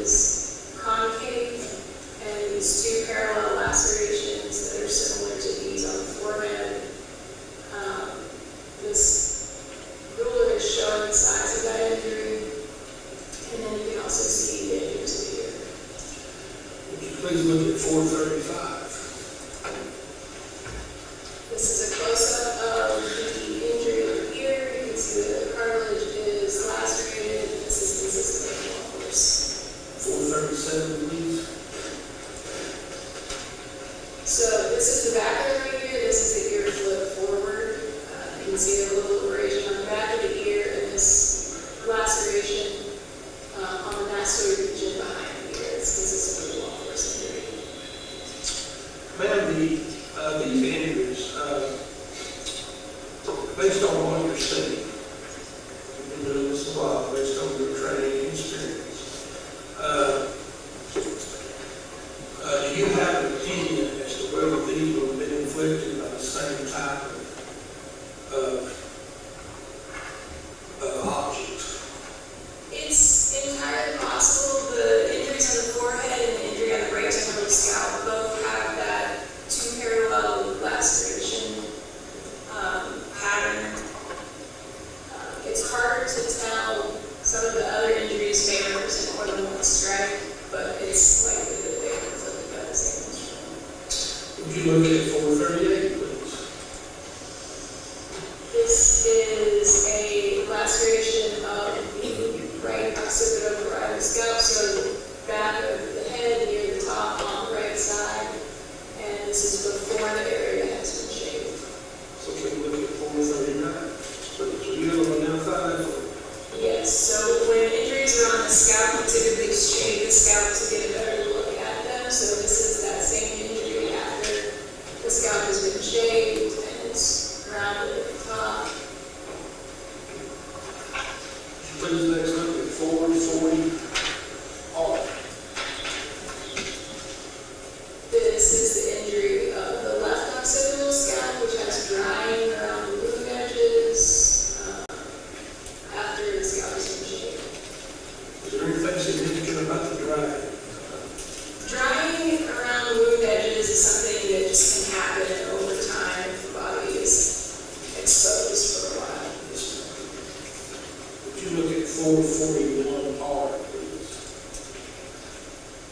is concave, and these two parallel lacerations that are similar to these on the forehead. This ruler is showing the size of that injury, and then you can also see the injury to the ear. Would you please look at 435? This is a close-up of the injury of the ear. You can see that the cartilage is lacerated. This is consistent with the course. 437, please. So this is the back of the right ear. This is the ear flip forward. You can see a little abrasion on the back of the ear and this laceration on the mastoid region behind the ear. It's consistent with the long course injury. Ma'am, these injuries, based on what you're studying, you've been doing this a while, based on your training and experience, do you have an opinion as to whether these have been inflicted by the same type of object? It's entirely possible. The injuries on the forehead and the injury on the right temporal scalp both have that two parallel laceration pattern. It's harder to tell. Some of the other injuries may represent more than one strike, but it's likely that they were inflicted by the same instrument. Would you look at 438, please? This is a laceration of the right occipital parietal scalp, so the back of the head near the top on the right side, and this is before the area has been shaved. So we can look at 439. So you have to identify that for me. Yes, so when injuries are on the scalp, we typically shave the scalp to get a better look at them. So this is that same injury after the scalp has been shaved and it's rounded at the top. Please next look at 440 R. This is the injury of the left occipital scalp, which has drying around the wound edges after the scalp has been shaved. Is there anything significant about the drying? Drying around the wound edges is something that just can happen over time if the body is exposed for a while. Would you look at 441 R, please?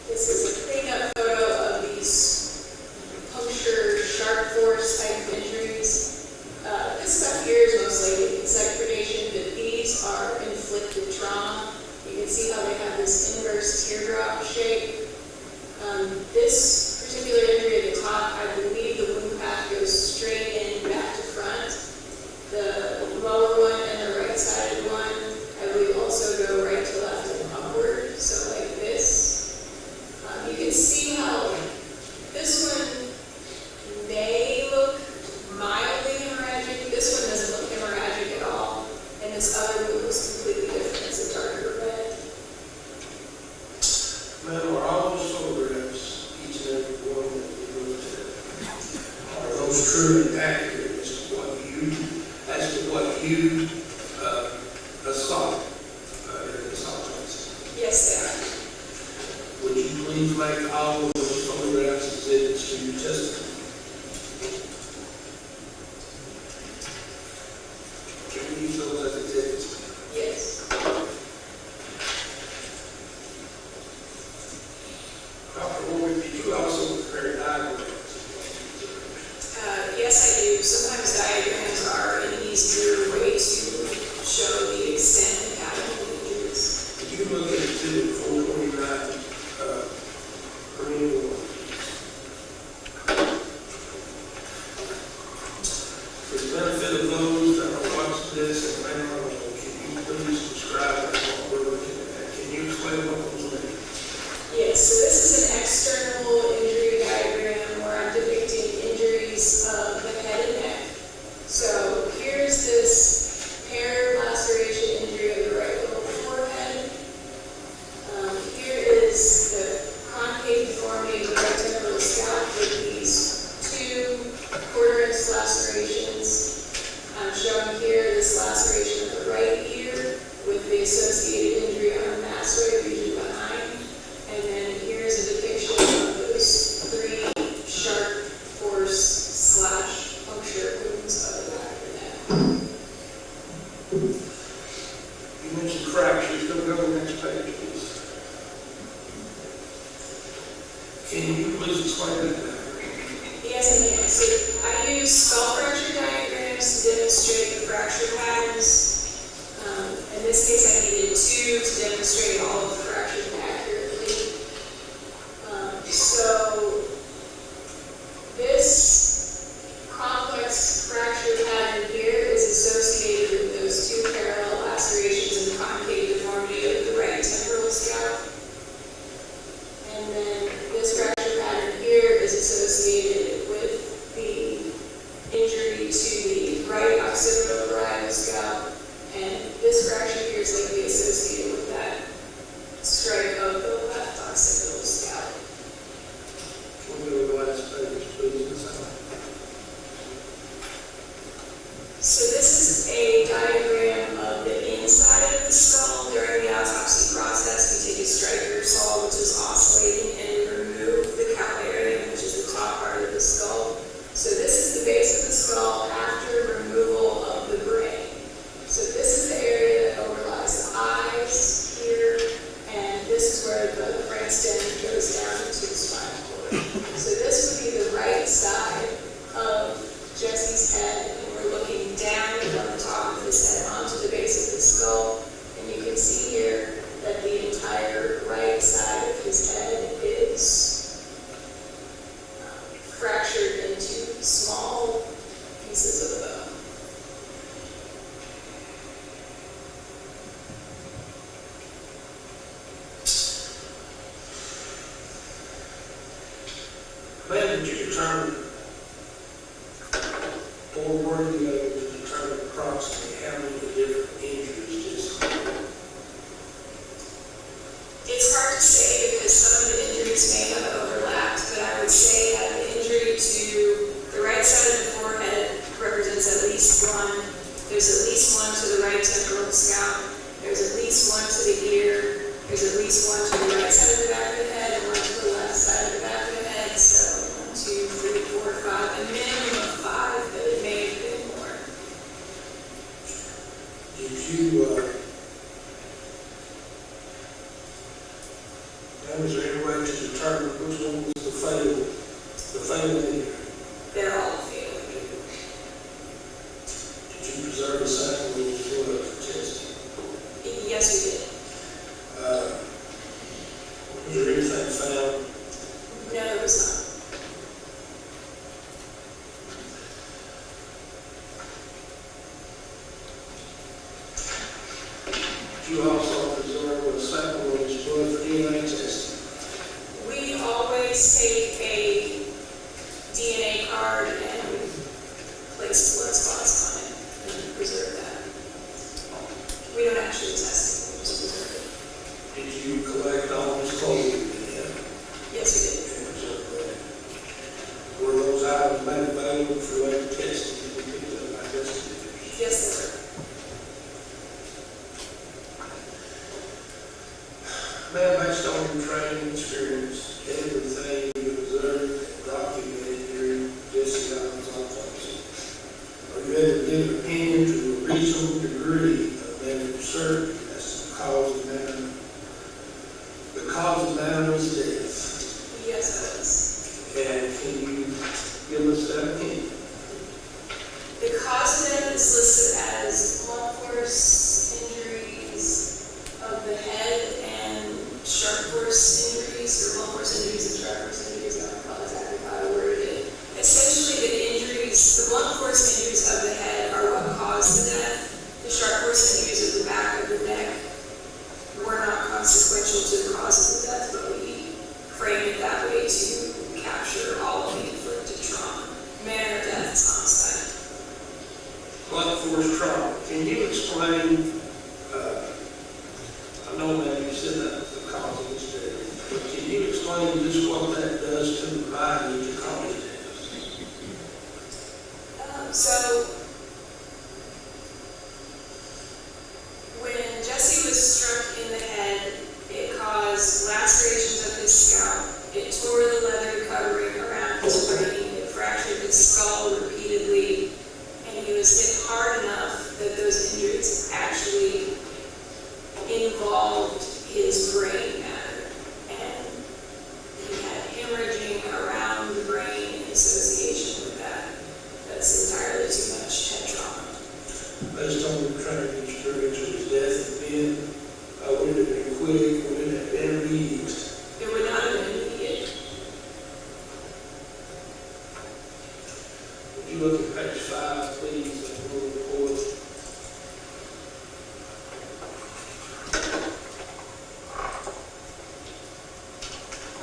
This is a clean-up photo of these puncture, sharp force type of injuries. This stuff here is most likely insect predation, but these are inflicted trauma. You can see how they have this inverse teardrop shape. This particular injury at the top, I believe the wound path goes straight in back to front. The lower one and the right-sided one, I believe, also go right to left and upward, so like this. You can see how this one may look mildly hemorrhagic. This one doesn't look hemorrhagic at all, and this other wound was completely different. It's a darker red. Man, are all those photographs, each and every one that we looked at, are those true and accurate as to what you saw in this autopsy? Yes, they are. Would you please make all of those photographs exhibits to your testimony? Can we use those as exhibits? Yes. Dr. Roy, did you also prepare diagrams? Yes, I do. Sometimes diagrams are an easier way to show the extent and pattern of the injuries. Could you look at exhibit 429, renewal? For the benefit of those that are watching this and may not know, can you please describe what we're looking at? Can you explain what those mean? Yes, so this is an external injury diagram where I'm depicting injuries of the head and neck. So here's this hair laceration injury of the right lower forehead. Here is the concave deformity of the right temporal scalp with these two quarter-inch lacerations. I'm showing here this laceration of the right ear with the associated injury on the mastoid region behind. Can you please explain that? Yes, I can. So I use skull fracture diagrams to demonstrate the fracture patterns. In this case, I needed 2 to demonstrate all of the fractures accurately. So this complex fracture pattern here is associated with those 2 parallel lacerations and concave deformity of the right temporal scalp. And then this fracture pattern here is associated with the injury to the right occipital parietal scalp. And this fracture here is likely associated with that strike of the left occipital scalp. Can we go to the last page, please? So this is a diagram of the inside of the skull. During the autopsy process, we take a striker saw, which is oscillating, and we remove the calarium, which is the top part of the skull. So this is the base of the skull after removal of the brain. So this is the area that overlies the eyes here, and this is where the brainstem goes down into the spinal cord. So this would be the right side of Jesse's head, and we're looking down from the top of his head onto the base of the skull, and you can see here that the entire right side of his head is fractured into small pieces of bone. When did you determine, or were you able to determine approximately how many different injuries just? It's hard to say because some of the injuries may have overlapped, but I would say that the injury to the right side of the forehead represents at least 1. There's at least 1 to the right temporal scalp. There's at least 1 to the ear. There's at least 1 to the right side of the back of the head and 1 to the left side of the back of the head. So 1, 2, 3, 4, 5, a minimum of 5, but it may have been more. Did you, was there any way to determine which one was the fatal injury? They're all fatal. Did you preserve the sample of blood for testing? Yes, we did. Was there anything found? No, there was not. Did you also preserve a sample of his blood for DNA testing? We always take a DNA card and place blood spots on it and preserve that. We don't actually test it, we just preserve it. Did you collect all his clothing? Yes, we did. Were those items made available for later testing to be picked up by investigators? Yes, they were. Man, based on your training experience, everything you observed and documented during Jesse Allen's autopsy, are you able to give an opinion to a reasonable degree of medical certainty as to the cause of Manuel's death? Yes, I was. And can you give us that opinion? The cause of death is listed as blunt force injuries of the head and sharp force injuries, or blunt force injuries and sharp force injuries. I don't recall exactly how I worded it. Essentially, the blunt force injuries of the head are what caused the death. The sharp force injuries of the back of the neck were not consequential to the cause of the death, but we framed it that way to capture all of the inflicted trauma. Manner of death is homicide. Blunt force trauma. Can you explain, I know that you said that was the cause of his death, but can you explain just what that does to the body to cause death? So, when Jesse was struck in the head, it caused lacerations of his scalp. It tore the leather covering around his brain. It fractured his skull repeatedly, and he was hit hard enough that those injuries actually involved his brain matter. And he had hemorrhage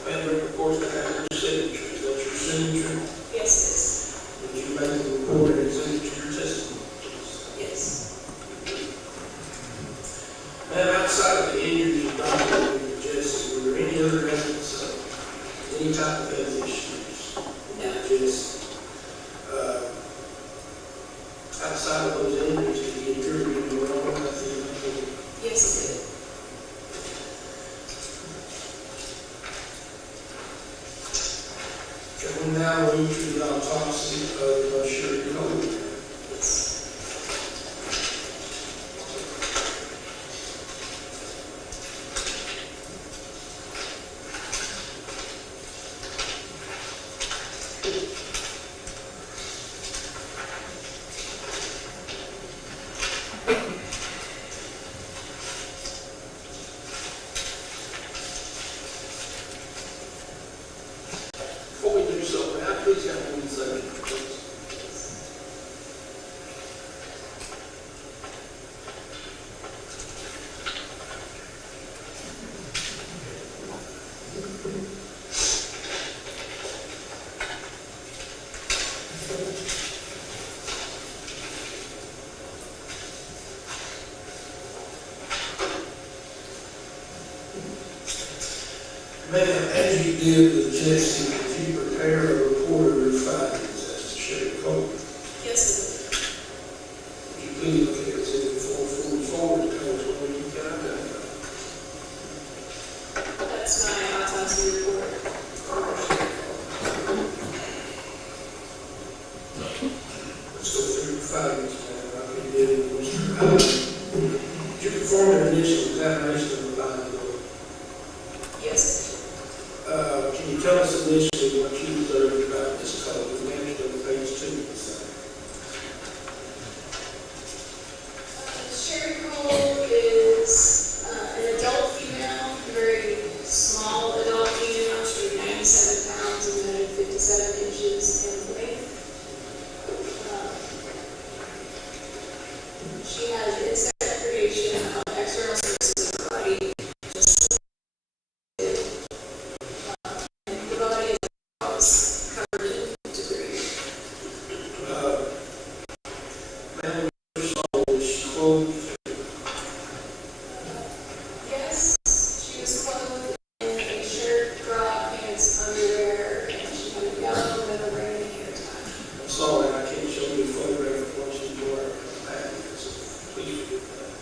family reports to have your signature. Is that your signature? Yes, Would you make the report and send it to your testimony? yes. Ma'am, outside of the injuries and documented with Jesse, were there any other evidence of any type of health issues? No. Jesse, outside of those injuries, did he appear to be normal? Yes, it did. Can we now move to the autopsy of Sherry Cole? Yes. Before we do so, may I please have 1 second, please? Ma'am, as you did with Jesse, did you prepare a report of your findings as to Sherry Cole? Yes, Would you please look at Exhibit 444 and tell us what you got out of it did. That's my autopsy report. Let's go through your findings, ma'am, like we did with Mr. Allen. Did you perform an initial examination of the body? Yes. Can you tell us initially what you observed about this code? We mentioned on page 2 of the same. Sherry Cole is an adult female, a very small adult female. She weighed 97 pounds and measured 57 inches in length. She has insect predation of external surfaces of her body, just and the body is covered in debris. Ma'am, your soul was clothed. Yes, she was clothed in a shirt, bra, pants, underwear, and she had a yellow metal ring in hair tie. I'm sorry, I can't show you a photograph of what she's wearing on the back, so please forgive that.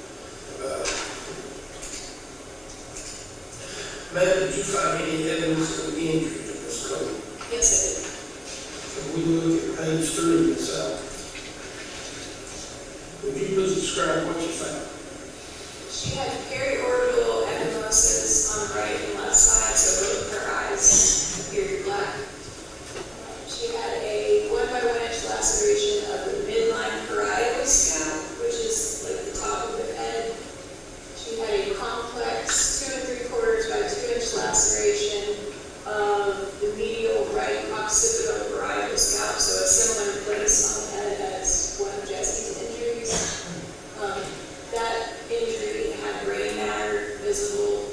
Ma'am, did you find any evidence of injury to this code? Yes, I did. Can we look at page 3 of the cell? Would you please describe what you found? She had periorbital ecchymosis on the right and left side, so both of her eyes appeared black. She had a 1 by 1 inch laceration of the midline parietal scalp, which is like the top of the head. She had a complex 2 3/4 by 2 inch laceration of the medial right occipital parietal scalp, so a similar place on the head as one of Jesse's injuries. That injury had gray matter visible.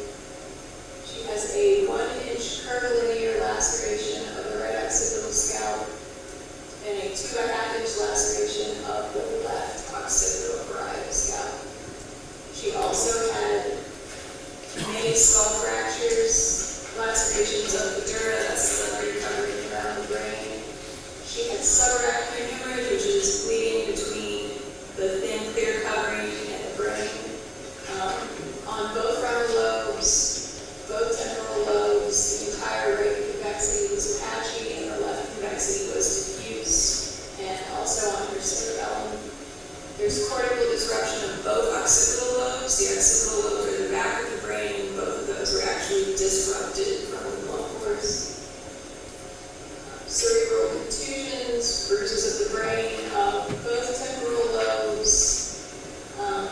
She has a 1 inch curvilinear laceration of the right occipital scalp and a 2 1/2 inch laceration of the left occipital parietal scalp. She also had many skull fractures, lacerations of the dura, that's the leather covering around the brain. She had subarachnoid hemorrhage, which is bleeding between the thin clear covering and the brain. On both frontal lobes, both temporal lobes, the entire right convexity was patchy and the left convexity was diffuse, and also on her cerebellum. There's cortical disruption of both occipital lobes. The occipital lobes are the back of the brain, and both of those were actually disrupted from the blunt force. Cerebral contusions, bruises of the brain, both temporal lobes,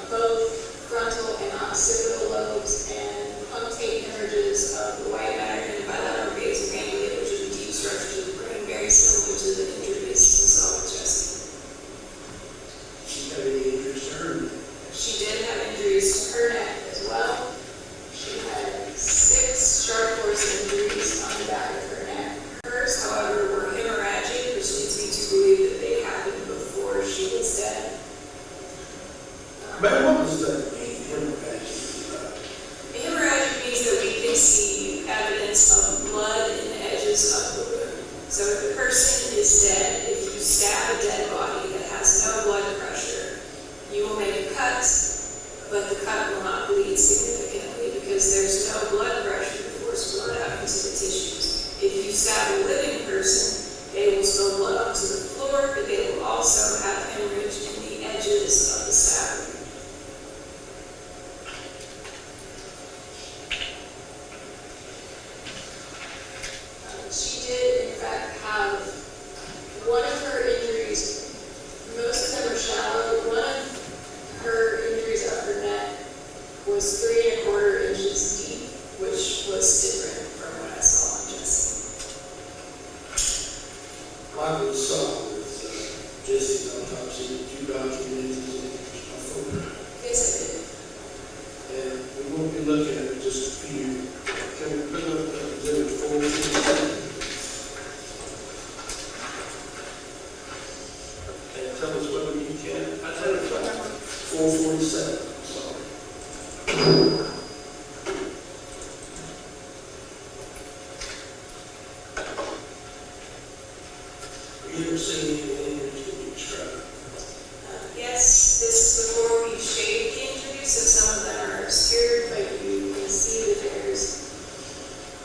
both frontal and occipital lobes, and punctate hemorrhages of the white matter and bilateral basal ganglia, which are the deep structures of the brain, very similar to the injuries we saw with Jessie. She had any injuries to her? She did have injuries to her neck as well. stab a living person, they will spill blood onto the floor, but they will also have hemorrhage in the edges of the stab wound. She did, in fact, have one of her injuries, most of them are shallow. One of her injuries up her neck was 3 1/4 inches deep, which was different from what I saw on Jesse. Michael saw with Jesse's autopsy that you documented his injuries by photograph. Yes, I did. And we won't be looking at just a few. Can we put up exhibit 4? And tell us whether you can. I tell you, 447. Sorry. You ever seen any injuries that you described? Yes, this is before we shaved the injuries, so some of them are obscured, but you can see that there's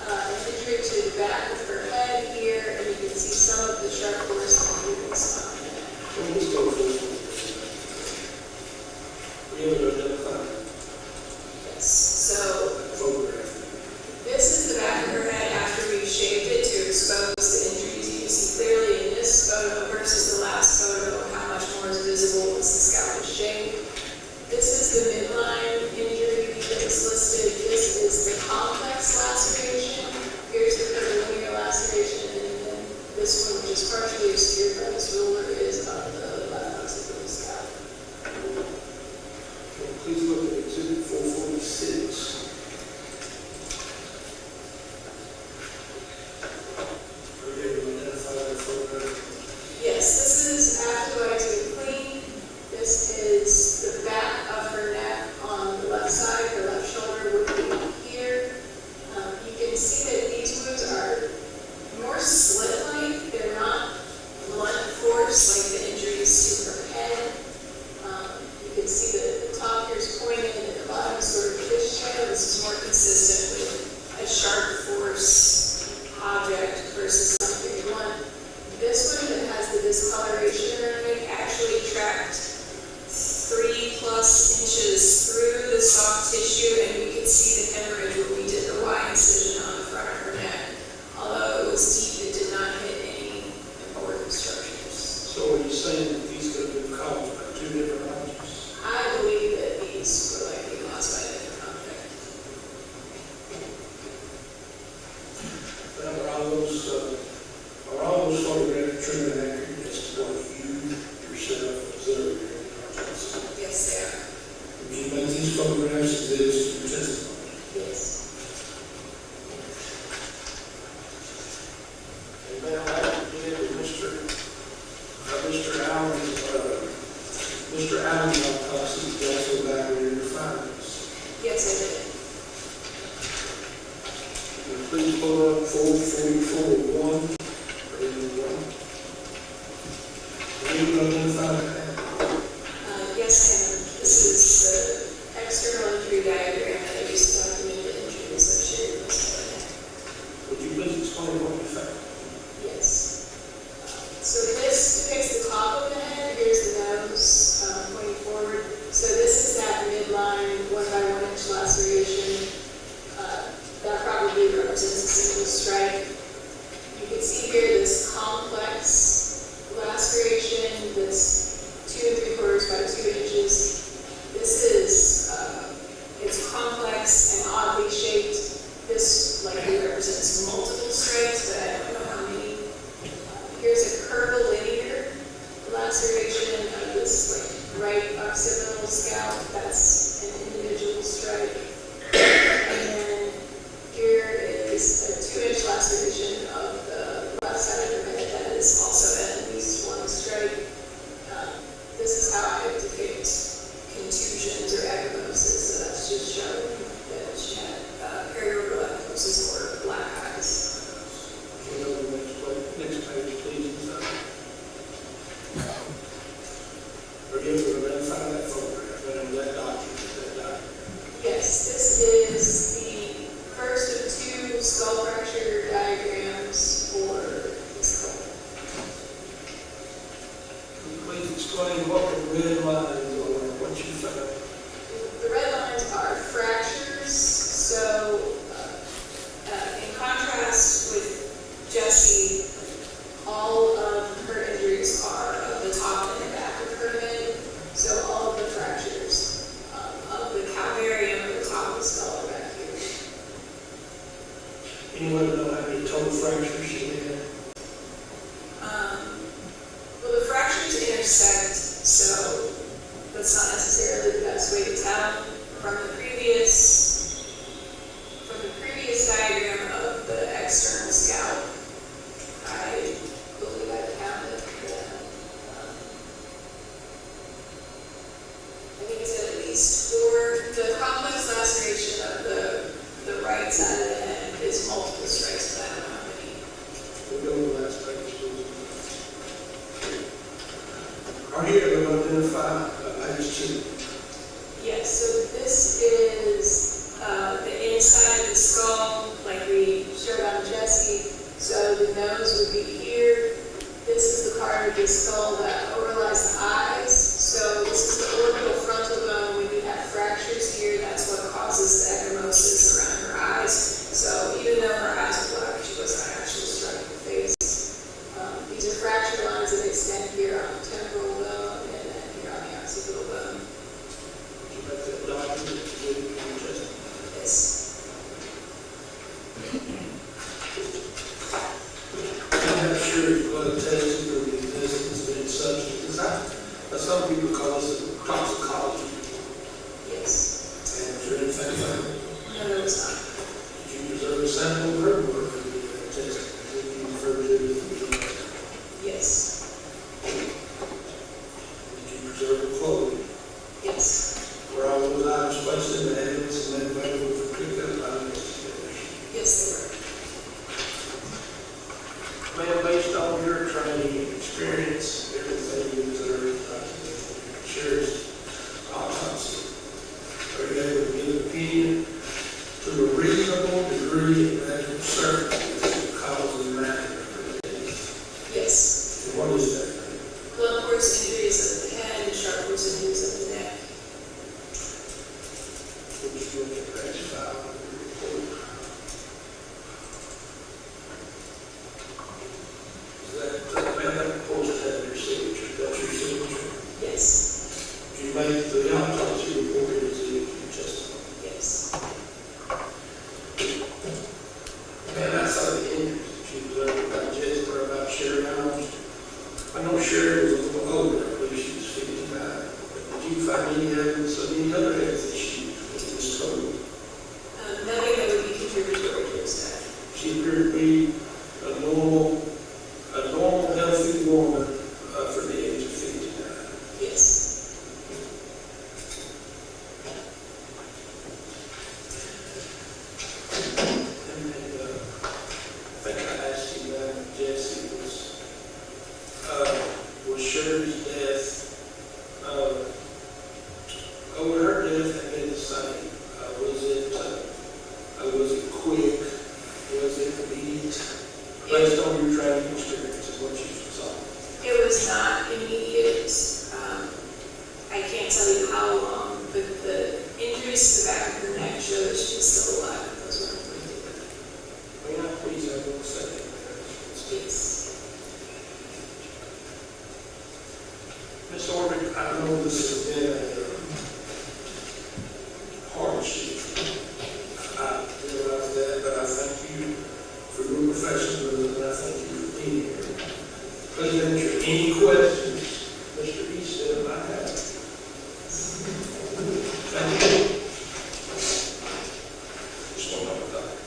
an injury to the back of her head here, and you can see some of the sharp force injuries on her neck. Well, let's go for it. We able to identify Yes, so that photograph? this is the back of her head after we shaved it to expose the injuries. You can see clearly in this photo versus the last photo how much more is visible once the scalp is shaved. This is the midline injury that is listed. This is the complex laceration. Here's the curvilinear laceration, and then this one, which is partially obscured by this ruler, is on the left occipital scalp. Please look at exhibit 446. Are you able to identify that photograph? Yes, this is after the wax was clean. This is the back of her neck on the left side. Her left shoulder would be here. You can see that these wounds are more slit-like. They're not blunt force like the injuries to her head. You can see that the top here is pointed and the bottom is sort of fishtail. This is more consistent with a sharp force object versus something blunt. This one that has the discoloration around it actually tracked 3+ inches through the soft tissue, and we could see the hemorrhage when we did the Y incision on the front of her neck. Although it was deep, it did not hit any important structures. So are you saying that these could have been caused by 2 different objects? I believe that these were likely caused by a different object. Now, are all those photographs true and accurate as to what you yourself observed during the autopsy? Yes, they are. Would you make these photographs exhibits to your testimony? Yes. And now, I did with Mr. Allen's autopsy, you also evaluated your findings. Yes, I did. Will you please pull up 444-1, or even 1. Are you going to identify that? Yes, I am. This is the external injury diagram that I used to document the injury associated with this photo. Would you please explain what you found? Yes. So this depicts the top of the head. Here's the nose pointing forward. So this is that midline 1 by 1 inch laceration. That probably represents a single strike. You can see here this complex laceration that's 2 3/4 by 2 inches. This is, it's complex and oddly shaped. This likely represents multiple strikes, but I don't know how many. Here's a curvilinear laceration of this right occipital scalp. That's an individual strike. And then here is a 2-inch laceration of the left side of the head. That is also at least 1 strike. many total fractures she had? Well, the fractures intersect, so that's not necessarily the best way to tell. From the previous diagram of the external scalp, I believe I counted them. I think it's at least 4. The complex laceration of the right side of the head is multiple strikes, but I don't know how many. We'll go to the last page. Are you able to identify page 2? Yes, so this is the inside of the skull, like we showed on Jesse. So the nose would be here. This is the part of the skull that overlies the eyes. So this is the orbital frontal bone. When you have fractures here, that's what causes the ecchymosis around her eyes. So even though her eyes are black, she wasn't actually struck in the face. These are fracture lines that extend here on the temporal bone and then here on the occipital bone. Yes. I'm not sure if blood testing or the existence of any substances. Some people call this toxicology. Yes. And is there anything like that? No, there was not. Did you preserve a sample of her blood for the testing? Did you refer to it? Yes. Did you preserve her clothing? Yes. Were all those items placed in the evidence and then available for pickup by investigators? Yes, they were. Ma'am, based on your training and experience, everything you observed, sheriff's autopsy, are you able to give an opinion to a reasonable degree of medical certainty as to cause and manner of the death? Yes. And what is that? Blunt force injuries of the head and sharp force injuries of the neck. Would you look at page 5 of the report? Ma'am, that report has your signature. That's your signature. Yes. You made the autopsy report as your testimony. Yes. Man, I saw the injuries that you observed about Jessica, about Sherry House. I know Sherry was a little older, I believe she was 59. But did you find any evidence of any other health issues with this total? Nothing that would be contributory to his death. She appeared to be a normal, healthy woman for the age of 59. Yes. I think I asked you that, Jesse, was Sherry's death, would her death have been the same? Was it quick? Was it immediate? Based on your training experience and what you saw? It was not immediate. I can't tell you how long, but the injuries to the back of her neck show that she was still alive. Those were inflicted. May I please have 1 second? Yes. Ms. Orbick, I know this has been a hardship. I realize that, but I thank you for your professionalism and I thank you for being here. Please answer any questions Mr. Easton might have. Thank you. Just one moment, Doctor.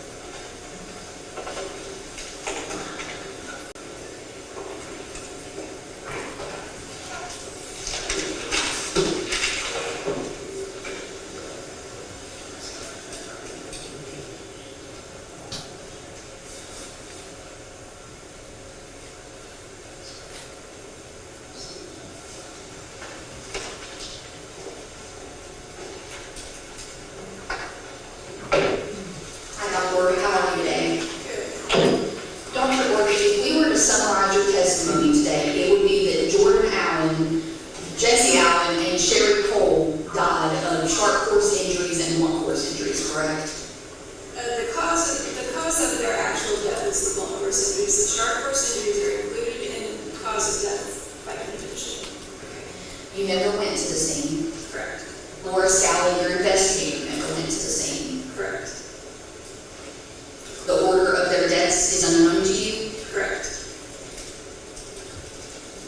unknown to you? Correct.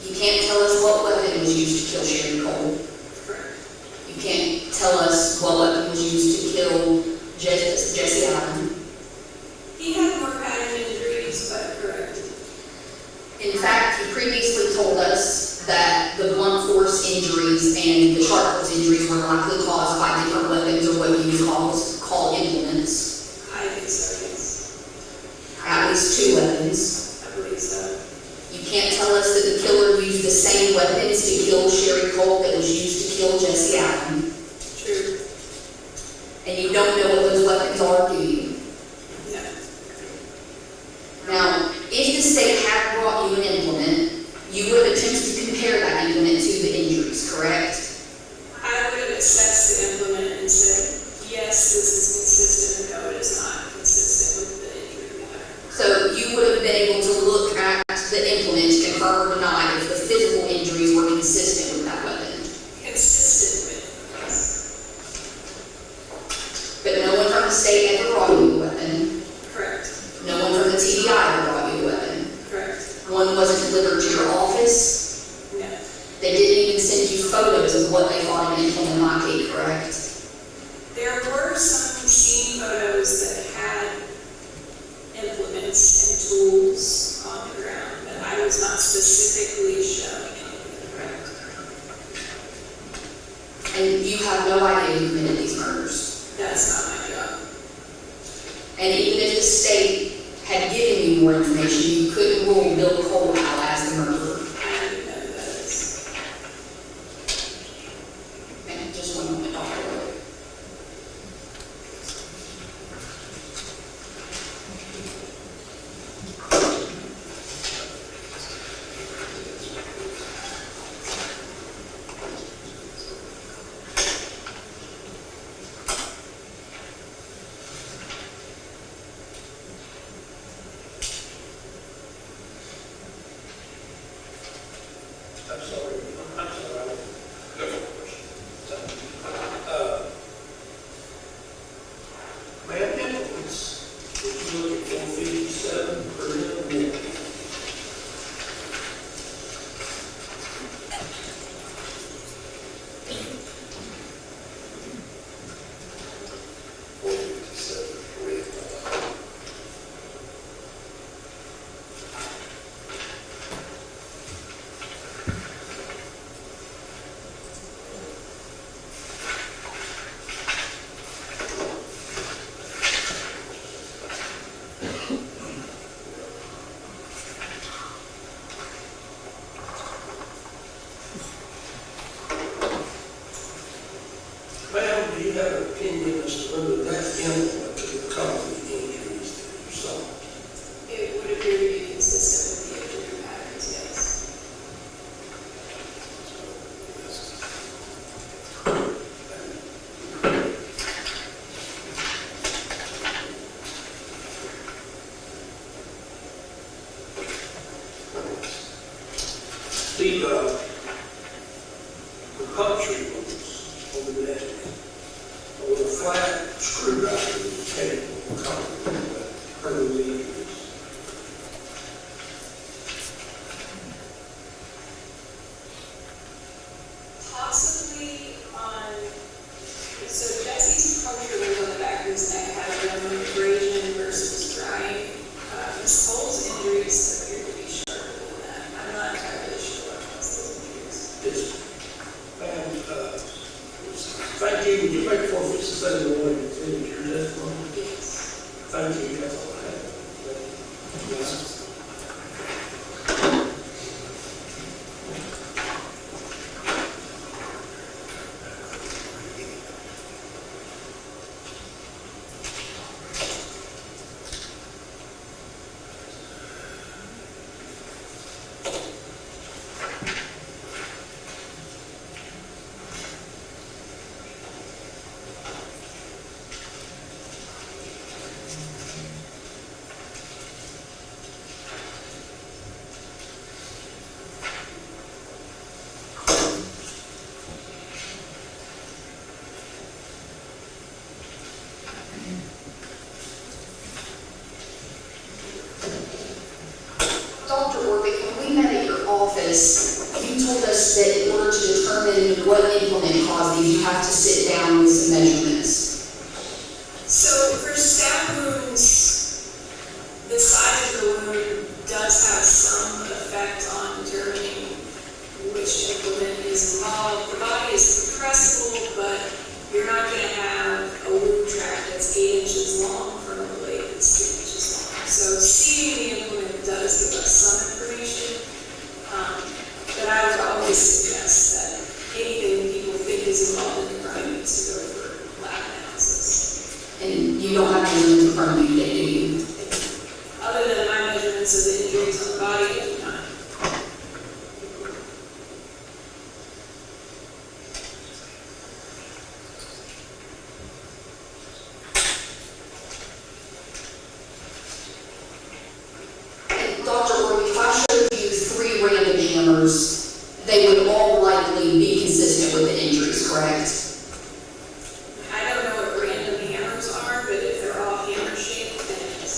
You can't tell us what weapon was used to kill Sherry Cole. Correct. You can't tell us what weapon was used to kill Jesse Allen. He had more pattern injuries, but correct. In fact, you previously told us that the blunt force injuries and the sharp force injuries were likely caused by different weapons or what you call implements. I think so, yes. At least 2 weapons. I believe so. You can't tell us that the killer used the same weapons to kill Sherry Cole that was used to kill Jesse Allen. True. And you don't know what those weapons are, do you? No. Now, if the state had brought you an implement, you would have attempted to compare that implement to the injuries, correct? I would have assessed the implement and said, yes, this is consistent, no, it is not consistent with the injury pattern. So you would have been able to look at the implement to confirm or deny if the physical injuries were consistent with that weapon. Consistent with, yes. But no one from the state ever brought you a weapon. Correct. No one from the TBI ever brought you a weapon. Correct. One wasn't delivered to your office. No. They didn't even send you photos of what they thought an implement might be, correct? There were some scene photos that had implements and tools on the ground, but I was not specifically shown anything. Correct. And you have no idea who committed these murders. That's not my job. And even if the state had given you more information, you couldn't rule Bill Cole out as the murderer. I don't even know who that is. And just one moment, Dr. Lloyd. I'm sorry. No further question. Ma'am, implements, if you look at 457 per minute. Ma'am, do you have an opinion as to whether that implement could cause the injuries that you saw? It would appear to be consistent with the injury patterns, yes. The puncture wounds on the neck, with a flat screwdriver that was capable of causing those injuries. Possibly on, so Jesse's puncture wound on the back of his neck had a minimum abrasion versus drying. Miss Cole's injuries appear to be sharper than that. I'm not entirely sure what caused those injuries. Yes. Ma'am, thank you. Would you make 457 the one you finished your this, you told us that in order to determine what implement caused these, you have to sit down with some measurements. So for stab wounds, the size of the wound does have some effect on determining which implement is involved. The body is compressible, but you're not going to have a wound tract that's 8 inches long from a blade that's 2 inches long. So seeing the implement does give us some information, but I would always suggest that anything people think is involved in the crime needs to go for lab analysis. And you don't have measurements in front of you, do you? Other than my measurements of the injuries on the body, I do not. Dr. Orby, if I showed you 3 random hammers, they would all likely be consistent with the injuries, correct? I don't know what random hammers are, but if they're all hammer shaped, then yes.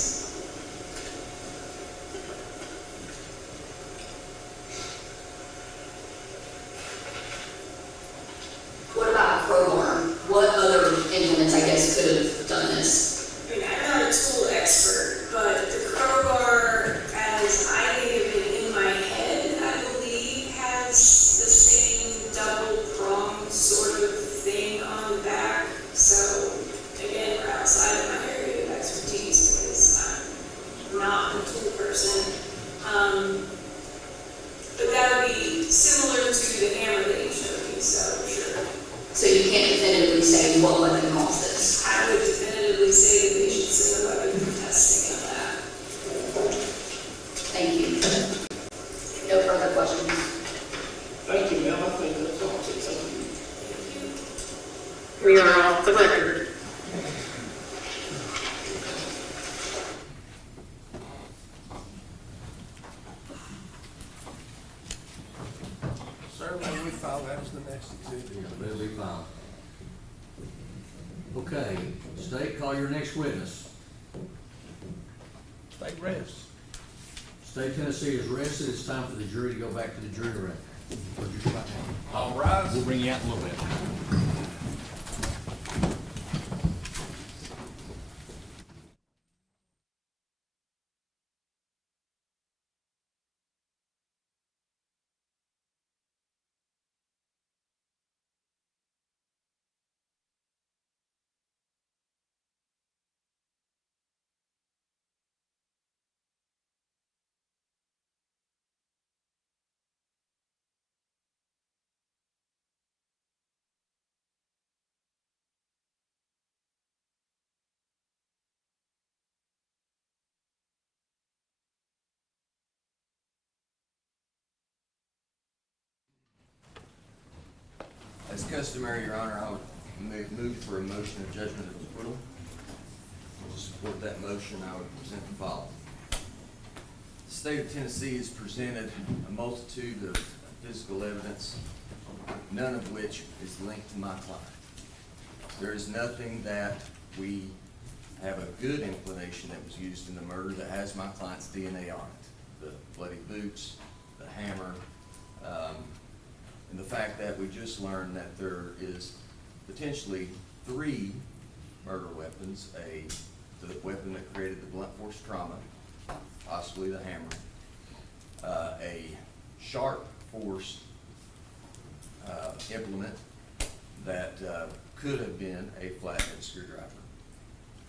What about a crowbar? What other implements, I guess, could have done this? I mean, I'm not a tool expert, but the crowbar, as I think of it in my head, I believe has the same double prong sort of thing on the back. So again, we're outside of my area of expertise because I'm not a tool person. But that would be similar to the hammer that you showed me, so sure. So you can't definitively say what weapon caused this. I would definitively say that they should send a weapon for testing on that. Thank you. No further questions. Thank you, ma'am. I think that's all. Thank you. We are off the record. Sir, may we file that as the next exhibit? Readily filed. Okay, State, call your next witness. State rest. State Tennessee is rested. It's time for the jury to go back to the jury room. All rise. We'll bring you out in a little bit. As customary, Your Honor, I would move for a motion of judgment of acquittal. To support that motion, I would present the following. The state of Tennessee has presented a multitude of physical evidence, none of which is linked to my client. There is nothing that we have a good inclination that was used in the murder that has my client's DNA on it. The bloody boots, the hammer, and the fact that we just learned that there is potentially 3 murder weapons, the weapon that created the blunt force trauma, possibly the hammer, a sharp force implement that could have been a flathead screwdriver.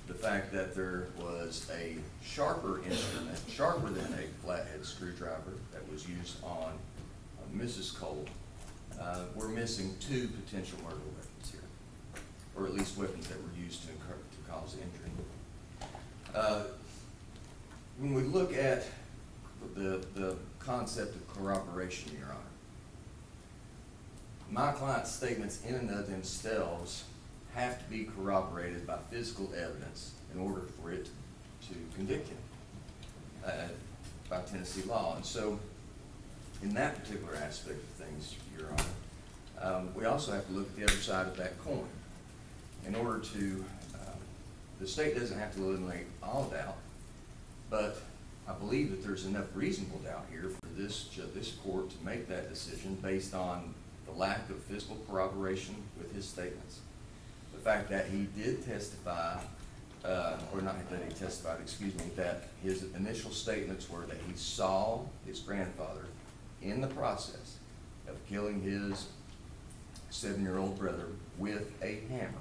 The fact that there was a sharper instrument, sharper than a flathead screwdriver, that was used on Mrs. Cole. We're missing 2 potential murder weapons here, or at least weapons that were used to cause injury. When we look at the concept of corroboration, Your Honor, my client's statements in and of themselves have to be corroborated by physical evidence in order for it to convict him by Tennessee law. And so, in that particular aspect of things, Your Honor, we also have to look at the other side of that coin. In order to, the state doesn't have to eliminate all doubt, but I believe that there's enough reasonable doubt here for this court to make that decision based on the lack of physical corroboration with his statements. The fact that he did testify, or not that he testified, excuse me, that his initial statements were that he saw his grandfather in the process of killing his 7-year-old brother with a hammer.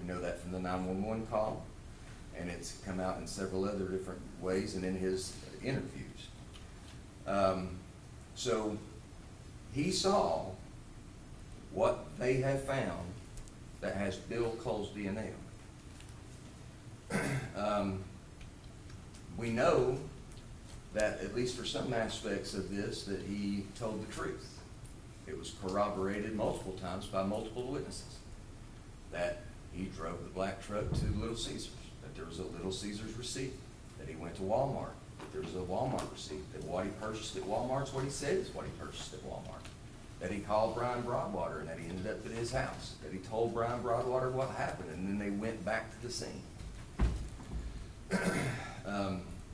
We know that from the 911 call, and it's come out in several other different ways and in his interviews. So he saw what they have found that has Bill Cole's DNA on it. We know that, at least for some aspects of this, that he told the truth. It was corroborated multiple times by multiple witnesses. That he drove the black truck to Little Caesars, that there was a Little Caesars receipt, that he went to Walmart, that there was a Walmart receipt, that what he purchased at Walmart's what he said is what he purchased at Walmart, that he called Brian Broadwater and that he ended up at his house, that he told Brian Broadwater what happened, and then they went back to the scene.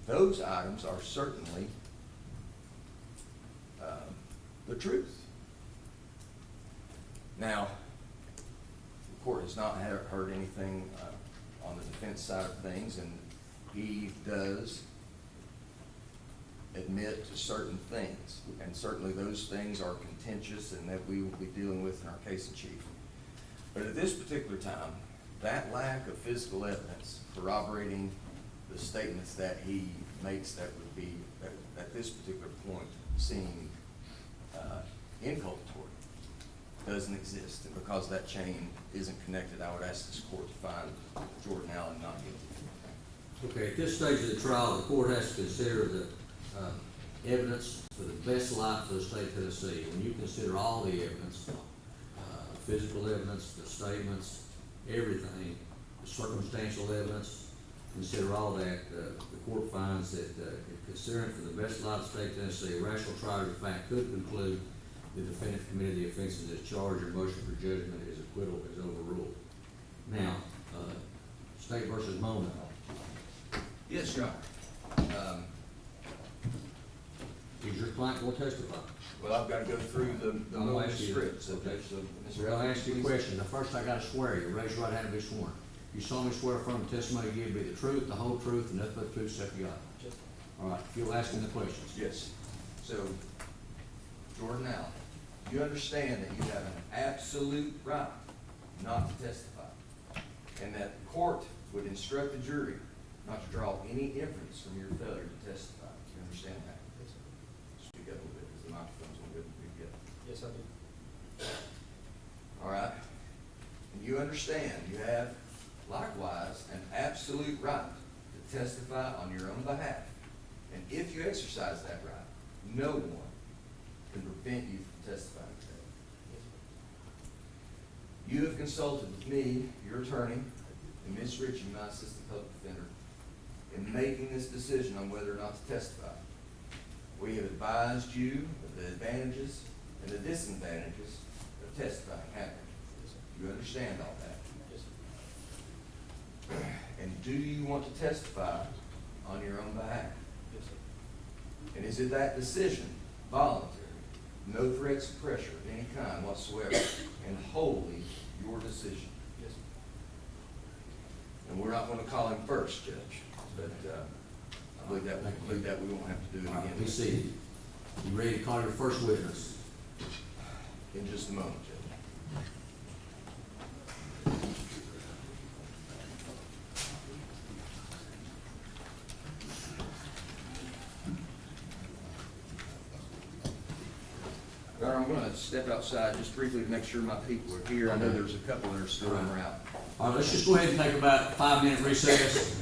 Those items are certainly the truth. Now, the court has not heard anything on the defense side of things, and he does admit to certain things, and certainly those things are contentious and that we will be dealing with in our case in chief. But at this particular time, that lack of physical evidence corroborating the statements that he makes that would be, at this particular point, seem inculpatory, doesn't exist. And because that chain isn't connected, I would ask this court to find Jordan Allen not guilty. Okay, at this stage of the trial, the court has to consider the evidence for the best light for the state of Tennessee. When you consider all the evidence, physical evidence, the statements, everything, the circumstantial evidence, consider all that, the court finds that considering for the best light of the state of Tennessee, a rational trial of fact could conclude the defendant committed the offenses as charged or motion for judgment is acquittal is overruled. Now, State versus Mona. Yes, Your Honor. Is your client going to testify? Well, I've got to go through the I'll movie ask you- script, so okay. Mr. Well, I'll ask you a question. Now, first I got to swear you. Raise your right hand and be sworn. You solemnly swear affirm the testimony you give be the truth, the whole truth, and nothing but the truth, so help you God. All right, if you'll ask me the questions. Yes. So, Jordan Allen, you understand that you have an absolute right not to testify, and that the court would instruct the jury not to draw any inference from your failure to testify. You understand that? Yes, sir. Speak up a little bit, because the microphone's a little bit big. Yes, I do. All right? And you understand you have, likewise, an absolute right to testify on your own behalf. And if you exercise that right, no one can prevent you from testifying today. You have consulted with me, your attorney, and Ms. Ritchie, my assistant public defender, in making this decision on whether or not to testify. We have advised you of the advantages and the disadvantages of testifying, haven't we? You understand all that? Yes, sir. And do you want to testify on your own behalf? Yes, sir. And is it that decision voluntary, no threats of pressure of any kind whatsoever, and wholly your decision? Yes, sir. And we're not going to call him first, Judge, but I believe that we won't have to do it All right, be again seated. You ready to call your first witness? in just a moment, Judge. Your Honor, I'm going to step outside just briefly to make sure my people are here. I know there's a couple that are still en route. All right, let's just go ahead and take about a 5-minute recess.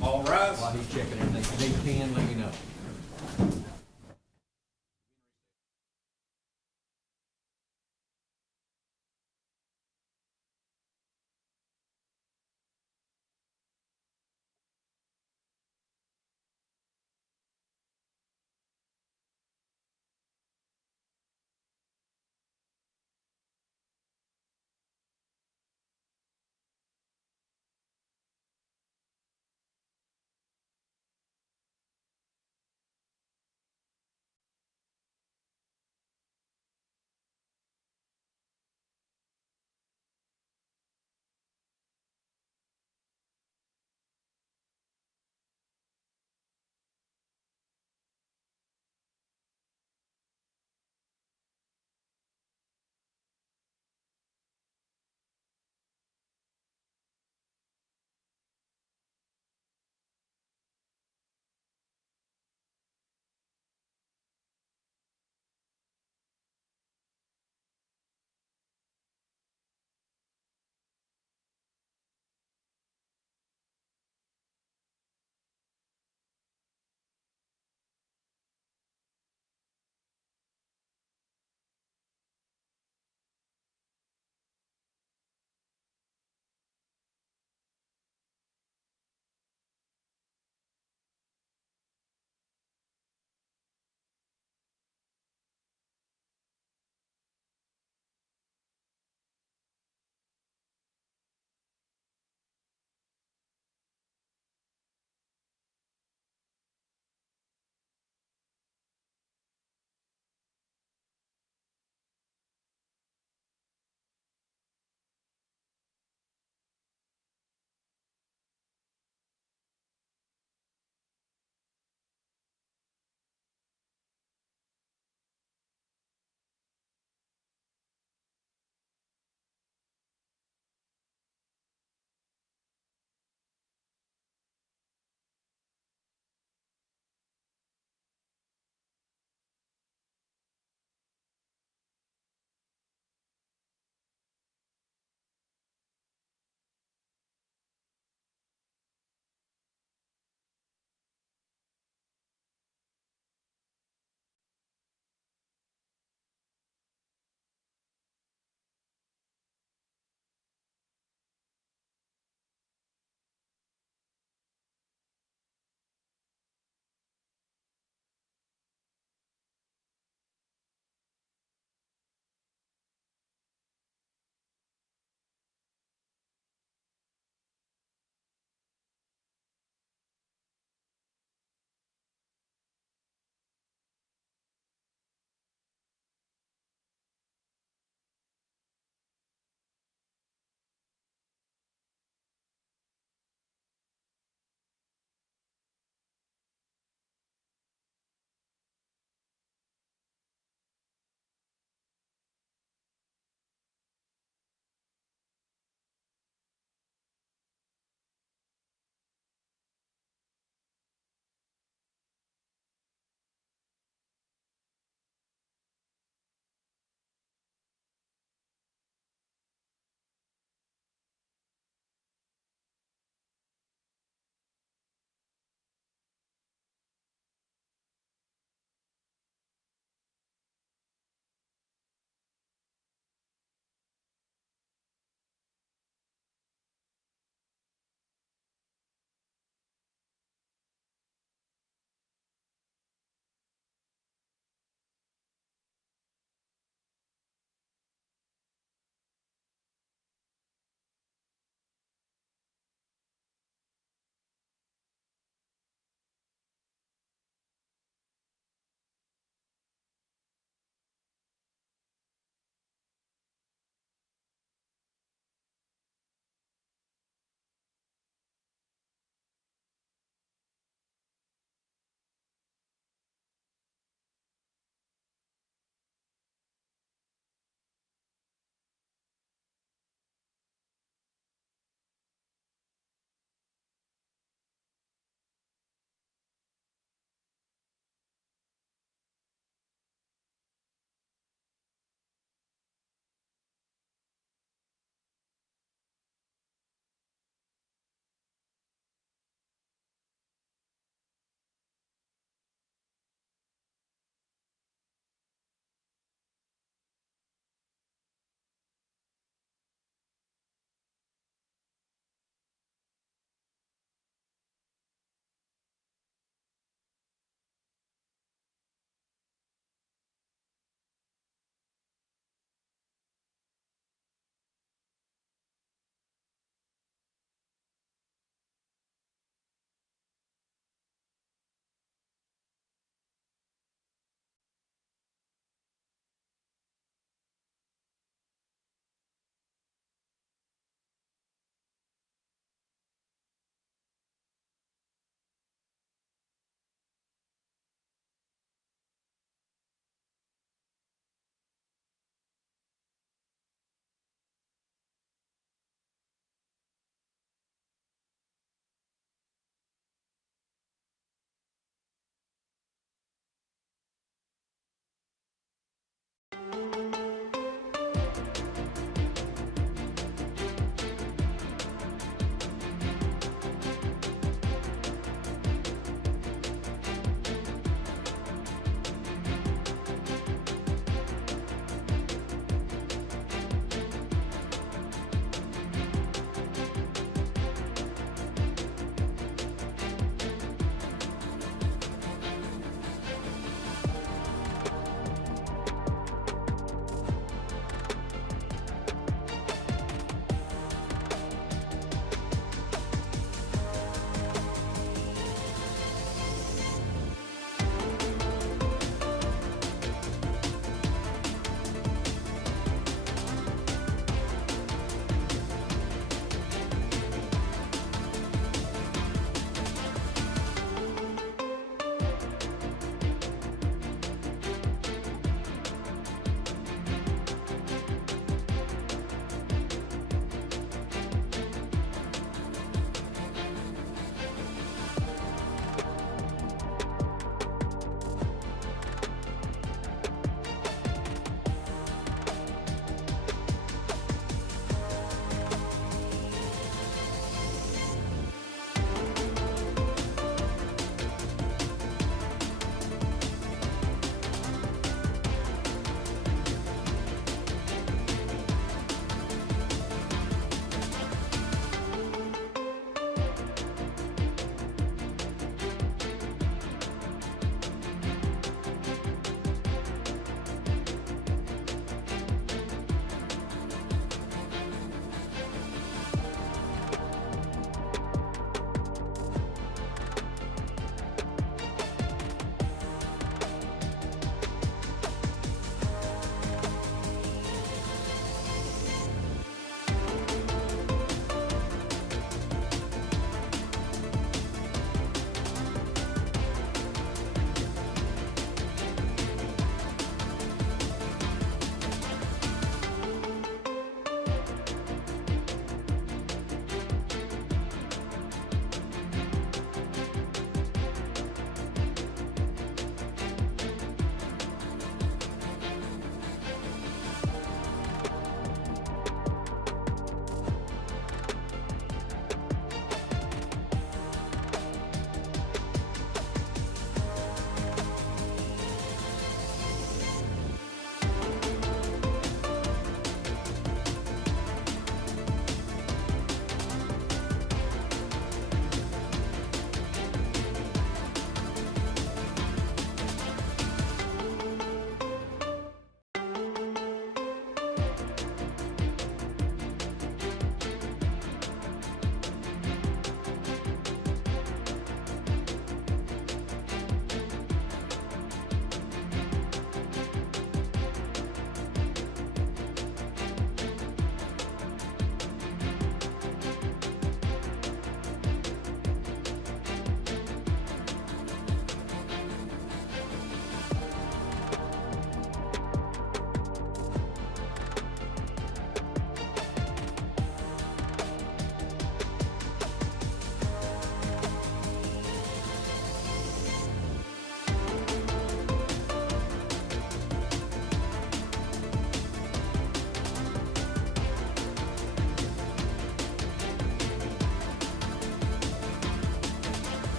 All rise. While he's checking everything. If you need a pen, let me know.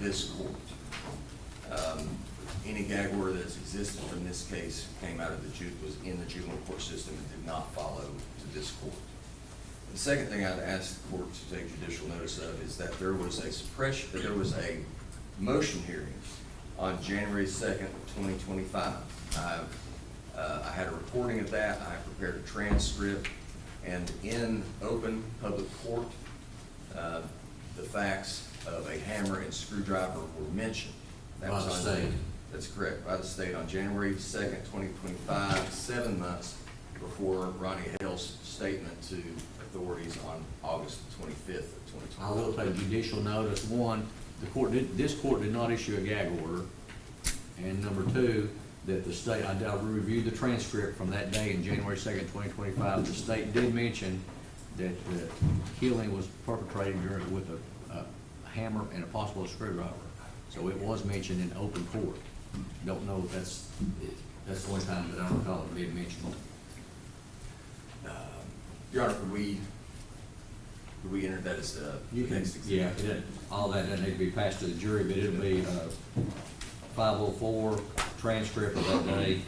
this court. Any gag order that's existed from this case came out of was in the juvenile court system and did not follow to this court. The second thing I'd ask the court to take judicial notice of is that there was a motion hearing on January 2nd, 2025. I had a recording of that. I prepared a transcript, and in open public court, the facts of a hammer and screwdriver were mentioned. That By was the on- state. That's correct, by the state on January 2nd, 2025, 7 months before Ronnie Hale's statement to authorities on August 25th of 2025. I will take judicial notice, one, this court did not issue a gag order. And number two, that the state, I reviewed the transcript from that day in January 2nd, 2025. The state did mention that the killing was perpetrated with a hammer and a possible screwdriver. So it was mentioned in open court. Don't know if that's the only time that I recall it being mentioned. Your Honor, could we enter that as the next exhibit? Yeah, all that doesn't need to be passed to the jury, but it'll be 504 transcript of that day,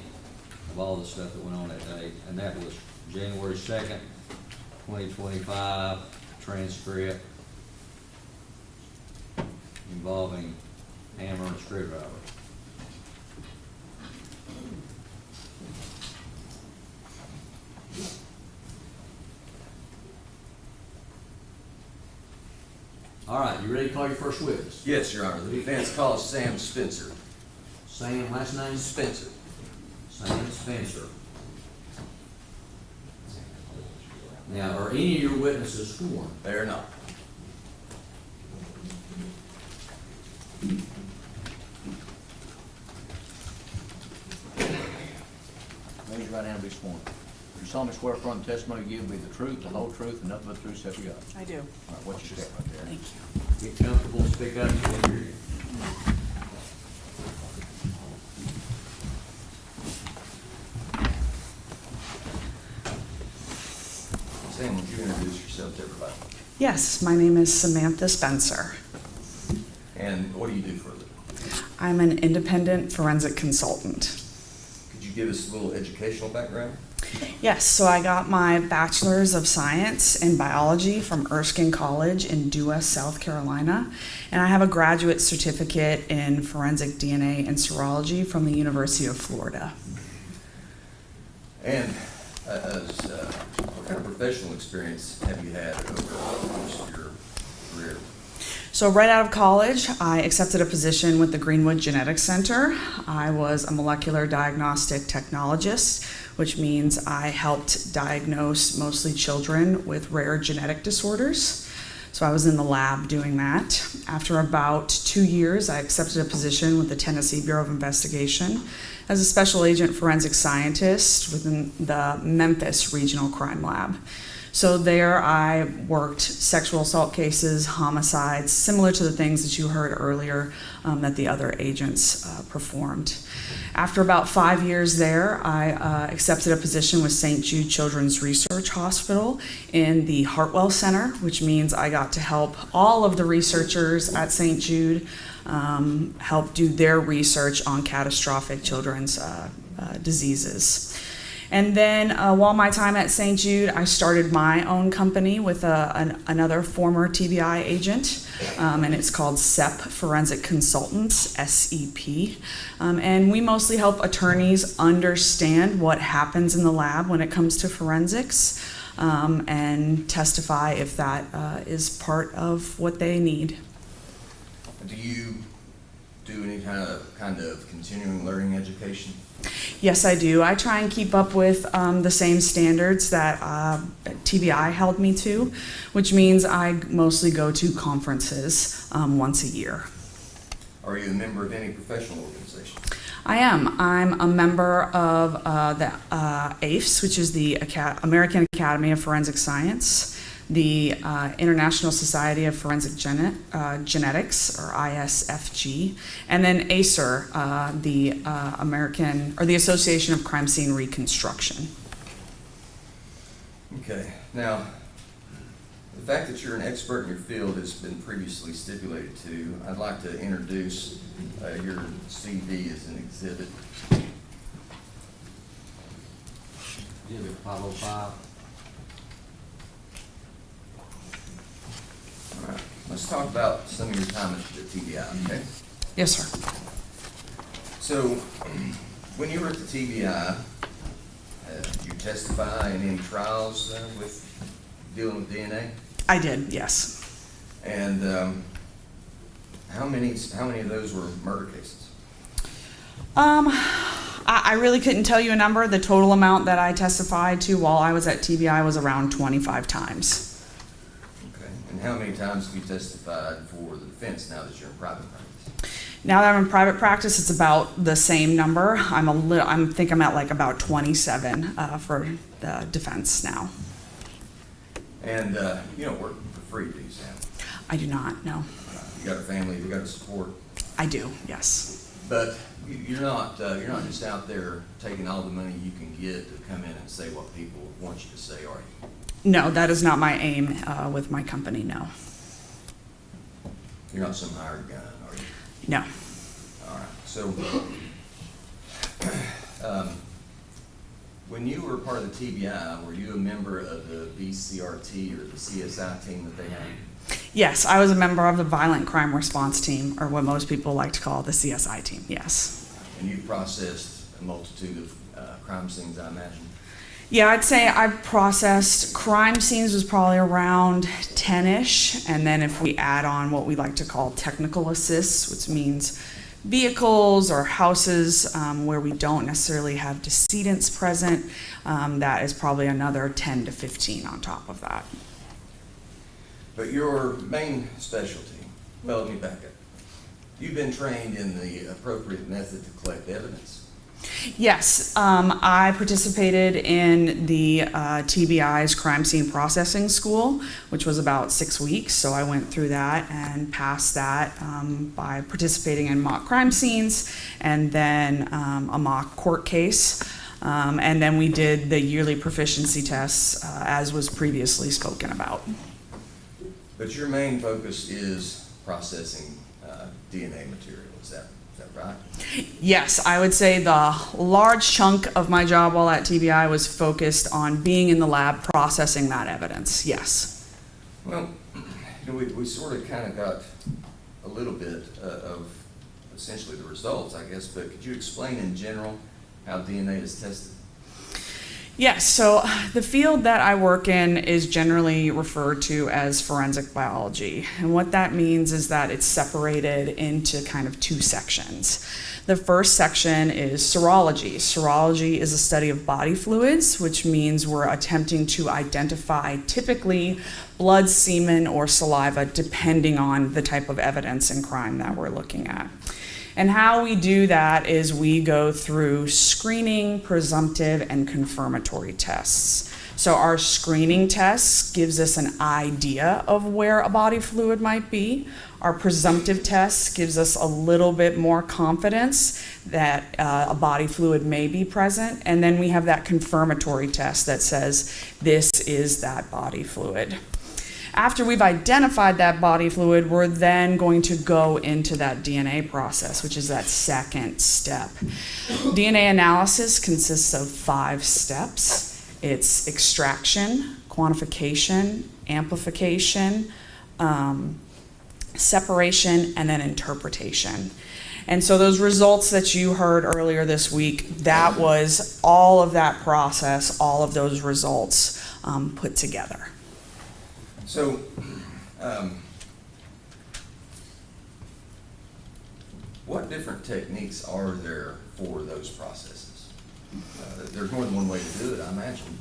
of all the stuff that went on that day. And that was January 2nd, 2025, transcript involving hammer and screwdriver. All right, you ready to call your first witness? Yes, Your Honor. The defense calls Sam Spencer. Sam, last name? Spencer. Sam Spencer. Now, are any of your witnesses sworn? They are not. Raise your right hand and be sworn. You solemnly swear affirm the testimony you give will be the truth, the whole truth, and nothing but the truth, so help you God. I do. All right, what's your step right there? Thank you. Get comfortable, speak up, and hear you. Sam, would you introduce yourself to everybody? Yes, my name is Samantha Spencer. And what do you do for a living? I'm an independent forensic consultant. Could you give us a little educational background? Yes, so I got my Bachelor's of Science in Biology from Erskine College in Dua, South Carolina, and I have a graduate certificate in forensic DNA and serology from the University of Florida. And what kind of professional experience have you had over the course of your career? So right out of college, I accepted a position with the Greenwood Genetics Center. I was a molecular diagnostic technologist, which means I helped diagnose mostly children with rare genetic disorders. So I was in the lab doing that. After about 2 years, I accepted a position with the Tennessee Bureau of Investigation as a special agent forensic scientist within the Memphis Regional Crime Lab. So there I worked sexual assault cases, homicides, similar to the things that you heard earlier that the other agents performed. After about 5 years there, I accepted a position with St. Jude Children's Research Hospital in the Hartwell Center, which means I got to help all of the researchers at St. Jude help do their research on catastrophic children's diseases. And then while my time at St. Jude, I started my own company with another former TBI agent, and it's called SEP, Forensic Consultants, SEP. And we mostly help attorneys understand what happens in the lab when it comes to forensics and testify if that is part of what they need. Do you do any kind of continuing learning education? Yes, I do. I try and keep up with the same standards that TBI held me to, which means I mostly go to conferences once a year. Are you a member of any professional organization? I am. I'm a member of the AFES, which is the American Academy of Forensic Science, the International Society of Forensic Genetics, or ISFG, and then ACER, the the Association of Crime Scene Reconstruction. Okay. Now, The fact that you're an expert in your field has been previously stipulated to. I'd like to introduce your CV as an exhibit. Exhibit 505. All right, let's talk about some of your time at the TBI, okay? Yes, sir. So, when you were at the TBI, did you testify in any trials with dealing with DNA? I did, yes. And how many of those were murder cases? I really couldn't tell you a number. The total amount that I testified to while I was at TBI was around 25 times. Okay. And how many times have you testified for the defense now that you're in private practice? Now that I'm in private practice, it's about the same number. I think I'm at like about 27 for the defense now. And you don't work for free, do you, Sam? I do not, no. You got a family, you got a support, I do, yes. but you're not just out there taking all the money you can get to come in and say what people want you to say, are you? No, that is not my aim with my company, no. You're not some hired gun, are you? No. All right. So, when you were part of the TBI, were you a member of the BCRT or the CSI team that they had? Yes, I was a member of the Violent Crime Response Team, or what most people like to call the CSI team, yes. And you processed a multitude of crime scenes, I imagine? Yeah, I'd say I processed crime scenes was probably around 10-ish, and then if we add on what we like to call technical assists, which means vehicles or houses where we don't necessarily have decedents present, that is probably another 10 to 15 on top of that. But your main specialty, well, let me back up. You've been trained in the appropriate method to collect evidence. Yes, I participated in the TBI's crime scene processing school, which was about 6 weeks. So I went through that and passed that by participating in mock crime scenes and then a mock court case. And then we did the yearly proficiency tests as was previously spoken about. But your main focus is processing DNA material, is that right? Yes, I would say the large chunk of my job while at TBI was focused on being in the lab processing that evidence, yes. Well, you know, we sort of kind of got a little bit of essentially the results, I guess, but could you explain in general how DNA is tested? Yes, so the field that I work in is generally referred to as forensic biology. And what that means is that it's separated into kind of two sections. The first section is serology. Serology is a study of body fluids, which means we're attempting to identify typically blood, semen, or saliva, depending on the type of evidence in crime that we're looking at. And how we do that is we go through screening, presumptive, and confirmatory tests. So our screening test gives us an idea of where a body fluid might be. Our presumptive test gives us a little bit more confidence that a body fluid may be present. And then we have that confirmatory test that says this is that body fluid. After we've identified that body fluid, we're then going to go into that DNA process, which is that second step. DNA analysis consists of 5 steps. It's extraction, quantification, amplification, separation, and then interpretation. And so those results that you heard earlier this week, that was all of that process, all of those results put together. So, what different techniques are there for those processes? There's more than one way to do it, I imagine.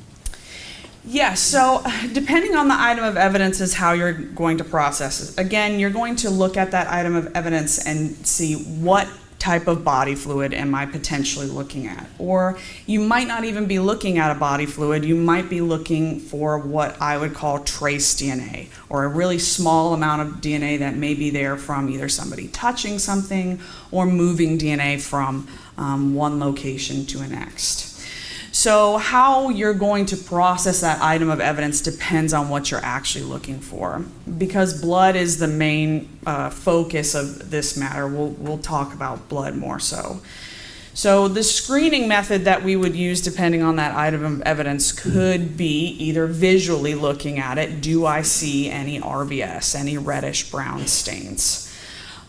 Yes, so depending on the item of evidence is how you're going to process it. Again, you're going to look at that item of evidence and see what type of body fluid am I potentially looking at. Or you might not even be looking at a body fluid, you might be looking for what I would call trace DNA, or a really small amount of DNA that may be there from either somebody touching something or moving DNA from one location to the next. So how you're going to process that item of evidence depends on what you're actually looking for. Because blood is the main focus of this matter, we'll talk about blood more so. So the screening method that we would use depending on that item of evidence could be either visually looking at it, do I see any RBS, any reddish brown stains?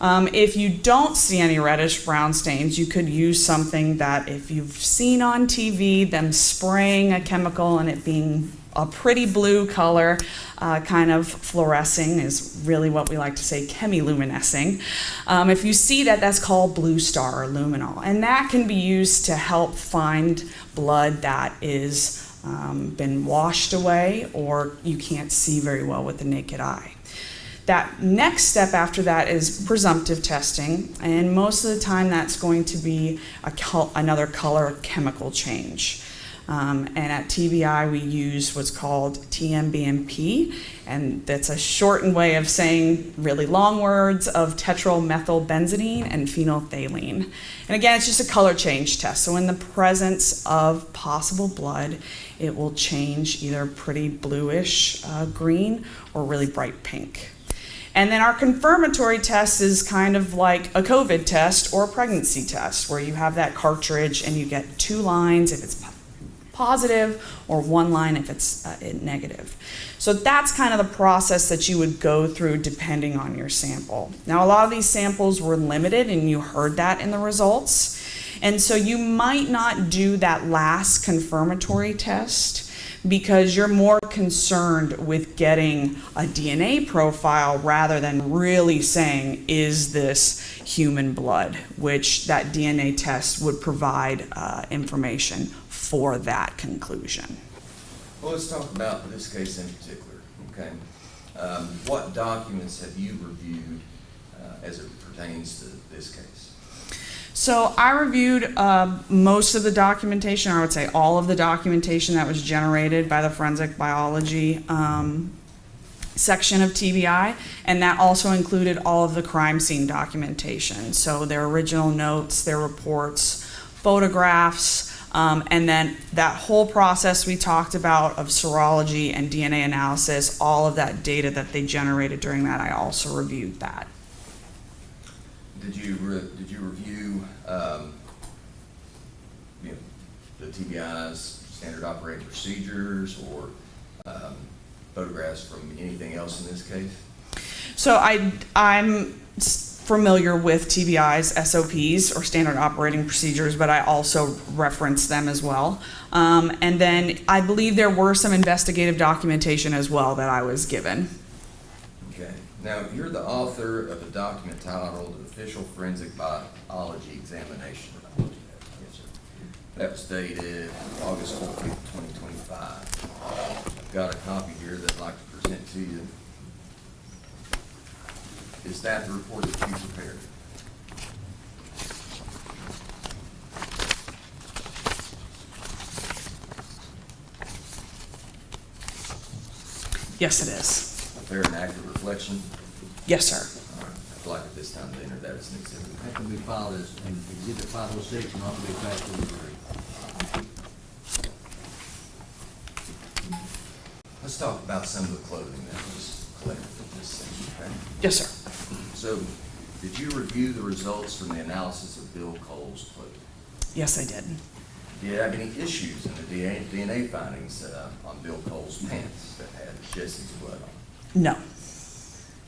If you don't see any reddish brown stains, you could use something that if you've seen on TV, them spraying a chemical and it being a pretty blue color, kind of fluorescing is really what we like to say, chemiluminescing. If you see that, that's called blue star or luminol. And that can be used to help find blood that is been washed away or you can't see very well with the naked eye. That next step after that is presumptive testing, and most of the time that's going to be another color chemical change. And at TBI we use what's called TMBMP, and that's a shortened way of saying really long words of tetromethylbenzidine and phenolphthalein. And again, it's just a color change test. So in the presence of possible blood, it will change either pretty bluish green or really bright pink. And then our confirmatory test is kind of like a COVID test or a pregnancy test, where you have that cartridge and you get 2 lines if it's positive or 1 line if it's negative. So that's kind of the process that you would go through depending on your sample. Now, a lot of these samples were limited, and you heard that in the results. And so you might not do that last confirmatory test because you're more concerned with getting a DNA profile rather than really saying, is this human blood, which that DNA test would provide information for that conclusion. Well, let's talk about this case in particular, okay? What documents have you reviewed as it pertains to this case? So I reviewed most of the documentation, or I would say all of the documentation that was generated by the forensic biology section of TBI, and that also included all of the crime scene documentation. So their original notes, their reports, photographs, and then that whole process we talked about of serology and DNA analysis, all of that data that they generated during that, I also reviewed that. Did you review the TBI's standard operating procedures or photographs from anything else in this case? So I'm familiar with TBI's SOPs or standard operating procedures, but I also reference them as well. And then I believe there were some investigative documentation as well that I was given. Okay. Now, you're the author of a document titled Official Forensic Biology Examination. Yes, sir. That was dated August 14th, 2025. I've got a copy here that I'd like to present to you. Is that the report that you prepared? Yes, it is. A fair and accurate reflection? Yes, sir. All right. I'd like at this time to enter that as an exhibit. That can be filed as an exhibit 506 and not to be attached to the jury. Let's talk about some of the clothing that was collected from this thing, okay? Yes, sir. So, did you review the results from the analysis of Bill Cole's clothing? Yes, I did. Do you have any issues in the DNA findings on Bill Cole's pants that had Jesse's blood on them? No.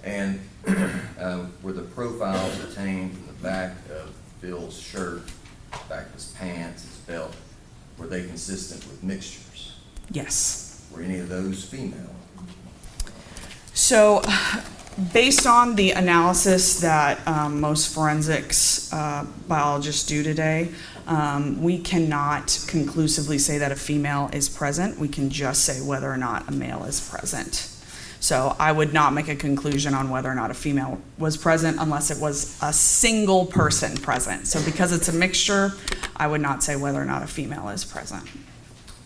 And were the profiles obtained from the back of Bill's shirt, back of his pants, his belt, were they consistent with mixtures? Yes. Were any of those female? So, based on the analysis that most forensics biologists do today, we cannot conclusively say that a female is present. We can just say whether or not a male is present. So I would not make a conclusion on whether or not a female was present unless it was a single person present. So because it's a mixture, I would not say whether or not a female is present.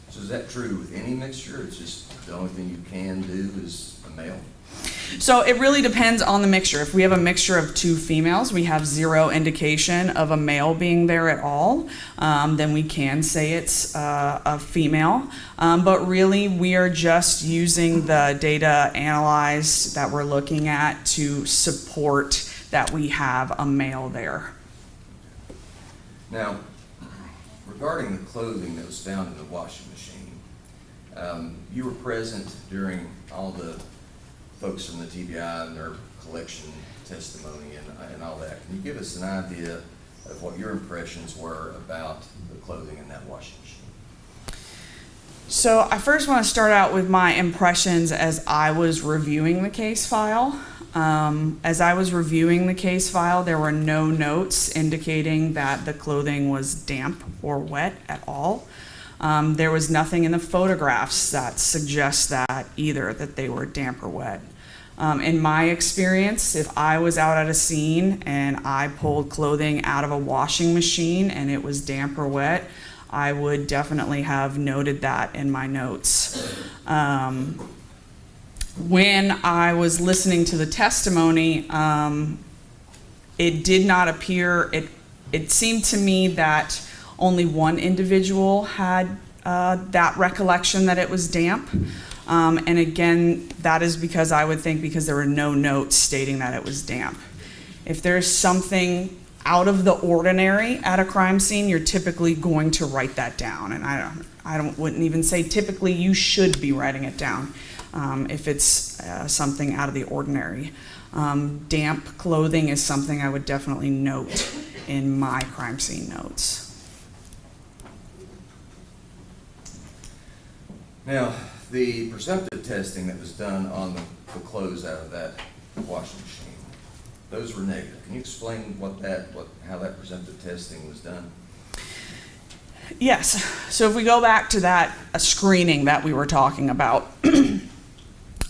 So is that true with any mixture? It's just the only thing you can do is a male? So it really depends on the mixture. If we have a mixture of two females, we have zero indication of a male being there at all, then we can say it's a female. But really, we are just using the data analyzed that we're looking at to support that we have a male there. Now, regarding the clothing that was found in the washing machine, you were present during all the folks from the TBI and their collection testimony and all that. Can you give us an idea of what your impressions were about the clothing in that washing machine? So I first want to start out with my impressions as I was reviewing the case file. As I was reviewing the case file, there were no notes indicating that the clothing was damp or wet at all. There was nothing in the photographs that suggests that either, that they were damp or wet. In my experience, if I was out at a scene and I pulled clothing out of a washing machine and it was damp or wet, I would definitely have noted that in my notes. When I was listening to the testimony, it did not appear, it seemed to me that only one individual had that recollection that it was damp. And again, that is because I would think because there were no notes stating that it was damp. If there's something out of the ordinary at a crime scene, you're typically going to write that down. And I wouldn't even say typically, you should be writing it down if it's something out of the ordinary. Damp clothing is something I would definitely note in my crime scene notes. Now, the presumptive testing that was done on the clothes out of that washing machine, those were negative. Can you explain how that presumptive testing was done? Yes. So if we go back to that screening that we were talking about,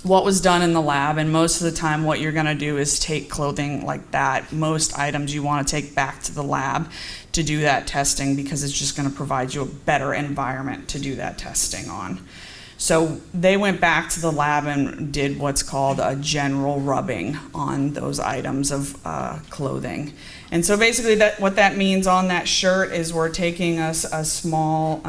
what was done in the lab, and most of the time what you're going to do is take clothing like that. Most items you want to take back to the lab to do that testing because it's just going to provide you a better environment to do that testing on. So they went back to the lab and did what's called a general rubbing on those items of clothing. And so basically what that means on that shirt is we're taking a small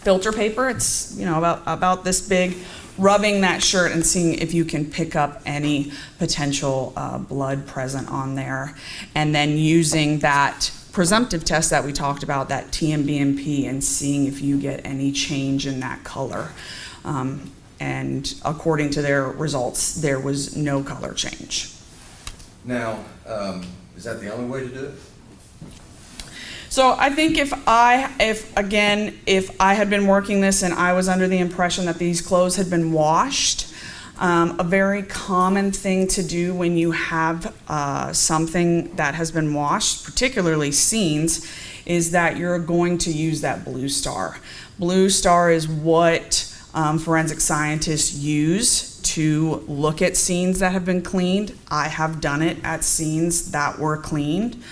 filter paper, it's about this big, rubbing that shirt and seeing if you can pick up any potential blood present on there. And then using that presumptive test that we talked about, that TMBMP, and seeing if you get any change in that color. And according to their results, there was no color change. Now, is that the only way to do it? So I think if I had been working this and I was under the impression that these clothes had been washed, a very common thing to do when you have something that has been washed, particularly scenes, is that you're going to use that blue star. Blue star is what forensic scientists use to look at scenes that have been cleaned. I have done it at scenes that were cleaned.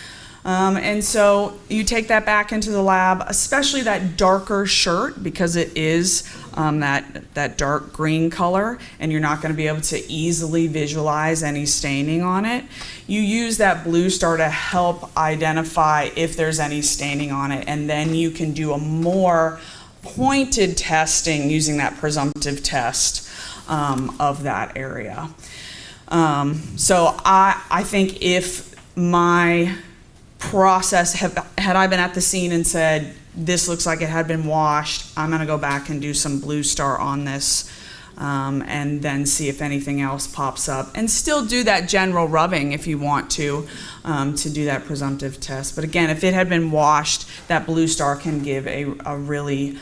And so you take that back into the lab, especially that darker shirt, because it is that dark green color, and you're not going to be able to easily visualize any staining on it. You use that blue star to help identify if there's any staining on it, and then you can do a more pointed testing using that presumptive test of that area. So I think if my process had I been at the scene and said this looks like it had been washed, I'm going to go back and do some blue star on this and then see if anything else pops up, and still do that general rubbing if you want to do that presumptive test. But again, if it had been washed, that blue star can give a really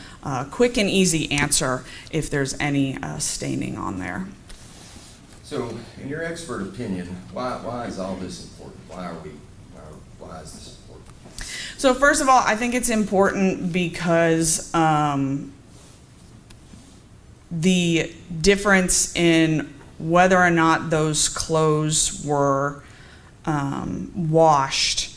quick and easy answer if there's any staining on there. So, in your expert opinion, why is all this important? Why is this important? So first of all, I think it's important because the difference in whether or not those clothes were washed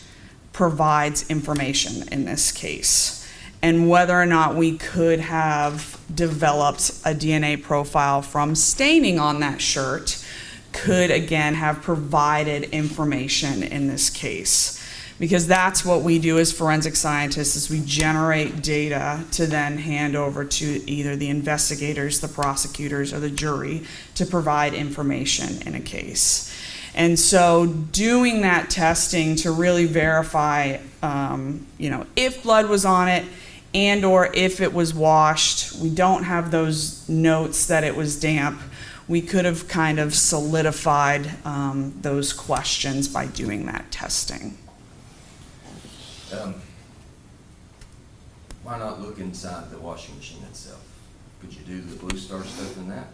provides information in this case. and whether or not we could have developed a DNA profile from staining on that shirt could again have provided information in this case. Because that's what we do as forensic scientists, is we generate data to then hand over to either the investigators, the prosecutors, or the jury to provide information in a case. And so doing that testing to really verify, if blood was on it and or if it was washed, we don't have those notes that it was damp. We could have kind of solidified those questions by doing that testing. Why not look inside the washing machine itself? Could you do the Blue Star stuff in that?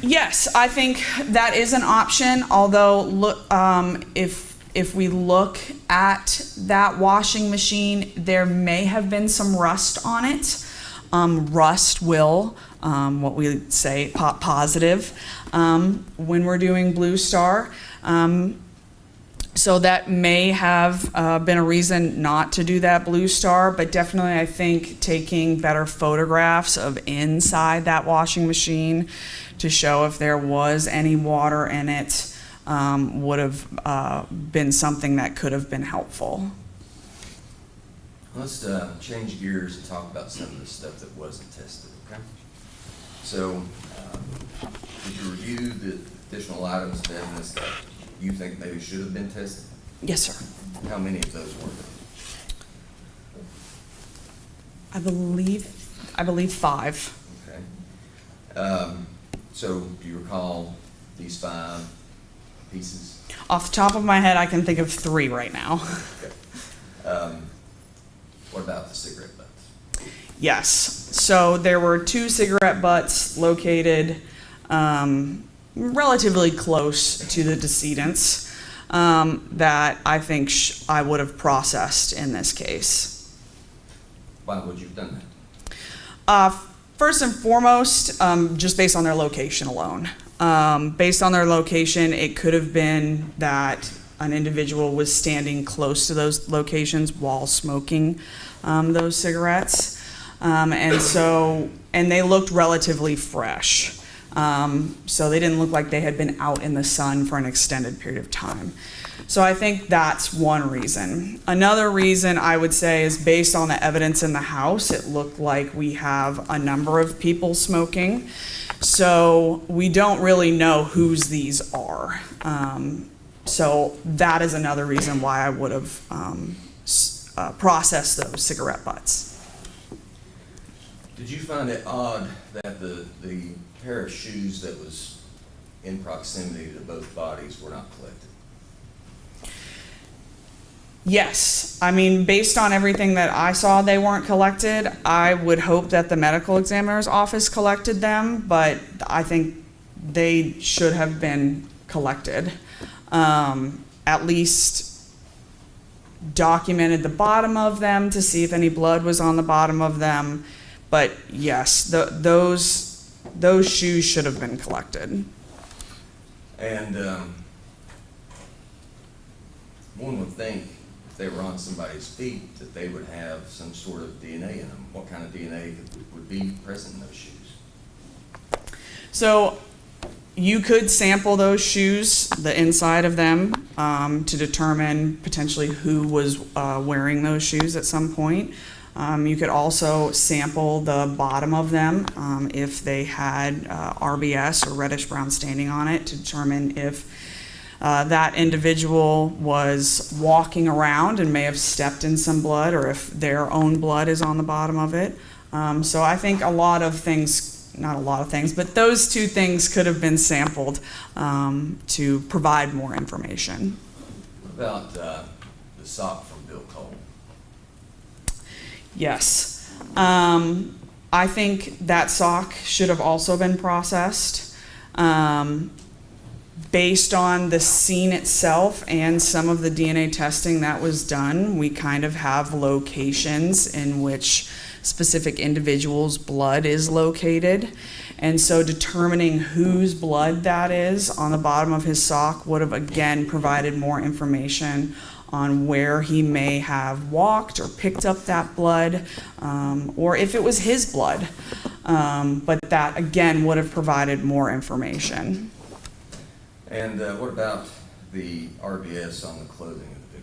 Yes, I think that is an option, although if we look at that washing machine, there may have been some rust on it. Rust will, what we say, pop positive when we're doing Blue Star. So that may have been a reason not to do that Blue Star, but definitely I think taking better photographs of inside that washing machine to show if there was any water in it would have been something that could have been helpful. Let's change gears and talk about some of the stuff that wasn't tested, okay? So, did you review the additional items of evidence that you think maybe should have been tested? Yes, sir. How many of those were there? I believe 5. Okay. So do you recall these 5 pieces? Off the top of my head, I can think of 3 right now. Okay. What about the cigarette butts? Yes. So there were 2 cigarette butts located relatively close to the decedents that I think I would have processed in this case. Why would you have done that? First and foremost, just based on their location alone. Based on their location, it could have been that an individual was standing close to those locations while smoking those cigarettes. And they looked relatively fresh. So they didn't look like they had been out in the sun for an extended period of time. So I think that's one reason. Another reason I would say is based on the evidence in the house, it looked like we have a number of people smoking. So we don't really know whose these are. So that is another reason why I would have processed those cigarette butts. Did you find it odd that the pair of shoes that was in proximity to both bodies were not collected? Yes. I mean, based on everything that I saw, they weren't collected. I would hope that the medical examiner's office collected them, but I think they should have been collected. At least documented the bottom of them to see if any blood was on the bottom of them. But yes, those shoes should have been collected. And one would think if they were on somebody's feet that they would have some sort of DNA in them. What kind of DNA would be present in those shoes? So you could sample those shoes, the inside of them, to determine potentially who was wearing those shoes at some point. You could also sample the bottom of them if they had RBS or reddish-brown staining on it to determine if that individual was walking around and may have stepped in some blood or if their own blood is on the bottom of it. So I think a lot of things, not a lot of things, but those 2 things could have been sampled to provide more information. What about the sock from Bill Cole? Yes. I think that sock should have also been processed. Based on the scene itself and some of the DNA testing that was done, we kind of have locations in which specific individuals' blood is located. And so determining whose blood that is on the bottom of his sock would have again provided more information on where he may have walked or picked up that blood, or if it was his blood. But that, again, would have provided more information. And what about the RBS on the clothing of the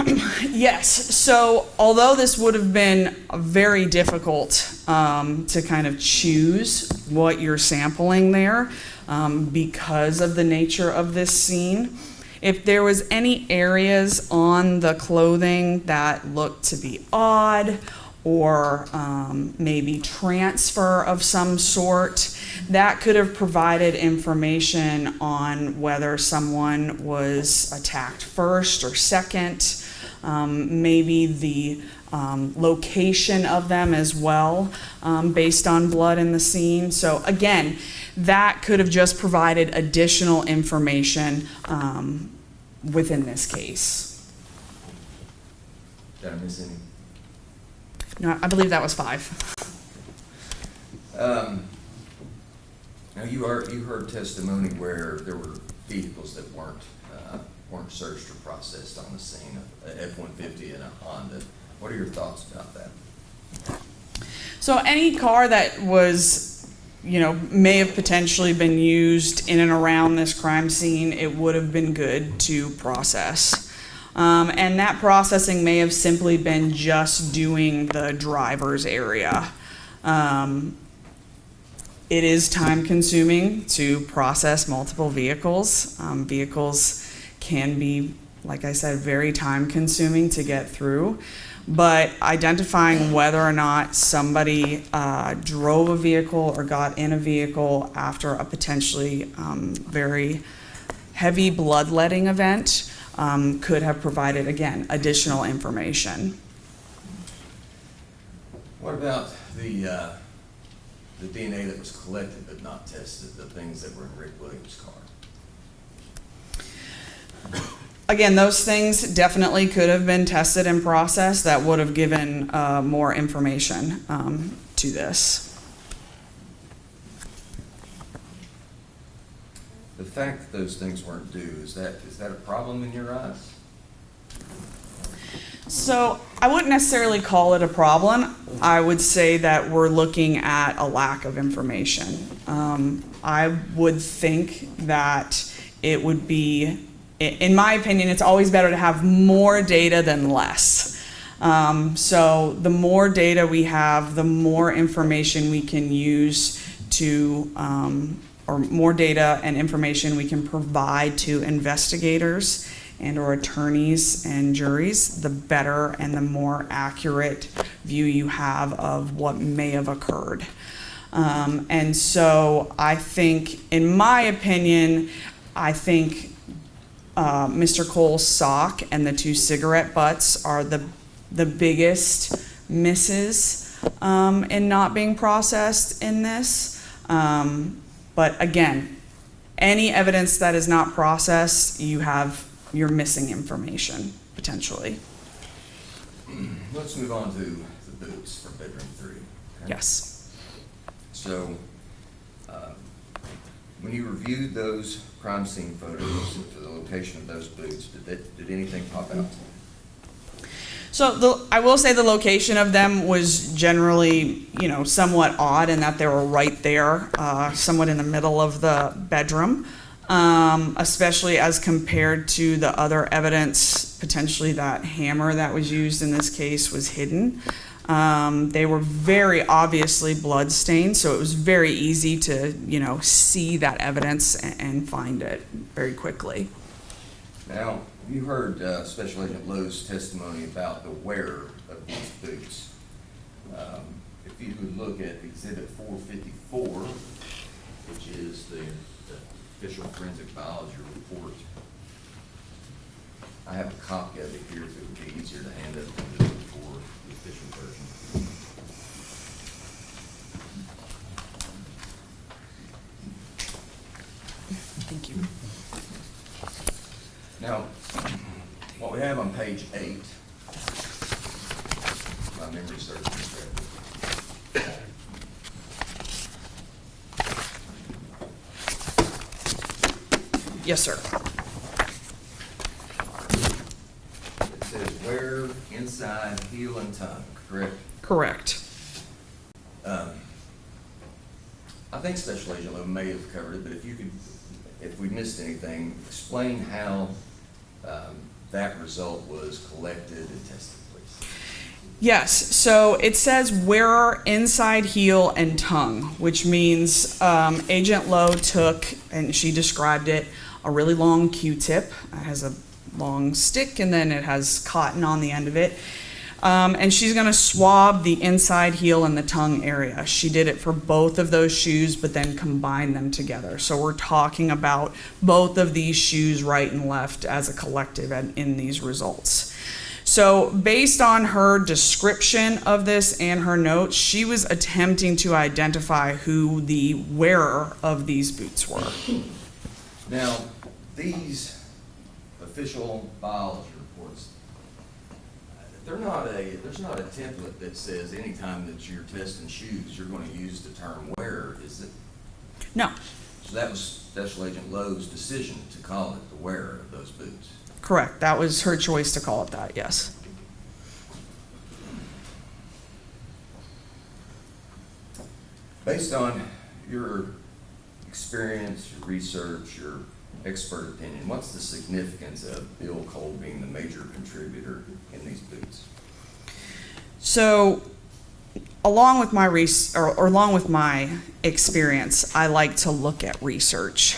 victims? Yes, so although this would have been very difficult to kind of choose what you're sampling there because of the nature of this scene, if there was any areas on the clothing that looked to be odd or maybe transfer of some sort, that could have provided information on whether someone was attacked first or second, maybe the location of them as well, based on blood in the scene. So again, that could have just provided additional information within this case. Did I miss any? No, I believe that was 5. Now, you heard testimony where there were vehicles that weren't searched or processed on the scene, a F-150 and a Honda. What are your thoughts about that? So any car that was, may have potentially been used in and around this crime scene, it would have been good to process. And that processing may have simply been just doing the driver's area. It is time consuming to process multiple vehicles. Vehicles can be, like I said, very time consuming to get through. But identifying whether or not somebody drove a vehicle or got in a vehicle after a potentially very heavy bloodletting event could have provided, again, additional information. What about the DNA that was collected but not tested, the things that were in Rick Williams' car? Again, those things definitely could have been tested and processed. That would have given more information to this. The fact that those things weren't due, is that a problem in your eyes? So I wouldn't necessarily call it a problem. I would say that we're looking at a lack of information. I would think that it would be, in my opinion, it's always better to have more data than less. So the more data we have, the more information we can use to, or more data and information we can provide to investigators and or attorneys and juries, the better and the more accurate view you have of what may have occurred. And so I think, in my opinion, Mr. Cole's sock and the 2 cigarette butts are the biggest misses in not being processed in this. But again, any evidence that is not processed, you're missing information, potentially. Let's move on to the boots from bedroom 3. Okay? Yes. So, when you reviewed those crime scene photos to the location of those boots, did anything pop out? So I will say the location of them was generally, somewhat odd in that they were right there, somewhat in the middle of the bedroom, especially as compared to the other evidence. Potentially that hammer that was used in this case was hidden. They were very obviously blood stained, so it was very easy to, see that evidence and find it very quickly. Now, you heard Special Agent Lowe's testimony about the wearer of these boots. If you would look at Exhibit 454, which is the official forensic biology report, I have a copy of it here, so it would be easier to hand it for the official version. Thank you. Now, what we have on page 8, my memory serves me correctly. Yes, sir. inside heel and tongue, correct? Correct. I think Special Agent Lowe may have covered it, but if you could, if we missed anything, explain how that result was collected and tested, please. Yes, so it says wearer inside heel and tongue, which means Agent Lowe took, and she described it, a really long Q-tip. It has a long stick and then it has cotton on the end of it. And she's going to swab the inside heel and the tongue area. She did it for both of those shoes, but then combined them together. So we're talking about both of these shoes, right and left, as a collective in these results. So based on her description of this and her notes, she was attempting to identify who the wearer of these boots were. Now, these official biology reports, there's not a template that says anytime that you're testing shoes, you're going to use the term wearer, is it? No, So that was Special Agent Lowe's decision to call it the wearer of those boots. correct. That was her choice to call it that, yes. Based on your experience, your research, your expert opinion, what's the significance of Bill Cole being the major contributor in these boots? So, along with my along with my experience, I like to look at research.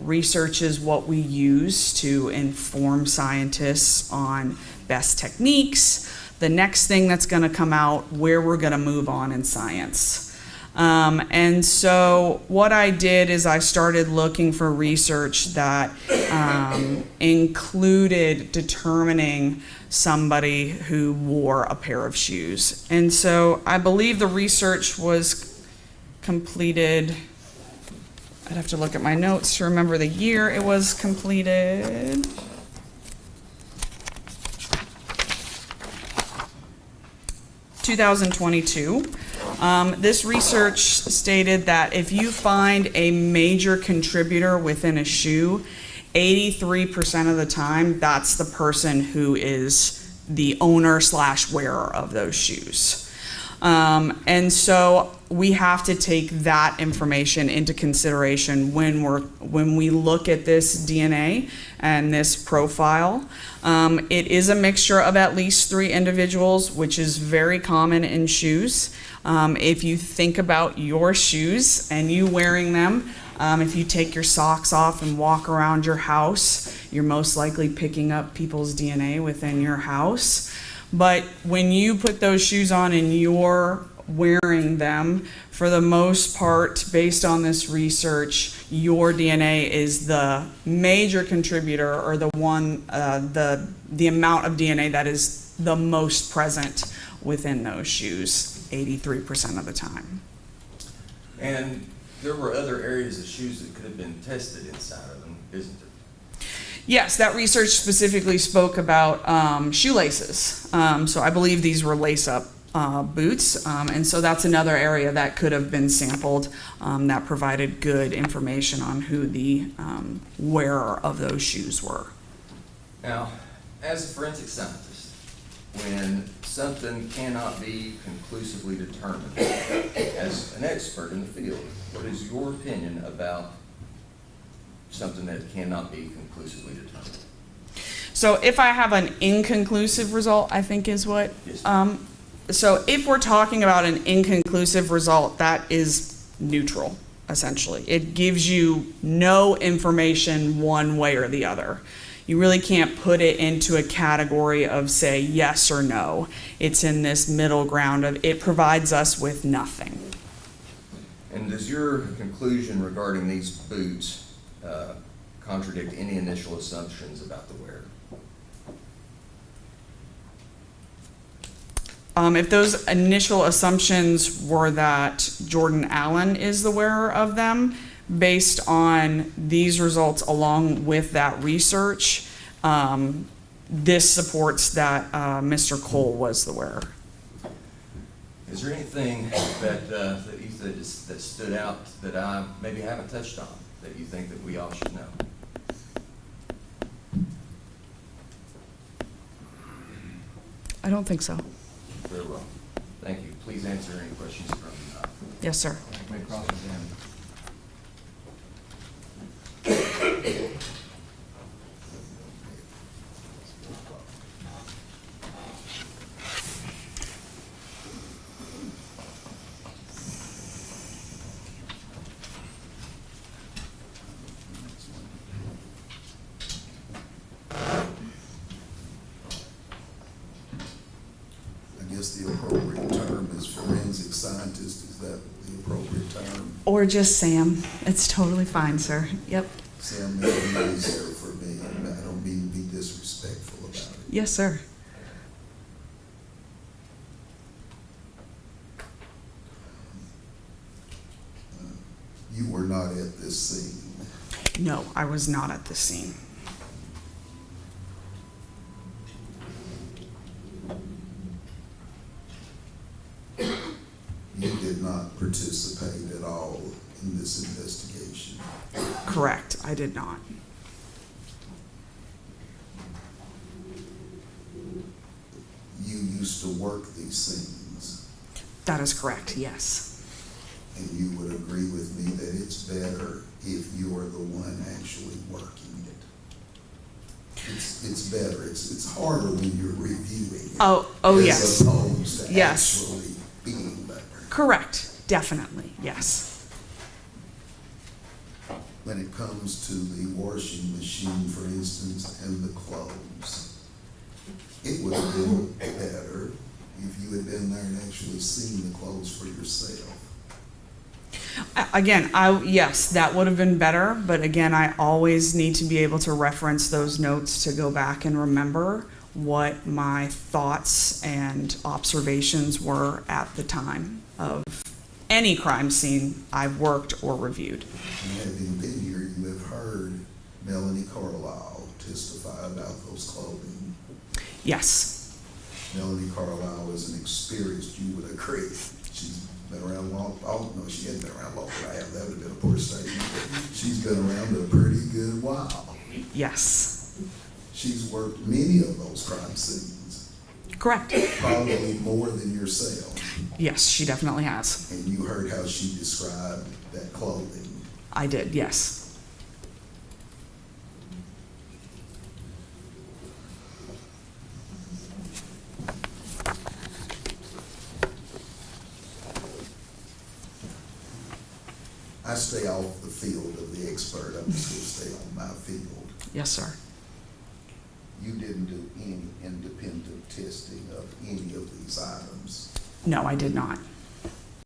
Research is what we use to inform scientists on best techniques, the next thing that's going to come out, where we're going to move on in science. And so what I did is I started looking for research that included determining somebody who wore a pair of shoes. And so I believe the research was completed, I'd have to look at my notes to remember the year it was completed. (2022). This research stated that if you find a major contributor within a shoe, 83% of the time, that's the person who is the owner / wearer of those shoes. And so we have to take that information into consideration when we look at this DNA and this profile. It is a mixture of at least 3 individuals, which is very common in shoes. If you think about your shoes and you wearing them, if you take your socks off and walk around your house, you're most likely picking up people's DNA within your house. But when you put those shoes on and you're wearing them, for the most part, based on this research, your DNA is the major contributor, or the one, the amount of DNA that is the most present within those shoes, 83% of the time. And there were other areas of shoes that could have been tested inside of them, isn't there? Yes, that research specifically spoke about shoelaces. So I believe these were lace-up boots, and so that's another area that could have been sampled that provided good information on who the wearer of those shoes were. Now, as a forensic scientist, when something cannot be conclusively determined, as an expert in the field, what is your opinion about something that cannot be conclusively determined? So if I have an inconclusive result, I think is what, Yes. so if we're talking about an inconclusive result, that is neutral, essentially. It gives you no information one way or the other. You really can't put it into a category of, say, yes or no. It's in this middle ground of, it provides us with nothing. And does your conclusion regarding these boots contradict any initial assumptions about the wearer? If those initial assumptions were that Jordan Allen is the wearer of them, based on these results along with that research, this supports that Mr. Cole was the wearer. Is there anything that stood out that I maybe haven't touched on that you think that we all should know? don't think so. Very well. Thank you. Please answer any questions from Yes, sir. May cross-examine. I guess the appropriate term is forensic scientist. Is that the appropriate term? Or just Sam. It's totally fine, sir. Yep. Sam made it easier for me. I don't mean to be disrespectful about it. Yes, sir. You were not at this scene. No, I was not at the scene. You did not participate at all in this investigation. Correct. I did not. You used to work these scenes, That is correct. Yes. and you would agree with me that it's better if you are the one actually working it. It's better. It's harder when you're reviewing it. Oh yes. As opposed to Yes. actually being there. Correct. Definitely. Yes. When it comes to the washing machine, for instance, and the clothes, it would have been better if you had been there and actually seen the clothes for yourself. Again, yes, that would have been better, but again, I always need to be able to reference those notes to go back and remember what my thoughts and observations were at the time of any crime scene I've worked or reviewed. And having been here, you have heard Melanie Carlisle testify about those clothing. Yes. Melanie Carlisle is an experienced, you would agree. She's been around long, oh, no, she hasn't been around long, but I have, that would have been a poor statement. But she's been around a pretty good while. Yes. She's worked many of those crime scenes, Correct. probably more than yourself. Yes, she definitely has. And you heard how she described that clothing. I did, yes. I stay off the field of the expert. I'm just going to stay on my field. Yes, sir. You didn't do any independent testing of any of these items. No, I did not.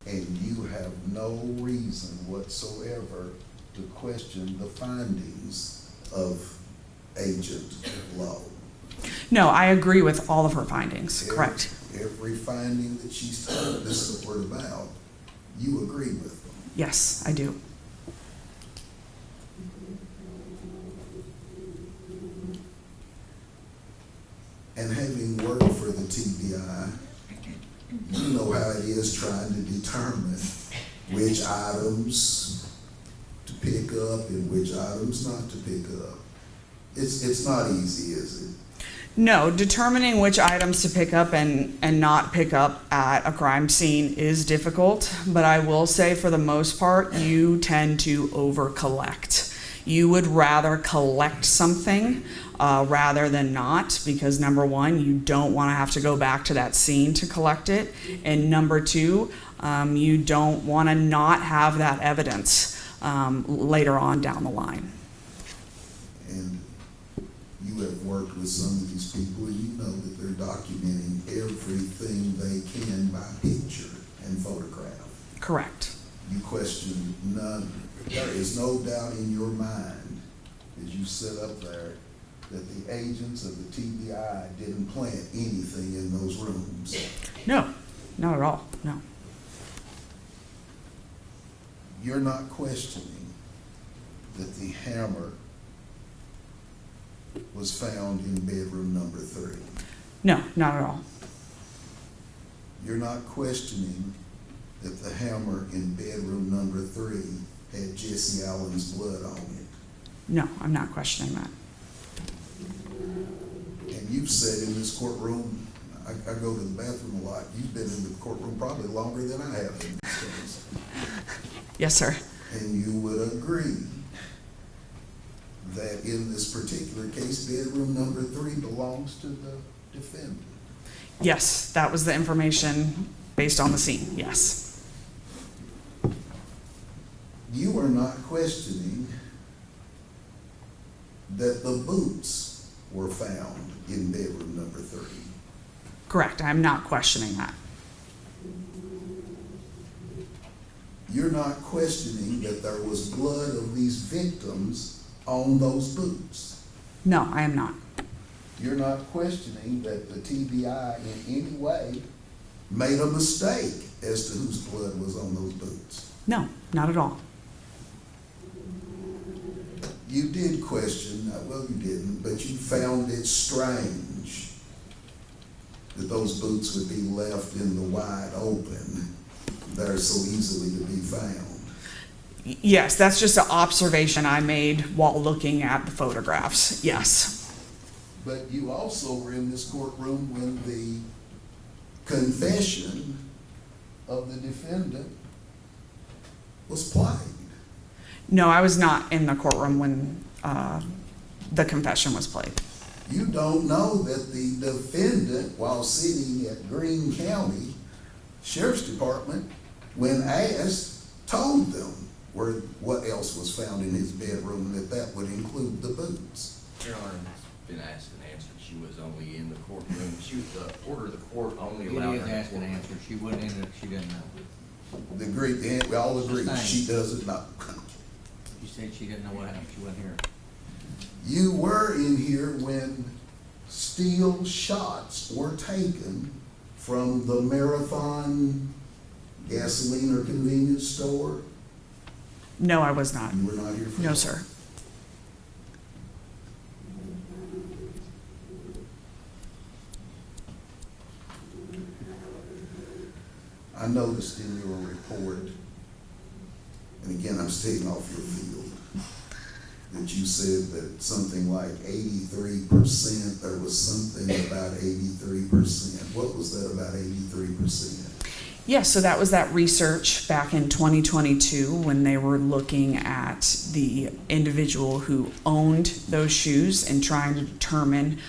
And you have no reason whatsoever to question the findings of Agent Lowe. No, I agree with all of her findings. Correct. Every finding that she's told this report about, you agree with them. Yes, I do. And having worked for the TBI, you know how it is trying to determine which items to pick up and which items not to pick up. It's not easy, is it? No, determining which items to pick up and not pick up at a crime scene is difficult, but I will say for the most part, you tend to over-collect. You would rather collect something rather than not, because number one, you don't want to have to go back to that scene to collect it, and number two, you don't want to not have that evidence later on down the line. And you have worked with some of these people, and you know that they're documenting everything they can by picture and photograph. Correct. You question none. There is no doubt in your mind as you sit up there that the agents of the TBI didn't plant anything in those rooms. No, not at all. No. You're not questioning that the hammer was found in bedroom number 3. No, not at all. You're not questioning that the hammer in bedroom number 3 had Jesse Allen's blood on it. No, I'm not questioning that. And you've said in this courtroom, I go to the bathroom a lot. You've been in the courtroom probably longer than I have in this case. Yes, sir. And you would agree that in this particular case, bedroom number 3 belongs to the defendant. Yes, that was the information based on the scene, yes. You are not questioning that the boots were found in bedroom number 3. Correct, I'm not questioning that. You're not questioning that there was blood of these victims on those boots. No, I am not. You're not questioning that the TBI in any way made a mistake as to whose blood was on those boots. No, not at all. You did question, well, you didn't, but you found it strange that those boots would be left in the wide open. They're so easily to be found. Yes, that's just an observation I made while looking at the photographs, yes. But you also were in this courtroom when the confession of the defendant was played. No, I was not in the courtroom when the confession was played. You don't know that the defendant, while sitting at Greene County Sheriff's Department, when asked, told them what else was found in his bedroom, and that would include the boots. Your Honor, it's been asked and answered. She was only in the courtroom. She was the order of the court only allowed It her. is asked and answered. She wasn't in it, she didn't know. We all agree, she doesn't know. She said she didn't know what happened, she wasn't here. You were in here when steel shots were taken from the Marathon gasoline or convenience store. No, I was not. You were not here for No, that. sir. I noticed in your report, and again, I'm staying off your field, that you said that something like 83%, there was something about 83%. What was that about 83%? Yes, so that was that research back in 2022 when they were looking at the individual who owned those shoes and trying to determine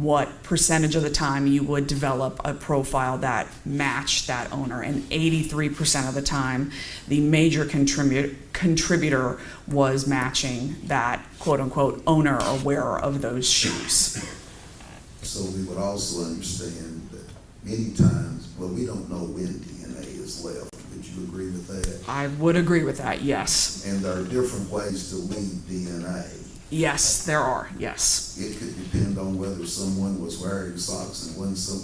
what percentage of the time you would develop a profile that matched that owner. And 83% of the time, the major contributor was matching that quote-unquote owner or wearer of those shoes. So we would also understand that many times, well, we don't know when DNA is left. Would you agree with that? I would agree with that, yes. And there are different ways to leave DNA. Yes, there are, yes. It could depend on whether someone was wearing socks and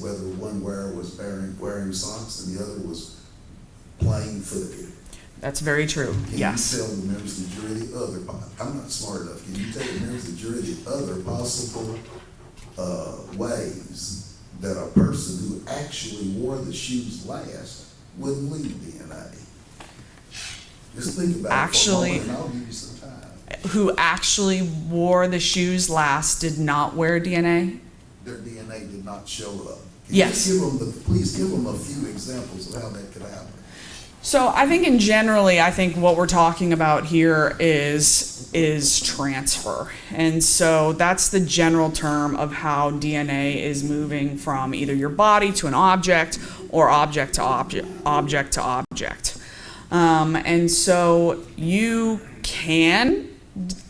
whether one wearer was wearing socks and the other was plain footed. That's very true, yes. Can you tell the members of the jury the other, I'm not smart enough, can you tell the members of the jury the other possible ways that a person who actually wore the shoes last would leave DNA? Just think about it for a moment and I'll give you some time. Who actually wore the shoes last did not wear DNA? Their DNA did not show up. Yes. Please give them a few examples of how that could happen. So I think I think what we're talking about here is transfer. And so that's the general term of how DNA is moving from either your body to an object or object to object. And so you can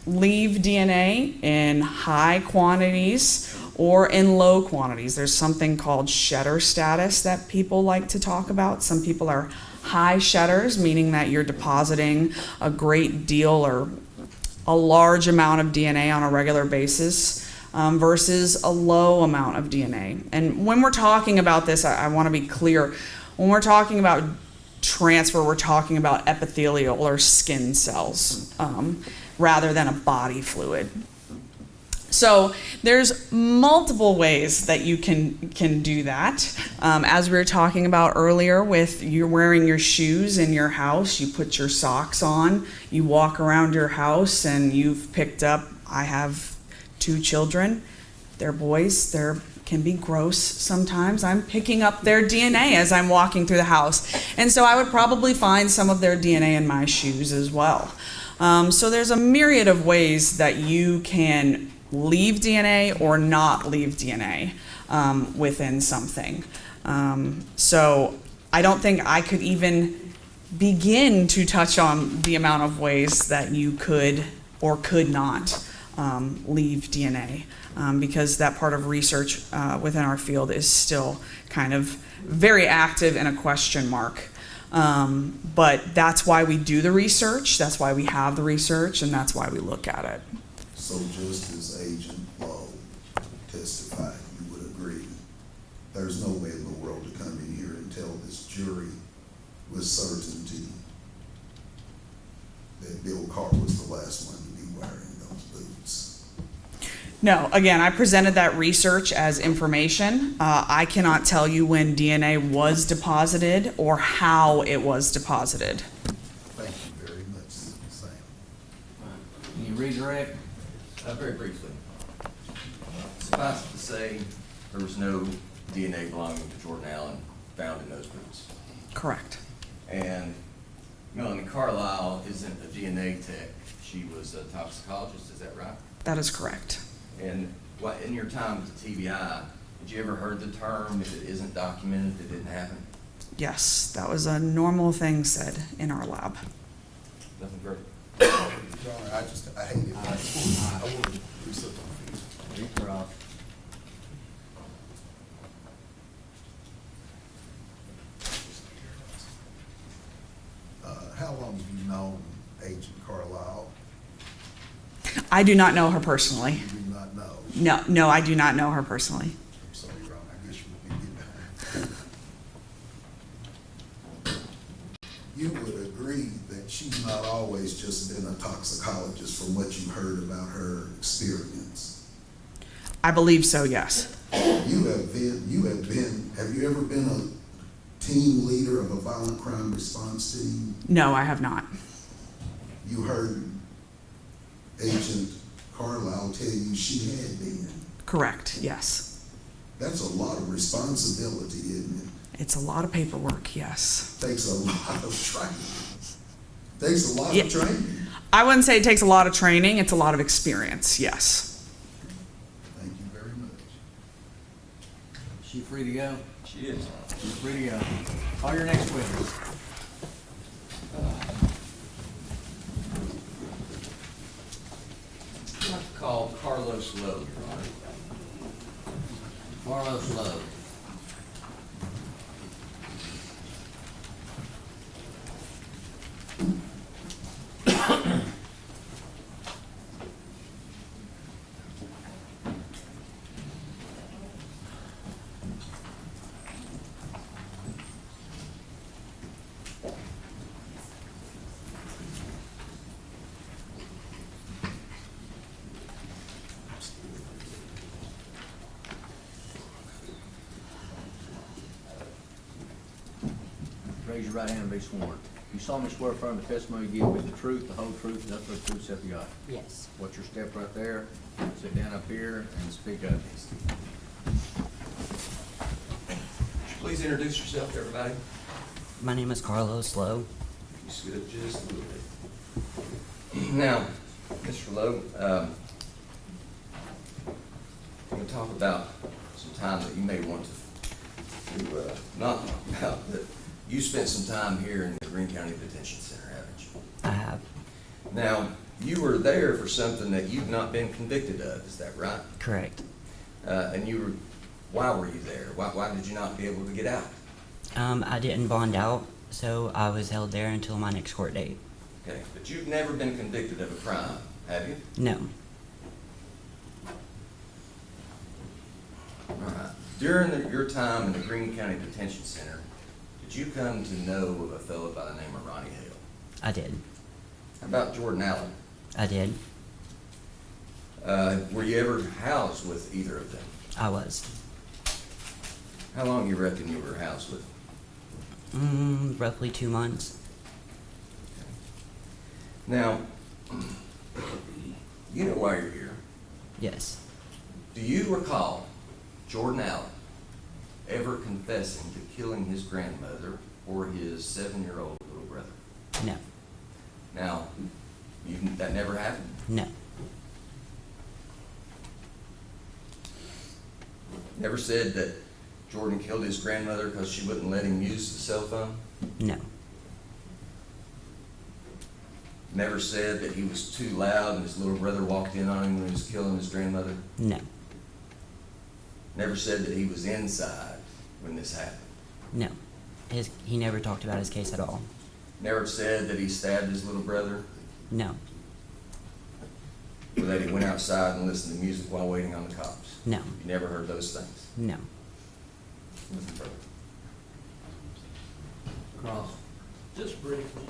leave DNA in high quantities or in low quantities. There's something called shedder status that people like to talk about. Some people are high shedders, meaning that you're depositing a great deal or a large amount of DNA on a regular basis versus a low amount of DNA. And when we're talking about this, I want to be clear. When we're talking about transfer, we're talking about epithelial or skin cells rather than a body fluid. So there's multiple ways that you can do that. As we were talking about earlier with you're wearing your shoes in your house, you put your socks on, you walk around your house and you've picked up, I have 2 children, they're boys, they're can be gross sometimes. I'm picking up their DNA as I'm walking through the house. And so I would probably find some of their DNA in my shoes as well. So there's a myriad of ways that you can leave DNA or not leave DNA within something. So I don't think I could even begin to touch on the amount of ways that you could or could not leave DNA, because that part of research within our field is still kind of very active and a question mark. But that's why we do the research, that's why we have the research, and that's why we look at it. So just as Agent Lowe testified, you would agree, there's no way in the world to come in here and tell this jury with certainty that Bill Carr was the last one to be wearing those boots. No, again, I presented that research as information. I cannot tell you when DNA was deposited or how it was deposited. Thank you very much, Sam. Can you redirect? Very briefly. Suffice it to say, there was no DNA belonging to Jordan Allen found in those boots. Correct. And Melanie Carlisle isn't a DNA tech. She was a toxicologist, is that right? That is correct. And what, in your time with the TBI, did you ever heard the term, if it isn't documented, it didn't happen? Yes, that was a normal thing said in our lab. Nothing further. Your Honor, I hate it. I want to do something. Recross. How long have you known Agent Carlisle? I do not know her personally. You do not know. No, I do not know her personally. I'm sorry, Your Honor, I guess you will be behind. You would agree that she's not always just been a toxicologist from what you heard about her experience. I believe so, yes. Have you ever been a team leader of a violent crime response team? No, I have not. You heard Agent Carlisle tell you she had been. Correct, yes. That's a lot of responsibility, isn't it? It's a lot of paperwork, yes. Takes a lot of training. Takes a lot Yeah. of training. I wouldn't say it takes a lot of training, it's a lot of experience, yes. Thank you very much. Is she free to go? She is. She's free to go. Call your next witness. I'd like to call Carlos Lowe, Your Honor. Carlos Lowe. Raise your right hand and be sworn. You solemnly swear affirm the testimony you give will be the truth, the whole truth, and nothing but the truth, so help you God. Yes. Watch your step right there. Sit down up here and speak up. Please introduce yourself to everybody. My name is Carlos Lowe. You scoot up just a little bit. Now, Mr. Lowe, I'm going to talk about some time that you may want to not talk about, but you spent some time here in the Greene County Detention Center, haven't you? I have. Now, you were there for something that you've not been convicted of, is that right? Correct. And why were you there? Why did you not be able to get out? I didn't bond out, so I was held there until my next court date. Okay, but you've never been convicted of a crime, have you? No. All right. During your time in the Greene County Detention Center, did you come to know of a fellow by the name of Ronnie Hale? I did. How about Jordan Allen? I did. Were you ever housed with either of them? I was. How long you reckon you were housed with them? Roughly 2 months. Now, you know why you're here. Yes. Do you recall Jordan Allen ever confessing to killing his grandmother or his 7-year-old little brother? No. Now, that never happened? No. Never said that Jordan killed his grandmother because she wouldn't let him use the cell phone? No. Never said that he was too loud and his little brother walked in on him when he was killing his grandmother? No. Never said that he was inside when this happened? No. He never talked about his case at all. Never said that he stabbed his little brother? No. Or that he went outside and listened to music while waiting on the cops? No. You never heard those things? No. Nothing further. Cross. Just briefly,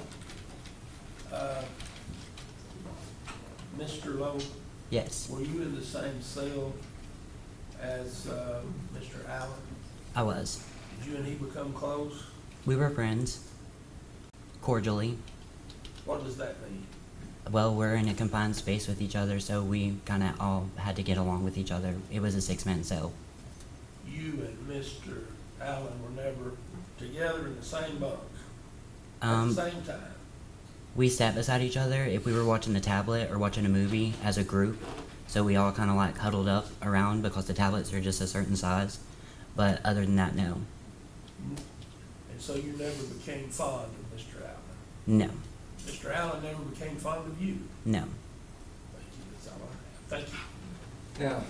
Mr. Lowe, Yes. were you in the same cell as Mr. Allen? I was. Did you and he become close? We were friends. Cordially. What does that mean? Well, we're in a confined space with each other, so we kind of all had to get along with each other. It was a 6-man cell. You and Mr. Allen were never together in the same bunk at Um, the same time? We sat beside each other if we were watching the tablet or watching a movie as a group. So we all kind of like huddled up around because the tablets are just a certain size. But other than that, no. And so you never became fond of Mr. Allen? No. Mr. Allen never became fond of you? No. Thank you, that's all I have. Thank you. Now,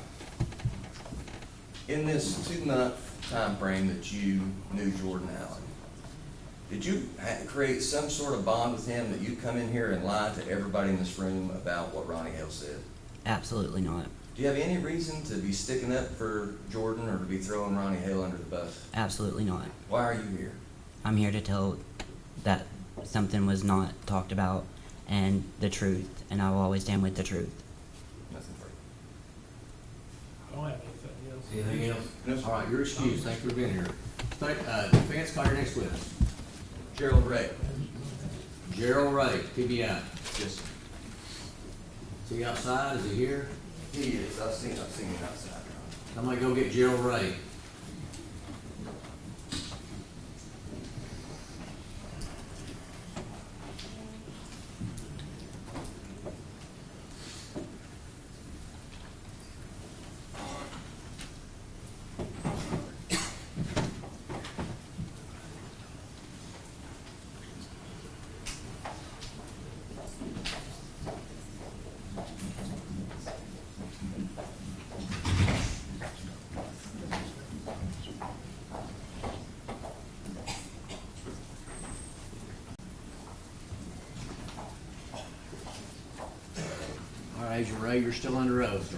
in this 2-month time frame that you knew Jordan Allen, did you create some sort of bond with him that you come in here and lie to everybody in this room about what Ronnie Hale said? Absolutely not. Do you have any reason to be sticking up for Jordan or to be throwing Ronnie Hale under the bus? Absolutely not. Why are you here? I'm here to tell that something was not talked about and the truth, and I will always stand with the truth. Nothing further. I don't have anything else. Anything else? No, sir. All right, you're excused. Thank you for being here. Defense, call your next witness. Gerald Ray. Gerald Ray, PBI. Yes, Is he outside? Is he here? he is. I've seen him outside. Somebody go get Gerald Ray. All right, Agent Ray, you're still under oath.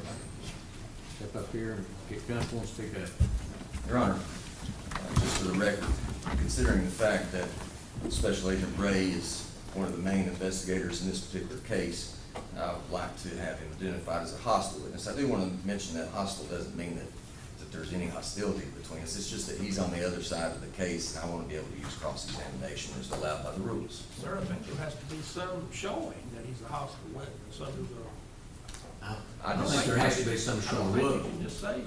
Step up here and get comfortable and speak up. Your Honor, just for the record, considering the fact that Special Agent Ray is one of the main investigators in this particular case, I would like to have him identified as a hostile witness. I do want to mention that hostile doesn't mean that there's any hostility between us. It's just that he's on the other side of the case, and I want to be able to use cross-examination as allowed by the rules. Sir, I think there has to be some showing that he's a hostile witness under the. I don't think there has to be some I strong don't think look you can just say.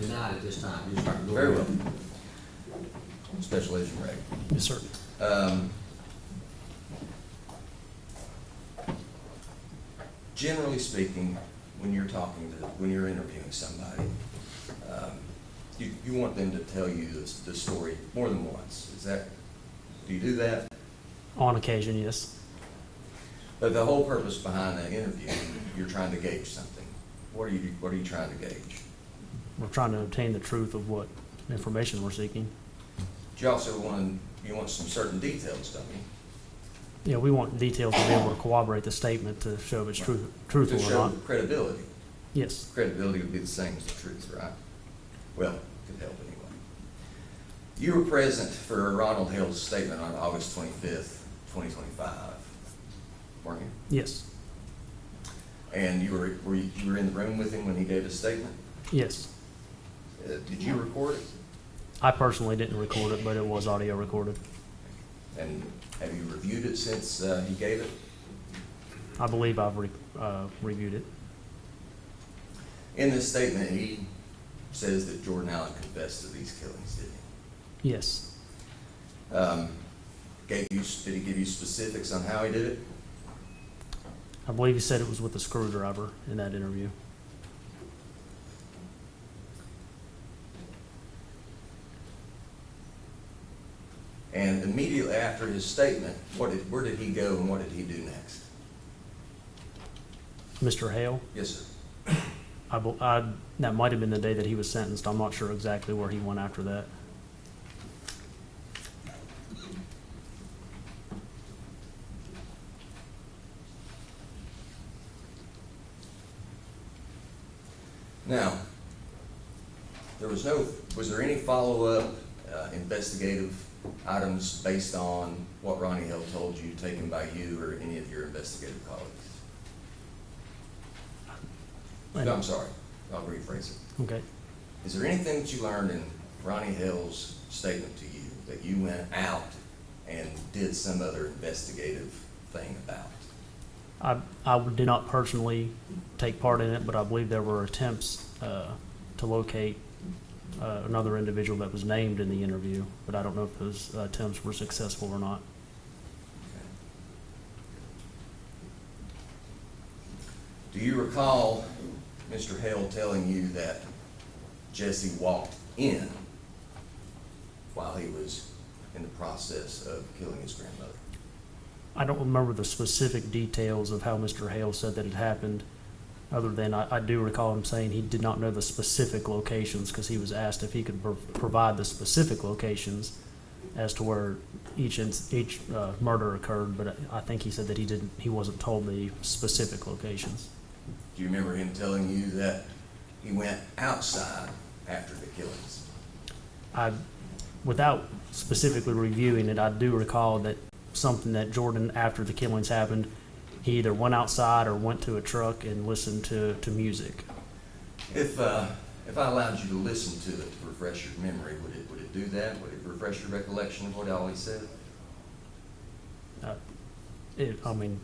denied at this time. You just start to go Very ahead. well. Special Agent Ray. Yes, sir. Generally speaking, when you're when you're interviewing somebody, you want them to tell you the story more than once. Do you do that? On occasion, yes. But the whole purpose behind that interview, you're trying to gauge something. What are you trying to gauge? We're trying to obtain the truth of what information we're seeking. But you also want some certain details, don't you? Yeah, we want details to be able to corroborate the statement to show if it's truthful To or show not. credibility. Yes. Credibility would be the same as the truth, right? Well, could help anyway. You were present for Ronald Hill's statement on August 25th, 2025, weren't you? Yes. And you were in the room with him when he gave his statement? Yes. Did you record it? I personally didn't record it, but it was audio recorded. And have you reviewed it since he gave it? I believe I've reviewed it. In this statement, he says that Jordan Allen confessed to these killings, didn't he? Yes. Did he give you specifics on how he did it? I believe he said it was with a screwdriver in that interview. And immediately after his statement, where did he go and what did he do next? Mr. Hale, Yes, sir. that might have been the day that he was sentenced. I'm not sure exactly where he went after that. Now, was there any follow-up investigative items based on what Ronnie Hill told you, taken by you or any of your investigative colleagues? No, I'm sorry, I'll rephrase it. Okay. Is there anything that you learned in Ronnie Hill's statement to you that you went out and did some other investigative thing about? I did not personally take part in it, but I believe there were attempts to locate another individual that was named in the interview, but I don't know if those attempts were successful or not. Do you recall Mr. Hale telling you that Jesse walked in while he was in the process of killing his grandmother? I don't remember the specific details of how Mr. Hale said that it happened, other than I do recall him saying he did not know the specific locations because he was asked if he could provide the specific locations as to where each murder occurred, but I think he said that he wasn't told the specific locations. Do you remember him telling you that he went outside after the killings? Without specifically reviewing it, I do recall that something that Jordan, after the killings happened, he either went outside or went to a truck and listened to music. If I allowed you to listen to it to refresh your memory, would it do that? Would it refresh your recollection of what I always said? If you're going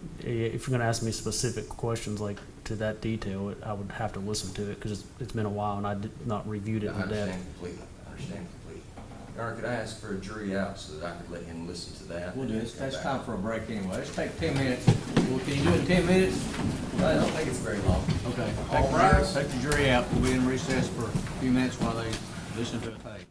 to ask me specific questions like to that detail, I would have to listen to it because it's been a while and I did not reviewed it I in understand depth. completely. I understand completely. Your Honor, could I ask for a jury out so that I could let him listen to that? We'll do this. It's time for a break anyway. Let's take 10 minutes. Well, can you do it in 10 minutes? I don't think it's very long. Okay. All rise. Take the jury out. We'll be in recess for a few minutes while they listen to the tape.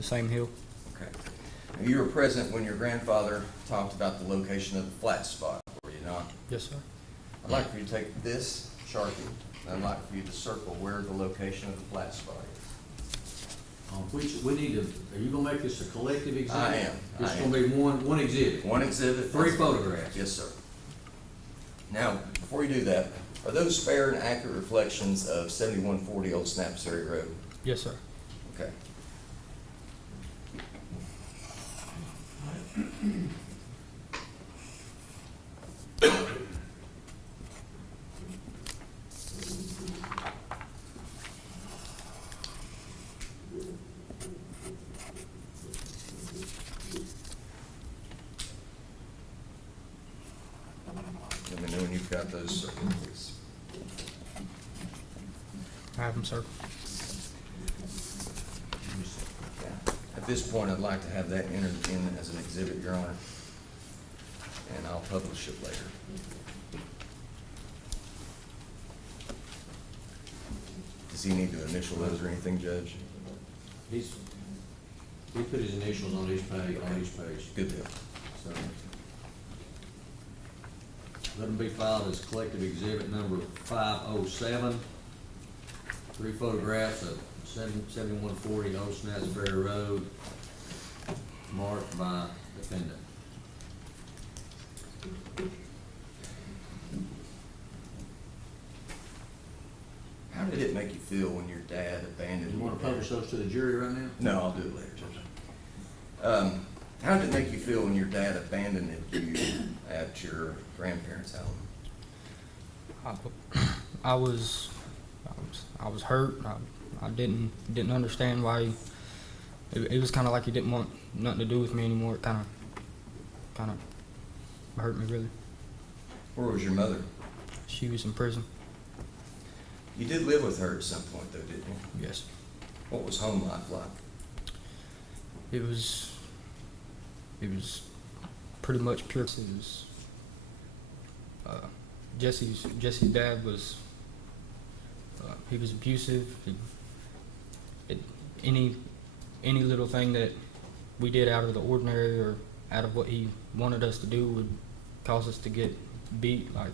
the same hill. Okay. Now, you were present when your grandfather talked about the location of the flat spot, were you not? Yes, sir. I'd like for you to take this Sharpie, and I'd like for you to circle where the location of the flat spot is. Which, we need to, are you gonna make this a collective exhibit? I am. It's I gonna be one exhibit. One exhibit. 3 photographs. Yes, sir. Now, before you do that, are those fair and accurate reflections of 7140 Old Snapsbury Road? Yes, sir. Okay. Let me know when you've got those circled, please. I have them, sir. At this point, I'd like to have that entered in as an exhibit, Your Honor, and I'll publish it later. Does he need to initial those or anything, Judge? He put his initials on each page, Good deal. so. Let them be filed as collective exhibit number 507. 3 photographs of 7140 Old Snapsbury Road, marked by defendant. How did it make you feel when your dad abandoned you? You wanna publish those to the jury right now? No, I'll do it later, Judge. How did it make you feel when your dad abandoned you at your grandparents' house? I was hurt. I didn't understand why. It was kind of like he didn't want nothing to do with me anymore. It kind of hurt me really. Where was your mother? She was in prison. You did live with her at some point, though, didn't you? Yes. What was home life like? It was pretty much pure. It was, Jesse's dad was he was abusive. Any little thing that we did out of the ordinary or out of what he wanted us to do would cause us to get beat, like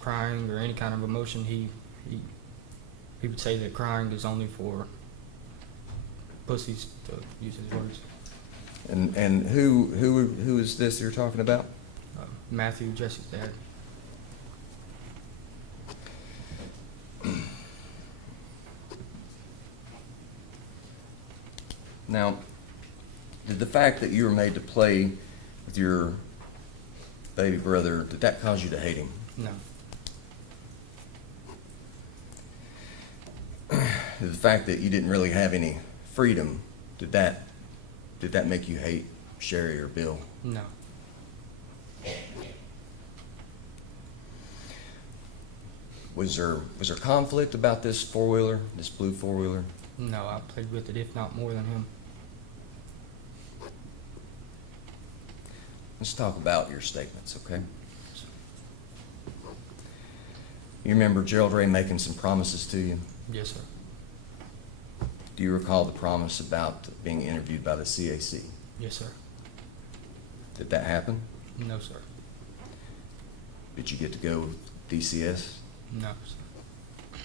crying or any kind of emotion. He would say that crying is only for pussies, to use his words. And who is this you're talking about? Matthew, Jesse's dad. Now, did the fact that you were made to play with your baby brother, did that cause you to hate him? No. The fact that you didn't really have any freedom, did that make you hate Sherry or Bill? No. Was there conflict about this four-wheeler, this blue four-wheeler? No, I played with it, if not more than him. Let's talk about your statements, okay? You remember Gerald Ray making some promises to you? Yes, sir. Do you recall the promise about being interviewed by the CAC? Yes, sir. Did that happen? No, sir. Did you get to go with DCS? No, sir.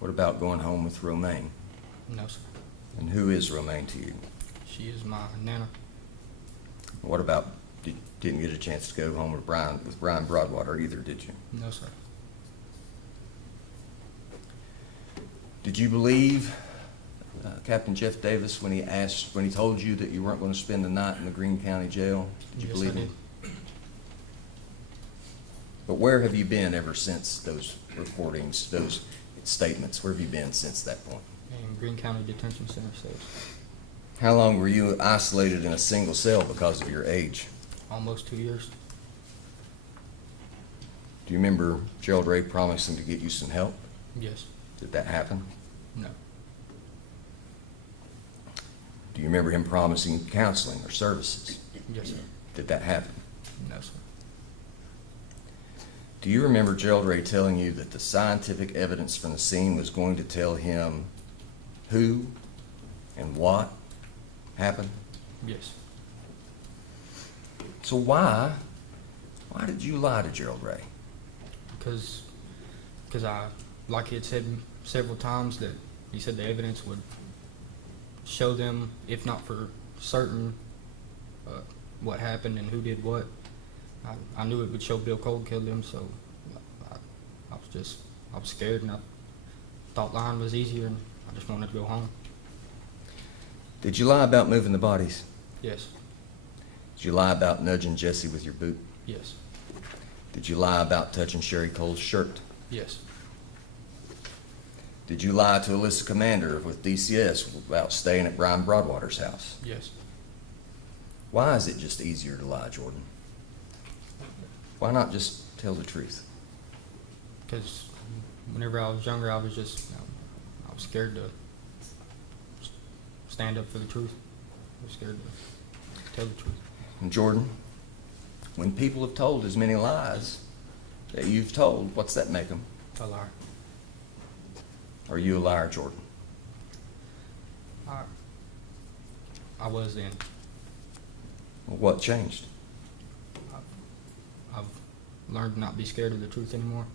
What about going home with Romaine? No, sir. And who is Romaine to you? She is my nana. What about, didn't get a chance to go home with Brian Broadwater either, did you? No, sir. Did you believe Captain Jeff Davis when he told you that you weren't going to spend the night in the Greene County Jail? Did you Yes, believe I him? did. But where have you been ever since those recordings, those statements? Where have you been since that point? In Greene County Detention Center cells. How long were you isolated in a single cell because of your age? Almost 2 years. Do you remember Gerald Ray promising to get you some help? Yes. Did that happen? No. Do you remember him promising counseling or services? Yes, sir. Did that happen? No, sir. Do you remember Gerald Ray telling you that the scientific evidence from the scene was going to tell him who and what happen? Yes. So why did you lie to Gerald Ray? Because I, like he had said several times, that he said the evidence would show them, if not for certain, what happened and who did what. I knew it would show Bill Cole killed him, so I was scared, and I thought lying was easier, and I just wanted to go home. Did you lie about moving the bodies? Yes. Did you lie about nudging Jesse with your boot? Yes. Did you lie about touching Sherry Cole's shirt? Yes. Did you lie to Alyssa Commander with DCS about staying at Brian Broadwater's house? Yes. Why is it just easier to lie, Jordan? Why not just tell the truth? Because whenever I was younger, I was scared to stand up for the truth. I was scared to tell the truth. And Jordan, when people have told as many lies that you've told, what's that make them? A liar. Are you a liar, Jordan? I was then. Well, what changed? I've learned to not be scared of the truth anymore.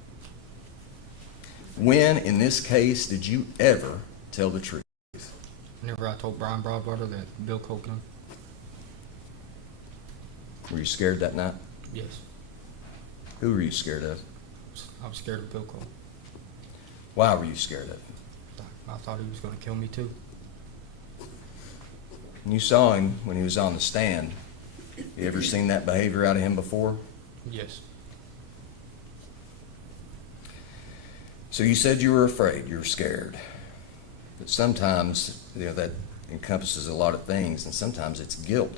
When, in this case, did you ever tell the truth? Whenever I told Brian Broadwater that Bill Cole killed him. Were you scared that night? Yes. Who were you scared of? I was scared of Bill Cole. Why were you scared of him? I thought he was going to kill me too. And you saw him when he was on the stand. You ever seen that behavior out of him before? Yes. So you said you were afraid, you were scared. But sometimes, that encompasses a lot of things, and sometimes it's guilt.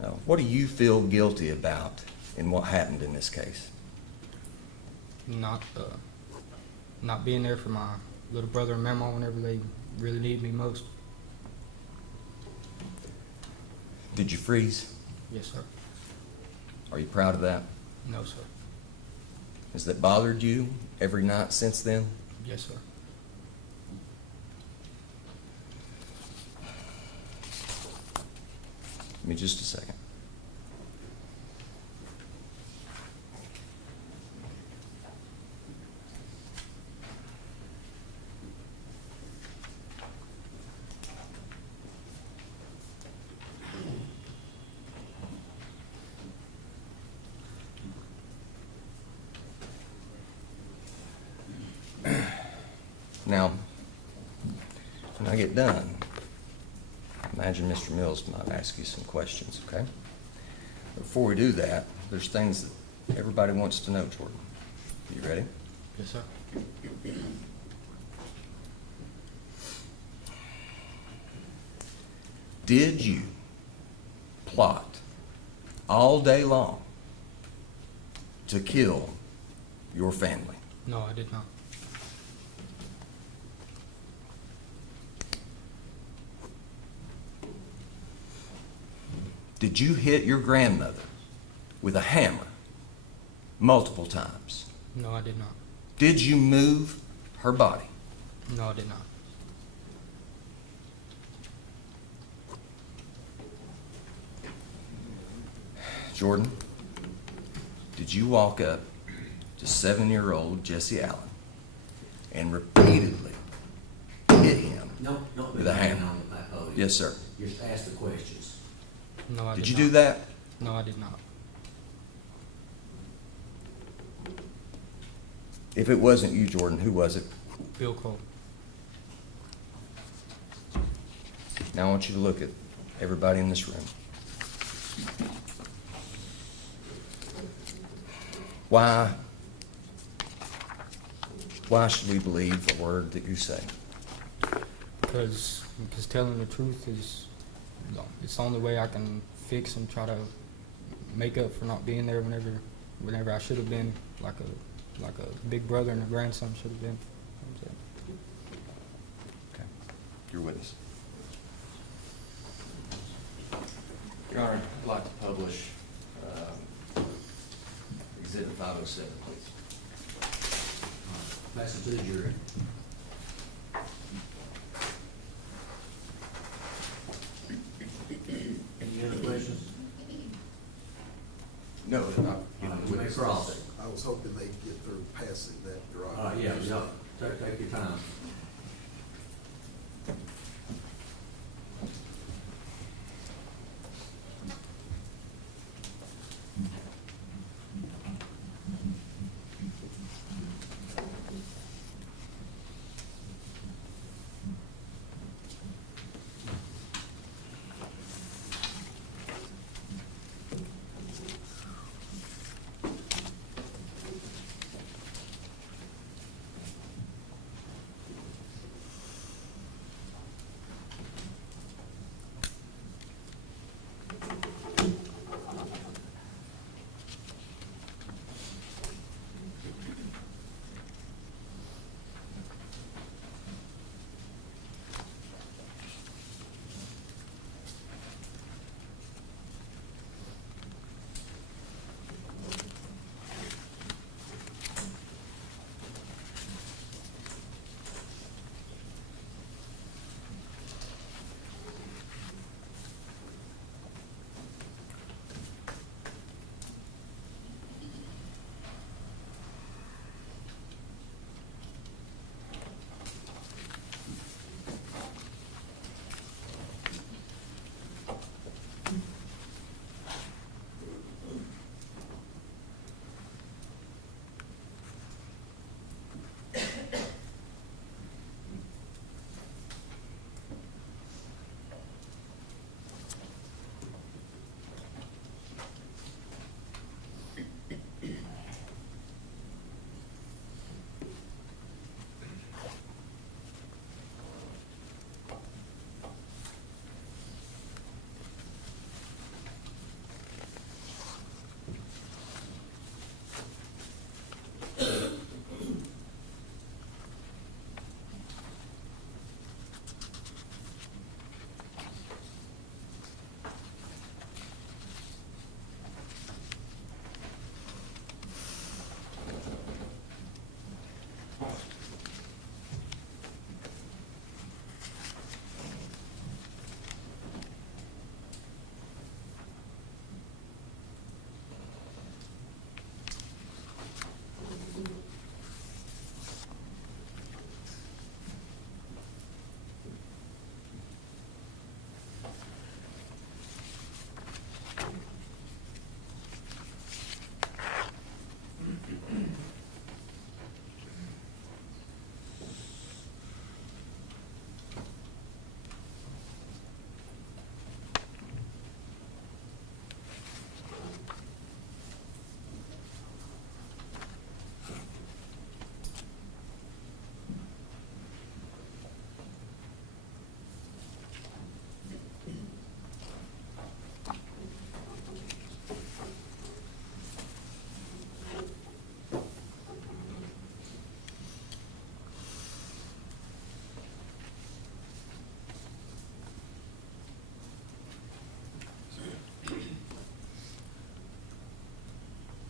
Now, what do you feel guilty about in what happened in this case? Not being there for my little brother and mama whenever they really need me most. Did you freeze? Yes, sir. Are you proud of that? No, sir. Has that bothered you every night since then? Yes, sir. Give me just a second. Now, when I get done, imagine Mr. Mills might ask you some questions, okay? Before we do that, there's things that everybody wants to know, Jordan. You ready? Yes, sir. Did you plot all day long to kill your family? No, I did not. Did you hit your grandmother with a hammer multiple times? No, I did not. Did you move her body? No, I did not. Jordan, did you walk up to 7-year-old Jesse Allen and repeatedly hit him No, with a hammer? on the back podium. Yes, sir. Just ask the questions. No, I did Did you not. do that? No, I did not. If it wasn't you, Jordan, who was it? Bill Cole. Now I want you to look at everybody in this room. Why should we believe a word that you say? Because telling the truth is, it's the only way I can fix and try to make up for not being there whenever I should have been, like a big brother and a grandson should have been. Okay. Your witness. Your Honor, I'd like to publish Exhibit 507, please. Pass it to the jury. No, I've given the You may witness. cross. I was hoping they'd get through passing that, Your Honor. All right, yeah, take your time.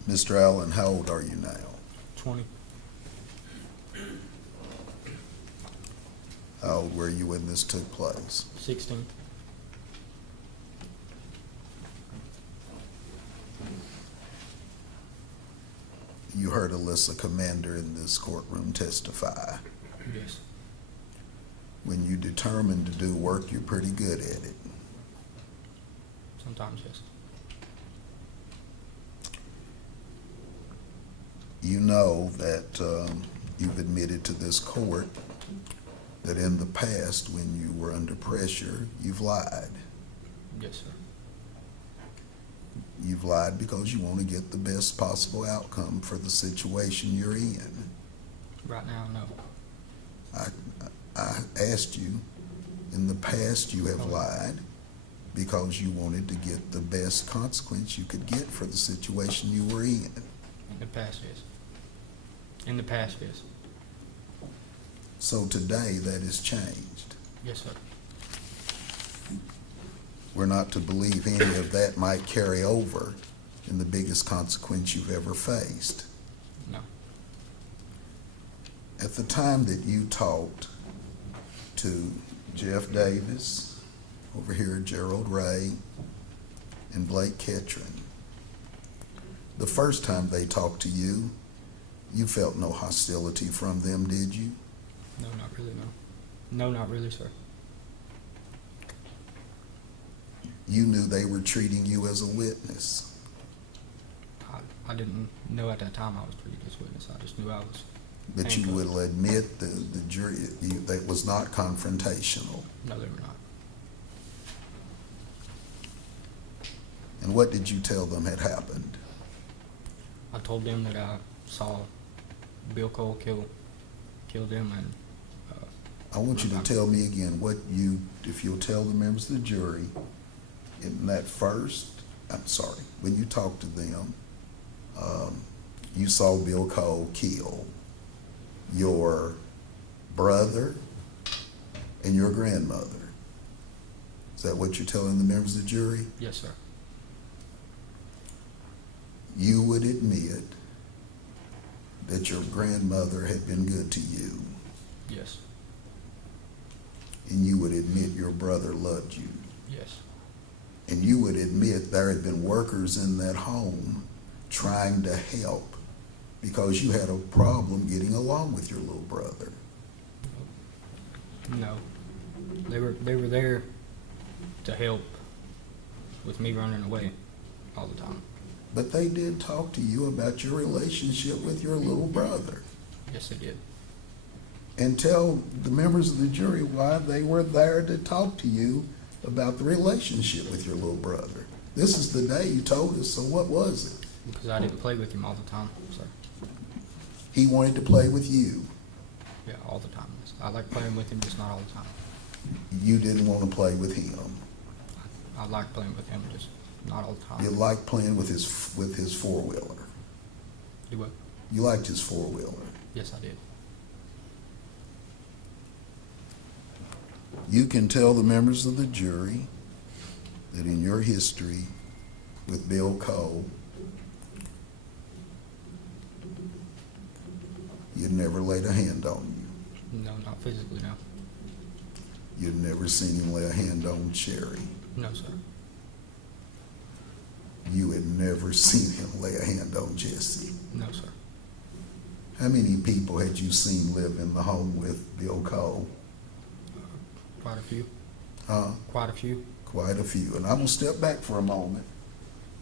Mr. Allen, how old are you now? 20. How old were you when this took place? 16. You heard Alyssa Commander in this courtroom testify. Yes. When you determined to do work, you're pretty good at it. Sometimes, yes. You know that you've admitted to this court that in the past, when you were under pressure, you've lied. Yes, sir. You've lied because you want to get the best possible outcome for the situation you're in. Right now, no. I asked you, in the past you have lied because you wanted to get the best consequence you could get for the situation you were in. In the past, yes. In the past, yes. So today that has changed. Yes, sir. We're not to believe any of that might carry over in the biggest consequence you've ever faced. No. At the time that you talked to Jeff Davis, over here Gerald Ray, and Blake Ketron, The first time they talked to you, you felt no hostility from them, did you? No, not really, no. No, not really, sir. You knew they were treating you as a witness. I didn't know at that time I was treated as witness. I just knew I was. But you handcuffed. will admit the jury, that was not confrontational. No, they were not. And what did you tell them had happened? I told them that I saw Bill Cole kill them, and I want you to tell me again if you'll tell the members of the jury, in that when you talked to them, you saw Bill Cole kill your brother and your grandmother. Is that what you're telling the members of the jury? yes, sir. You would admit that your grandmother had been good to you, Yes, and you would admit your brother loved you, yes, and you would admit there had been workers in that home trying to help because you had a problem getting along with your little brother. no. They were there to help with me running away all the time. But they did talk to you about your relationship with your little brother. Yes, they did. And tell the members of the jury why they were there to talk to you about the relationship with your little brother. This is the day you told us, so what was it? Because I didn't play with him all the time, sir. He wanted to play with you. Yeah, all the time. Yes. I like playing with him, just not all the time. You didn't want to play with him. I like playing with him, just not all the time. You liked playing with his four-wheeler. Do what? You liked his four-wheeler. Yes, I did. You can tell the members of the jury that in your history with Bill Cole, you'd never laid a hand on you. No, not physically, no. You'd never seen him lay a hand on Sherry. No, sir. You had never seen him lay a hand on Jesse. No, sir. How many people had you seen live in the home with Bill Cole? Quite a few. Huh? Quite a few. Quite a few. And I'm going to step back for a moment,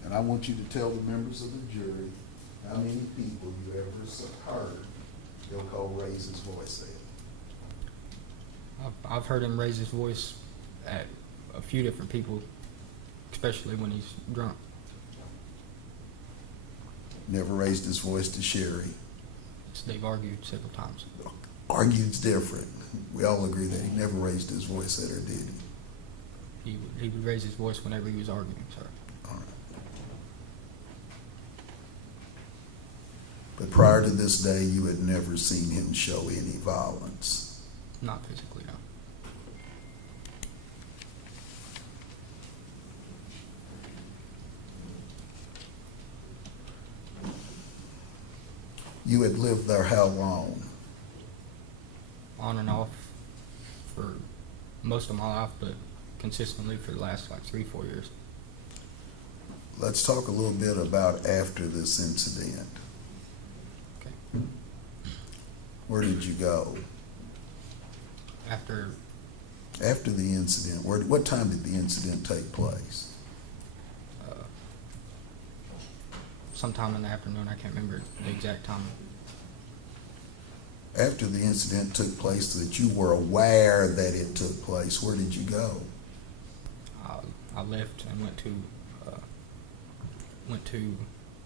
and I want you to tell the members of the jury how many people you ever heard Bill Cole raise his voice at. I've heard him raise his voice at a few different people, especially when he's drunk. Never raised his voice to Sherry. So they've argued several times. Argued's different. We all agree that he never raised his voice at her, did he? He would raise his voice whenever he was arguing, sir. All right. But prior to this day, you had never seen him show any violence. Not physically, no. You had lived there how long? On and off for most of my life, but consistently for the last 3-4 years. Let's talk a little bit about after this incident. Okay. Where did you go? After After the incident, what time did the incident take place? sometime in the afternoon, I can't remember the exact time. After the incident took place, that you were aware that it took place, where did you go? I left and went to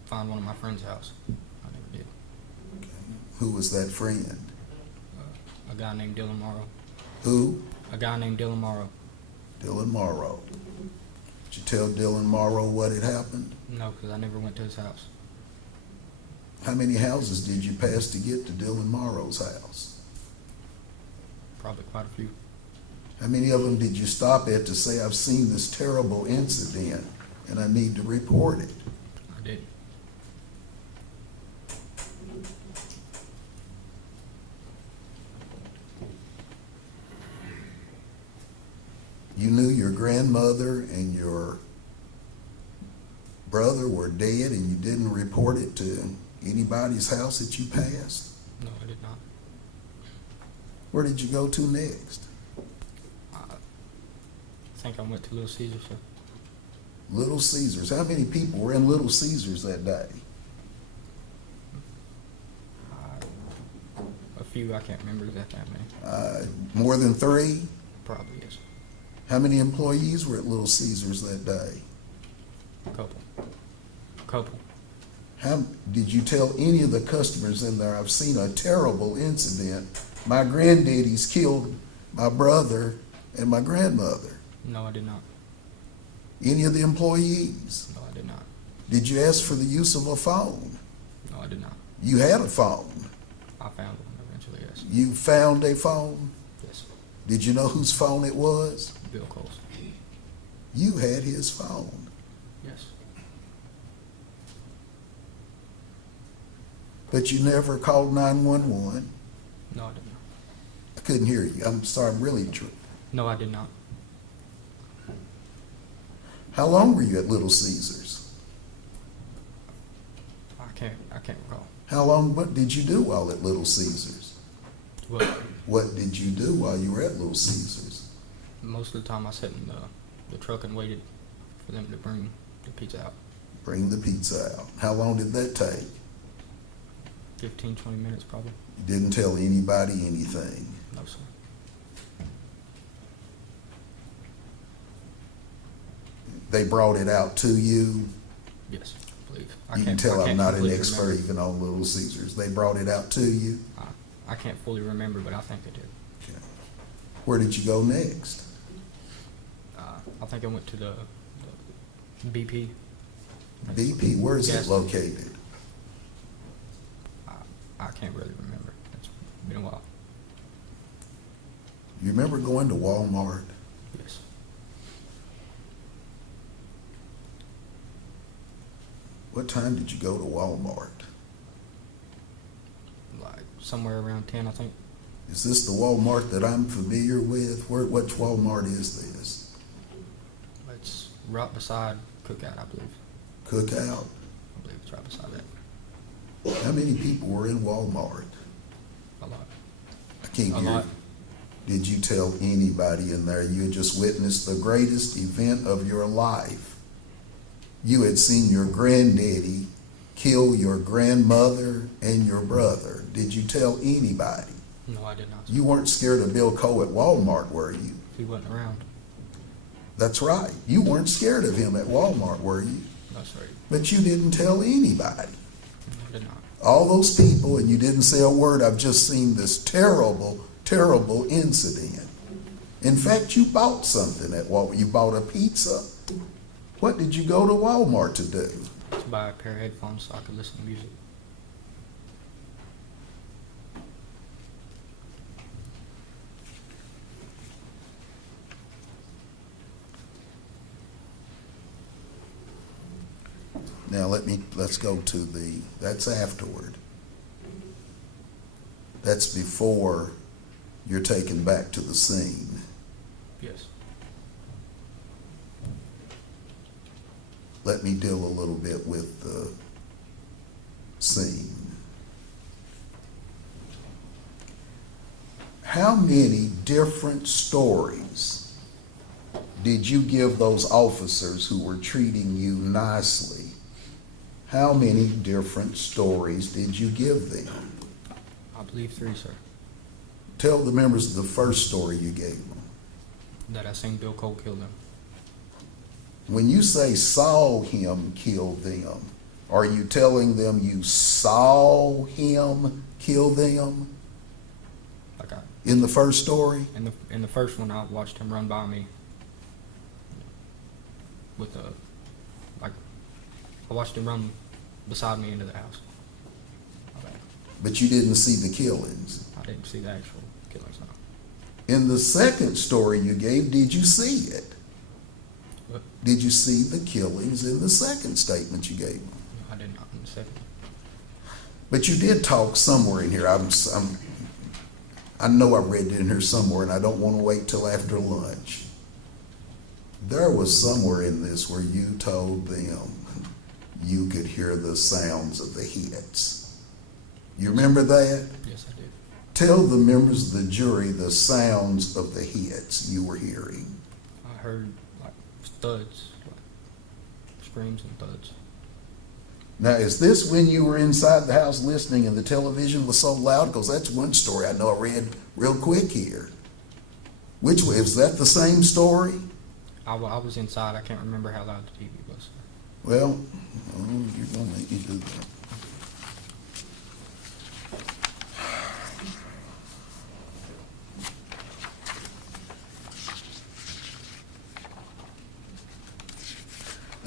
find one of my friend's house. I never did. Okay. Who was that friend? A guy named Dylan Morrow. Who? A guy named Dylan Morrow. Dylan Morrow. Did you tell Dylan Morrow what had happened? No, because I never went to his house. How many houses did you pass to get to Dylan Morrow's house? Probably quite a few. How many of them did you stop at to say, I've seen this terrible incident and I need to report it? I did. You knew your grandmother and your brother were dead and you didn't report it to anybody's house that you passed? No, I did not. Where did you go to next? I think I went to Little Caesars, sir. Little Caesars. How many people were in Little Caesars that day? A few, I can't remember exactly how many. More than 3? Probably, yes. How many employees were at Little Caesars that day? Couple. How did you tell any of the customers in there, I've seen a terrible incident. My granddaddy's killed my brother and my grandmother. No, I did not. Any of the employees? No, I did not. Did you ask for the use of a phone? No, I did not. You had a phone. I found one eventually, yes. You found a phone? Yes. Did you know whose phone it was? Bill Cole's. You had his phone. Yes. But you never called 911? No, I did not. I couldn't hear you. I'm sorry, I'm really No, I did not. How long were you at Little Caesars? I can't recall. How long, what did you do while at Little Caesars? Well, What did you do while you were at Little Caesars? most of the time I sat in the truck and waited for them to bring the pizza out. Bring the pizza out. How long did that take? 15, 20 minutes probably. You didn't tell anybody anything. No, sir. They brought it out to you. Yes, I believe. You can tell I'm can't not an completely expert remember. even on Little Caesars. They brought it out to you. I can't fully remember, but I think they did. Okay. Where did you go next? I think I went to the BP. BP, where is Yes. it located? I can't really remember. It's been a while. You remember going to Walmart? Yes. What time did you go to Walmart? Like somewhere around 10, I think. Is this the Walmart that I'm familiar with? Which Walmart is this? It's right beside Cookout, I believe. Cookout? I believe it's right beside that. How many people were in Walmart? A lot. I can't A hear. lot. Did you tell anybody in there you had just witnessed the greatest event of your life? You had seen your granddaddy kill your grandmother and your brother. Did you tell anybody? No, I did not. You weren't scared of Bill Cole at Walmart, were you? He wasn't around. That's right. You weren't scared of him at Walmart, were you? No, sorry. But you didn't tell anybody. No, I did not. All those people, and you didn't say a word. I've just seen this terrible, terrible incident. In fact, you bought something at Walmart. You bought a pizza. What did you go to Walmart to do? To buy a pair of headphones so I could listen to music. Now let's go to that's afterward. That's before you're taken back to the scene. Yes. Let me deal a little bit with the scene. How many different stories did you give those officers who were treating you nicely? How many different stories did you give them? I believe 3, sir. Tell the members of the first story you gave them. That I seen Bill Cole kill them. When you say saw him kill them, are you telling them you saw him kill them? Like In the first story? in the first one, I watched him run by me with a I watched him run beside me into the house. My bad. But you didn't see the killings. I didn't see the actual killings. No. In the second story you gave, did you see it? What? Did you see the killings in the second statement you gave them? No, I did not in the second. But you did talk somewhere in here. I know I read it in here somewhere, and I don't want to wait till after lunch. There was somewhere in this where you told them you could hear the sounds of the hits. You remember that? Yes, I did. Tell the members of the jury the sounds of the hits you were hearing. I heard like thuds, like screams and thuds. Now, is this when you were inside the house listening and the television was so loud? Because that's one story I know I read real quick here. Which way? Is that the same story? I was inside. I can't remember how loud the TV was. Well, you're going to make me do that.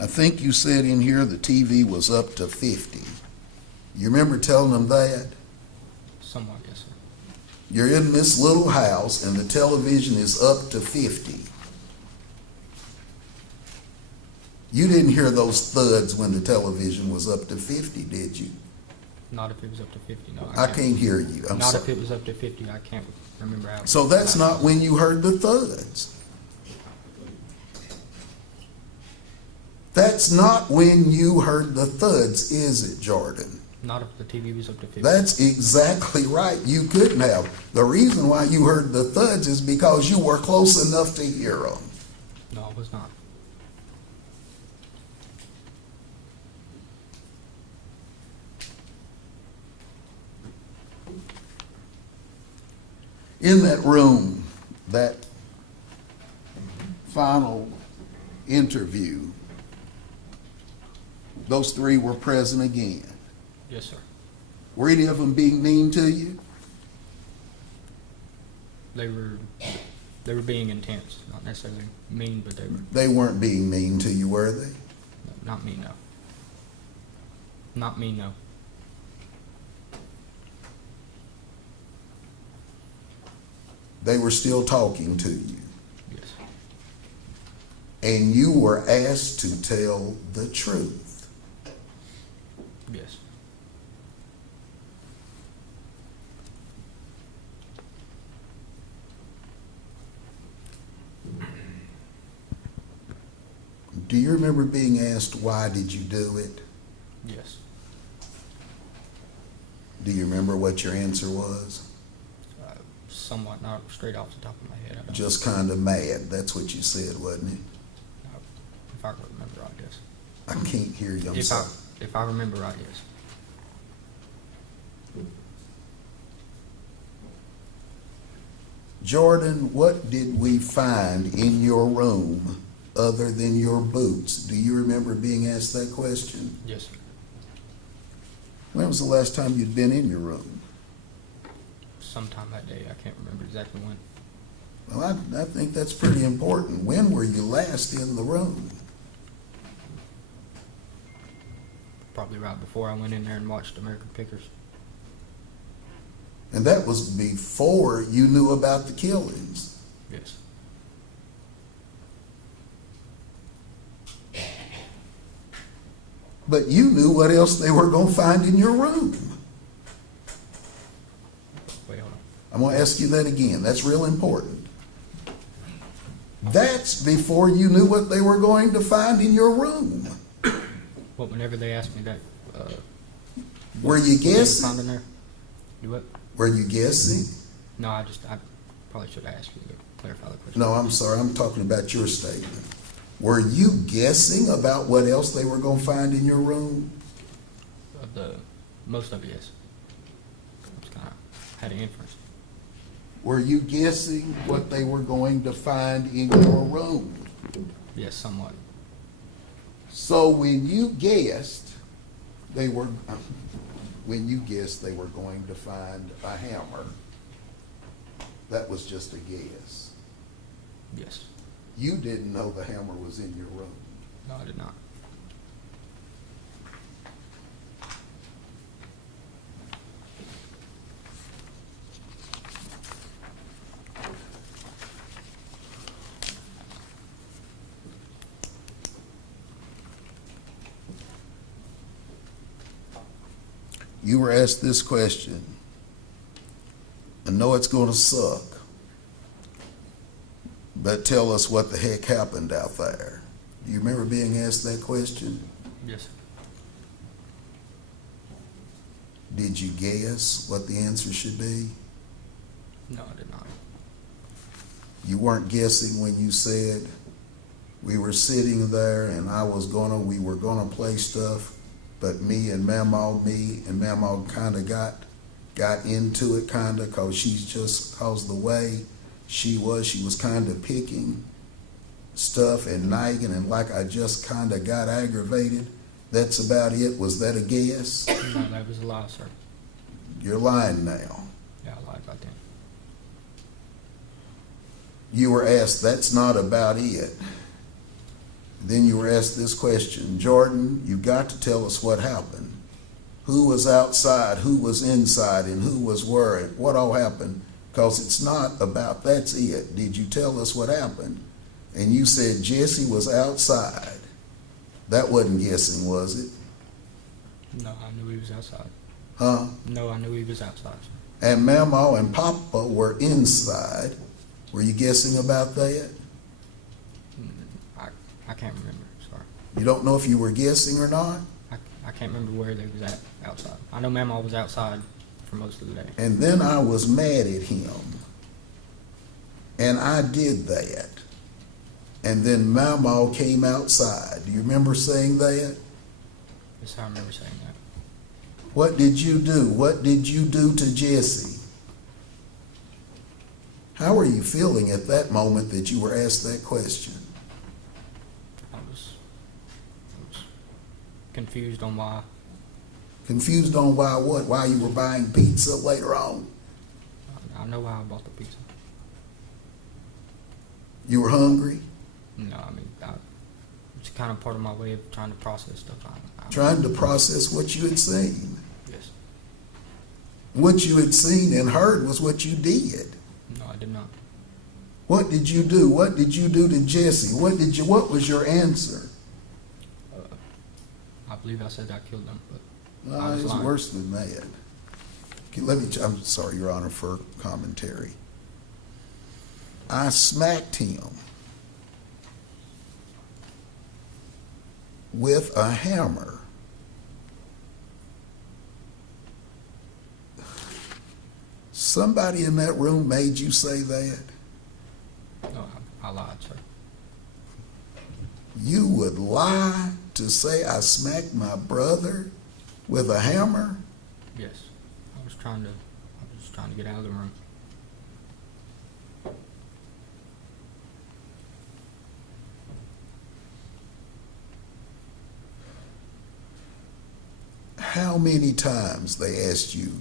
I think you said in here the TV was up to 50. You remember telling them that? Somewhat, yes, sir. You're in this little house and the television is up to 50. You didn't hear those thuds when the television was up to 50, did you? Not if it was up to 50, no. I can't hear you. I'm Not sorry. if it was up to 50, I can't remember how. So that's not when you heard the thuds. That's not when you heard the thuds, is it, Jordan? Not if the TV was up to 50. That's exactly right. You couldn't have. The reason why you heard the thuds is because you were close enough to hear them. No, I was not. In that room, that final interview, those three were present again. Yes, sir. Were any of them being mean to you? They were being intense, not necessarily mean, but they were. They weren't being mean to you, were they? Not me, no. Not me, no. They were still talking to you. Yes. And you were asked to tell the truth. Yes. Do you remember being asked, why did you do it? Yes. Do you remember what your answer was? Somewhat, not straight off the top of my head. I don't. Just kind of mad. That's what you said, wasn't it? If I remember right, yes. I can't hear you. I'm If sorry. if I remember right, yes. Jordan, what did we find in your room other than your boots? Do you remember being asked that question? Yes, sir. When was the last time you'd been in your room? Sometime that day, I can't remember exactly when. Well, I think that's pretty important. When were you last in the room? Probably right before I went in there and watched American Pickers. And that was before you knew about the killings. Yes. But you knew what else they were going to find in your room. Wait, hold on. I'm going to ask you that again. That's real important. That's before you knew what they were going to find in your room. Well, whenever they asked me that, Were you what they guessing? found in there? Do what? Were you guessing? No, I probably should have asked you to clarify the question. No, I'm sorry. I'm talking about your statement. Were you guessing about what else they were going to find in your room? Most of it, yes. I was kind of had an inference. Were you guessing what they were going to find in your room? Yes, somewhat. So when you guessed they were going to find a hammer, that was just a guess. Yes. You didn't know the hammer was in your room. No, I did not. You were asked this question. I know it's going to suck, but tell us what the heck happened out there. Do you remember being asked that question? Yes. Did you guess what the answer should be? No, I did not. You weren't guessing when you said we were sitting there and we were gonna play stuff, but me and Mamaw kinda got into it kinda, cause the way she was kinda picking stuff and nagging, and like I just kinda got aggravated. That's about it. Was that a guess? No, that was a lie, sir. You're lying now. Yeah, I lied about that. You were asked, that's not about it. Then you were asked this question, Jordan, you've got to tell us what happened. Who was outside, who was inside, and who was where, and what all happened? Because it's not about, that's it. Did you tell us what happened? And you said Jesse was outside. That wasn't guessing, was it? No, I knew he was outside. Huh? No, I knew he was outside, sir. And Mamaw and Papa were inside. Were you guessing about that? I can't remember, sorry. You don't know if you were guessing or not? I can't remember where they was at outside. I know Mamaw was outside for most of the day. And then I was mad at him. And I did that. And then Mamaw came outside. Do you remember saying that? Yes, I remember saying that. What did you do? What did you do to Jesse? How were you feeling at that moment that you were asked that question? I was confused on why. Confused on why what? Why you were buying pizza later on? I know why I bought the pizza. You were hungry? No, I mean, it's kind of part of my way of trying to process stuff. Trying to process what you had seen. Yes. What you had seen and heard was what you did. No, I did not. What did you do? What did you do to Jesse? What was your answer? I believe I said I killed them, but No, I was it's lying. worse than that. Okay, I'm sorry, Your Honor, for commentary. I smacked him with a hammer. Somebody in that room made you say that? No, I lied, sir. You would lie to say I smacked my brother with a hammer? Yes. I was trying to get out of the room. How many times they asked you?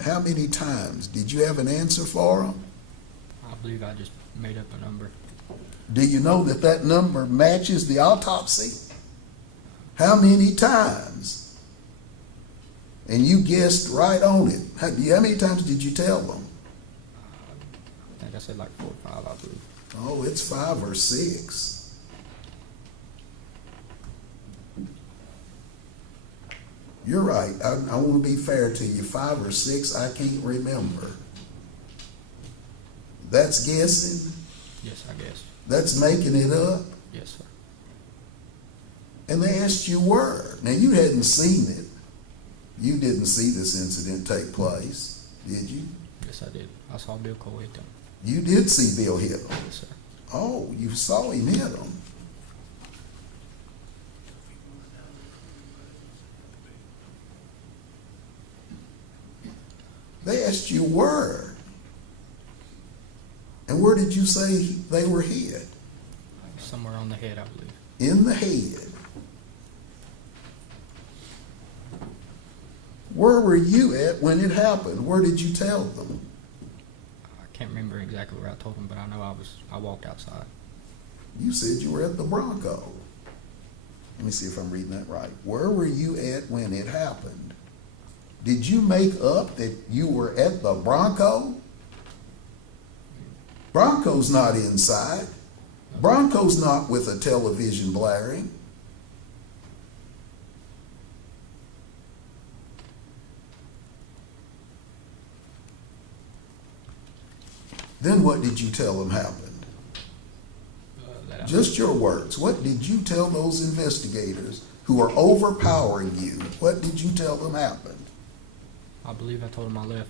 How many times? Did you have an answer for them? I believe I just made up a number. Do you know that that number matches the autopsy? How many times? And you guessed right on it. How many times did you tell them? I think I said like 4 or 5, I believe. Oh, it's 5 or 6. You're right. I want to be fair to you. 5 or 6, I can't remember. That's guessing? Yes, I guess. That's making it up? Yes, sir. And they asked you where. Now, you hadn't seen it. You didn't see this incident take place, did you? Yes, I did. I saw Bill Cole hit them. You did see Bill hit him? Yes, sir. Oh, you saw him hit him. They asked you where. And where did you say they were hit? Somewhere on the head, I believe. In the head. Where were you at when it happened? Where did you tell them? I can't remember exactly where I told them, but I know I walked outside. You said you were at the Bronco. Let me see if I'm reading that right. Where were you at when it happened? Did you make up that you were at the Bronco? Bronco's not inside. Bronco's not with a television blaring. Then what did you tell them happened? Just your words. What did you tell those investigators who are overpowering you? What did you tell them happened? I believe I told him I left.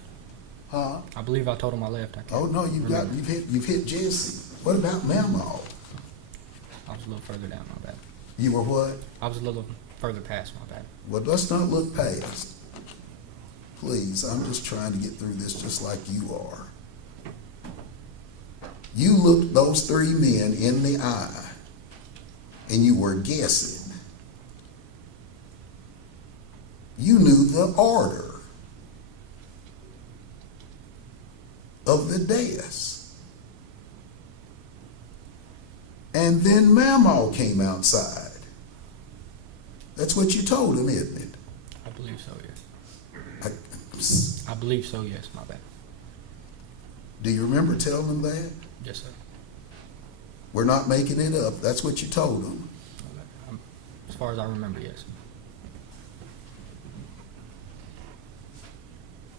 Huh? I believe I told him I left. I can't Oh, no, remember. you've hit Jesse. What about Mamaw? I was a little further down, my bad. You were what? I was a little further past, my bad. Well, let's not look past. Please, I'm just trying to get through this just like you are. You looked those three men in the eye, and you were guessing. You knew the order of the deaths. And then Mamaw came outside. That's what you told him, isn't it? I believe so, yes. I, I believe so, yes, my bad. do you remember telling him that? Yes, sir. We're not making it up. That's what you told him. As far as I remember, yes.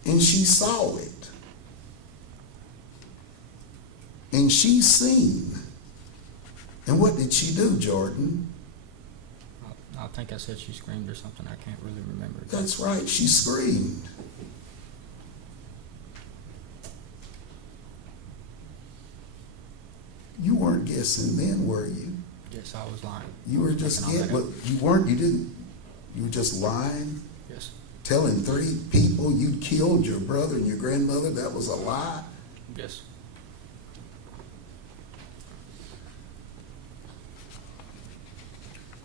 And she saw it. And she seen. And what did she do, Jordan? I think I said she screamed or something. I can't really remember. That's right, she screamed. You weren't guessing then, were you? Yes, I was lying. You were just Making all guessing, that but you weren't, you didn't, you were just lying, Yes, telling three people you'd killed your brother and your grandmother, that was a lie? yes.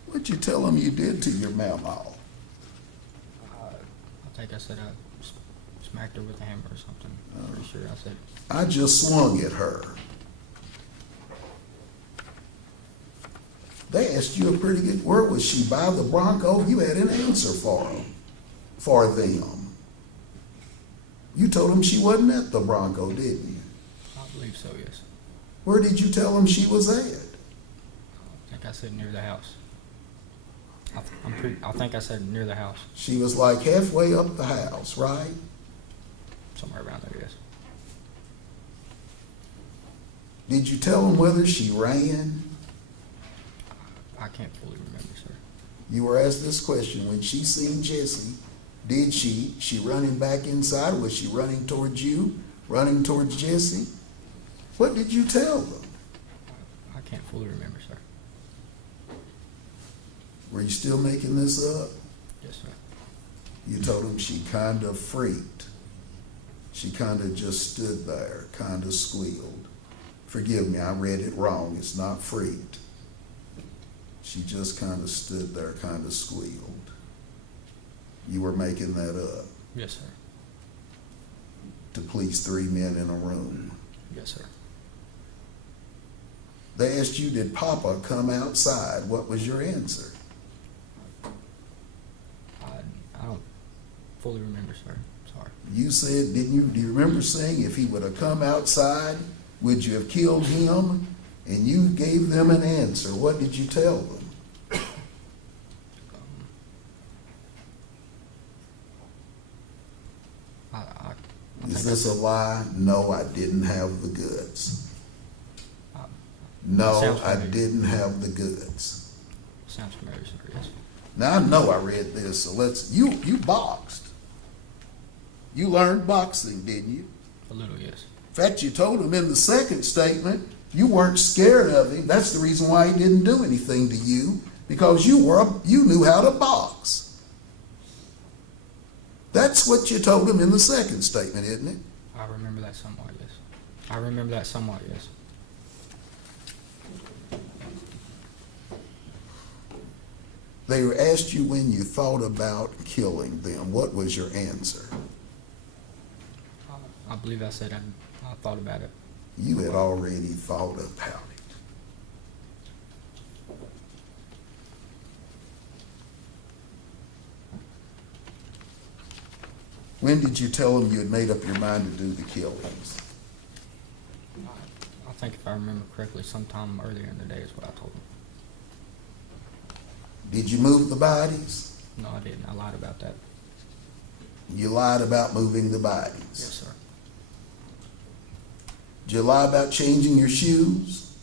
What'd you tell them you did to your mamaw? I think I said I smacked her with a hammer or something. I'm pretty sure I said. I just swung at her. They asked you a pretty good, where was she, by the Bronco? You had an answer for them. You told them she wasn't at the Bronco, didn't you? I believe so, yes. Where did you tell them she was at? I think I said near the house. I think I said near the house, She was like halfway up the house, right? somewhere around there, yes. Did you tell them whether she ran? I can't fully remember, sir. You were asked this question, when she seen Jesse, did she running back inside? Was she running towards you, running towards Jesse? What did you tell them? I can't fully remember, sir. Were you still making this up? Yes, sir. You told them she kind of freaked. She kind of just stood there, kind of squealed. Forgive me, I read it wrong. It's not freaked. She just kind of stood there, kind of squealed. You were making that up Yes, sir. to please three men in a room. Yes, sir. They asked you, did Papa come outside? What was your answer? I don't fully remember, sir. Sorry. You said, didn't you, do you remember saying if he would have come outside, would you have killed him? And you gave them an answer. What did you tell them? I Is think this a lie? No, I didn't have the goods. No, Sounds I familiar. didn't have the goods. Sounds familiar, sir. Yes. Now, I know I read this, so you boxed. You learned boxing, didn't you? A little, yes. In fact, you told him in the second statement you weren't scared of him. That's the reason why he didn't do anything to you, because you knew how to box. That's what you told him in the second statement, isn't it? I remember that somewhat, yes. I remember that somewhat, yes. They asked you when you thought about killing them. What was your answer? I believe I said I thought about it. You had already thought about it. When did you tell them you had made up your mind to do the killings? I think if I remember correctly, sometime earlier in the day is what I told him. Did you move the bodies? No, I didn't. I lied about that. You lied about moving the bodies. Yes, sir. Did you lie about changing your shoes?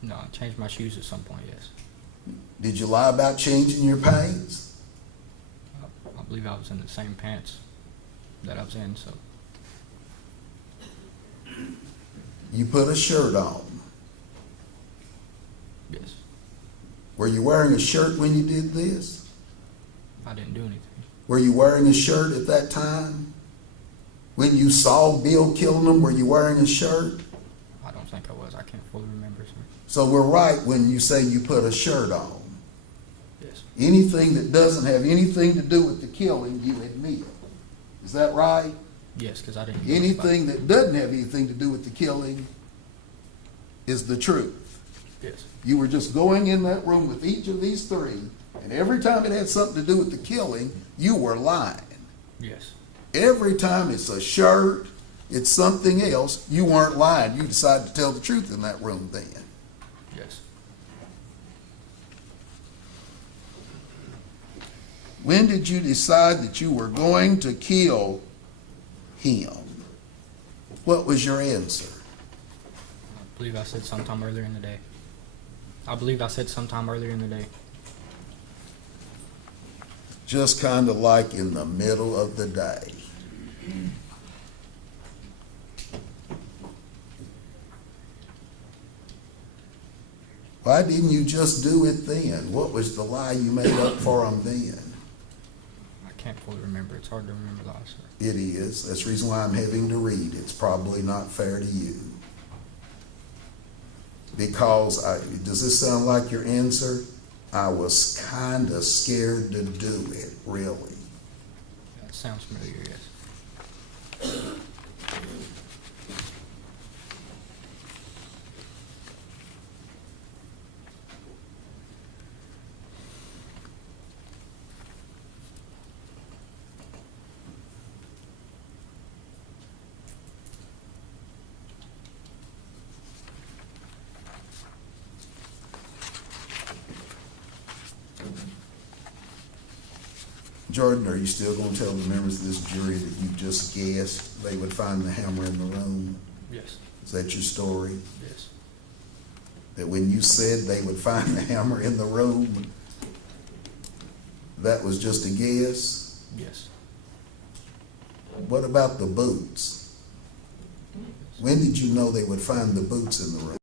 No, I changed my shoes at some point, yes. Did you lie about changing your pants? I believe I was in the same pants that I was in, so. You put a shirt on. Yes. Were you wearing a shirt when you did this? I didn't do anything. Were you wearing a shirt at that time? When you saw Bill killing them, were you wearing a shirt? I don't think I was. I can't fully remember, sir. So we're right when you say you put a shirt on. Yes. Anything that doesn't have anything to do with the killing, you admit. Is that right? Yes, because I didn't. know about Anything that doesn't have anything to do with the killing is the truth. it. Yes. You were just going in that room with each of these three, and every time it had something to do with the killing, you were lying. Yes. Every time it's a shirt, it's something else, you weren't lying. You decided to tell the truth in that room then. Yes. When did you decide that you were going to kill him? What was your answer? I believe I said sometime earlier in the day. I believe I said sometime earlier in the day. Just kind of like in the middle of the day. Why didn't you just do it then? What was the lie you made up for him then? I can't fully remember. It's hard to remember the lie, sir. It is. That's the reason why I'm having to read. It's probably not fair to you. Because, does this sound like your answer? I was kind of scared to do it, really. That sounds familiar, yes. Jordan, are you still going to tell the members of this jury that you just guessed they would find the hammer in the room? Yes. Is that your story? Yes. That when you said they would find the hammer in the room, that was just a guess? Yes. What about the boots? When did you know they would find the boots in the room?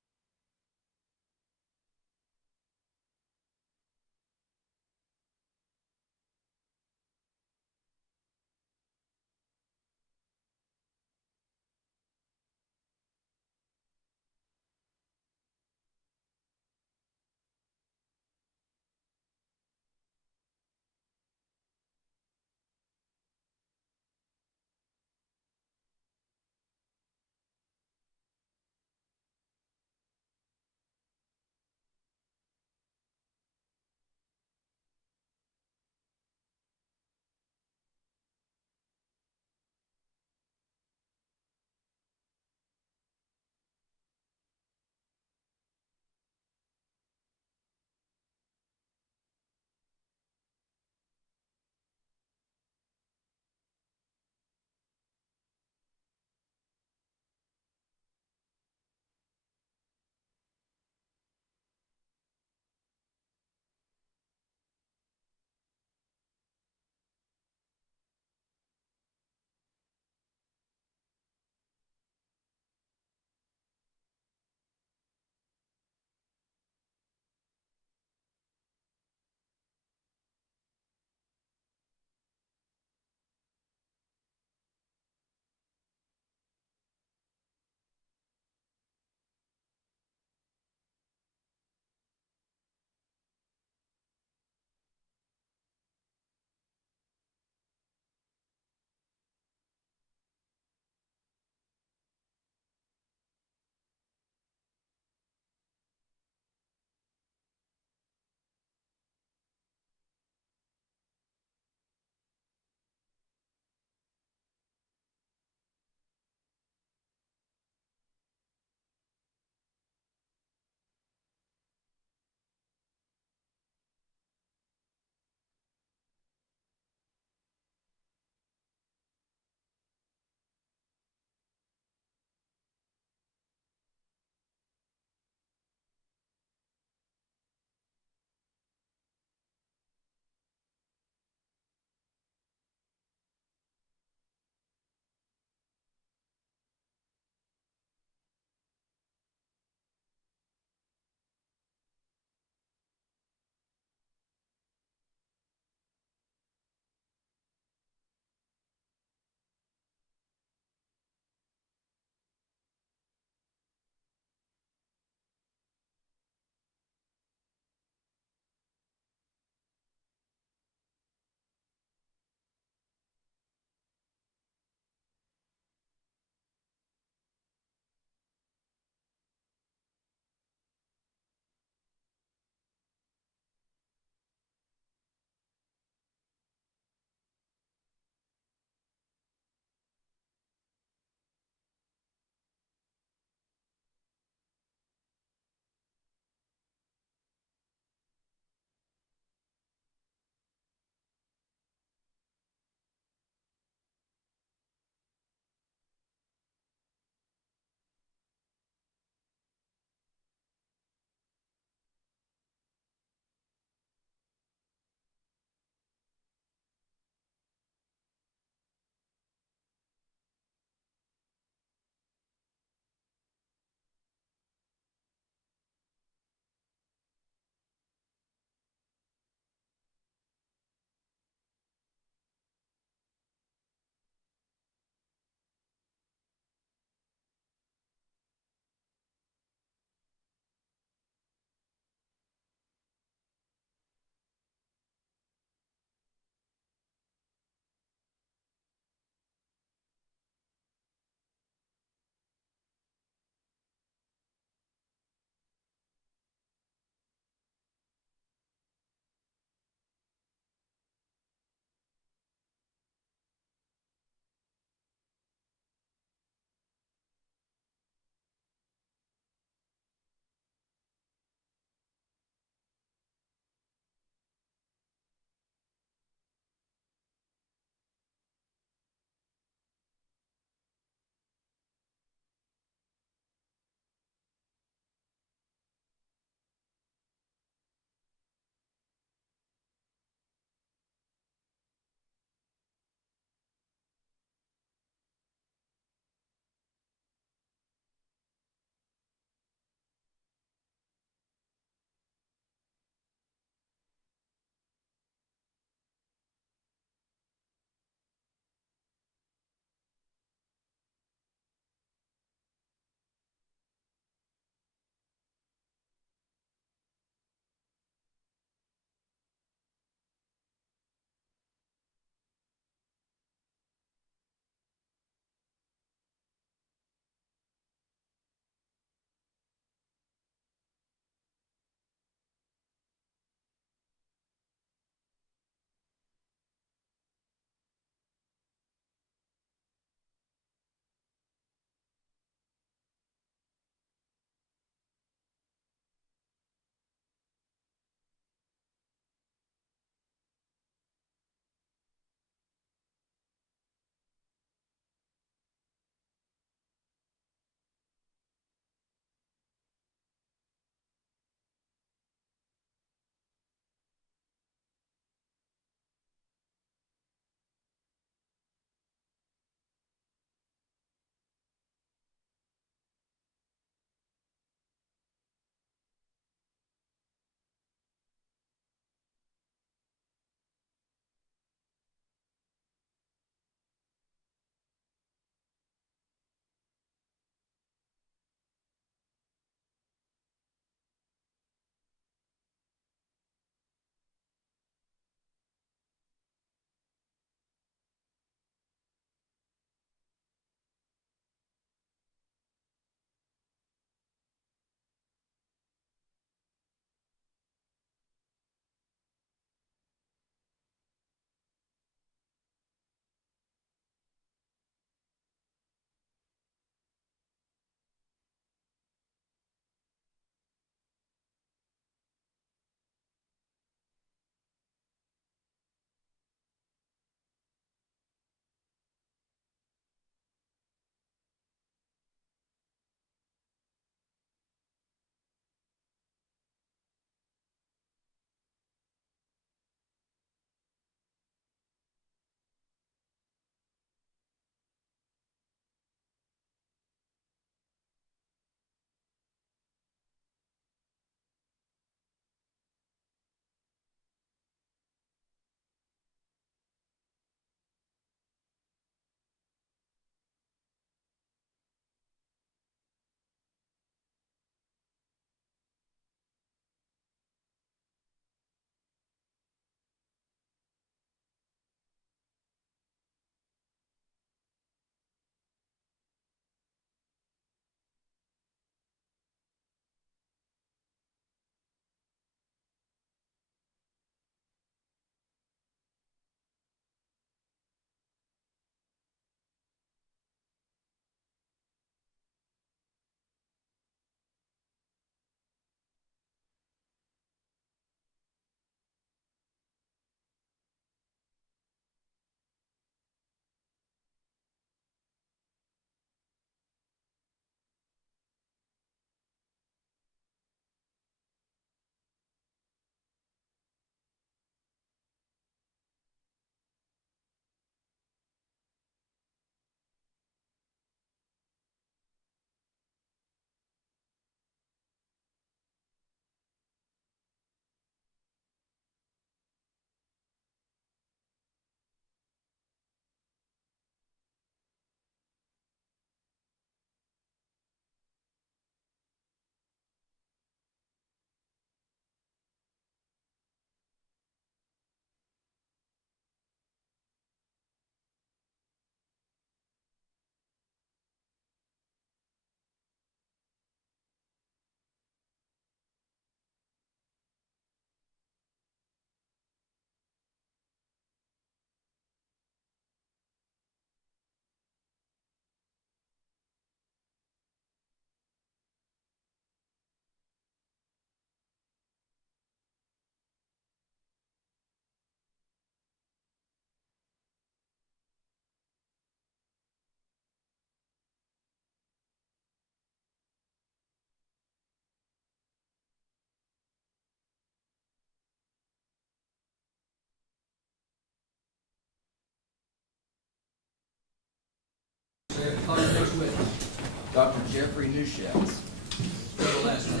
Call your next witness. Dr. Jeffrey Newshatz. Spell the last name.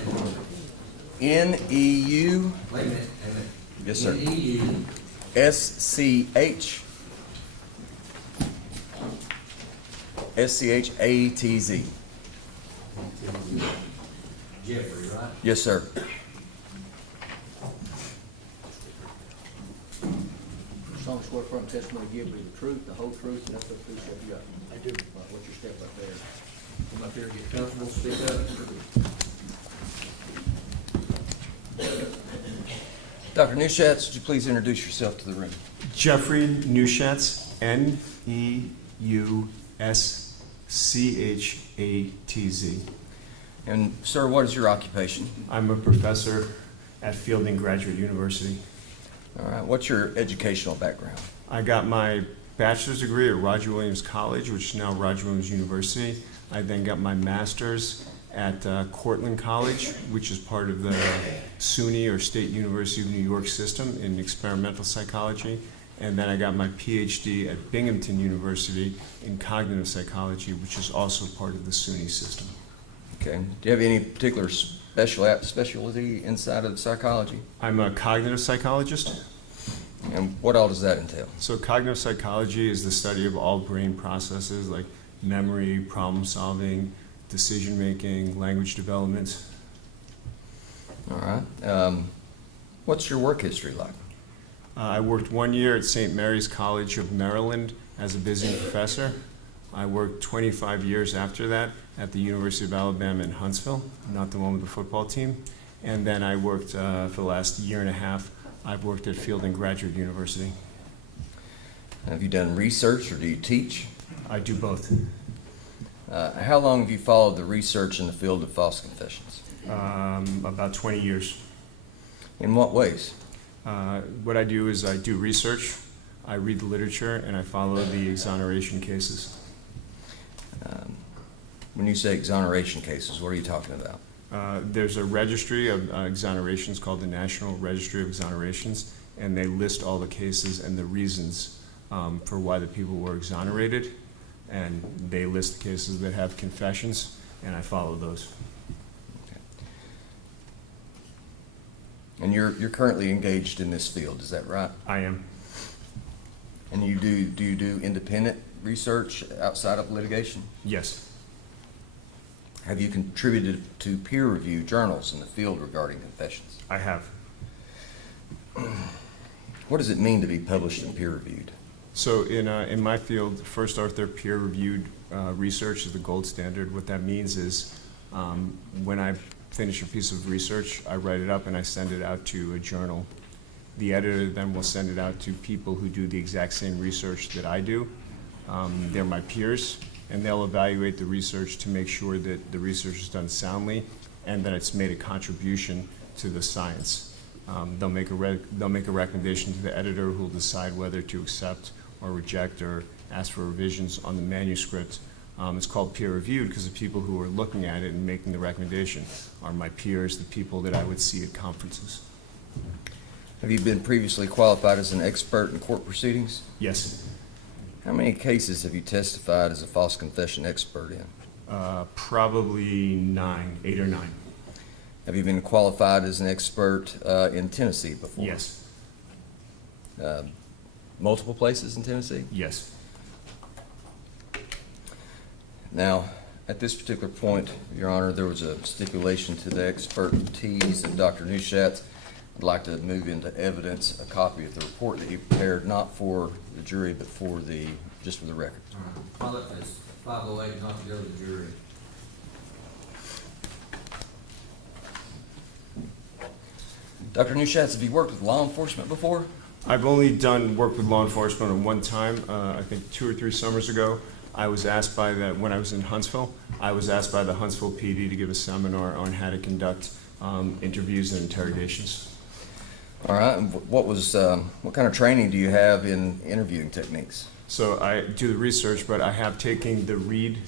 N-E-U, Wait a minute. yes, sir, N-E-U. S-C-H, S-C-H-A-T-Z. Jeffrey, right? Yes, sir. Solemnly swear affirm testimony you give be the truth, the whole truth, and nothing but the truth, so help you God. I do. What's your step up there? Come up here, get comfortable, speak up. Dr. Newshatz, would you please introduce yourself to the room? Jeffrey Newshatz, N-E-U-S-C-H-A-T-Z. And sir, what is your occupation? I'm a professor at Fielding Graduate University. All right, what's your educational background? I got my bachelor's degree at Roger Williams College, which is now Roger Williams University. I then got my master's at Cortland College, which is part of the SUNY, or State University of New York system, in experimental psychology. And then I got my PhD at Binghamton University in cognitive psychology, which is also part of the SUNY system. Okay. Do you have any particular specialty inside of psychology? I'm a cognitive psychologist. And what all does that entail? So cognitive psychology is the study of all brain processes like memory, problem solving, decision making, language development. All right. What's your work history like? I worked 1 year at St. Mary's College of Maryland as a visiting professor. I worked 25 years after that at the University of Alabama in Huntsville, not the one with the football team. And then I worked for the last year and a half, I've worked at Fielding Graduate University. Have you done research or do you teach? I do both. How long have you followed the research in the field of false confessions? About 20 years. In what ways? What I do is I do research, I read the literature, and I follow the exoneration cases. When you say exoneration cases, what are you talking about? There's a registry of exonerations called the National Registry of Exonerations, and they list all the cases and the reasons for why the people were exonerated, and they list the cases that have confessions, and I follow those. Okay. And you're currently engaged in this field, is that right? I am. And do you do independent research outside of litigation? Yes. Have you contributed to peer-reviewed journals in the field regarding confessions? I have. What does it mean to be published and peer-reviewed? So in my field, first author peer-reviewed research is the gold standard. What that means is when I finish a piece of research, I write it up and I send it out to a journal. The editor then will send it out to people who do the exact same research that I do. They're my peers, and they'll evaluate the research to make sure that the research is done soundly and that it's made a contribution to the science. They'll make a recommendation to the editor, who will decide whether to accept or reject or ask for revisions on the manuscript. It's called peer-reviewed because the people who are looking at it and making the recommendation are my peers, the people that I would see at conferences. Have you been previously qualified as an expert in court proceedings? Yes. How many cases have you testified as a false confession expert in? Probably 8 or 9. Have you been qualified as an expert in Tennessee before? Yes. Multiple places in Tennessee? Yes. Now, at this particular point, Your Honor, there was a stipulation to the expertise of Dr. Newshatz. I'd like to move into evidence a copy of the report that he prepared, not for the jury, but just for the record. File it as 508, not to go to the jury. Dr. Newshatz, have you worked with law enforcement before? I've only done work with law enforcement at one time, I think 2 or 3 summers ago. I was asked when I was in Huntsville, I was asked by the Huntsville PD to give a seminar on how to conduct interviews and interrogations. All right, and what kind of training do you have in interviewing techniques? So I do the research, but I have taken the Reed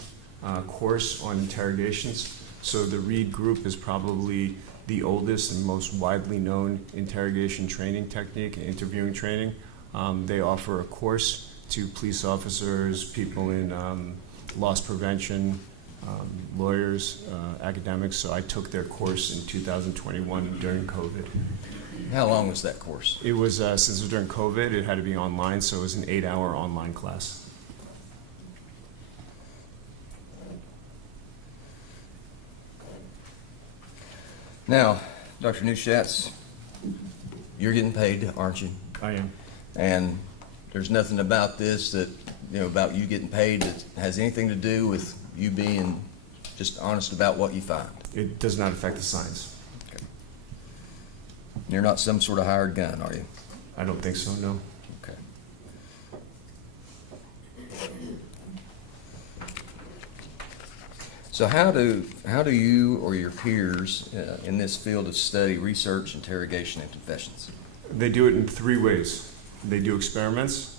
course on interrogations. So the Reed group is probably the oldest and most widely known interrogation training technique and interviewing training. They offer a course to police officers, people in loss prevention, lawyers, academics, so I took their course in 2021 during COVID. How long was that course? It was, since it was during COVID, it had to be online, so it was an 8-hour online class. Now, Dr. Neuschatz, you're getting paid, aren't you? I am. And there's nothing about this that, about you getting paid that has anything to do with you being just honest about what you find. It does not affect the science. Okay. You're not some sort of hired gun, are you? I don't think so, no. Okay. So how do you or your peers in this field of study research, interrogation, and confessions? They do it in 3 ways. They do experiments.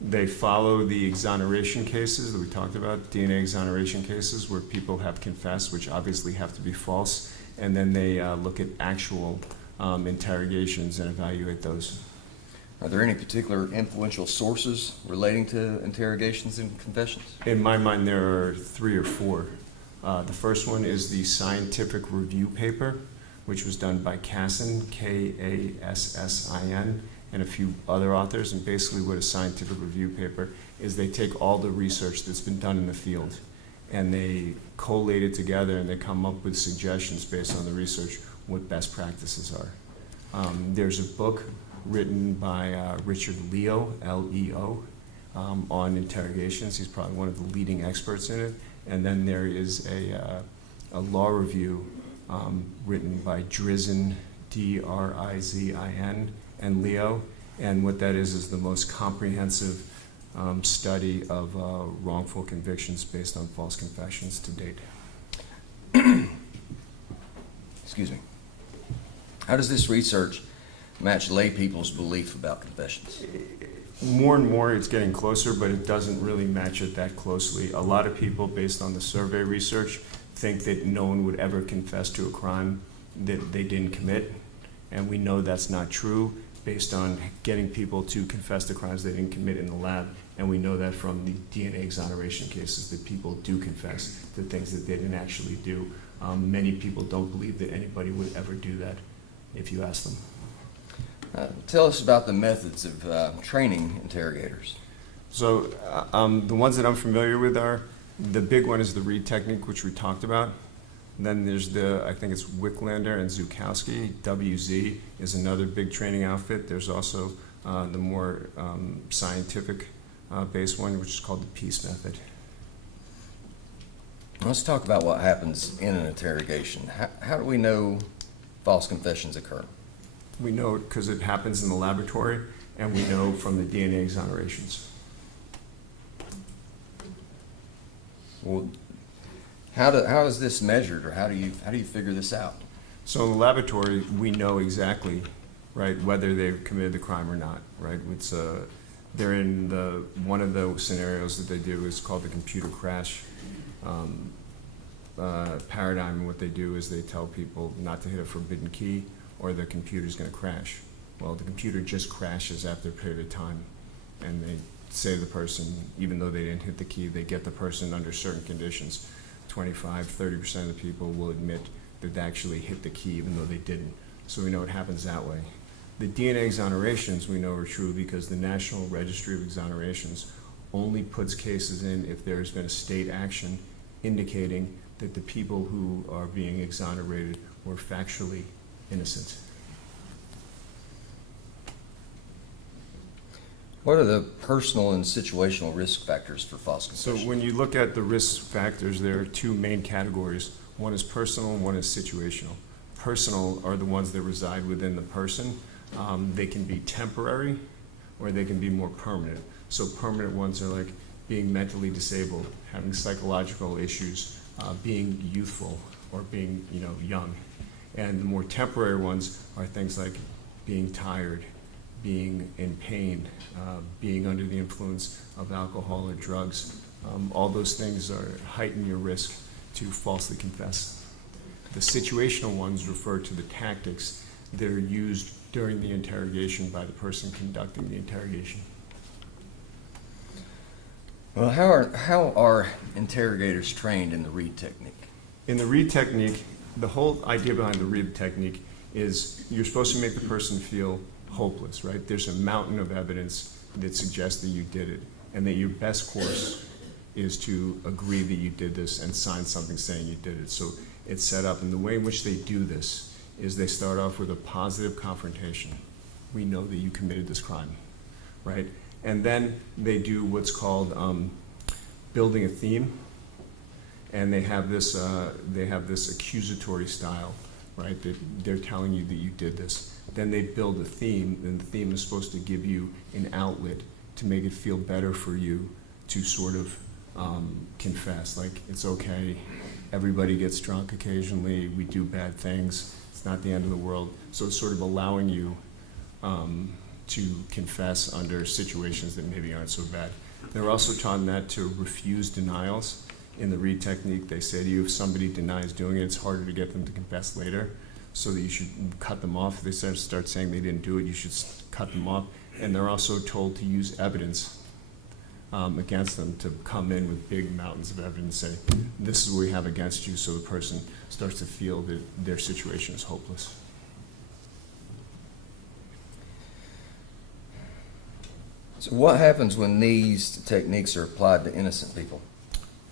They follow the exoneration cases that we talked about, DNA exoneration cases where people have confessed, which obviously have to be false, and then they look at actual interrogations and evaluate those. Are there any particular influential sources relating to interrogations and confessions? In my mind, there are 3 or 4. The first one is the scientific review paper, which was done by Kassin, Kassin, and a few other authors. And basically what a scientific review paper is, they take all the research that's been done in the field and they collate it together and they come up with suggestions based on the research what best practices are. There's a book written by Richard Leo, L-E-O, on interrogations. He's probably one of the leading experts in it. And then there is a law review written by Drizin, D-R-I-Z-I-N, and Leo. And what that is the most comprehensive study of wrongful convictions based on false confessions to date. Excuse me. How does this research match lay people's belief about confessions? More and more it's getting closer, but it doesn't really match it that closely. A lot of people, based on the survey research, think that no one would ever confess to a crime that they didn't commit. And we know that's not true based on getting people to confess to crimes they didn't commit in the lab. And we know that from the DNA exoneration cases that people do confess to things that they didn't actually do. Many people don't believe that anybody would ever do that if you ask them. Tell us about the methods of training interrogators. So the ones that I'm familiar with are, the big one is the Reed technique, which we talked about. And then there's I think it's Wicklander and Zukowski. WZ is another big training outfit. There's also the more scientific based one, which is called the Peace method. Let's talk about what happens in an interrogation. How do we know false confessions occur? We know it because it happens in the laboratory, and we know from the DNA exonerations. Well, how is this measured, or how do you figure this out? So in the laboratory, we know exactly, right, whether they've committed the crime or not, right? It's they're in one of the scenarios that they do is called the computer crash paradigm. And what they do is they tell people not to hit a forbidden key, or the computer's going to crash. Well, the computer just crashes after a period of time, and they say to the person, even though they didn't hit the key, they get the person under certain conditions. 25–30% of the people will admit that they actually hit the key even though they didn't. So we know it happens that way. The DNA exonerations we know are true because the National Registry of Exonerations only puts cases in if there has been a state action indicating that the people who are being exonerated were factually innocent. What are the personal and situational risk factors for false confession? So when you look at the risk factors, there are 2 main categories. One is personal and one is situational. Personal are the ones that reside within the person. They can be temporary or they can be more permanent. So permanent ones are like being mentally disabled, having psychological issues, being youthful or being young. And the more temporary ones are things like being tired, being in pain, being under the influence of alcohol or drugs. All those things heighten your risk to falsely confess. The situational ones refer to the tactics that are used during the interrogation by the person conducting the interrogation. Well, how are interrogators trained in the read technique? In the read technique, the whole idea behind the read technique is you're supposed to make the person feel hopeless, right? There's a mountain of evidence that suggests that you did it, and that your best course is to agree that you did this and sign something saying you did it. So it's set up, and the way in which they do this is they start off with a positive confrontation. We know that you committed this crime, right? And then they do what's called building a theme, and they have this accusatory style, right? That they're telling you that you did this. Then they build a theme, and the theme is supposed to give you an outlet to make it feel better for you to sort of confess. Like, it's okay, everybody gets drunk occasionally, we do bad things, it's not the end of the world. So it's sort of allowing you to confess under situations that maybe aren't so bad. They're also taught that to refuse denials. In the read technique, they say to you, if somebody denies doing it, it's harder to get them to confess later, so that you should cut them off. If they start saying they didn't do it, you should cut them off. And they're also told to use evidence against them, to come in with big mountains of evidence and say, this is what we have against you, so the person starts to feel that their situation is hopeless. So what happens when these techniques are applied to innocent people?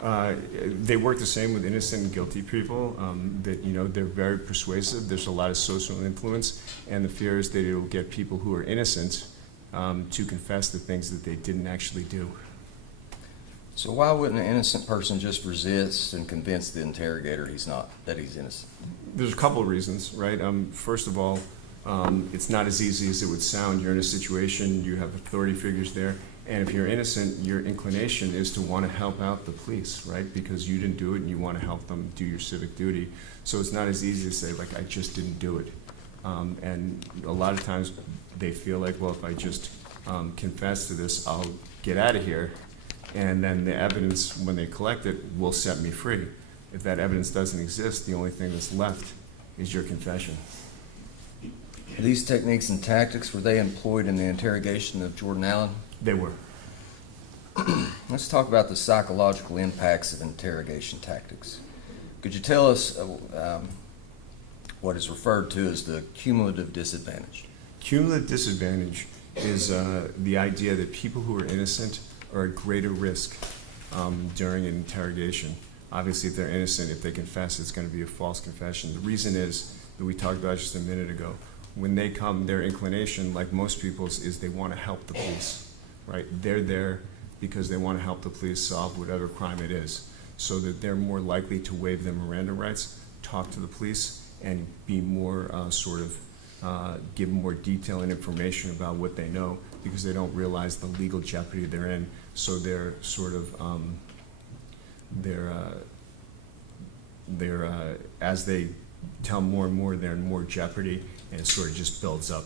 They work the same with innocent and guilty people. That, you know, they're very persuasive. There's a lot of social influence, and the fear is that it will get people who are innocent to confess the things that they didn't actually do. So why wouldn't an innocent person just resist and convince the interrogator that he's innocent? There's a couple of reasons, right? First of all, it's not as easy as it would sound. You're in a situation, you have authority figures there, and if you're innocent, your inclination is to want to help out the police, right? Because you didn't do it and you want to help them do your civic duty. So it's not as easy to say, like, I just didn't do it. And a lot of times they feel like, well, if I just confess to this, I'll get out of here, and then the evidence, when they collect it, will set me free. If that evidence doesn't exist, the only thing that's left is your confession. These techniques and tactics, were they employed in the interrogation of Jordan Allen? They were. Let's talk about the psychological impacts of interrogation tactics. Could you tell us what is referred to as the cumulative disadvantage? Cumulative disadvantage is the idea that people who are innocent are at greater risk during an interrogation. Obviously, if they're innocent, if they confess, it's going to be a false confession. The reason is, that we talked about just a minute ago, when they come, their inclination, like most people's, is they want to help the police, right? They're there because they want to help the police solve whatever crime it is, so that they're more likely to waive their Miranda rights, talk to the police, and be more give more detail and information about what they know, because they don't realize the legal jeopardy they're in. So they're sort of as they tell more and more, they're in more jeopardy, and it sort of just builds up.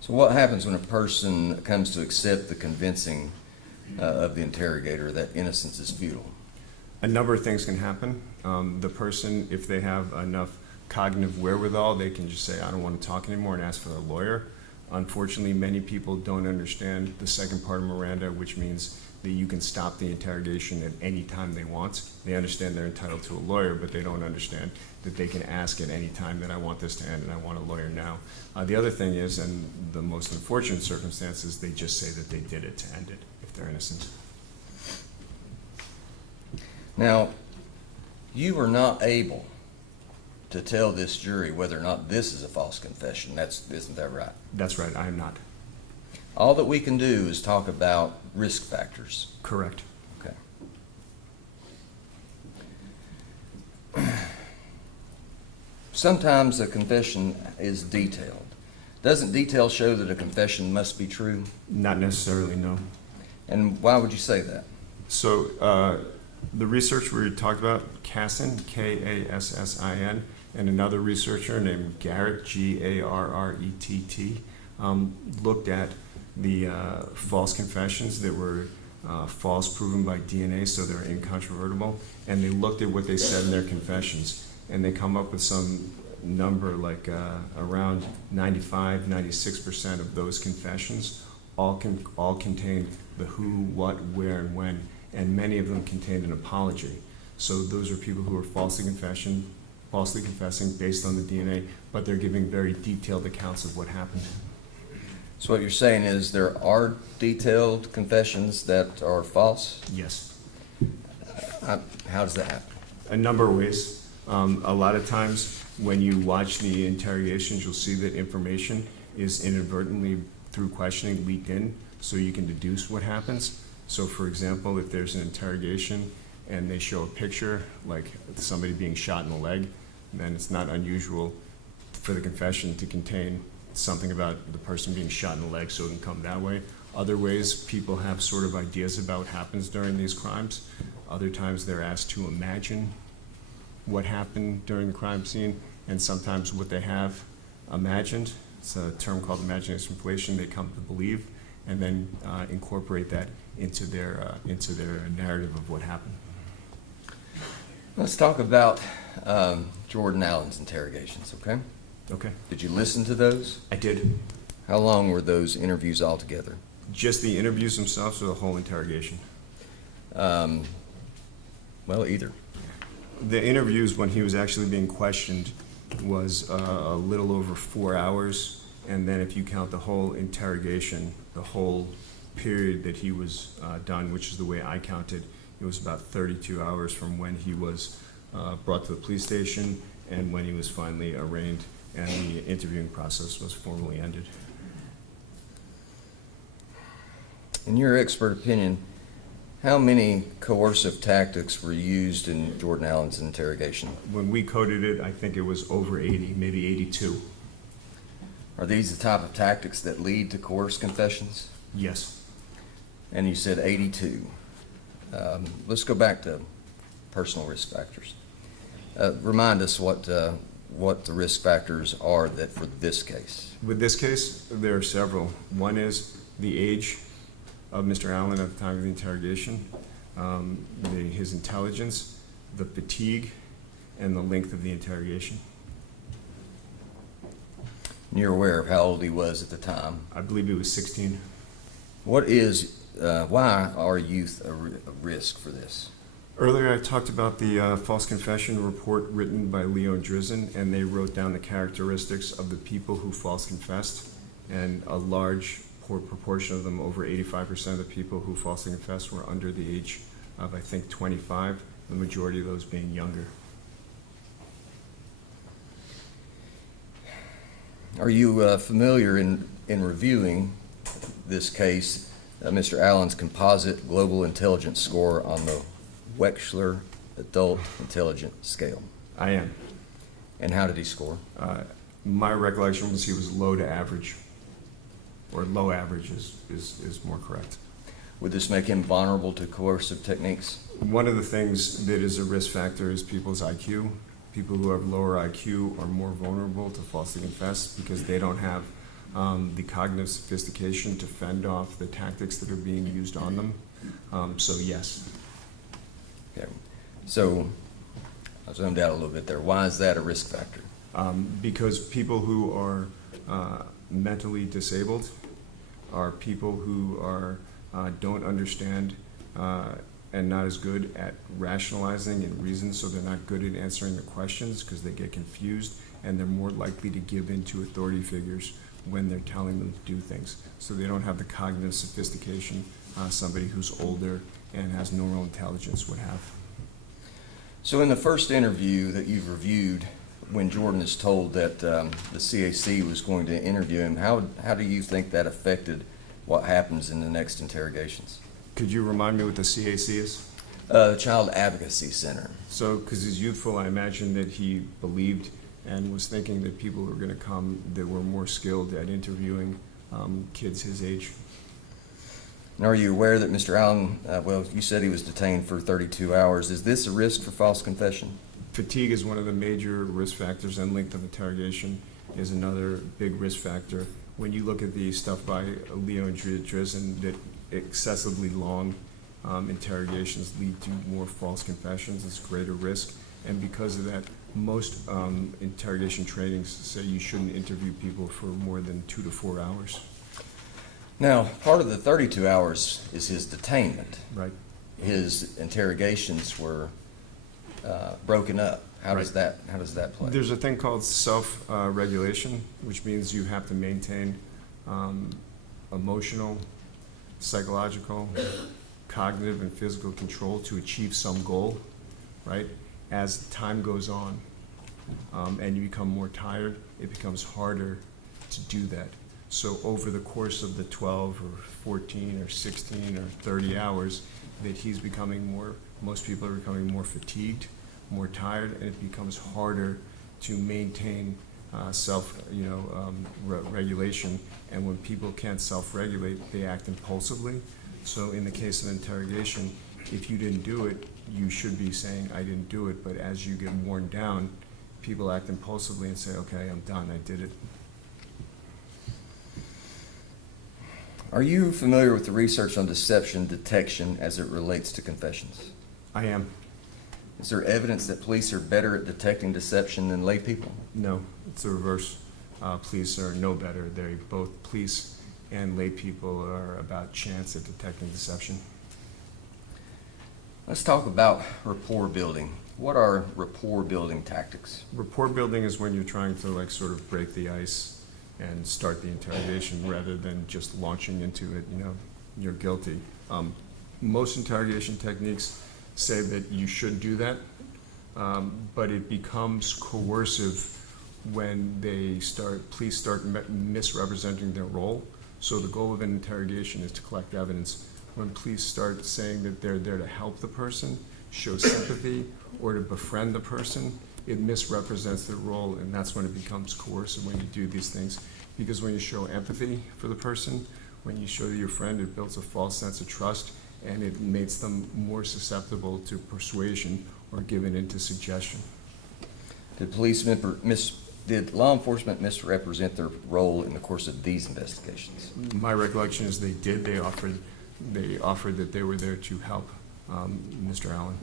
So what happens when a person comes to accept the convincing of the interrogator that innocence is futile? A number of things can happen. The person, if they have enough cognitive wherewithal, they can just say, I don't want to talk anymore, and ask for a lawyer. Unfortunately, many people don't understand the second part of Miranda, which means that you can stop the interrogation at any time they want. They understand they're entitled to a lawyer, but they don't understand that they can ask at any time that I want this to end and I want a lawyer now. The other thing is, and the most unfortunate circumstances, they just say that they did it to end it if they're innocent. Now, you were not able to tell this jury whether or not this is a false confession. Isn't that right? That's right, I am not. All that we can do is talk about risk factors. Correct. Okay. Sometimes a confession is detailed. Doesn't detail show that a confession must be true? Not necessarily, no. And why would you say that? So the research we talked about, Kassin, Kassin, and another researcher named Garrett, Garrett, looked at the false confessions that were false proven by DNA, so they're incontrovertible, and they looked at what they said in their confessions, and they come up with some number like around 95, 96% of those confessions all contain the who, what, where, and when, and many of them contained an apology. So those are people who are falsely confessing based on the DNA, but they're giving very detailed accounts of what happened. So what you're saying is there are detailed confessions that are false? Yes. How does that happen? A number of ways. A lot of times when you watch the interrogations, you'll see that information is inadvertently, through questioning, leaked in, so you can deduce what happens. So for example, if there's an interrogation and they show a picture, like somebody being shot in the leg, then it's not unusual for the confession to contain something about the person being shot in the leg, so it can come that way. Other ways, people have sort of ideas about what happens during these crimes. Other times they're asked to imagine what happened during the crime scene, and sometimes what they have imagined, it's a term called imagination inflation, they come to believe, and then incorporate that into their narrative of what happened. Let's talk about Jordan Allen's interrogations, okay? Okay. Did you listen to those? I did. How long were those interviews altogether? Just the interviews themselves or the whole interrogation? Well, either. The interviews, when he was actually being questioned, was a little over 4 hours, and then if you count the whole interrogation, the whole period that he was done, which is the way I counted, it was about 32 hours from when he was brought to the police station and when he was finally arraigned and the interviewing process was formally ended. In your expert opinion, how many coercive tactics were used in Jordan Allen's interrogation? When we coded it, I think it was over 80, maybe 82. Are these the type of tactics that lead to coerced confessions? Yes. And you said 82. Let's go back to personal risk factors. Remind us what the risk factors are that for this case. With this case, there are several. One is the age of Mr. Allen at the time of the interrogation, his intelligence, the fatigue, and the length of the interrogation. And you're aware of how old he was at the time? I believe he was 16. Why are youth a risk for this? Earlier I talked about the false confession report written by Leo and Drizzen, and they wrote down the characteristics of the people who false confessed, and a large proportion of them, over 85% of the people who falsely confessed, were under the age of, I think, 25, the majority of those being younger. Are you familiar in reviewing this case, Mr. Allen's composite global intelligence score on the Wechsler Adult Intelligence Scale? I am. And how did he score? My recollection was he was low to average, or low average is more correct. Would this make him vulnerable to coercive techniques? One of the things that is a risk factor is people's IQ. People who have lower IQ are more vulnerable to falsely confess because they don't have the cognitive sophistication to fend off the tactics that are being used on them. So yes. Okay. So I zoomed out a little bit there. Why is that a risk factor? Because people who are mentally disabled are people who are don't understand and not as good at rationalizing and reason, so they're not good at answering the questions because they get confused, and they're more likely to give in to authority figures when they're telling them to do things. So they don't have the cognitive sophistication somebody who's older and has normal intelligence would have. So in the first interview that you've reviewed, when Jordan is told that the CAC was going to interview him, how do you think that affected what happens in the next interrogations? Could you remind me what the CAC is? The Child Advocacy Center. So, because he's youthful, I imagine that he believed and was thinking that people were going to come that were more skilled at interviewing kids his age. And are you aware that Mr. Allen, well, you said he was detained for 32 hours. Is this a risk for false confession? Fatigue is one of the major risk factors, and length of interrogation is another big risk factor. When you look at the stuff by Leo and Drizzen, that excessively long interrogations lead to more false confessions. It's greater risk, and because of that, most interrogation trainings say you shouldn't interview people for more than 2 to 4 hours. Now, part of the 32 hours is his detainment. Right. His interrogations were broken up. How does Right. that play? There's a thing called self-regulation, which means you have to maintain emotional, psychological, cognitive, and physical control to achieve some goal, right? As time goes on and you become more tired, it becomes harder to do that. So over the course of the 12 or 14 or 16 or 30 hours, that he's becoming more, most people are becoming more fatigued, more tired, and it becomes harder to maintain regulation. And when people can't self-regulate, they act impulsively. So in the case of interrogation, if you didn't do it, you should be saying, I didn't do it. But as you get worn down, people act impulsively and say, okay, I'm done, I did it. Are you familiar with the research on deception detection as it relates to confessions? I am. Is there evidence that police are better at detecting deception than lay people? No, it's the reverse. Police are no better. They're both police and lay people are about chance at detecting deception. Let's talk about rapport building. What are rapport building tactics? Rapport building is when you're trying to sort of break the ice and start the interrogation rather than just launching into it, you're guilty. Most interrogation techniques say that you should do that, but it becomes coercive when police start misrepresenting their role. So the goal of an interrogation is to collect evidence. When police start saying that they're there to help the person, show sympathy, or to befriend the person, it misrepresents their role, and that's when it becomes coercive when you do these things. Because when you show empathy for the person, when you show your friend, it builds a false sense of trust, and it makes them more susceptible to persuasion or given into suggestion. Did law enforcement misrepresent their role in the course of these investigations? My recollection is they did. They offered that they were there to help Mr. Allen.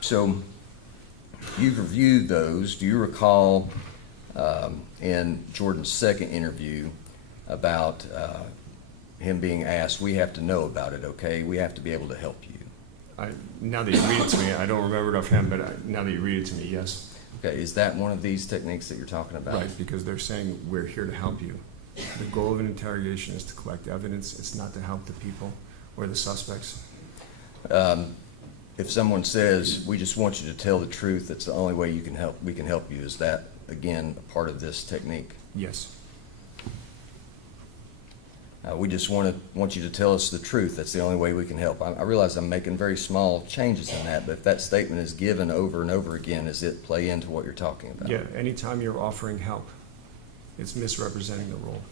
So you've reviewed those. Do you recall in Jordan's second interview about him being asked, we have to know about it, okay? We have to be able to help you. Now that you read it to me, I don't remember it offhand, but now that you read it to me, yes. Okay, is that one of these techniques that you're talking about? Right, because they're saying we're here to help you. The goal of an interrogation is to collect evidence. It's not to help the people or the suspects. If someone says, we just want you to tell the truth, that's the only way we can help you, is that, again, a part of this technique? Yes. We just want you to tell us the truth. That's the only way we can help. I realize I'm making very small changes in that, but if that statement is given over and over again, does it play into what you're talking about? Yeah, anytime you're offering help, it's misrepresenting the role.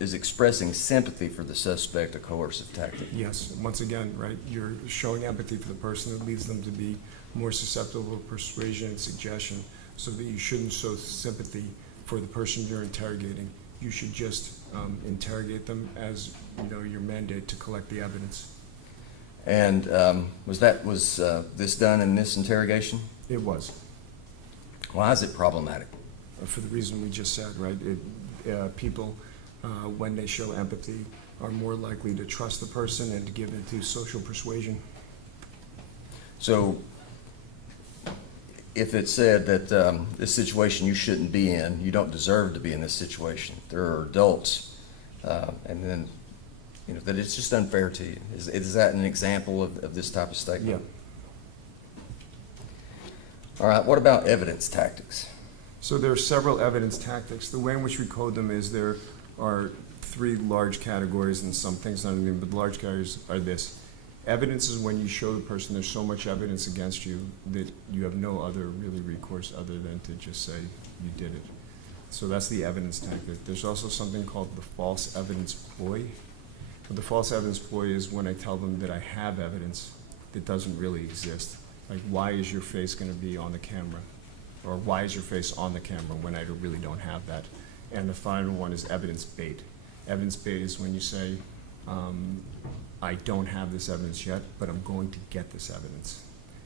Is expressing sympathy for the suspect a coercive tactic? Yes, once again, right, you're showing empathy for the person that leads them to be more susceptible to persuasion and suggestion, so that you shouldn't show sympathy for the person you're interrogating. You should just interrogate them as your mandate to collect the evidence. And was this done in this interrogation? It was. Why is it problematic? For the reason we just said, right? People, when they show empathy, are more likely to trust the person and to give into social persuasion. So if it's said that this situation you shouldn't be in, you don't deserve to be in this situation, there are adults, and then that it's just unfair to you. Is that an example of this type of statement? Yeah. All right, what about evidence tactics? So there are several evidence tactics. The way in which we code them is there are three large categories and some things under them, but the large categories are this. Evidence is when you show the person there's so much evidence against you that you have no other really recourse other than to just say you did it. So that's the evidence tactic. There's also something called the false evidence ploy. But the false evidence ploy is when I tell them that I have evidence that doesn't really exist. Like, why is your face going to be on the camera? Or why is your face on the camera when I really don't have that? And the final one is evidence bait. Evidence bait is when you say, I don't have this evidence yet, but I'm going to get this evidence.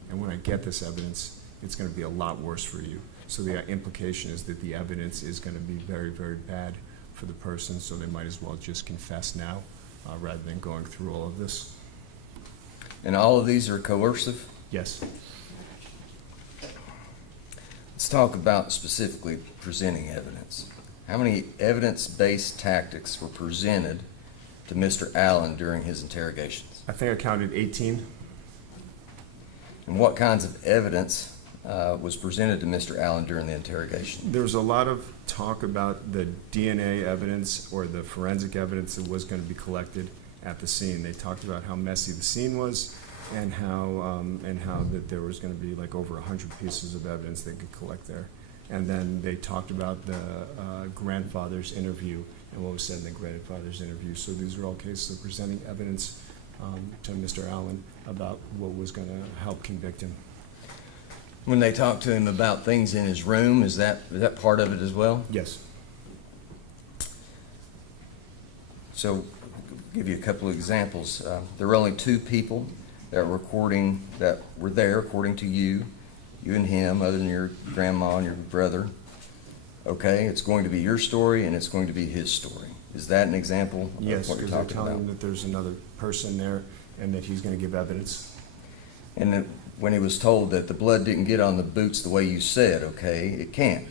And when I get this evidence, it's going to be a lot worse for you. So the implication is that the evidence is going to be very, very bad for the person, so they might as well just confess now rather than going through all of this. And all of these are coercive? Yes. Let's talk about specifically presenting evidence. How many evidence-based tactics were presented to Mr. Allen during his interrogations? I think I counted 18. And what kinds of evidence was presented to Mr. Allen during the interrogation? There was a lot of talk about the DNA evidence or the forensic evidence that was going to be collected at the scene. They talked about how messy the scene was and how that there was going to be like over 100 pieces of evidence they could collect there. And then they talked about the grandfather's interview and what was said in the grandfather's interview. So these were all cases of presenting evidence to Mr. Allen about what was going to help convict him. When they talked to him about things in his room, is that part of it as well? Yes. So, I'll give you a couple of examples. There were only 2 people that were there, according to you and him, other than your grandma and your brother. Okay, it's going to be your story and it's going to be his story. Is that an example of Yes, what you're because they're talking telling about? him that there's another person there and that he's going to give evidence. And that when he was told that the blood didn't get on the boots the way you said, okay, it can't.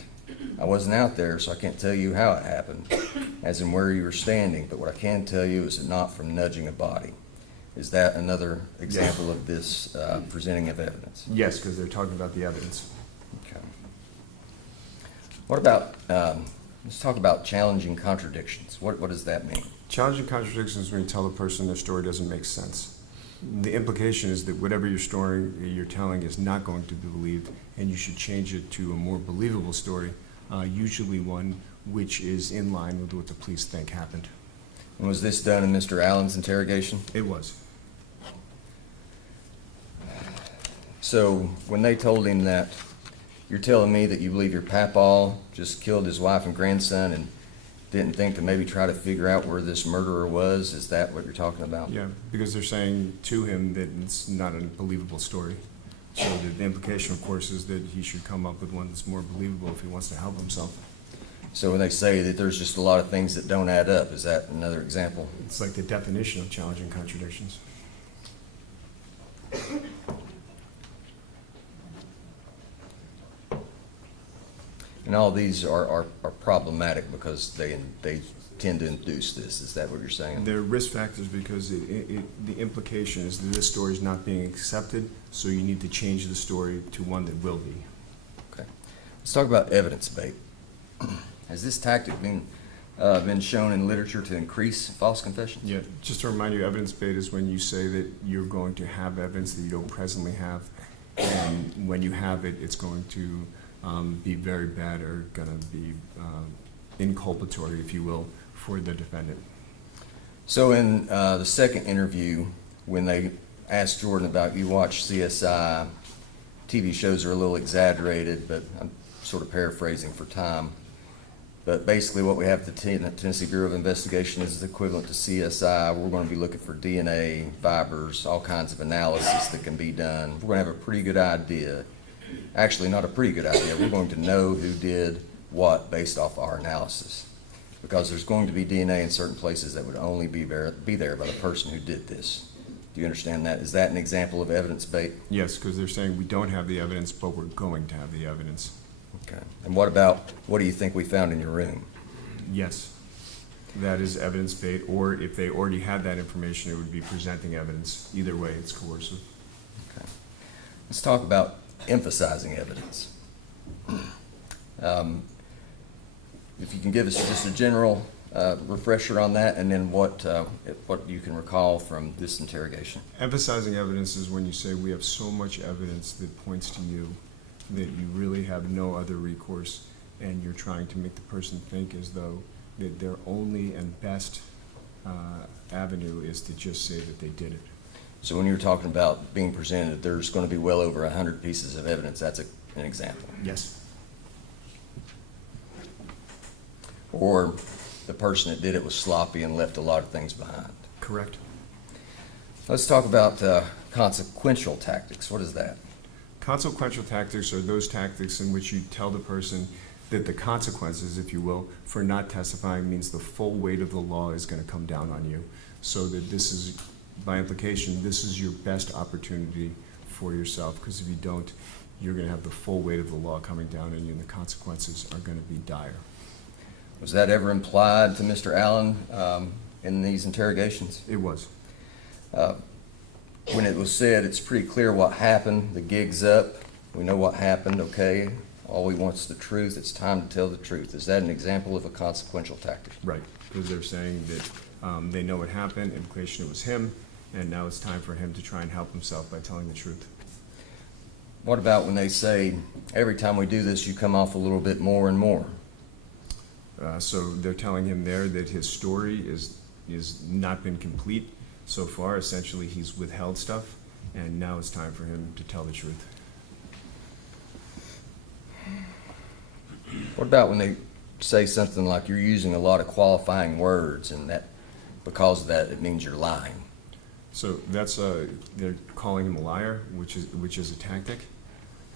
I wasn't out there, so I can't tell you how it happened, as in where you were standing, but what I can tell you is not from nudging a body. Is that another example of this presenting of evidence? Yes, because they're talking about the evidence. Okay. What about, let's talk about challenging contradictions. What does that mean? Challenging contradictions is when you tell the person their story doesn't make sense. The implication is that whatever your story you're telling is not going to be believed, and you should change it to a more believable story, usually one which is in line with what the police think happened. And was this done in Mr. Allen's interrogation? It was. So when they told him that, you're telling me that you believe your papaw just killed his wife and grandson and didn't think to maybe try to figure out where this murderer was? Is that what you're talking about? Yeah, because they're saying to him that it's not a believable story. So the implication, of course, is that he should come up with one that's more believable if he wants to help himself. So when they say that there's just a lot of things that don't add up, is that another example? It's like the definition of challenging contradictions. And all these are problematic because they tend to induce this. Is that what you're saying? They're risk factors because the implication is that this story is not being accepted, so you need to change the story to one that will be. Okay. Let's talk about evidence bait. Has this tactic been shown in literature to increase false confessions? Yeah, just to remind you, evidence bait is when you say that you're going to have evidence that you don't presently have, and when you have it, it's going to be very bad or going to be inculpatory, if you will, for the defendant. So in the second interview, when they asked Jordan about, you watch CSI, TV shows are a little exaggerated, but I'm sort of paraphrasing for time. But basically what we have at the Tennessee Bureau of Investigation is equivalent to CSI. We're going to be looking for DNA, fibers, all kinds of analysis that can be done. We're going to have a pretty good idea. Actually, not a pretty good idea. We're going to know who did what based off our analysis. Because there's going to be DNA in certain places that would only be there by the person who did this. Do you understand that? Is that an example of evidence bait? Yes, because they're saying we don't have the evidence, but we're going to have the evidence. Okay. And what do you think we found in your room? Yes, that is evidence bait, or if they already had that information, it would be presenting evidence. Either way, it's coercive. Okay. Let's talk about emphasizing evidence. If you can give us just a general refresher on that, and then what you can recall from this interrogation. Emphasizing evidence is when you say we have so much evidence that points to you that you really have no other recourse, and you're trying to make the person think as though that their only and best avenue is to just say that they did it. So when you're talking about being presented, there's going to be well over 100 pieces of evidence. That's an example. Yes. Or the person that did it was sloppy and left a lot of things behind. Correct. Let's talk about consequential tactics. What is that? Consequential tactics are those tactics in which you tell the person that the consequences, if you will, for not testifying means the full weight of the law is going to come down on you. So that this is, by implication, this is your best opportunity for yourself, because if you don't, you're going to have the full weight of the law coming down on you, and the consequences are going to be dire. Was that ever implied to Mr. Allen in these interrogations? It was. When it was said, it's pretty clear what happened, the gig's up, we know what happened, okay, all we want is the truth, it's time to tell the truth. Is that an example of a consequential tactic? Right, because they're saying that they know what happened, implication it was him, and now it's time for him to try and help himself by telling the truth. What about when they say, every time we do this, you come off a little bit more and more? So they're telling him there that his story is not been complete so far. Essentially, he's withheld stuff, and now it's time for him to tell the truth. What about when they say something like you're using a lot of qualifying words, and that because of that it means you're lying? So that's they're calling him a liar, which is a tactic,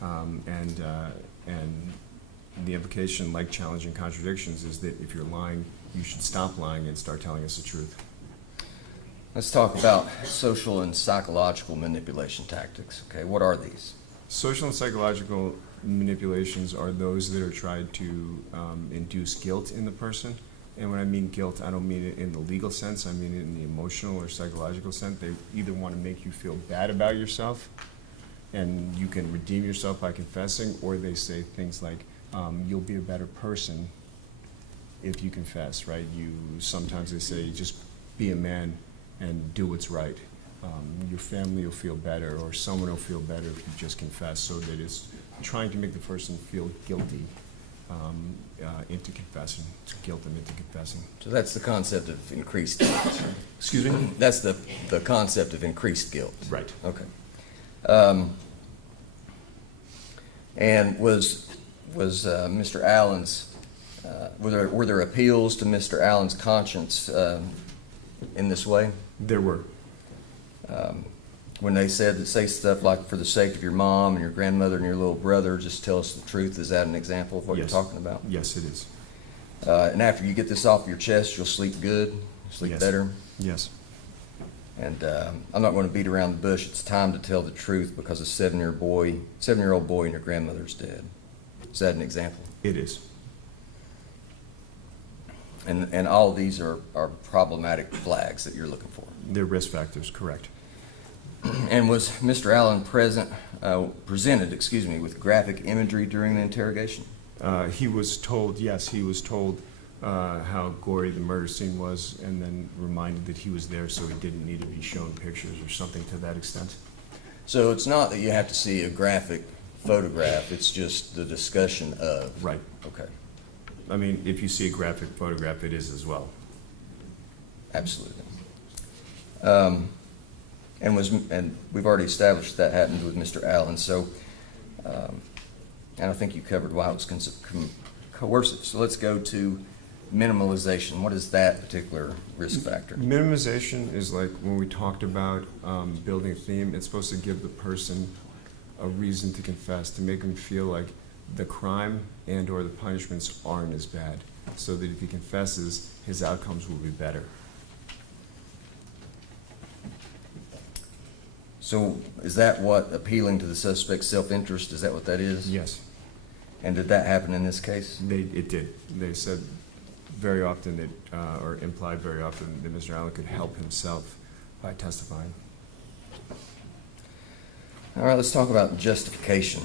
and the implication, like challenging contradictions, is that if you're lying, you should stop lying and start telling us the truth. Let's talk about social and psychological manipulation tactics. Okay, what are these? Social and psychological manipulations are those that are tried to induce guilt in the person. And when I mean guilt, I don't mean it in the legal sense, I mean it in the emotional or psychological sense. They either want to make you feel bad about yourself, and you can redeem yourself by confessing, or they say things like, you'll be a better person if you confess, right? Sometimes they say, just be a man and do what's right. Your family will feel better, or someone will feel better if you just confess, so that it's trying to make the person feel guilty into confessing, to guilt them into confessing. So that's the concept of increased guilt. Excuse me? That's the concept of increased guilt. Right. Okay. And was Mr. Allen's, were there appeals to Mr. Allen's conscience in this way? There were. When they say stuff like, for the sake of your mom and your grandmother and your little brother, just tell us the truth, is that an example of what Yes. you're talking about? Yes, it is. And after you get this off your chest, you'll sleep good, sleep Yes. better. Yes. And I'm not going to beat around the bush. It's time to tell the truth because a 7-year-old boy and your grandmother's dead. Is that an example? It is. And all of these are problematic flags that you're looking for. They're risk factors, correct. And was Mr. Allen presented with graphic imagery during the interrogation? He was told, yes, he was told how gory the murder scene was, and then reminded that he was there, so he didn't need to be shown pictures or something to that extent. So it's not that you have to see a graphic photograph, it's just the discussion of. Right. Okay, I mean, if you see a graphic photograph, it is as well. absolutely. And we've already established that happened with Mr. Allen, so, and I think you covered why it was coercive. So let's go to minimalization. What is that particular risk factor? Minimization is like when we talked about building a theme, it's supposed to give the person a reason to confess, to make them feel like the crime and or the punishments aren't as bad, so that if he confesses, his outcomes will be better. So is that what appealing to the suspect's self-interest, is that what that is? Yes. And did that happen in this case? It did. They said very often that, or implied very often, that Mr. Allen could help himself by testifying. All right, let's talk about justification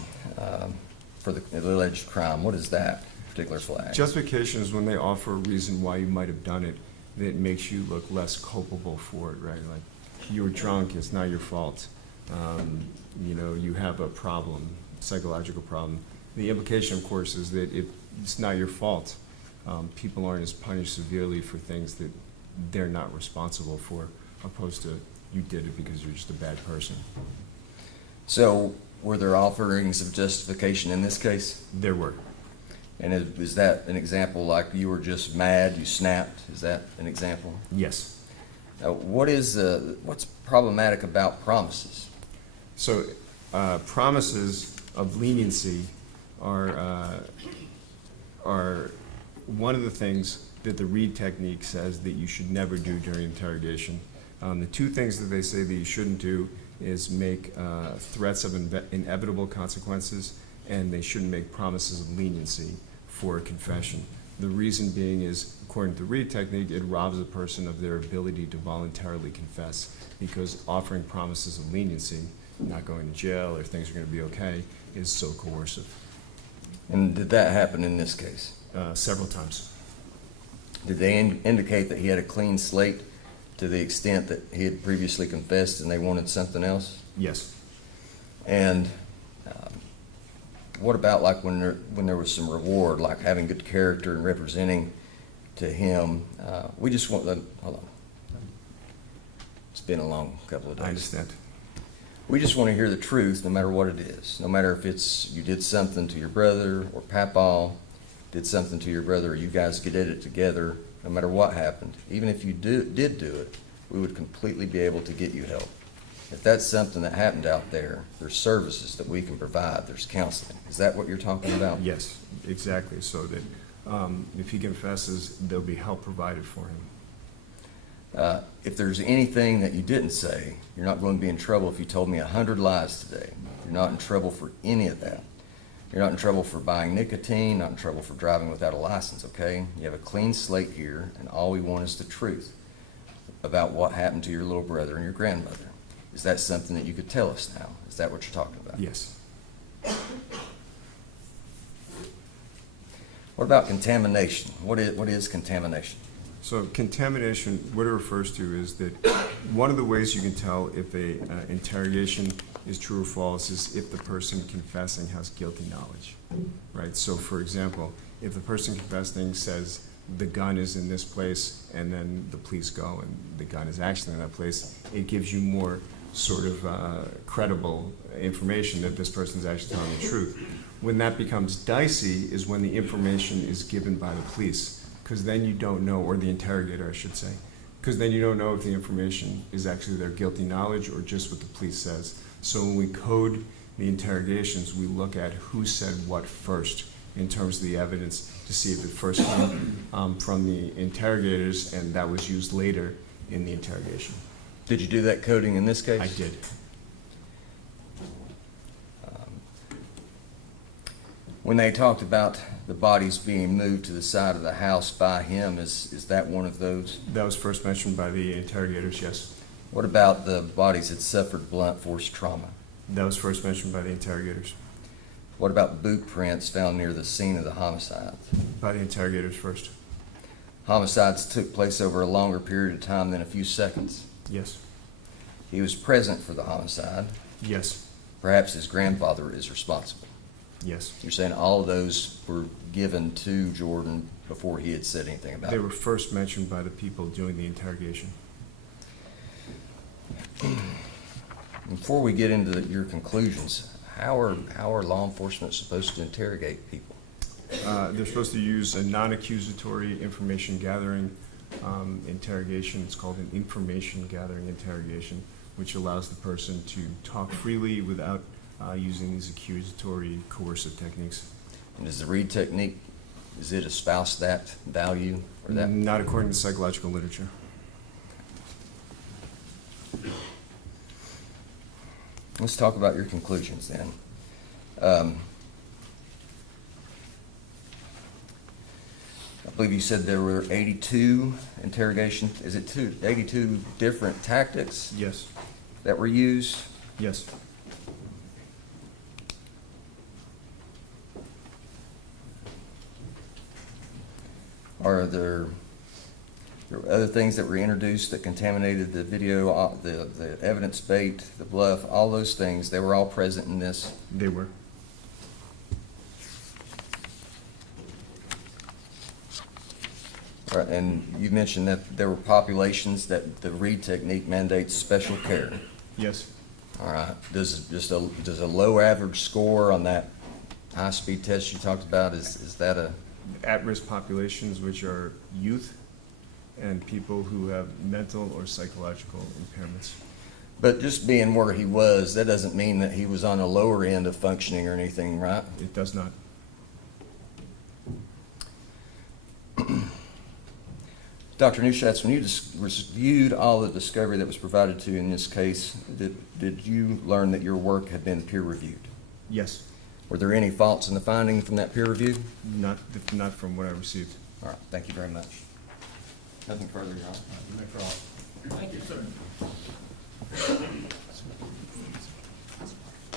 for the alleged crime. What is that particular flag? Justification is when they offer a reason why you might have done it that makes you look less culpable for it, right? Like, you were drunk, it's not your fault. You have a problem, psychological problem. The implication, of course, is that it's not your fault. People aren't as punished severely for things that they're not responsible for, opposed to you did it because you're just a bad person. So were there offerings of justification in this case? There were. And is that an example like you were just mad, you snapped? Is that an example? Yes. What's problematic about promises? So promises of leniency are one of the things that the Reed technique says that you should never do during interrogation. The two things that they say that you shouldn't do is make threats of inevitable consequences, and they shouldn't make promises of leniency for a confession. The reason being is, according to the Reed technique, it robs a person of their ability to voluntarily confess, because offering promises of leniency, not going to jail or things are going to be okay, is so coercive. And did that happen in this case? Several times. Did they indicate that he had a clean slate to the extent that he had previously confessed and they wanted something else? Yes. And what about like when there was some reward, like having good character and representing to him? We just want the, hold on. It's been a long couple of days. I understand. We just want to hear the truth, no matter what it is. No matter if it's you did something to your brother, or Papaw did something to your brother, or you guys did it together. No matter what happened, even if you did do it, we would completely be able to get you help. If that's something that happened out there, there's services that we can provide. There's counseling. Is that what you're talking about? Yes, exactly. So that if he confesses, there'll be help provided for him. If there's anything that you didn't say, you're not going to be in trouble if you told me 100 lies today. You're not in trouble for any of that. You're not in trouble for buying nicotine, not in trouble for driving without a license, okay? You have a clean slate here, and all we want is the truth about what happened to your little brother and your grandmother. Is that something that you could tell us now? Is that what you're talking about? Yes. What about contamination? What is contamination? So contamination, what it refers to is that one of the ways you can tell if a interrogation is true or false is if the person confessing has guilty knowledge, right? So for example, if the person confessing says the gun is in this place and then the police go and the gun is actually in that place, it gives you more sort of credible information that this person is actually telling the truth. When that becomes dicey is when the information is given by the police, because then you don't know, or the interrogator I should say, because then you don't know if the information is actually their guilty knowledge or just what the police says. So when we code the interrogations, we look at who said what first in terms of the evidence to see if it first came from the interrogators and that was used later in the interrogation. Did you do that coding in this case? I did. When they talked about the bodies being moved to the side of the house by him, is that one of those? That was first mentioned by the interrogators, yes. What about the bodies that suffered blunt force trauma? That was first mentioned by the interrogators. What about boot prints found near the scene of the homicide? By the interrogators first. Homicides took place over a longer period of time than a few seconds. Yes. He was present for the homicide. Yes. Perhaps his grandfather is responsible. Yes. You're saying all of those were given to Jordan before he had said anything about it? They were first mentioned by the people doing the interrogation. Before we get into your conclusions, how are law enforcement supposed to interrogate people? They're supposed to use a non-accusatory information gathering interrogation. It's called an information gathering interrogation, which allows the person to talk freely without using these accusatory coercive techniques. And does the Reed technique, does it espouse that value or that? Not according to psychological literature. Let's talk about your conclusions then. I believe you said there were 82 interrogations. Is it 82 different tactics? Yes. That were used? Yes. Are there other things that were introduced that contaminated the video, the evidence bait, the bluff, all those things, they were all present in this? They were. Right, and you mentioned that there were populations that the Reed technique mandates special care. Yes. All right. Does a low average score on that high-speed test you talked about, is that a... At-risk populations, which are youth and people who have mental or psychological impairments. But just being where he was, that doesn't mean that he was on a lower end of functioning or anything, right? It does not. Dr. Neuschatz, when you reviewed all the discovery that was provided to you in this case, did you learn that your work had been peer reviewed? Yes. Were there any faults in the finding from that peer review? Not from what I received. All right, thank you very much. Nothing further, Your Honor. You may cross. Thank you, sir.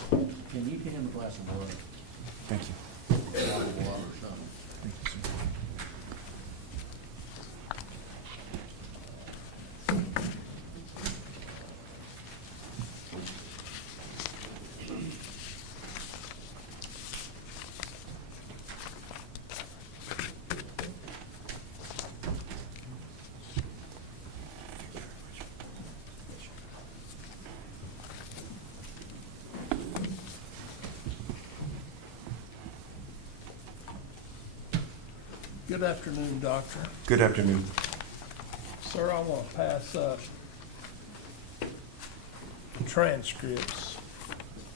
Can you get him a glass of water? Thank you. Bottle of water or something? Thank you, sir. Good afternoon, Doctor. Good afternoon. Sir, I want to pass up the transcripts,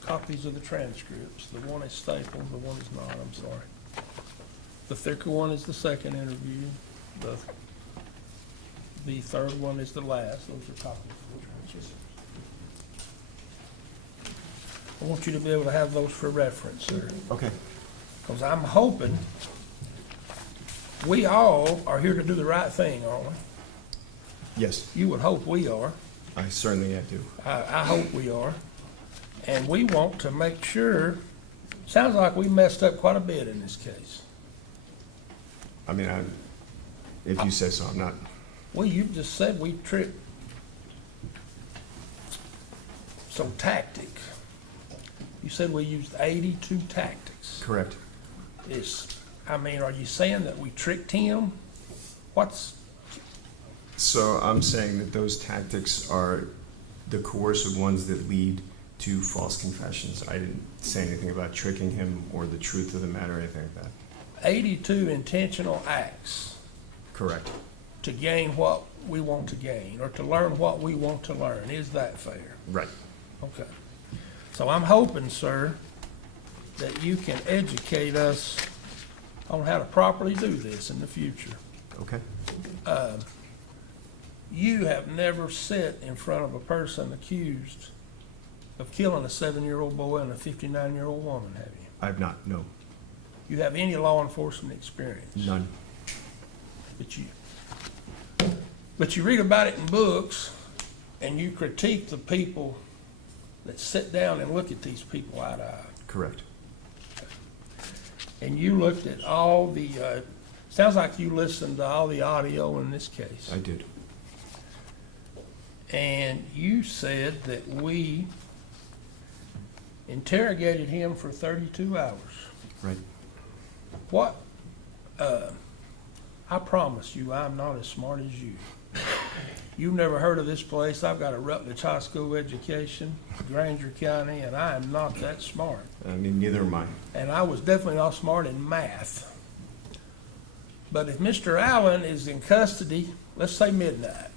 copies of the transcripts. The one is stapled, the one is not, I'm sorry. The thicker one is the second interview. The third one is the last. Those are copies of the transcripts. I want you to be able to have those for reference, sir. Okay. Because I'm hoping we all are here to do the right thing, aren't we? Yes, You would hope we are. I certainly do. I hope we are. And we want to make sure, sounds like we messed up quite a bit in this case. I mean, if you say so, I'm not. Well, you just said we tricked. So tactic. You said we used 82 tactics. Correct. Are you saying that we tricked him? So I'm saying that those tactics are the coercive ones that lead to false confessions. I didn't say anything about tricking him or the truth of the matter or anything like that. 82 intentional acts Correct. to gain what we want to gain, or to learn what we want to learn. Is that fair? Right. Okay. So I'm hoping, sir, that you can educate us on how to properly do this in the future. Okay. You have never sat in front of a person accused of killing a 7-year-old boy and a 59-year-old woman, have you? I have not, no. You have any law enforcement experience? None. But you read about it in books, and you critique the people that sit down and look at these people eye to eye. Correct. And you looked at all the, sounds like you listened to all the audio in this case. I did. And you said that we interrogated him for 32 hours. Right. What, I promise you, I'm not as smart as you. You've never heard of this place. I've got a Rutledge High School education, Granger County, and I am not that smart. I mean, neither am I. And I was definitely not smart in math. But if Mr. Allen is in custody, let's say midnight,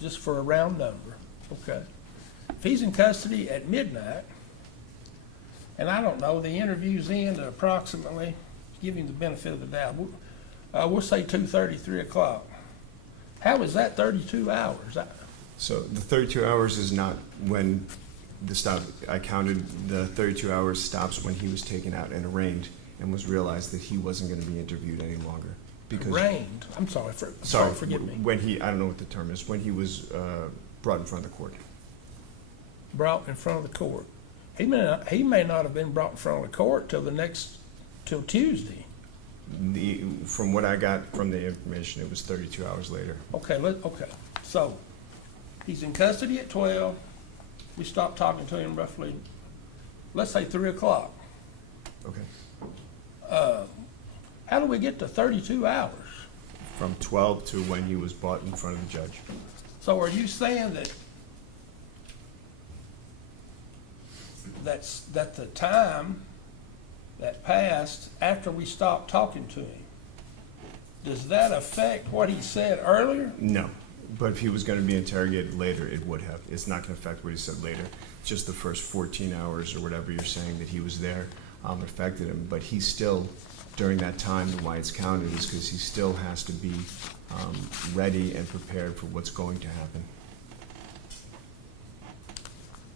just for a round number, okay? If he's in custody at midnight, and I don't know, the interview's end at approximately, give him the benefit of the doubt, we'll say 2:30, 3 o'clock. How is that 32 hours? So the 32 hours is not when the stop, I counted the 32 hours stops when he was taken out and arraigned and was realized that he wasn't going to be interviewed any longer. Because Arraigned? I'm sorry, forgive me. When he, I don't know what the term is, when he was brought in front of the court. Brought in front of the court. He may not have been brought in front of the court till Tuesday. From what I got from the information, it was 32 hours later. Okay, so he's in custody at 12. We stopped talking to him roughly, let's say 3 o'clock. Okay. How do we get to 32 hours? From 12 to when he was brought in front of the judge. So are you saying that the time that passed after we stopped talking to him, does that affect what he said earlier? No. But if he was gonna be interrogated later, it would have. It's not gonna affect what he said later. Just the first 14 hours or whatever you're saying that he was there, affected him. But he still, during that time, and why it's counted is because he still has to be, ready and prepared for what's going to happen.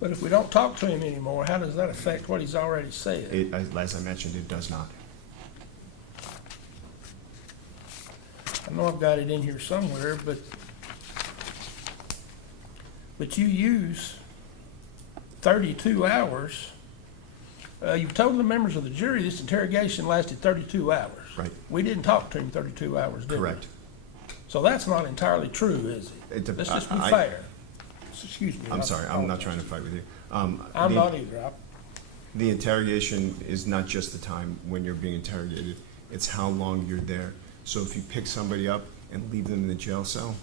But if we don't talk to him anymore, how does that affect what he's already said? As I mentioned, it does not. I know I've got it in here somewhere, but you use 32 hours. You've told the members of the jury this interrogation lasted 32 hours. Right. We didn't talk to him 32 hours, did we? Correct. So that's not entirely true, is it? Let's just be fair. Excuse me. I'm sorry, I'm not trying to fight with you. I'm not either. The interrogation is not just the time when you're being interrogated, it's how long you're there. So if you pick somebody up and leave them in the jail cell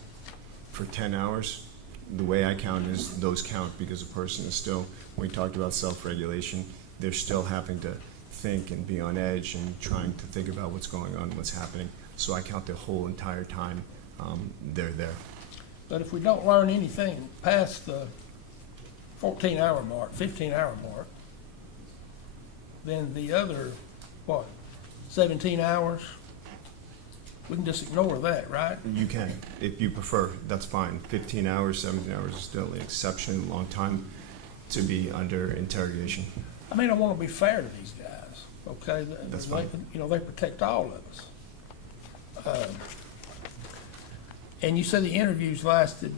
for 10 hours, the way I count is those count because a person is still, when we talked about self-regulation, they're still having to think and be on edge and trying to think about what's going on, what's happening. So I count the whole entire time they're there. But if we don't learn anything past the 14-hour mark, 15-hour mark, then the other, 17 hours, we can just ignore that, right? You can, if you prefer, that's fine. 15 hours, 17 hours is still an exceptionally long time to be under interrogation. I mean, I want to be fair to these guys, okay? That's fine. You know, they protect all of us. And you said the interviews lasted,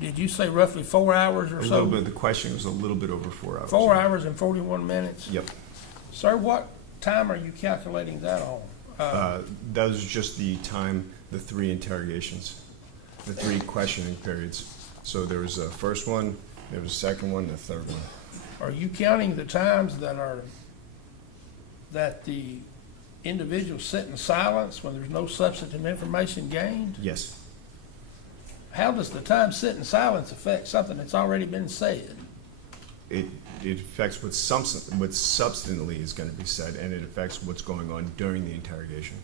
did you say roughly 4 hours or so? A little bit, the question was a little bit over 4 hours. 4 hours and 41 minutes? Yep. Sir, what time are you calculating that on? That was just the time, the 3 interrogations, the 3 questioning periods. So there was a first one, there was a second one, and a third one. Are you counting the times that the individuals sit in silence when there's no substantive information gained? Yes. How does the time sit in silence affect something that's already been said? It affects what substantially is going to be said, and it affects what's going on during the interrogation.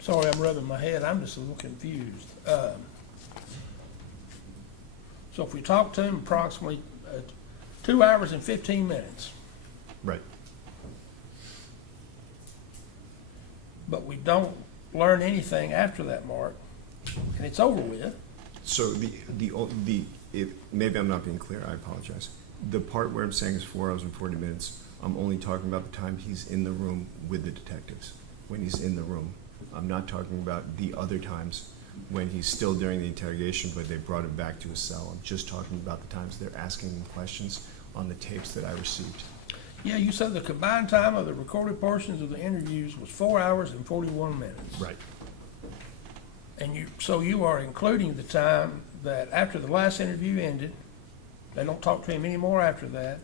Sorry, I'm rubbing my head. I'm just a little confused. So if we talk to him approximately 2 hours and 15 minutes, Right. but we don't learn anything after that mark, and it's over with. So maybe I'm not being clear, I apologize. The part where I'm saying is 4 hours and 40 minutes, I'm only talking about the time he's in the room with the detectives, when he's in the room. I'm not talking about the other times when he's still during the interrogation, but they brought him back to his cell. I'm just talking about the times they're asking him questions on the tapes that I received. Yeah, you said the combined time of the recorded portions of the interviews was 4 hours and 41 minutes. Right. And so you are including the time that after the last interview ended, they don't talk to him anymore after that.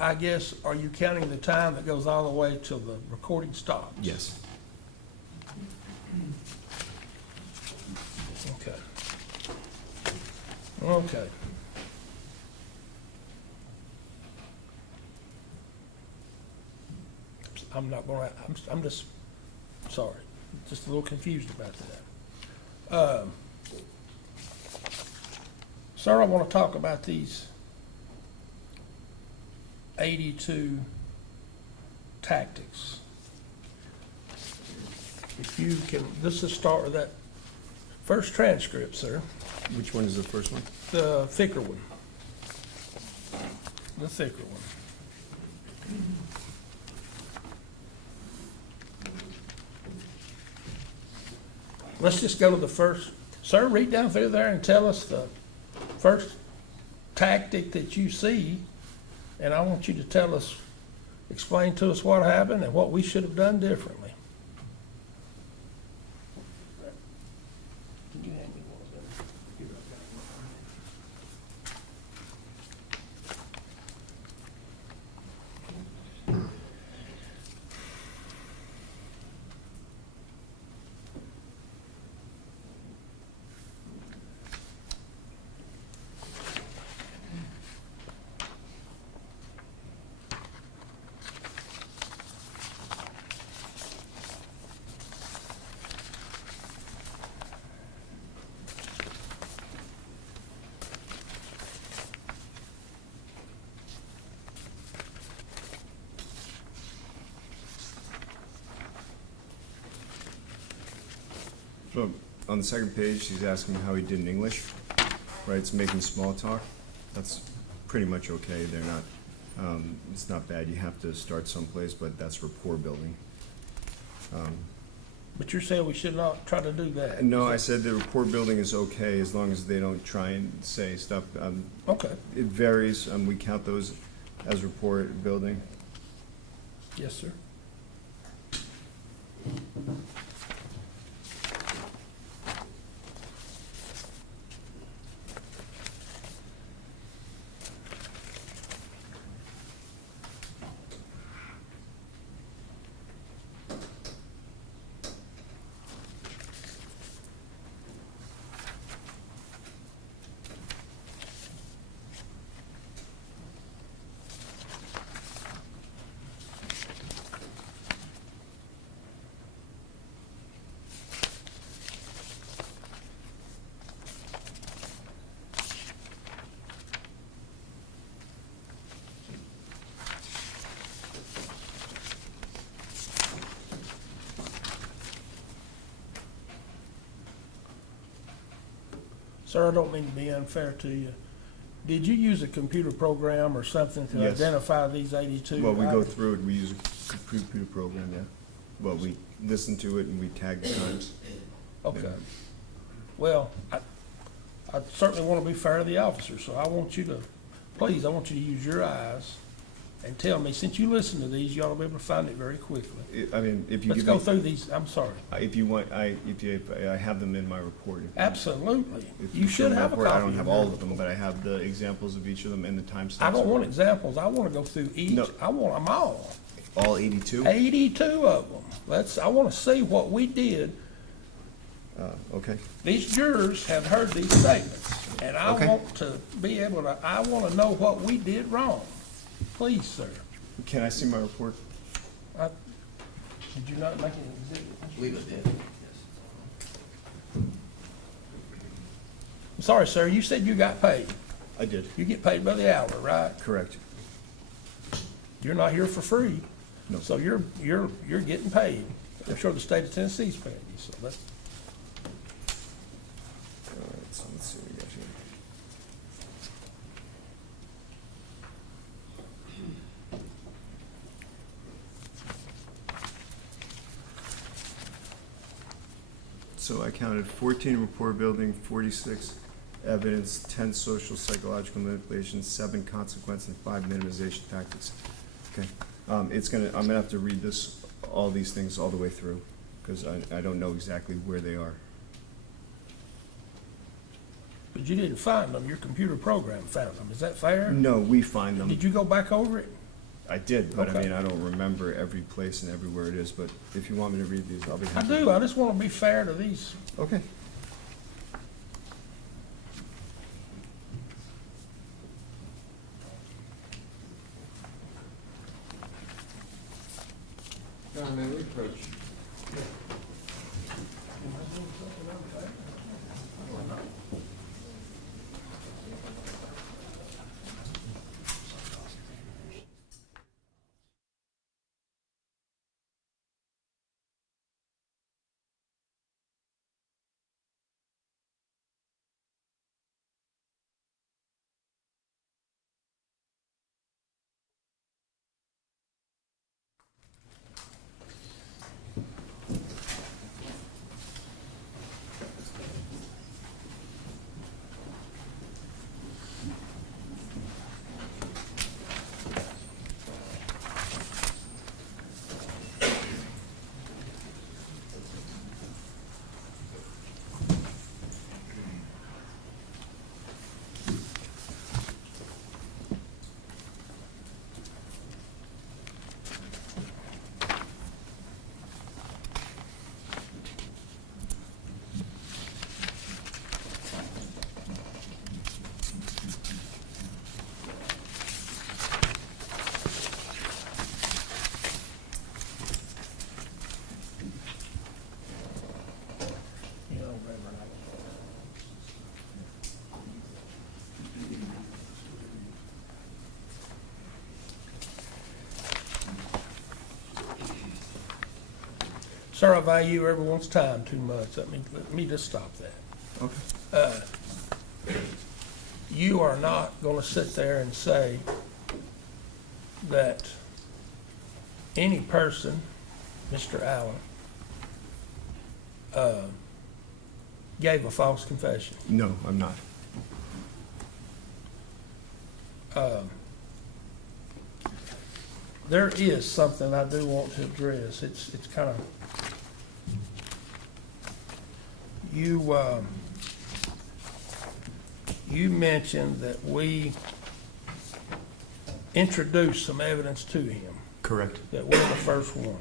I guess, are you counting the time that goes all the way till the recording stops? Yes. Okay. Okay. I'm not gonna, I'm just, sorry, just a little confused about that. Sir, I wanna talk about these 82 tactics. If you can, let's just start with that first transcript, sir. Which one is the first one? The thicker one. The thicker one. Let's just go to the first. Sir, read down through there and tell us the first tactic that you see, and I want you to tell us, explain to us what happened and what we should have done differently. So, on the second page, he's asking how he did in English, right? It's making small talk. That's pretty much okay. They're not, it's not bad. You have to start someplace, but that's rapport building. But you're saying we should not try to do that? No, I said the rapport building is okay as long as they don't try and say stuff. Okay, It varies. We count those as rapport building. yes, sir. Sir, I don't mean to be unfair to you. Did you use a computer program or something to Yes. identify these 82? Well, we go items? through it. We use a computer program, yeah. Well, we listen to it and we tag the times. Okay. Well, I certainly want to be fair to the officer, so I want you to, please, I want you to use your eyes and tell me, since you listen to these, you ought to be able to find it very quickly. I mean, if you Let's give go me, through these, I'm sorry. if you want, I have them in my report. Absolutely. If You should show my have a report, copy. I don't have all of them, but I have the examples of each of them and the timestamps. I don't want of examples, I want to go through each, No. I want them all. all 82. 82 of them. I want to see what we did. Okay. These jurors have heard these statements, and I Okay. want to be able to, I want to know what we did wrong. Please, sir. Can I see my report? Did you not make an exhibit? I believe I did, yes. I'm sorry, sir, you said you got paid. I did. You get paid by the hour, right? Correct. You're not here for free. No. So you're getting paid. I'm sure the state of Tennessee's paying you, so that's, All right, so let's see what we got here. So I counted 14 rapport building, 46 evidence, 10 social psychological manipulations, 7 consequence, and 5 minimization tactics. Okay, I'm gonna have to read all these things all the way through, because I don't know exactly where they are. but you didn't find them. Your computer program found them. Is that fair? No, we find them. Did you go back over it? I did, but I Okay. mean, I don't remember every place and everywhere it is, but if you want me to read these, I'll be I happy. do. I just want to be fair to these. Okay. John, may we approach? Sir, I value everyone's time too much. Let me just stop that. Okay. You are not gonna sit there and say that any person, Mr. Allen, gave a false confession. No, I'm not. There is something I do want to address. It's kind of, you mentioned that we introduced some evidence to him, Correct. that we're the first one.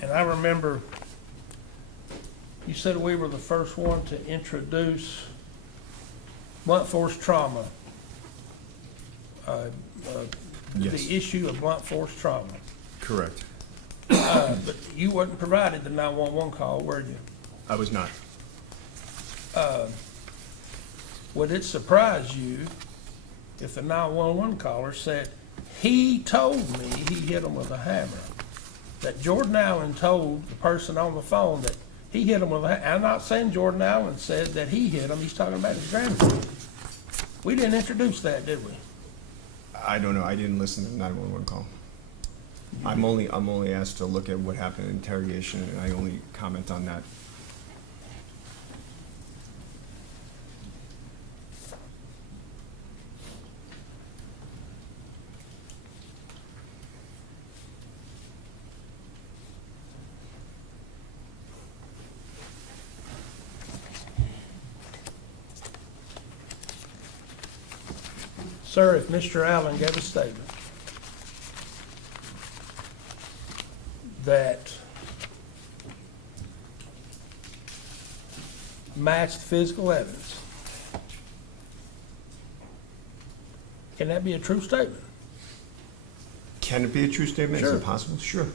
And I remember you said we were the first one to introduce blunt force trauma, Yes. the issue of blunt force trauma. Correct. But you wasn't provided the 911 call, were you? I was not. Would it surprise you if the 911 caller said, he told me he hit him with a hammer? That Jordan Allen told the person on the phone that he hit him with a hammer. I'm not saying Jordan Allen said that he hit him, he's talking about his grandson. We didn't introduce that, did we? I don't know. I didn't listen to the 911 call. I'm only asked to look at what happened in interrogation, and I only comment on that. Sir, if Mr. Allen gave a statement that matched physical evidence, can that be a true statement? Can it be a true statement? Is Sure. it possible? Sure.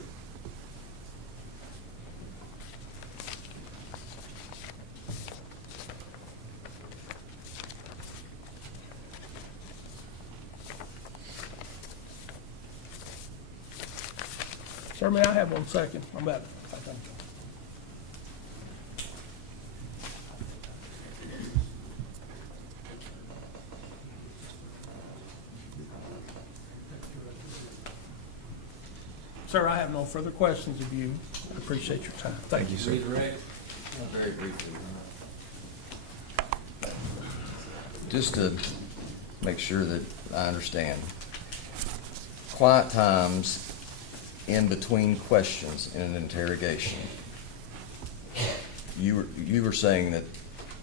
Sir, may I have 1 second? I'm about, I think. Sir, I have no further questions of you. I appreciate your time. Thank you, sir. Redirect? Very briefly. Just to make sure that I understand. Quiet times in between questions in an interrogation. You were saying that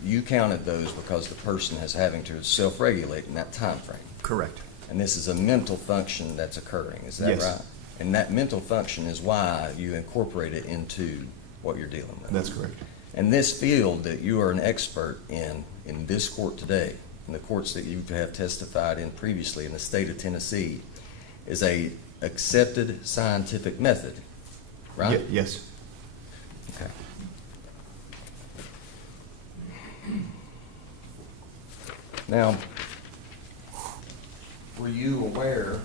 you counted those because the person is having to self-regulate in that time frame. Correct. And this is a mental function that's occurring, is that Yes. right? And that mental function is why you incorporate it into what you're dealing with. That's correct. And this field that you are an expert in this court today, in the courts that you have testified in previously in the state of Tennessee, is a accepted scientific method, right? Yes. Okay. Now, were you aware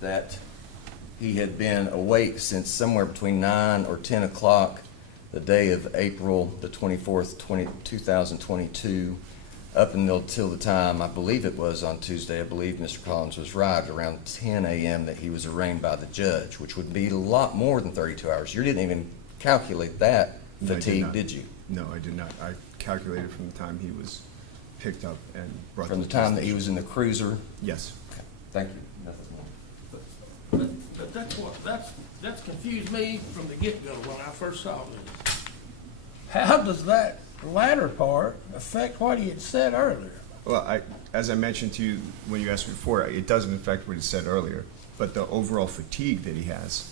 that he had been awake since somewhere between 9 or 10 o'clock the day of April the 24th, 2022, up until the time, I believe it was on Tuesday, I believe Mr. Collins was right, around 10 a.m. that he was arraigned by the judge, which would be a lot more than 32 hours. You didn't even calculate that No, I did fatigue, not. did you? No, I did not. I calculated from the time he was picked up and brought From to the time that he station. was in the cruiser? Yes. Okay, thank you. Nothing more. But that's confused me from the get-go when I first saw this. How does that latter part affect what he had said earlier? Well, as I mentioned to you when you asked me before, it doesn't affect what he said earlier, but the overall fatigue that he has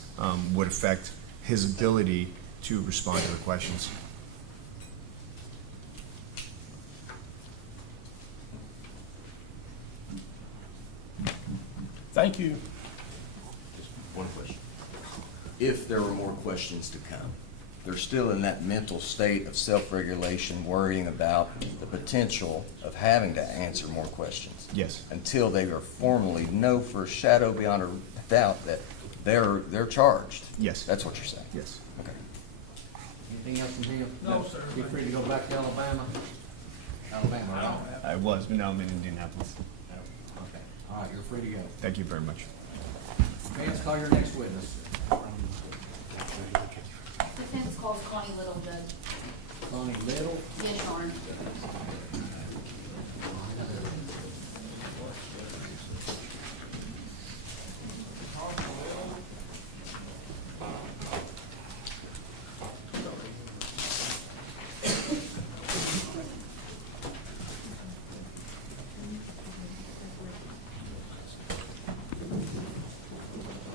would affect his ability to respond to the questions. Thank you. Just one question. If there were more questions to come, they're still in that mental state of self-regulation, worrying about the potential of having to answer more questions. Yes. Until they are formally know for a shadow beyond a doubt that they're charged. Yes. That's what you're saying? Yes. Okay. Anything else from him? No, sir. Be free to go back to Alabama. Alabama, right? I was, but now I'm in Indianapolis. Okay, all right, you're free to go. Thank you very much. Vance, call your next witness. Defense calls Connie Little, Judge. Connie Little. Yes, Your Honor.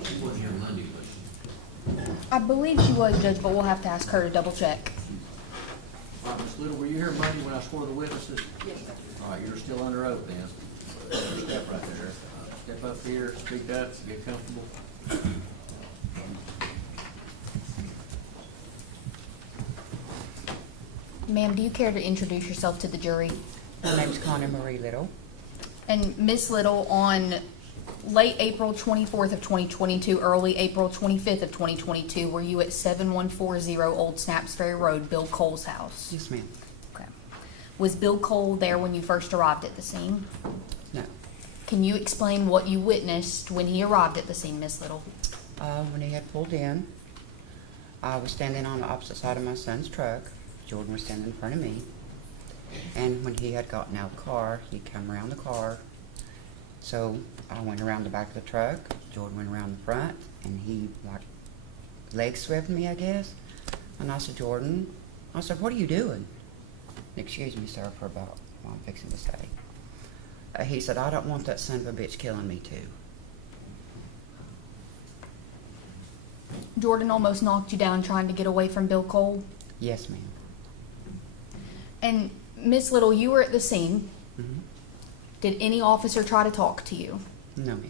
She wasn't here Monday, was she? I believe she was, Judge, but we'll have to ask her to double check. All right, Ms. Little, were you here Monday when I swore the witnesses? Yes, sir. All right, you're still under oath then. Step right there. Step up here, speak up, get comfortable. Ma'am, do you care to introduce yourself to the jury? My name's Connie Marie Little. And Miss Little, on late April 24th of 2022, early April 25th of 2022, were you at 7140 Old Snaps Ferry Road, Bill Cole's house? Yes, ma'am. Okay. Was Bill Cole there when you first arrived at the scene? No. Can you explain what you witnessed when he arrived at the scene, Miss Little? When he had pulled in, I was standing on the opposite side of my son's truck. Jordan was standing in front of me. And when he had gotten out of the car, he came around the car. So I went around the back of the truck. Jordan went around the front, and he like leg swept me, I guess. And I said, Jordan, I said, what are you doing? Excuse me, sir, for about what I'm fixing to say. He said, I don't want that son of a bitch killing me too. Jordan almost knocked you down trying to get away from Bill Cole? Yes, ma'am. And Miss Little, you were at the scene. Mm-hmm. Did any officer try to talk to you? No, ma'am.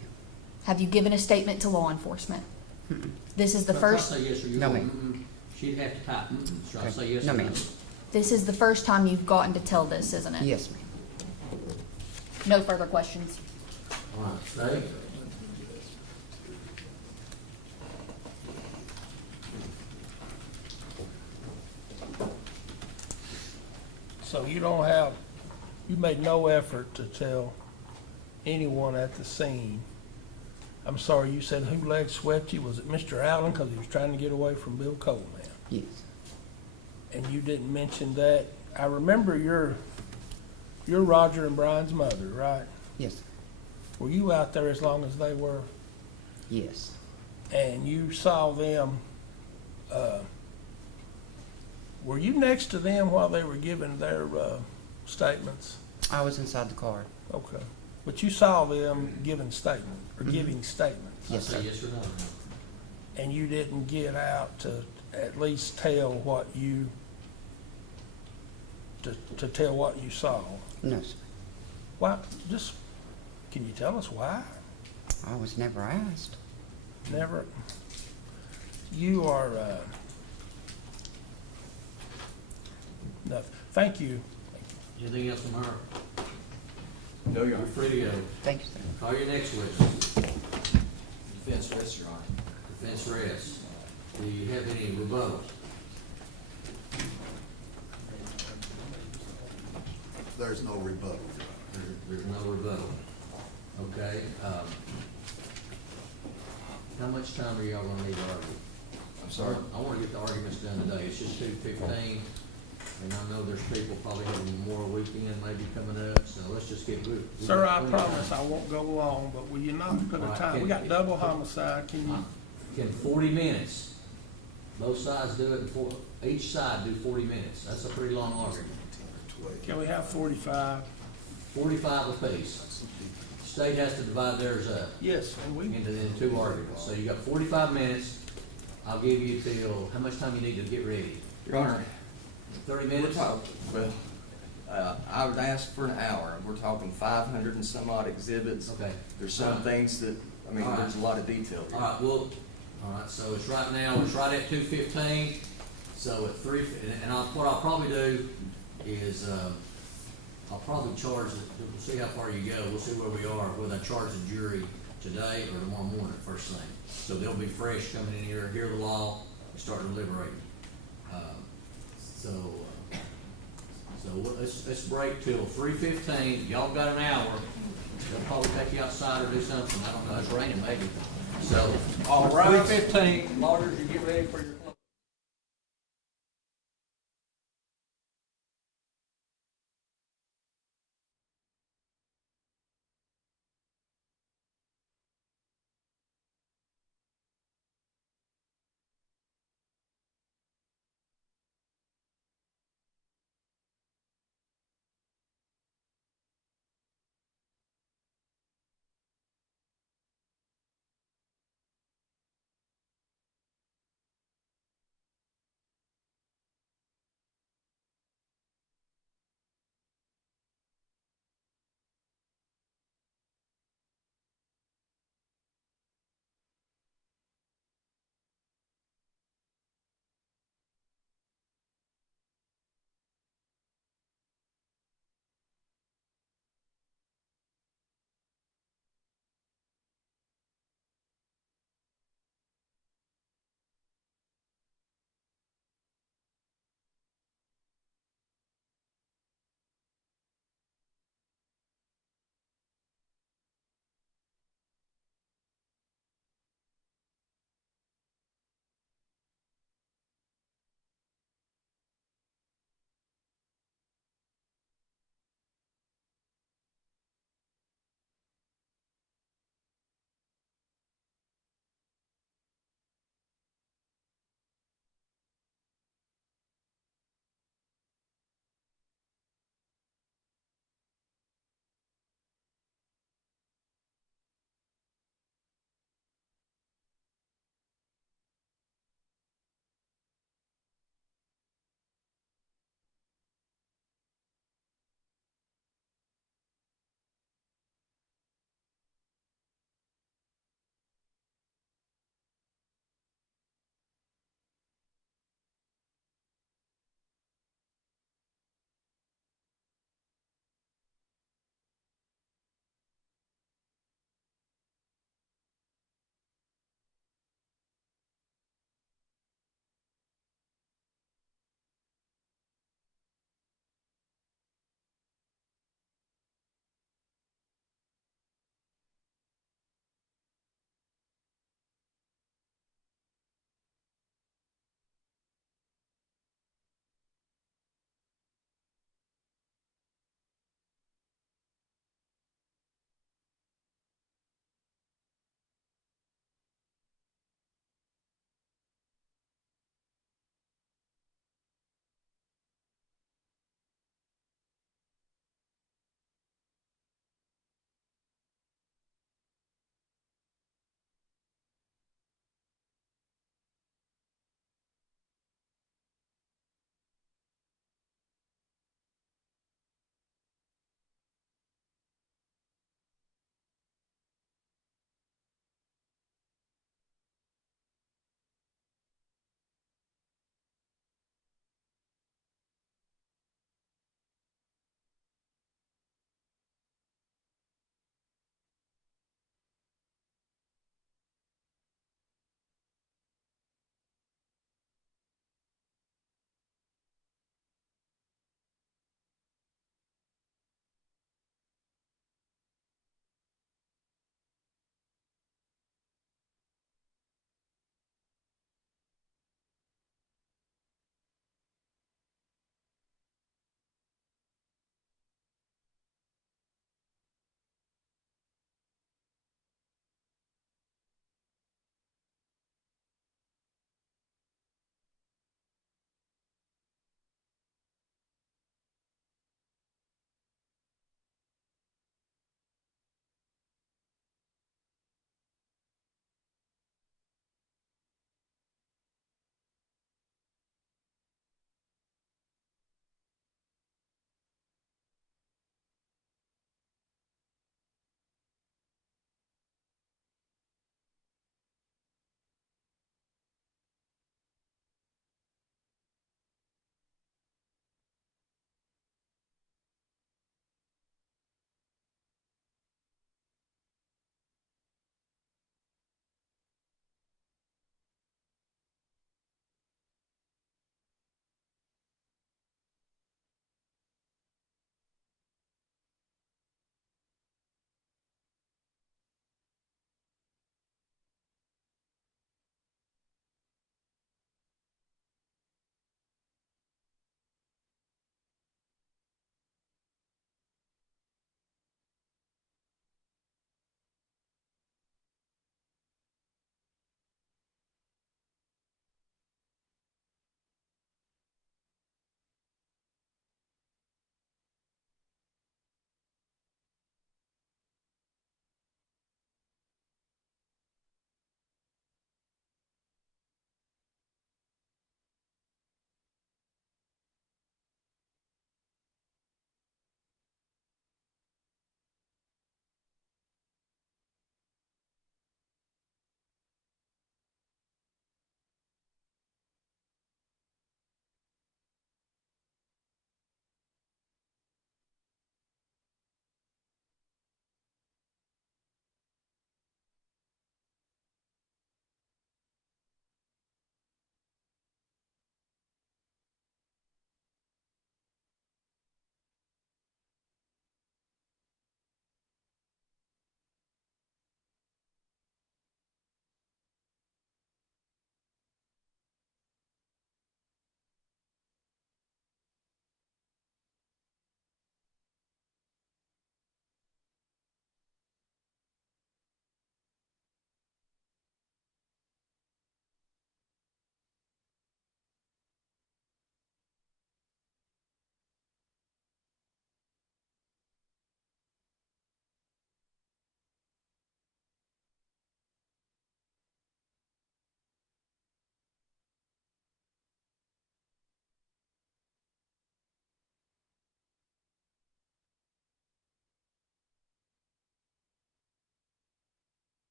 Have you given a statement to law enforcement? Mm-mm. This is the Try first. to say yes or you No, won't. ma'am. She'd have to type, try to Okay. say yes No, or no. ma'am. This is the first time you've gotten to tell this, isn't it? Yes, ma'am. No further questions. All right, stay. So you made no effort to tell anyone at the scene. I'm sorry, you said who leg swept you? Was it Mr. Allen, because he was trying to get away from Bill Coleman? Yes. And you didn't mention that. I remember you're Roger and Brian's mother, right? Yes. Were you out there as long as they were? Yes. And you saw them, were you next to them while they were giving their statements? I was inside the car. Okay. But you saw them giving statements, or giving statements? Yes, Say sir. yes or no. And you didn't get out to at least tell what you, to tell what you saw? No, sir. Why, can you tell us why? I was never asked. Never? You are, no, thank you. Anything else from her? No, You're free to go. Thank you, sir. Call your next witness. Defense rests, Your Honor. Defense rests. Do you have any rebuttal? There's no rebuttal. There's no rebuttal. Okay, how much time are y'all gonna need to argue? I'm sorry? I wanna get the arguments done today. It's just 2:15, and I know there's people probably having Memorial Weekend maybe coming up, so let's just get moving. Sir, I promise I won't go long, but will you not put a time? We got double homicide, can you? Can 40 minutes, both sides do it, each side do 40 minutes. That's a pretty long argument. Can we have 45? 45 apiece. State has to divide theirs up Yes, and we, into two arguments. So you got 45 minutes. I'll give you till, how much time you need to get ready? Your Honor, 30 we're minutes? talking, well, I would ask for an hour. We're talking 500 and some odd exhibits. Okay. There's some things that, I mean, All right. there's a lot of detail here. All right, well, all right, so it's right now, it's right at 2:15. So at three, what I'll probably do is, I'll probably charge, we'll see how far you go, we'll see where we are, whether I charge the jury today or tomorrow morning, first thing. So they'll be fresh coming in here, hear the law, and start deliberating. Let's break till 3:15, y'all got an hour, they'll probably take you outside or do something, I don't know, it's raining maybe. So, all right, 3:15, lawyers, you get ready for your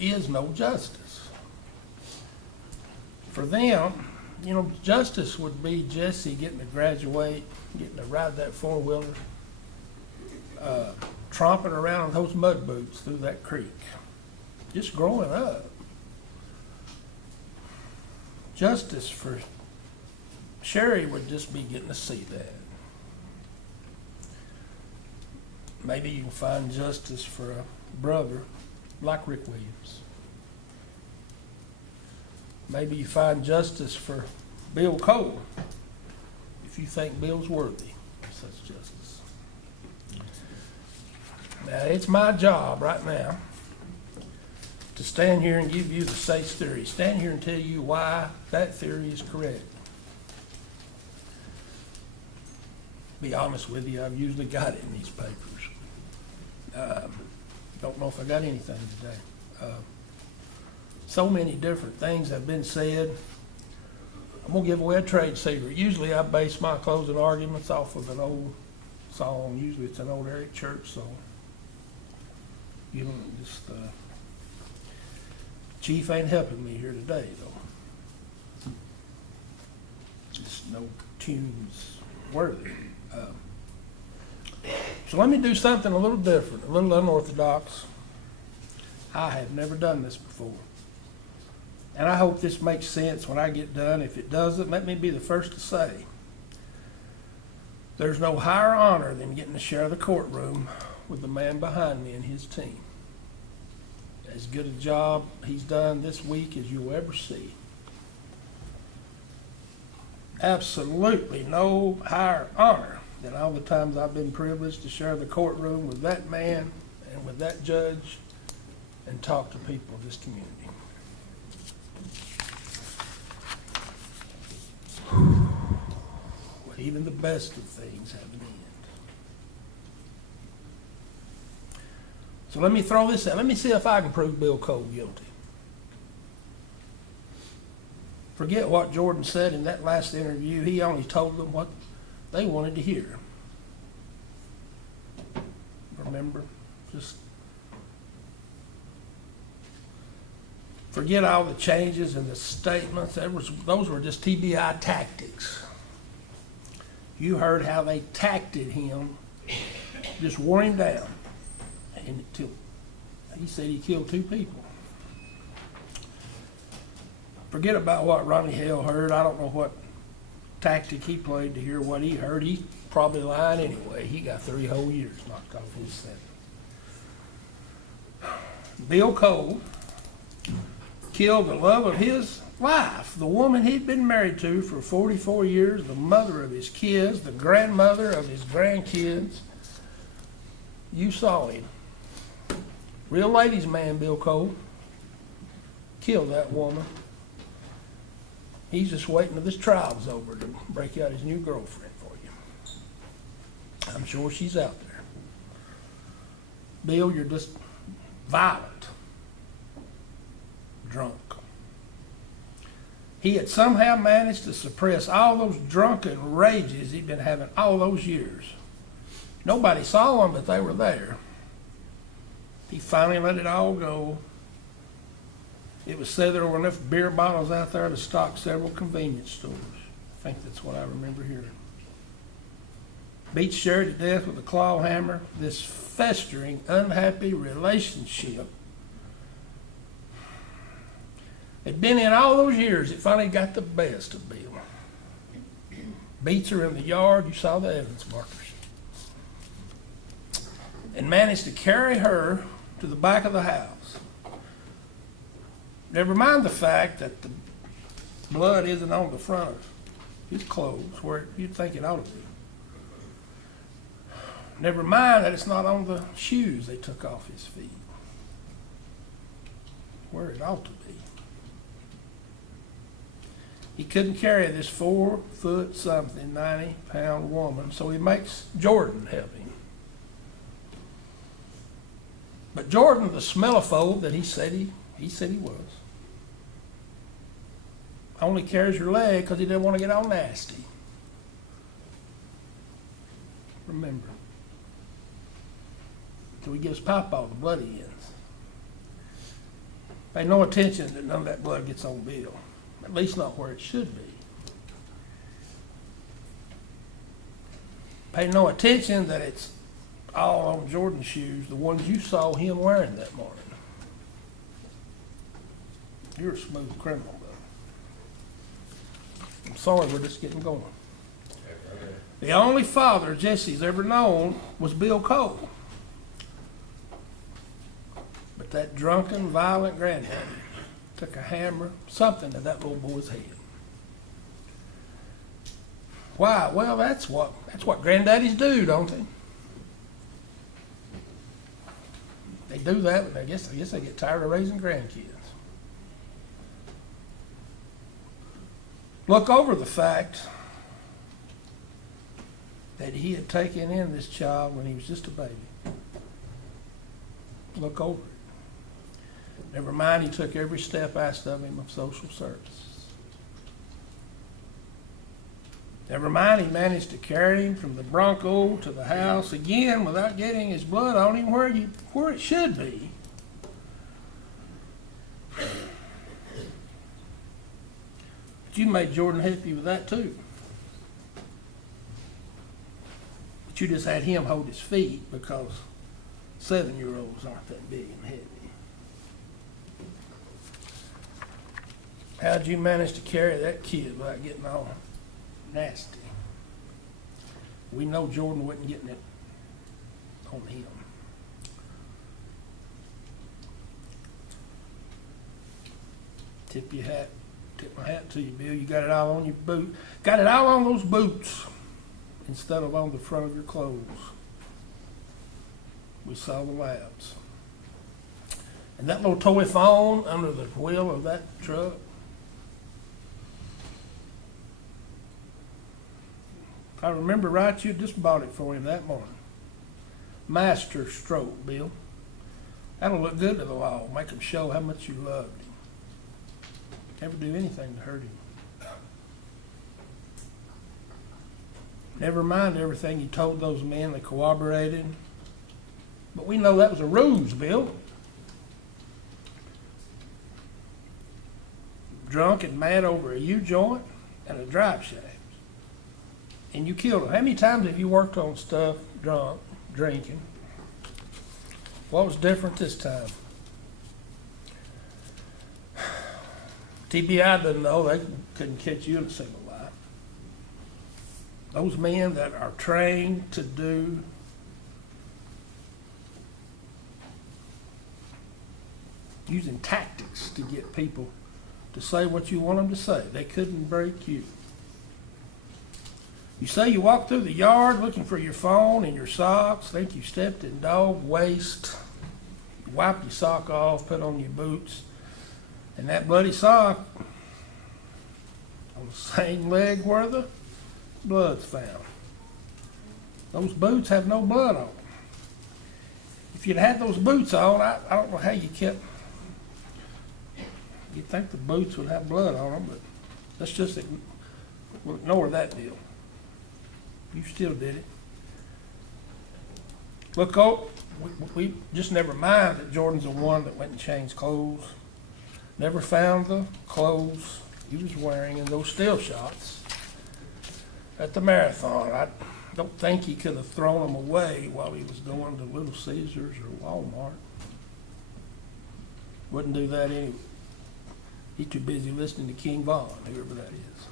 is no justice. For them, you know, justice would be Jesse getting to graduate, getting to ride that four-wheeler, tromping around those mud boots through that creek, just growing up. Justice for Sherry would just be getting to see that. Maybe you can find justice for a brother like Rick Williams. Maybe you find justice for Bill Cole if you think Bill's worthy of such justice. Now, it's my job right now to stand here and give you the state's theory, stand here and tell you why that theory is correct. Be honest with you, I've usually got it in these papers. Don't know if I got anything today. So many different things have been said. I'm gonna give away a trade secret. Usually I base my closing arguments off of an old song. Usually it's an old Eric Church song. You know, just Chief ain't helping me here today, though. Just no tunes worthy. So let me do something a little different, a little unorthodox. I have never done this before. And I hope this makes sense when I get done. If it doesn't, let me be the first to say, there's no higher honor than getting to share the courtroom with the man behind me and his team. As good a job he's done this week as you'll ever see. Absolutely no higher honor than all the times I've been privileged to share the courtroom with that man and with that judge and talk to people of this community. But even the best of things have an end. So let me throw this out. Let me see if I can prove Bill Cole guilty. Forget what Jordan said in that last interview. He only told them what they wanted to hear. Remember? Just forget all the changes and the statements. Those were just TBI tactics. You heard how they tacted him, just wore him down. Until he said he killed 2 people. Forget about what Ronnie Hale heard. I don't know what tactic he played to hear what he heard. He's probably lying anyway. He got 3 whole years knocked off his sentence. Bill Cole killed the love of his life, the woman he'd been married to for 44 years, the mother of his kids, the grandmother of his grandkids. You saw him. Real ladies' man, Bill Cole, killed that woman. He's just waiting till this trial's over to break out his new girlfriend for you. I'm sure she's out there. Bill, you're just violent, drunk. He had somehow managed to suppress all those drunken rages he'd been having all those years. Nobody saw them, but they were there. He finally let it all go. It was said there were enough beer bottles out there to stock several convenience stores. I think that's what I remember hearing. Beat Sherry to death with a claw hammer. This festering, unhappy relationship had been in all those years. It finally got the best of Bill. Beats her in the yard. You saw the evidence markers. And managed to carry her to the back of the house. Never mind the fact that the blood isn't on the front of his clothes where you'd think it ought to be. Never mind that it's not on the shoes they took off his feet, where it ought to be. He couldn't carry this 4-foot-something, 90-pound woman, so he makes Jordan help him. But Jordan, the smellophobe that he said he was, only carries your leg because he didn't want to get all nasty. Remember. So he gives Papa the bloody ends. Pay no attention that none of that blood gets on Bill, at least not where it should be. Pay no attention that it's all on Jordan's shoes, the ones you saw him wearing that morning. You're a smooth criminal, though. I'm sorry, we're just getting going. The only father Jesse's ever known was Bill Cole. But that drunken, violent granddaddy took a hammer, something to that little boy's head. Why? Well, that's what granddaddies do, don't they? They do that, but I guess they get tired of raising grandkids. Look over the fact that he had taken in this child when he was just a baby. Look over it. Never mind, he took every step asked of him of social services. Never mind, he managed to carry him from the Bronco to the house again without getting his blood on him where it should be. But you made Jordan happy with that too. But you just had him hold his feet because 7-year-olds aren't that big and heavy. How'd you manage to carry that kid without getting all nasty? We know Jordan wasn't getting it on him. Tip my hat to you, Bill. You got it all on your boot. Got it all on those boots instead of on the front of your clothes. We saw the labs. And that little toy phone under the wheel of that truck, if I remember right, you just bought it for him that morning. Master stroke, Bill. That'll look good to the law. Make him show how much you loved him. Never do anything to hurt him. Never mind everything you told those men that corroborated. But we know that was a ruse, Bill. Drunk and mad over a U-joint and a drive shaft. And you killed him. How many times have you worked on stuff drunk, drinking? What was different this time? TBI doesn't know. They couldn't catch you in a single lie. Those men that are trained to do using tactics to get people to say what you want them to say. They couldn't break you. You say you walked through the yard looking for your phone and your socks, think you stepped in dog waste, you wiped your sock off, put on your boots, and that bloody sock on the same leg where the blood's found. Those boots have no blood on them. If you'd had those boots on, I don't know how you kept. You'd think the boots would have blood on them, but let's just ignore that deal. You still did it. Look, we just never mind that Jordan's the one that went and changed clothes. Never found the clothes he was wearing in those still shots at the marathon. I don't think he could have thrown them away while he was going to Little Caesars or Walmart. Wouldn't do that anyway. He's too busy listening to King Von, whoever that is.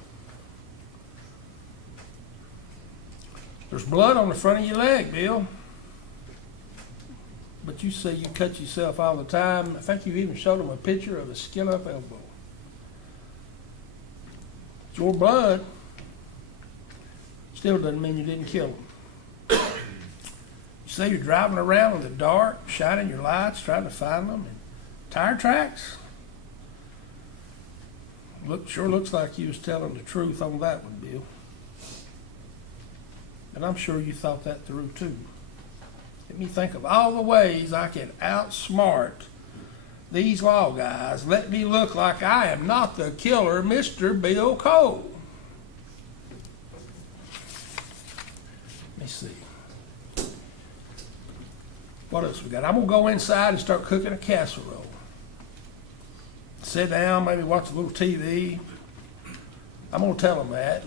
There's blood on the front of your leg, Bill. But you say you cut yourself all the time. I think you even showed him a picture of a skin-up elbow. It's your blood. Still doesn't mean you didn't kill him. You say you're driving around in the dark, shining your lights, trying to find them, and tire tracks. Sure looks like you was telling the truth on that one, Bill. And I'm sure you thought that through too. Let me think of all the ways I can outsmart these law guys. Let me look like I am not the killer, Mr. Bill Cole. Let me see. What else we got? I'm going to go inside and start cooking a casserole. sit down, maybe watch a little TV. I'm gonna tell them that.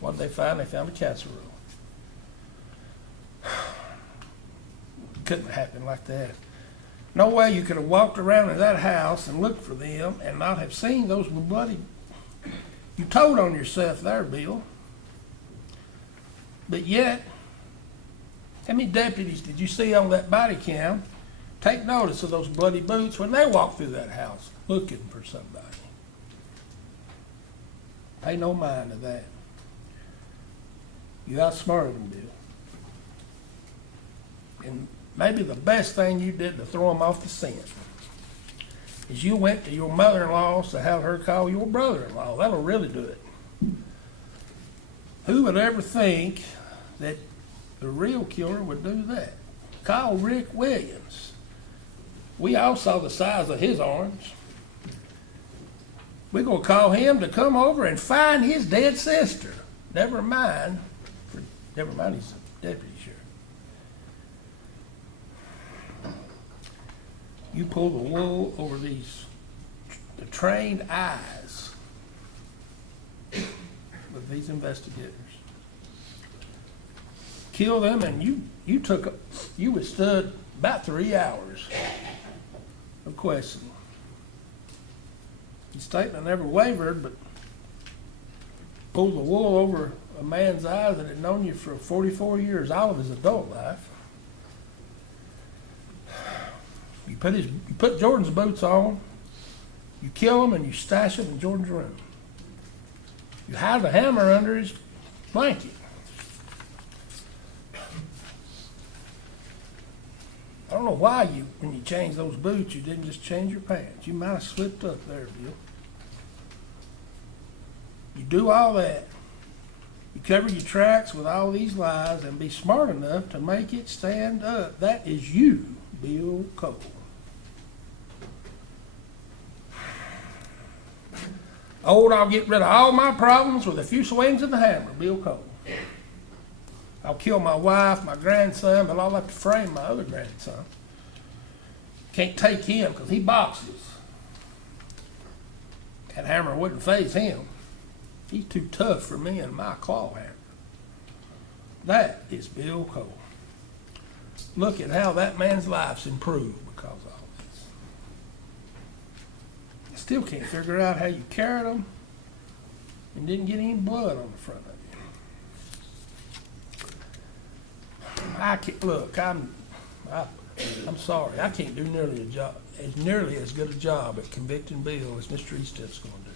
What did they find? They found a casserole. Couldn't happen like that. No way you could have walked around in that house and looked for them and not have seen those bloody. You told on yourself there, Bill. But yet, how many deputies did you see on that body cam take notice of those bloody boots when they walked through that house looking for somebody? Pay no mind to that. You outsmarted them, Bill. And maybe the best thing you did to throw them off the scent is you went to your mother-in-law to have her call your brother-in-law. That'll really do it. Who would ever think that the real killer would do that? Call Rick Williams. We all saw the size of his arms. We're going to call him to come over and find his dead sister. Never mind he's a deputy sheriff. You pull the wool over the trained eyes of these investigators. Kill them, and you withstood about 3 hours of questioning. His statement never wavered, but pulled the wool over a man's eyes that had known you for 44 years, all of his adult life. You put Jordan's boots on, you kill him, and you stash him in Jordan's room. You hide the hammer under his blanket. I don't know why when you changed those boots, you didn't just change your pants. You might have slipped up there, Bill. You do all that. You cover your tracks with all these lies and be smart enough to make it stand up. That is you, Bill Cole. I'll get rid of all my problems with a few swings of the hammer, Bill Cole. I'll kill my wife, my grandson, but I'll have to frame my other grandson. Can't take him because he boxes. That hammer wouldn't faze him. He's too tough for me and my claw hammer. That is Bill Cole. Look at how that man's life's improved because of all this. I still can't figure out how you carried him and didn't get any blood on the front of you. I can't, look, I'm sorry. I can't do nearly as good a job at convicting Bill as Mr. Easted's going to do.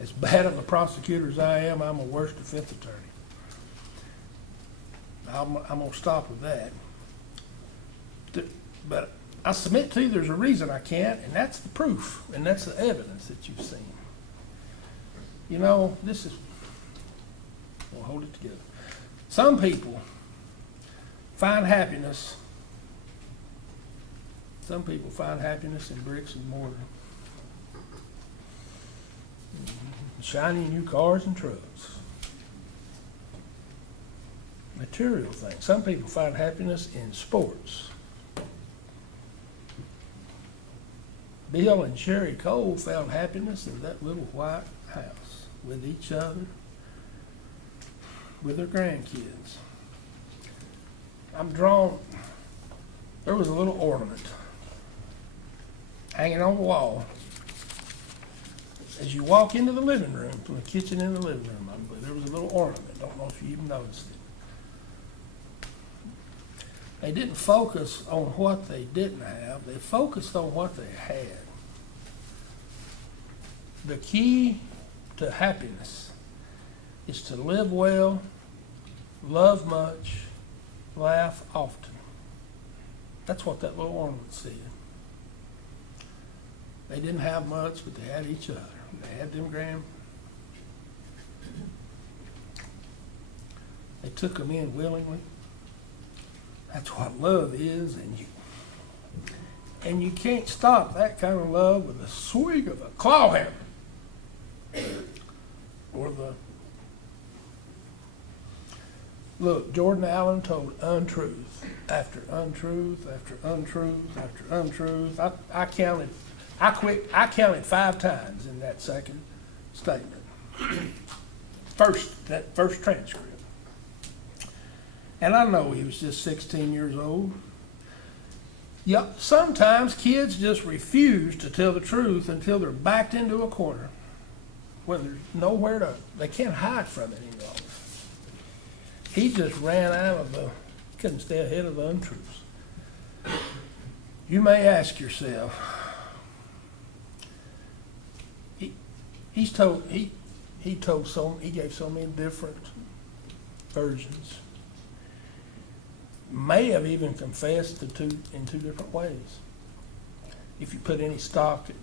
As bad of a prosecutor as I am, I'm a worse defense attorney. I'm going to stop with that. But I submit to you there's a reason I can't, and that's the proof, and that's the evidence that you've seen. You know, we'll hold it together. Some people find happiness in bricks and mortar. Shiny new cars and trucks. Material things. Some people find happiness in sports. Bill and Sherry Cole found happiness in that little white house with each other, with their grandkids. There was a little ornament hanging on the wall. As you walk into the living room, from the kitchen in the living room, I believe, there was a little ornament. Don't know if you even noticed it. They didn't focus on what they didn't have. They focused on what they had. The key to happiness is to live well, love much, laugh often. That's what that little ornament said. They didn't have much, but they had each other. They had them They took them in willingly. That's what love is, and you can't stop that kind of love with a swing of a claw hammer or Look, Jordan Allen told untruth. after untruth, after untruth, after untruth. I counted 5 times in that second statement. That first transcript. And I know he was just 16 years old. Yeah, sometimes kids just refuse to tell the truth until they're backed into a corner where there's nowhere to, they can't hide from it any longer. He just ran out of the, couldn't stay ahead of the untruths. You may ask yourself, he gave so many different versions. May have even confessed in two different ways. If you put any stock at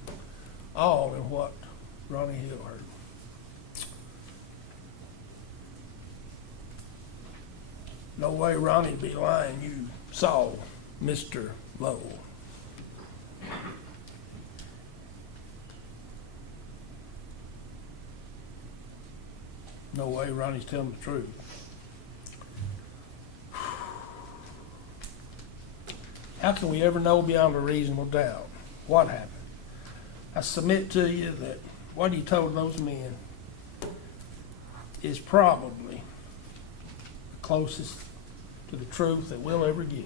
all in what Ronnie Hill heard. No way Ronnie'd be lying. You saw Mr. Lowell. No way Ronnie's telling the truth. How can we ever know beyond a reasonable doubt what happened? I submit to you that what he told those men is probably the closest to the truth that we'll ever get.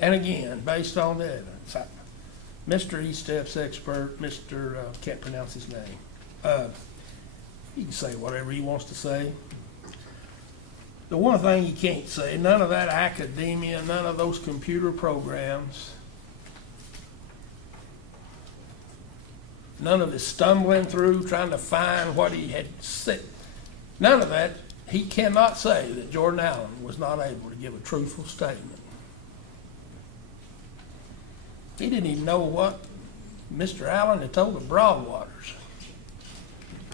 And again, based on the evidence, Mr. E-Steps expert, can't pronounce his name, he can say whatever he wants to say. The one thing he can't say, none of that academia, none of those computer programs, none of his stumbling through trying to find what he had said, none of that, he cannot say that Jordan Allen was not able to give a truthful statement. He didn't even know what Mr. Allen had told the Broadwaters.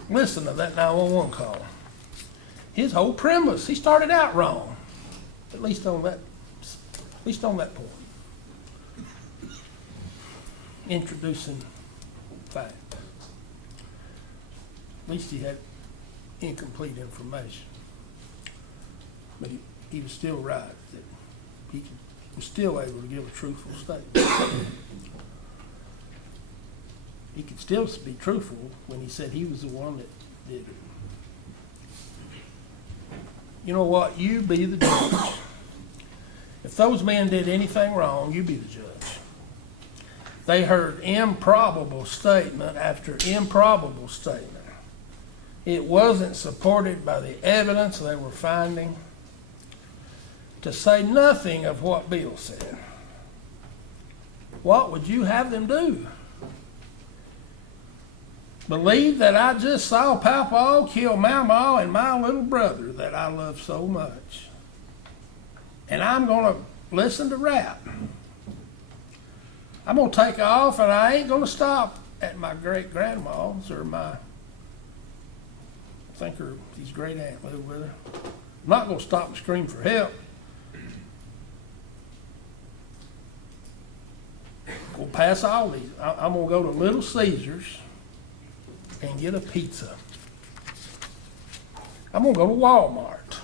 Listen to that 911 call. His whole premise, he started out wrong, at least on that point. Introducing facts. At least he had incomplete information. But he was still right, that he was still able to give a truthful statement. He could still be truthful when he said he was the one that did it. You know what? You be the judge. If those men did anything wrong, you be the judge. They heard improbable statement after improbable statement. It wasn't supported by the evidence they were finding, to say nothing of what Bill said. What would you have them do? Believe that I just saw Papa kill Mama and my little brother that I love so much. And I'm going to listen to rap. I'm going to take off and I ain't going to stop at my great-grandma's or I think his great-aunt lived with her. I'm not going to stop and scream for help. Go past all these. I'm going to go to Little Caesars and get a pizza. I'm going to go to Walmart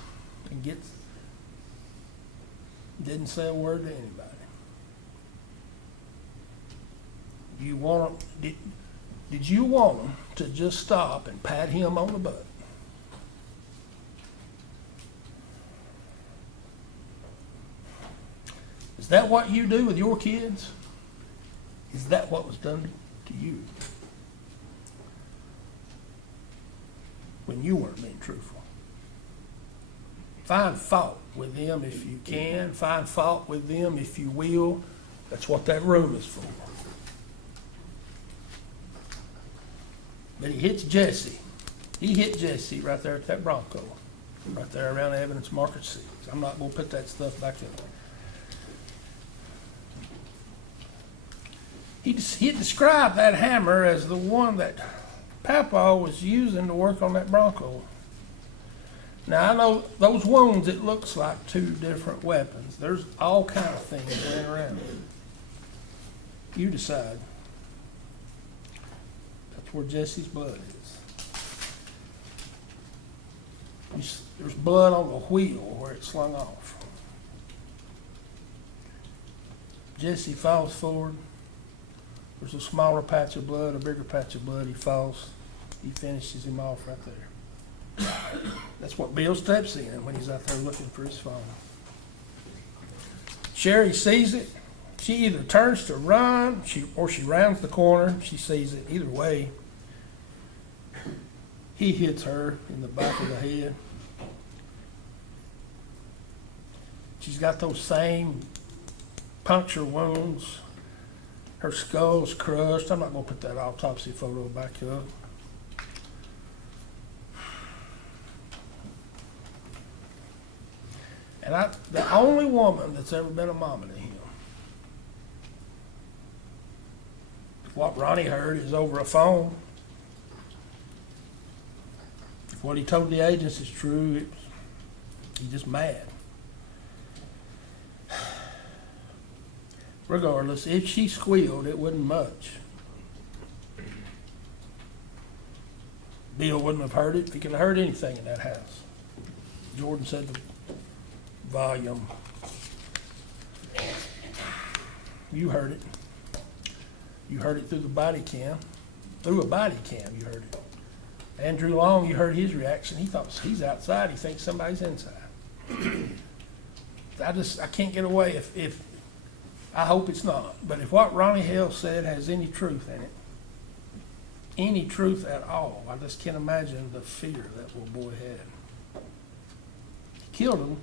and didn't say a word to anybody. Did you want them to just stop and pat him on the butt? Is that what you do with your kids? Is that what was done to you when you weren't being truthful? Find fault with them if you can. Find fault with them if you will. That's what that room is for. But he hits Jesse. He hit Jesse right there at that Bronco, right there around Evidence Market 6. I'm not going to put that stuff back in there. He described that hammer as the one that Papa was using to work on that Bronco. Now, I know those wounds, it looks like two different weapons. There's all kind of things going around. You decide. That's where Jesse's blood is. There's blood on the wheel where it slung off. Jesse falls forward. There's a smaller patch of blood, a bigger patch of blood. He falls. He finishes him off right there. That's what Bill steps in when he's out there looking for his phone. Sherry sees it. She either turns to run, or she rounds the corner. She sees it. Either way, he hits her in the back of the head. She's got those same puncture wounds. Her skull's crushed. I'm not going to put that autopsy photo back up. And the only woman that's ever been a mama to him, if what Ronnie heard is over a phone, if what he told the agents is true, he's just mad. Regardless, if she squealed, it wasn't much. Bill wouldn't have heard it if he could have heard anything in that house. Jordan said the volume. You heard it. You heard it through the body cam. Through a body cam, you heard it. Andrew Long, you heard his reaction. He thought he's outside. He thinks somebody's inside. I can't get away if I hope it's not. But if what Ronnie Hale said has any truth in it, any truth at all, I just can't imagine the fear that little boy had. He killed him.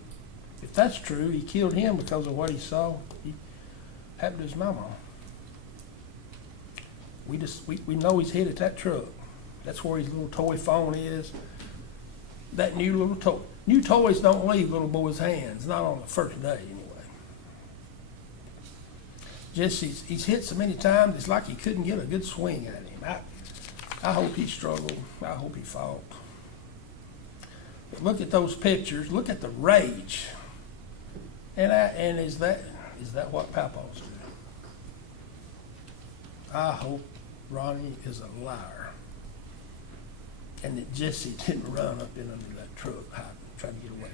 If that's true, he killed him because of what he saw. He happened to his mama. We know he's hit at that truck. That's where his little toy phone is. That new little toy. New toys don't leave little boys' hands, not on the first day anyway. Just he's hit so many times, it's like he couldn't get a good swing at him. I hope he struggled. I hope he fought. But look at those pictures. Look at the rage. And is that what Papa's doing? I hope Ronnie is a liar, and that Jesse didn't run up in under that truck hiding, trying to get away from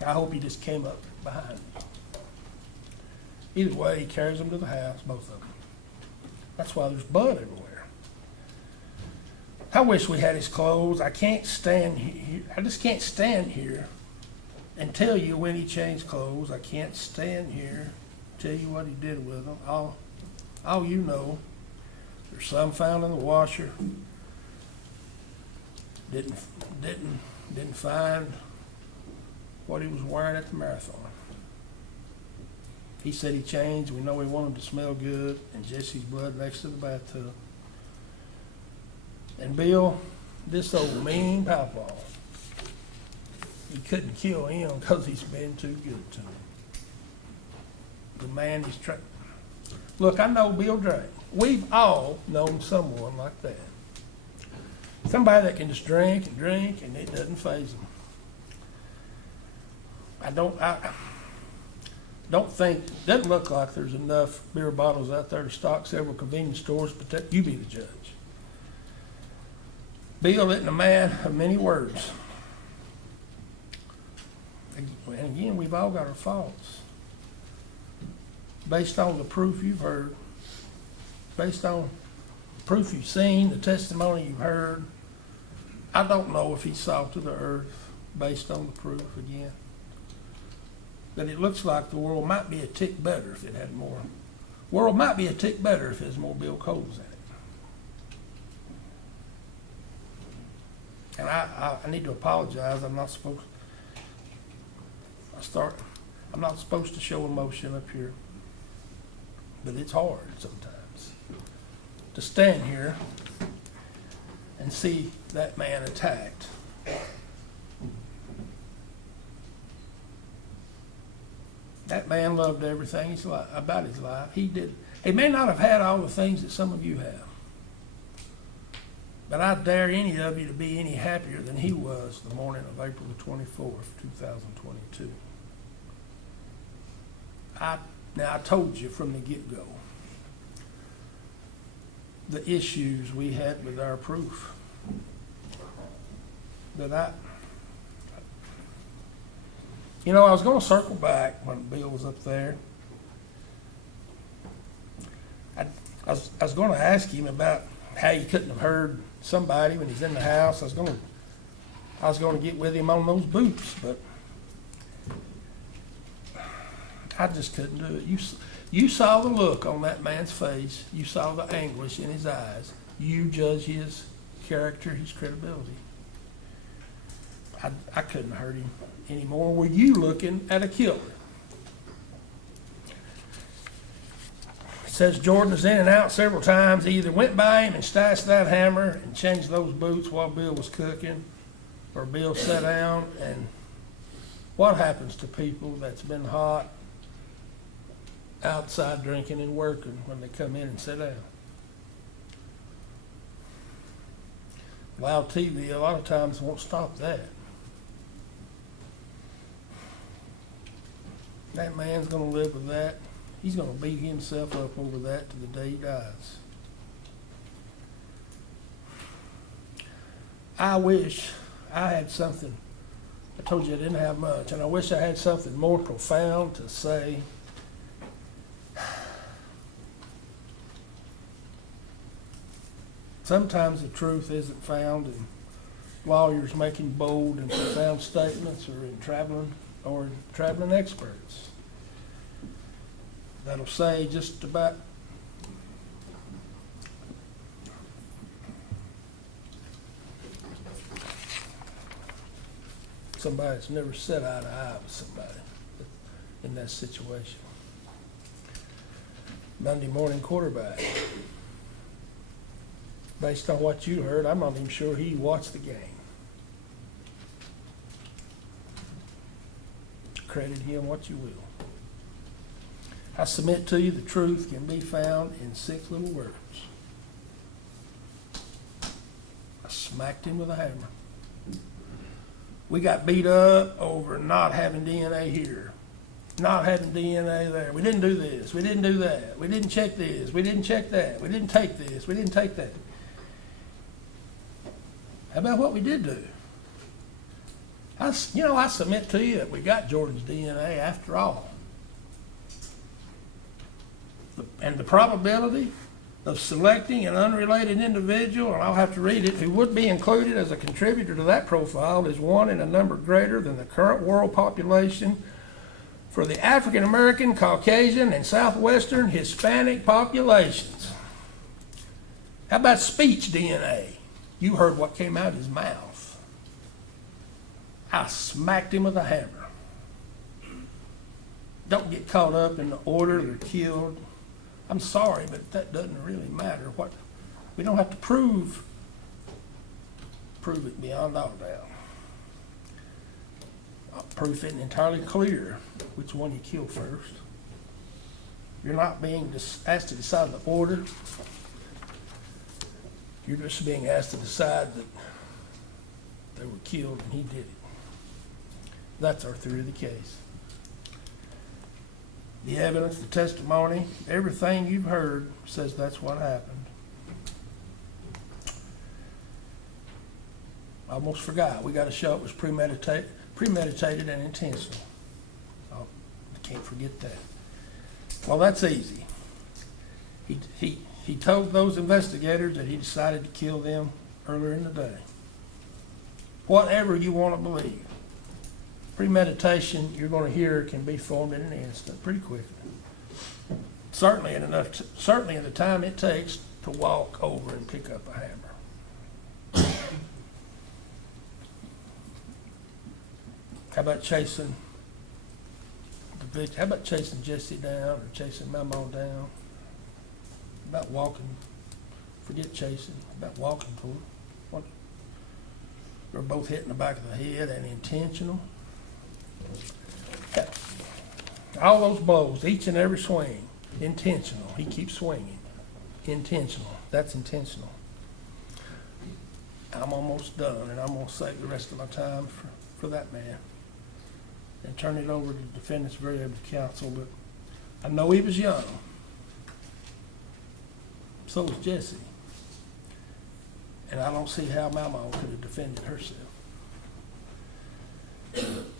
him. I hope he just came up behind him. Either way, he carries them to the house, both of them. That's why there's blood everywhere. I wish we had his clothes. I can't stand here. I just can't stand here and tell you when he changed clothes. I can't stand here and tell you what he did with them. All you know, there's some found in the washer. Didn't find what he was wearing at the marathon. He said he changed. We know he wanted to smell good, and Jesse's blood next to the bathtub. And Bill, this old mean pawpaw, he couldn't kill him because he's been too good to him. The man he's trying. Look, I know Bill drank. We've all known someone like that. Somebody that can just drink and it doesn't faze them. I don't think, doesn't look like there's enough beer bottles out there to stock several convenience stores, but you be the judge. Bill isn't a man of many words. And again, we've all got our faults. Based on the proof you've heard, based on proof you've seen, the testimony you've heard, I don't know if he's salt of the earth based on the proof again. But it looks like the world might be a tick better if it had more. World might be a tick better if there's more Bill Coles in it. And I need to apologize. I'm not supposed to show emotion up here. But it's hard sometimes to stand here and see that man attacked. That man loved everything about his life. He did. He may not have had all the things that some of you have. But I dare any of you to be any happier than he was the morning of April the 24th, 2022. Now, I told you from the get-go the issues we had with our proof. But I was gonna circle back when Bill was up there. I was gonna ask him about how he couldn't have heard somebody when he's in the house. I was gonna get with him on those boots, but I just couldn't do it. You saw the look on that man's face. You saw the anguish in his eyes. You judge his character, his credibility. I couldn't hurt him anymore. Were you looking at a killer? It says Jordan was in and out several times. He either went by him and stashed that hammer and changed those boots while Bill was cooking, or Bill sat down. And what happens to people that's been hot outside drinking and working when they come in and sit down? Loud TV a lot of times won't stop that. That man's gonna live with that. He's gonna beat himself up over that to the day he dies. I wish I had something, I told you I didn't have much, and I wish I had something more profound to say. Sometimes the truth isn't found in lawyers making bold and profound statements, or in traveling experts that'll say just about somebody that's never set eye to eye with somebody in that situation. Monday morning quarterback. Based on what you heard, I'm not even sure he watched the game. Credit him what you will. I submit to you the truth can be found in 6 little words. I smacked him with a hammer. We got beat up over not having DNA here, not having DNA there. We didn't do this, we didn't do that, we didn't check this, we didn't check that, we didn't take this, we didn't take that. How about what we did do? I submit to you that we got Jordan's DNA after all. And the probability of selecting an unrelated individual, and I'll have to read it, who would be included as a contributor to that profile is 1 in a number greater than the current world population for the African American, Caucasian, and Southwestern Hispanic populations. How about speech DNA? You heard what came out of his mouth. I smacked him with a hammer. Don't get caught up in the order they're killed. I'm sorry, but that doesn't really matter. We don't have to prove it beyond all doubt. Proof isn't entirely clear which one you kill first. You're not being asked to decide the order. You're just being asked to decide that they were killed and he did it. That's our theory of the case. The evidence, the testimony, everything you've heard says that's what happened. I almost forgot. We got to show it was premeditated and intentional. Oh, I can't forget that. Well, that's easy. He told those investigators that he decided to kill them earlier in the day. Whatever you want to believe. Premeditation, you're going to hear, can be formed in an instant, pretty quickly. Certainly in the time it takes to walk over and pick up a hammer. How about chasing Jesse down, or chasing Memo down? About walking, forget chasing, about walking toward what? They're both hitting the back of the head and intentional. All those blows, each and every swing, intentional. He keeps swinging. Intentional. That's intentional. I'm almost done, and I'm going to save the rest of my time for that man and turn it over to the defendant's variable counsel. But I know he was young. So was Jesse. And I don't see how Mama could have defended herself.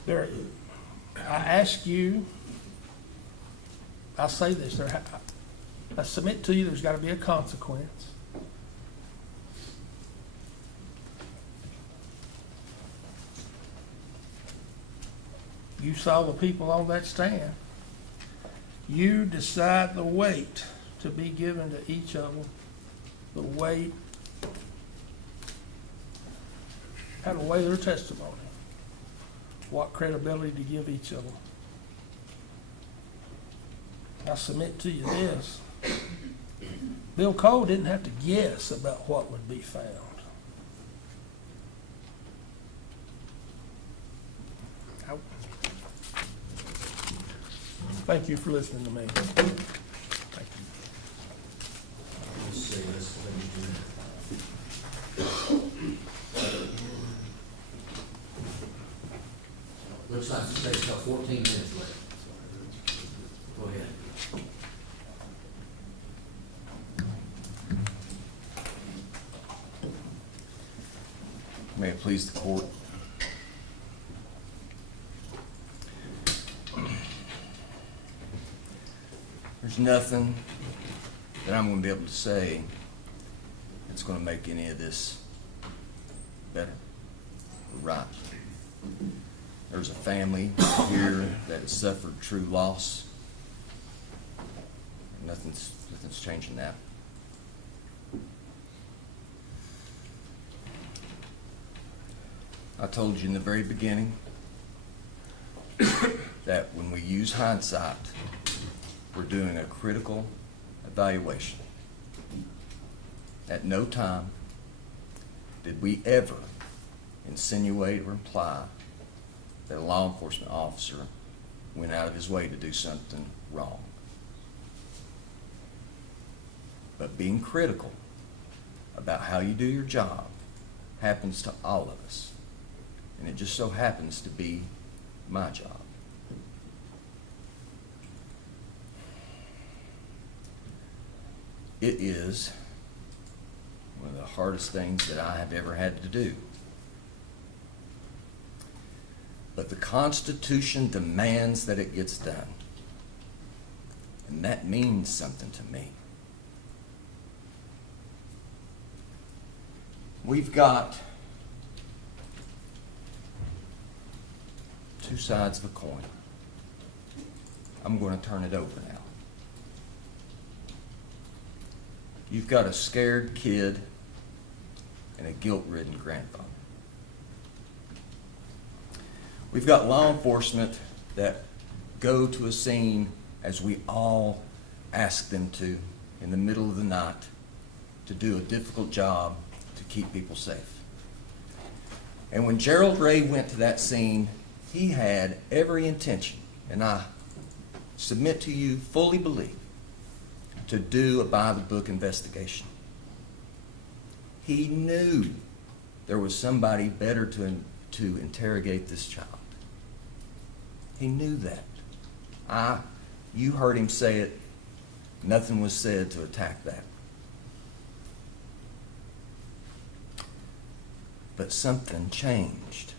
There, I ask you, I say this, I submit to you, there's gotta be a consequence. You saw the people on that stand. You decide the weight to be given to each of them, the weight, how to weigh their testimony, what credibility to give each of them. I submit to you this. Bill Cole didn't have to guess about what would be found. Thank you for listening to me. Thank you. Let's see, looks like it's takes about 14 minutes left. Go ahead. May it please the court. There's nothing that I'm going to be able to say that's going to make any of this better or right. There's a family here that has suffered true loss. Nothing's changing that. I told you in the very beginning that when we use hindsight, we're doing a critical evaluation. At no time did we ever insinuate or imply that a law enforcement officer went out of his way to do something wrong. But being critical about how you do your job happens to all of us. And it just so happens to be my job. It is one of the hardest things that I have ever had to do. But the Constitution demands that it gets done. And that means something to me. We've got two sides of a coin. I'm going to turn it over now. You've got a scared kid and a guilt-ridden grandfather. We've got law enforcement that go to a scene as we all ask them to in the middle of the night to do a difficult job to keep people safe. And when Gerald Ray went to that scene, he had every intention, and I submit to you, fully believe, to do a by-the-book investigation. He knew there was somebody better to interrogate this child. He knew that. You heard him say it. Nothing was said to attack that. But something changed.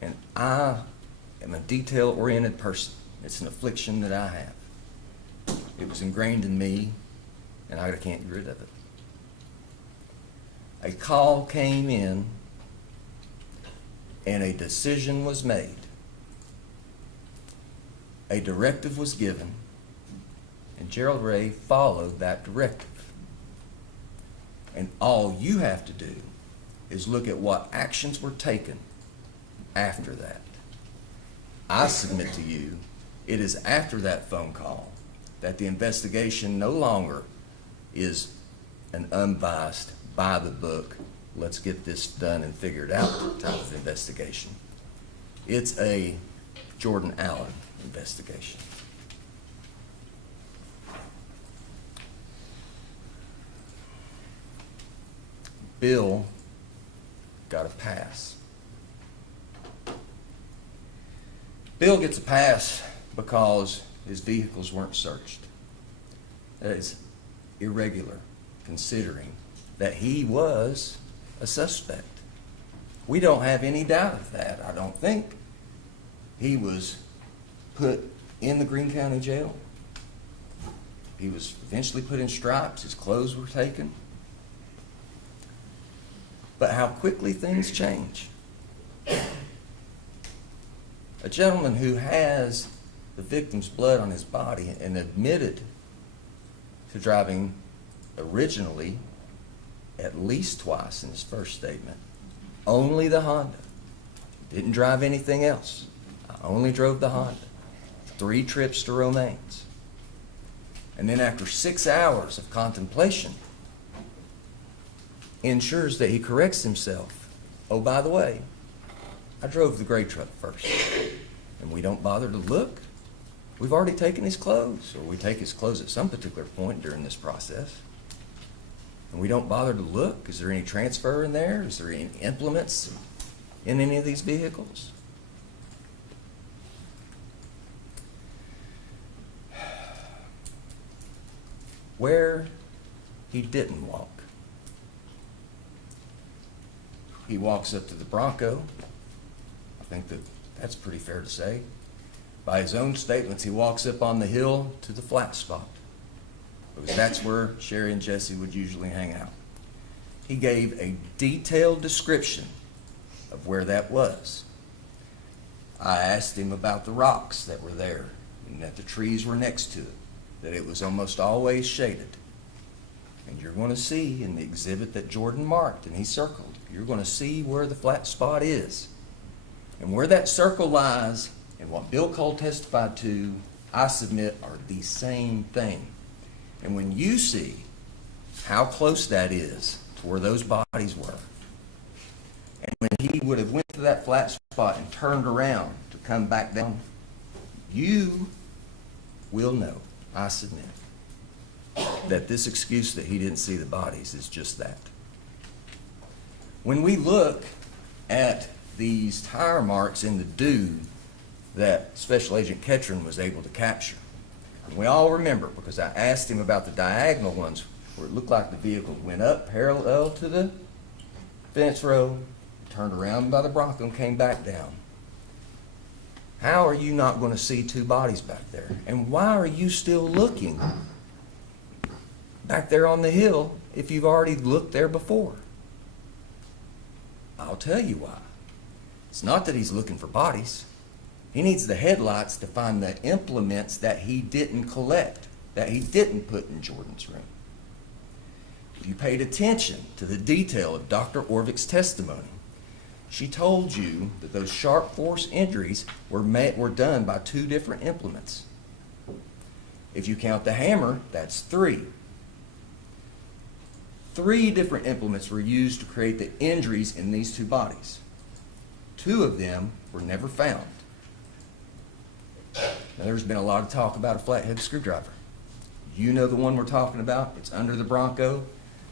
And I am a detail-oriented person. It's an affliction that I have. It was ingrained in me, and I can't get rid of it. A call came in, and a decision was made. A directive was given, and Gerald Ray followed that directive. And all you have to do is look at what actions were taken after that. I submit to you, it is after that phone call that the investigation no longer is an unbiased, by the book, let's get this done and figured out type of investigation. It's a Jordan Allen investigation. Bill got a pass. Bill gets a pass because his vehicles weren't searched. That is irregular, considering that he was a suspect. We don't have any doubt of that, I don't think. He was put in the Greene County Jail. He was eventually put in stripes, his clothes were taken. But how quickly things change. A gentleman who has the victim's blood on his body and admitted to driving originally at least twice in his first statement, only the Honda. Didn't drive anything else. I only drove the Honda. 3 trips to Romaines. And then after 6 hours of contemplation, ensures that he corrects himself. Oh, by the way, I drove the gray truck first. And we don't bother to look. We've already taken his clothes, or we take his clothes at some particular point during this process. And we don't bother to look. Is there any transfer in there? Is there any implements in any of these vehicles? Where he didn't walk. He walks up to the Bronco. I think that's pretty fair to say. By his own statements, he walks up on the hill to the flat spot, because that's where Sherry and Jesse would usually hang out. He gave a detailed description of where that was. I asked him about the rocks that were there and that the trees were next to it, that it was almost always shaded. And you're going to see in the exhibit that Jordan marked and he circled, you're going to see where the flat spot is. And where that circle lies and what Bill Cole testified to, I submit, are the same thing. And when you see how close that is to where those bodies were, and when he would have went to that flat spot and turned around to come back down, you will know, I submit, that this excuse that he didn't see the bodies is just that. When we look at these tire marks in the dew that Special Agent Ketron was able to capture, and we all remember, because I asked him about the diagonal ones where it looked like the vehicle went up parallel to the fence row, turned around by the Bronco and came back down. How are you not going to see 2 bodies back there? And why are you still looking back there on the hill if you've already looked there before? I'll tell you why. It's not that he's looking for bodies. He needs the headlights to find the implements that he didn't collect, that he didn't put in Jordan's room. If you paid attention to the detail of Dr. Orvick's testimony, she told you that those sharp force injuries were done by 2 different implements. If you count the hammer, that's 3. 3 different implements were used to create the injuries in these 2 bodies. 2 of them were never found. Now, there's been a lot of talk about a flathead screwdriver. You know the one we're talking about. It's under the Bronco.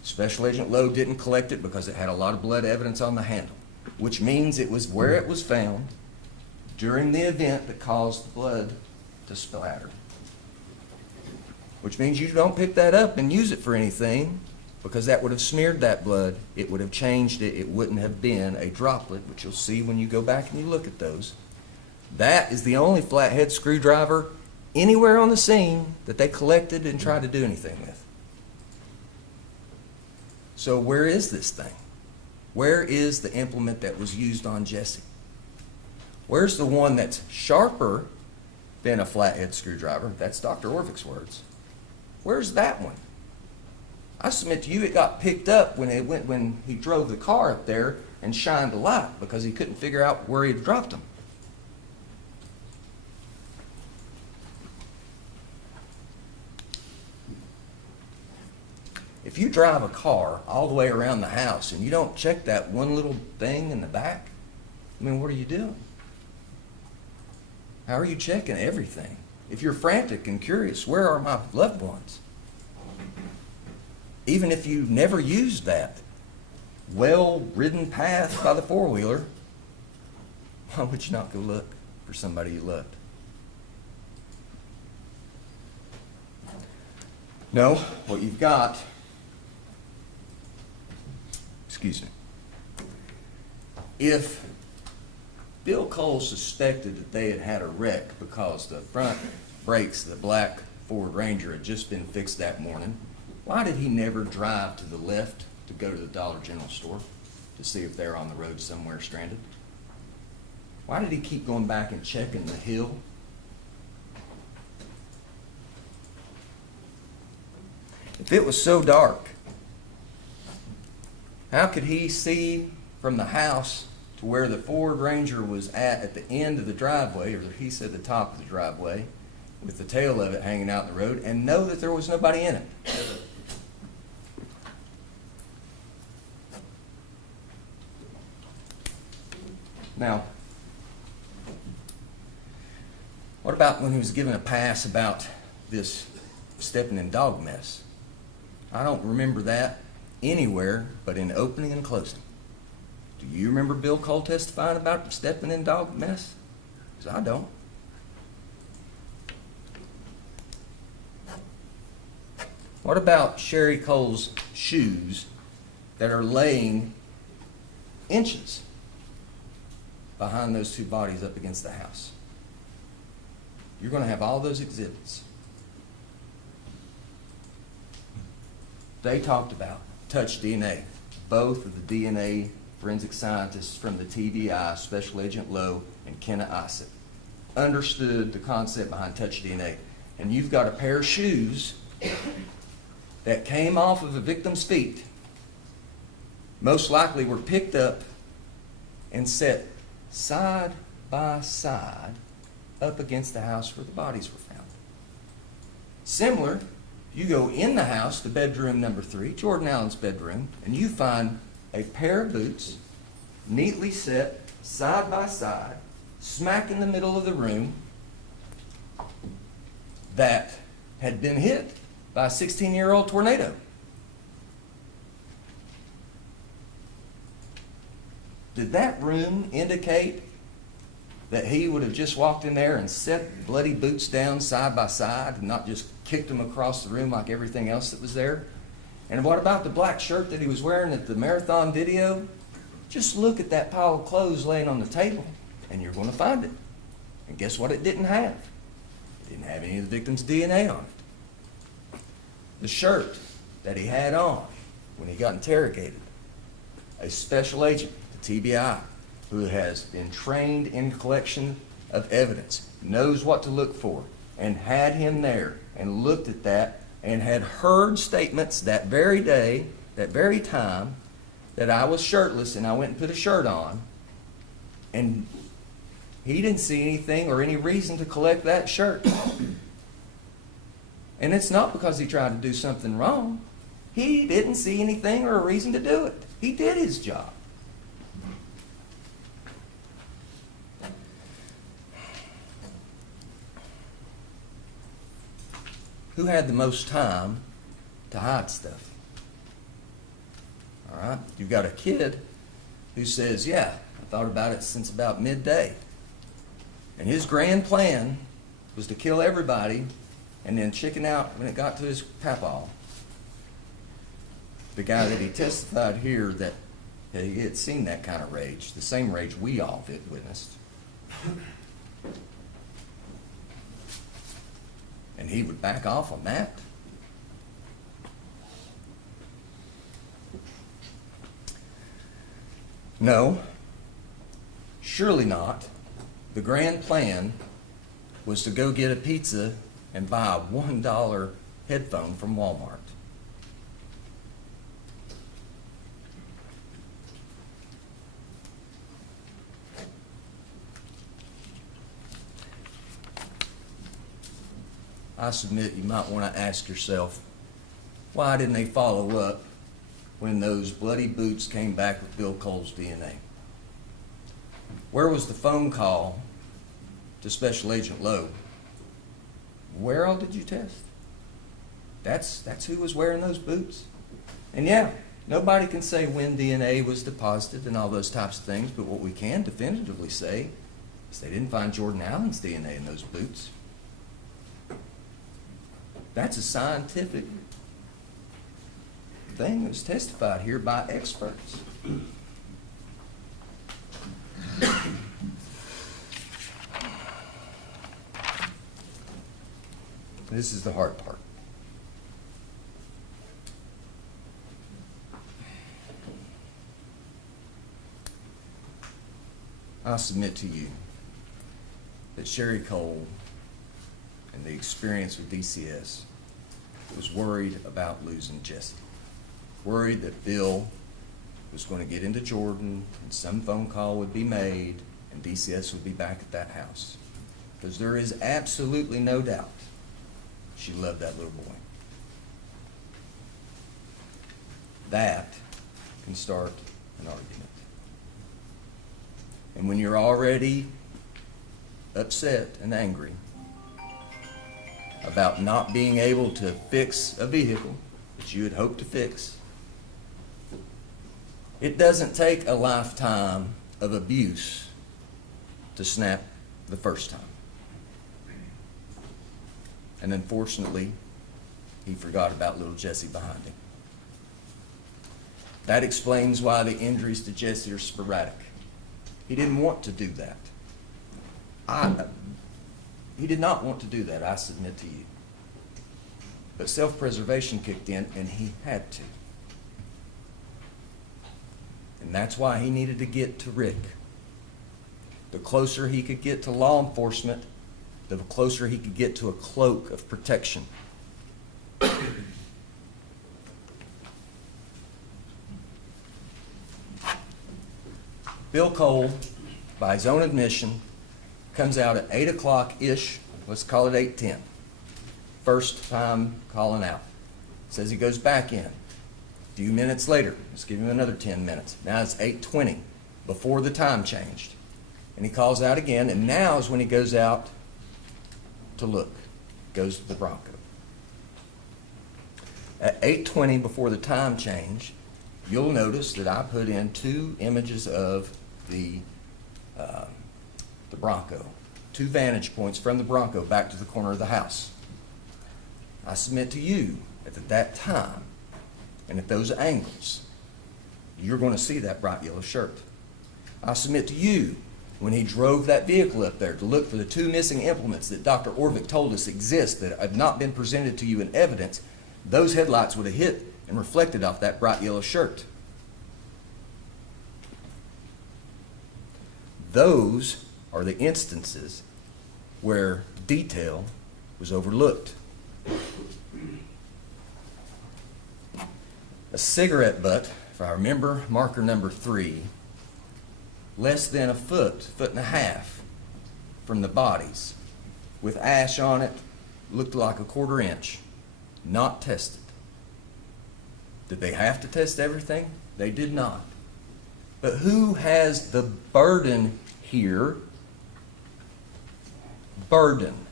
Special Agent Lowe didn't collect it because it had a lot of blood evidence on the handle, which means it was where it was found during the event that caused the blood to splatter. Which means you don't pick that up and use it for anything, because that would have smeared that blood. It would have changed it. It wouldn't have been a droplet, which you'll see when you go back and you look at those. That is the only flathead screwdriver anywhere on the scene that they collected and tried to do anything with. So where is this thing? Where is the implement that was used on Jesse? Where's the one that's sharper than a flathead screwdriver? That's Dr. Orvick's words. Where's that one? I submit to you it got picked up when he drove the car up there and shined a light, because he couldn't figure out where he had dropped them. If you drive a car all the way around the house and you don't check that one little thing in the back, I mean, what are you doing? How are you checking everything? If you're frantic and curious, where are my loved ones? Even if you never used that well-ridden path by the four-wheeler, why would you not go look for somebody you loved? No, what you've got, excuse me, If Bill Cole suspected that they had had a wreck because the front brakes of the black Ford Ranger had just been fixed that morning, why did he never drive to the left to go to the Dollar General store to see if they're on the road somewhere stranded? Why did he keep going back and checking the hill? If it was so dark, how could he see from the house to where the Ford Ranger was at the end of the driveway, or he said the top of the driveway, with the tail of it hanging out in the road, and know that there was nobody in it? Now, what about when he was given a pass about this stepping in dog mess? I don't remember that anywhere but in opening and closing. Do you remember Bill Cole testifying about stepping in dog mess? Because I don't. What about Sherry Cole's shoes that are laying inches behind those two bodies up against the house? You're going to have all those exhibits. They talked about touch DNA. Both of the DNA forensic scientists from the TBI, Special Agent Lowe and Kenna Isaac, understood the concept behind touch DNA. And you've got a pair of shoes that came off of a victim's feet, most likely were picked up and set side by side up against the house where the bodies were found. Similar, you go in the house to bedroom number 3, Jordan Allen's bedroom, and you find a pair of boots neatly set side by side, smack in the middle of the room, that had been hit by a 16-year-old tornado. Did that room indicate that he would have just walked in there and set bloody boots down side by side and not just kicked them across the room like everything else that was there? And what about the black shirt that he was wearing at the marathon video? Just look at that pile of clothes laying on the table and you're going to find it. And guess what it didn't have? It didn't have any of the victim's DNA on it. The shirt that he had on when he got interrogated, a special agent, the TBI, who has been trained in collection of evidence, knows what to look for, and had him there and looked at that and had heard statements that very day, that very time, that I was shirtless and I went and put a shirt on, and he didn't see anything or any reason to collect that shirt. And it's not because he tried to do something wrong. He didn't see anything or a reason to do it. He did his job. Who had the most time to hide stuff? All right, you've got a kid who says, yeah, I thought about it since about midday. And his grand plan was to kill everybody and then chicken out when it got to his papaw. The guy that he testified here that he had seen that kind of rage, the same rage we all had witnessed. And he would back off on that. No, surely not. The grand plan was to go get a pizza and buy a $1 headphone from Walmart. I submit you might want to ask yourself, why didn't they follow up when those bloody boots came back with Bill Cole's DNA? Where was the phone call to Special Agent Lowe? Where all did you test? That's who was wearing those boots. And yeah, nobody can say when DNA was deposited and all those types of things, but what we can definitively say is they didn't find Jordan Allen's DNA in those boots. That's a scientific thing that was testified here by experts. This is the hard part. I submit to you that Sherry Cole and the experience with DCS was worried about losing Jesse. Worried that Bill was going to get into Jordan and some phone call would be made and DCS would be back at that house. Because there is absolutely no doubt she loved that little boy. That can start an argument. And when you're already upset and angry about not being able to fix a vehicle that you had hoped to fix, it doesn't take a lifetime of abuse to snap the first time. And unfortunately, he forgot about little Jesse behind him. That explains why the injuries to Jesse are sporadic. He didn't want to do that. He did not want to do that, I submit to you. But self-preservation kicked in, and he had to. And that's why he needed to get to Rick. The closer he could get to law enforcement, the closer he could get to a cloak of protection. Bill Cole, by his own admission, comes out at 8 o'clock-ish, let's call it 8:10. First time calling out. Says he goes back in. A few minutes later, let's give him another 10 minutes. Now it's 8:20, before the time changed. And he calls out again, and now is when he goes out to look. Goes to the Bronco. At 8:20, before the time change, you'll notice that I put in 2 images of the Bronco. 2 vantage points from the Bronco back to the corner of the house. I submit to you that at that time and at those angles, you're going to see that bright yellow shirt. I submit to you, when he drove that vehicle up there to look for the 2 missing implements that Dr. Orvik told us exist that have not been presented to you in evidence, those headlights would have hit and reflected off that bright yellow shirt. Those are the instances where detail was overlooked. A cigarette butt, if I remember marker number 3, less than a foot and a half from the bodies, with ash on it, looked like a 1/4 inch, not tested. Did they have to test everything? They did not. But who has the burden here? Burden.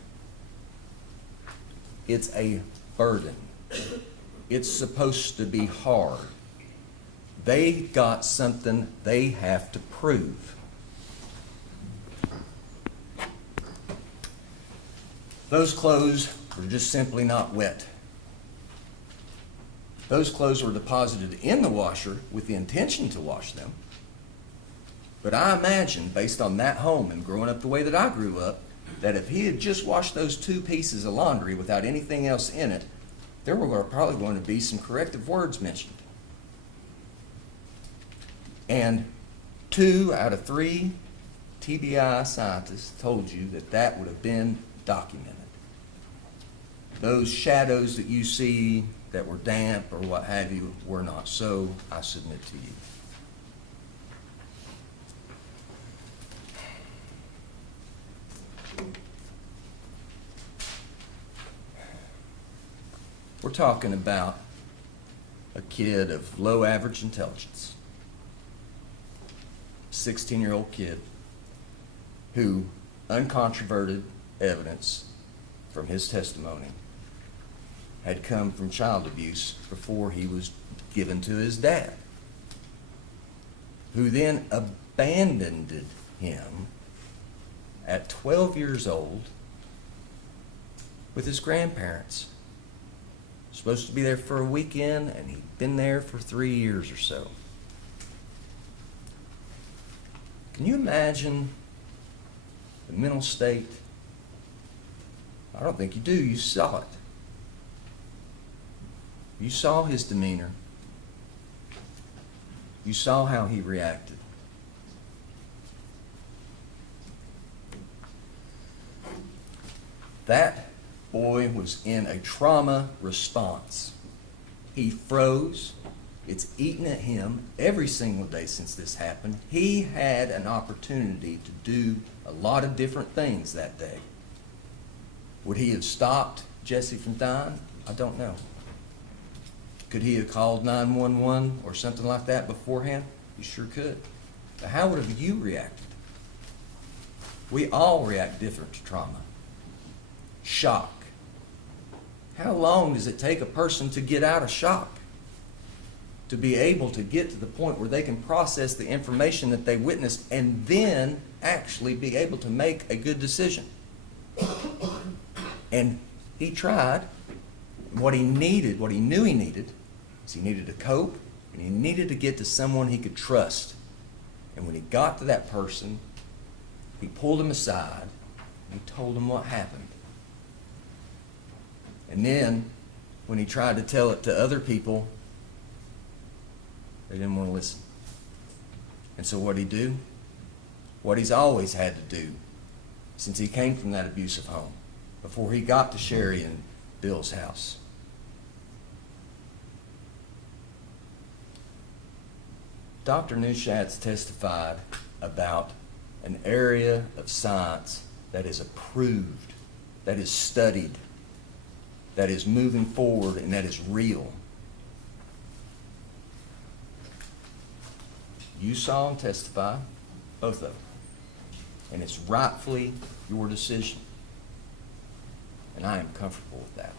It's a burden. It's supposed to be hard. They got something they have to prove. Those clothes were just simply not wet. Those clothes were deposited in the washer with the intention to wash them. But I imagine, based on that home and growing up the way that I grew up, that if he had just washed those 2 pieces of laundry without anything else in it, there were probably going to be some corrective words mentioned. And 2 out of 3 TBI scientists told you that that would have been documented. Those shadows that you see that were damp or what have you were not so, I submit to you. We're talking about a kid of low average intelligence, 16-year-old kid who uncontroverted evidence from his testimony had come from child abuse before he was given to his dad, who then abandoned him at 12 years old with his grandparents. Supposed to be there for a weekend, and he'd been there for 3 years or so. Can you imagine the mental state I don't think you do. You saw it. You saw his demeanor. You saw how he reacted. That boy was in a trauma response. He froze. It's eaten at him every single day since this happened. He had an opportunity to do a lot of different things that day. Would he have stopped Jesse from dying? I don't know. Could he have called 911 or something like that beforehand? He sure could. But how would have you reacted? We all react different to trauma. Shock. How long does it take a person to get out of shock? To be able to get to the point where they can process the information that they witnessed and then actually be able to make a good decision. And he tried. What he needed, what he knew he needed, is he needed to cope and he needed to get to someone he could trust. And when he got to that person, he pulled him aside and he told him what happened. And then, when he tried to tell it to other people, they didn't want to listen. And so what did he do? What he's always had to do since he came from that abusive home, before he got to Sherry and Bill's house. Dr. Neuschatz testified about an area of science that is approved, that is studied, that is moving forward, and that is real. You saw him testify, both of them. And it's rightfully your decision. And I am comfortable with that.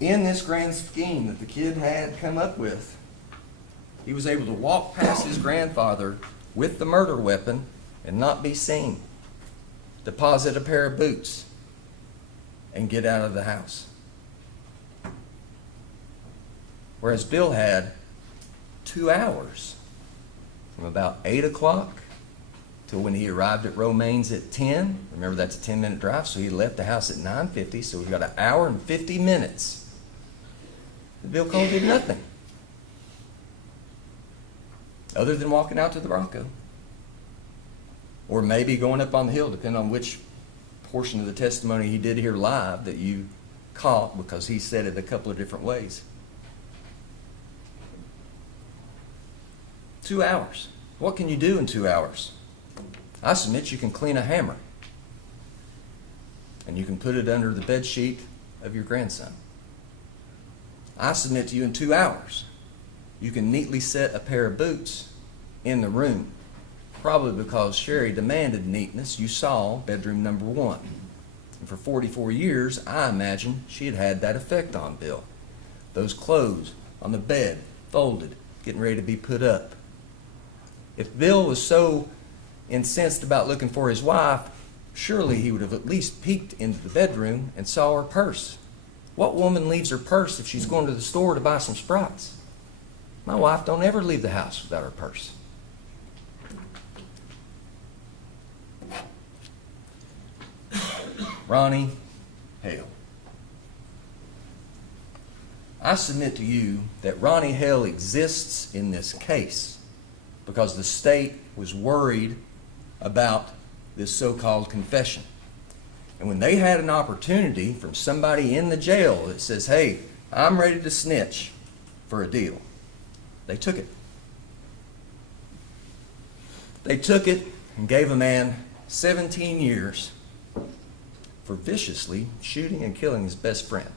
In this grand scheme that the kid had come up with, he was able to walk past his grandfather with the murder weapon and not be seen, deposit a pair of boots, and get out of the house. Whereas Bill had 2 hours, from about 8 o'clock till when he arrived at Romaine's at 10. Remember, that's a 10-minute drive, so he left the house at 9:50, so we've got 1 hour and 50 minutes. Bill Cole did nothing other than walking out to the Bronco. Or maybe going up on the hill, depending on which portion of the testimony he did hear live that you caught, because he said it a couple of different ways. 2 hours. What can you do in 2 hours? I submit you can clean a hammer. And you can put it under the bed sheet of your grandson. I submit to you in 2 hours, you can neatly set a pair of boots in the room. Probably because Sherry demanded neatness. You saw bedroom number 1. And for 44 years, I imagine she had had that effect on Bill. Those clothes on the bed, folded, getting ready to be put up. If Bill was so incensed about looking for his wife, surely he would have at least peeked into the bedroom and saw her purse. What woman leaves her purse if she's going to the store to buy some Sprites? My wife don't ever leave the house without her purse. Ronnie Hale. I submit to you that Ronnie Hale exists in this case because the state was worried about this so-called confession. And when they had an opportunity from somebody in the jail that says, hey, I'm ready to snitch for a deal, they took it. They took it and gave a man 17 years for viciously shooting and killing his best friend.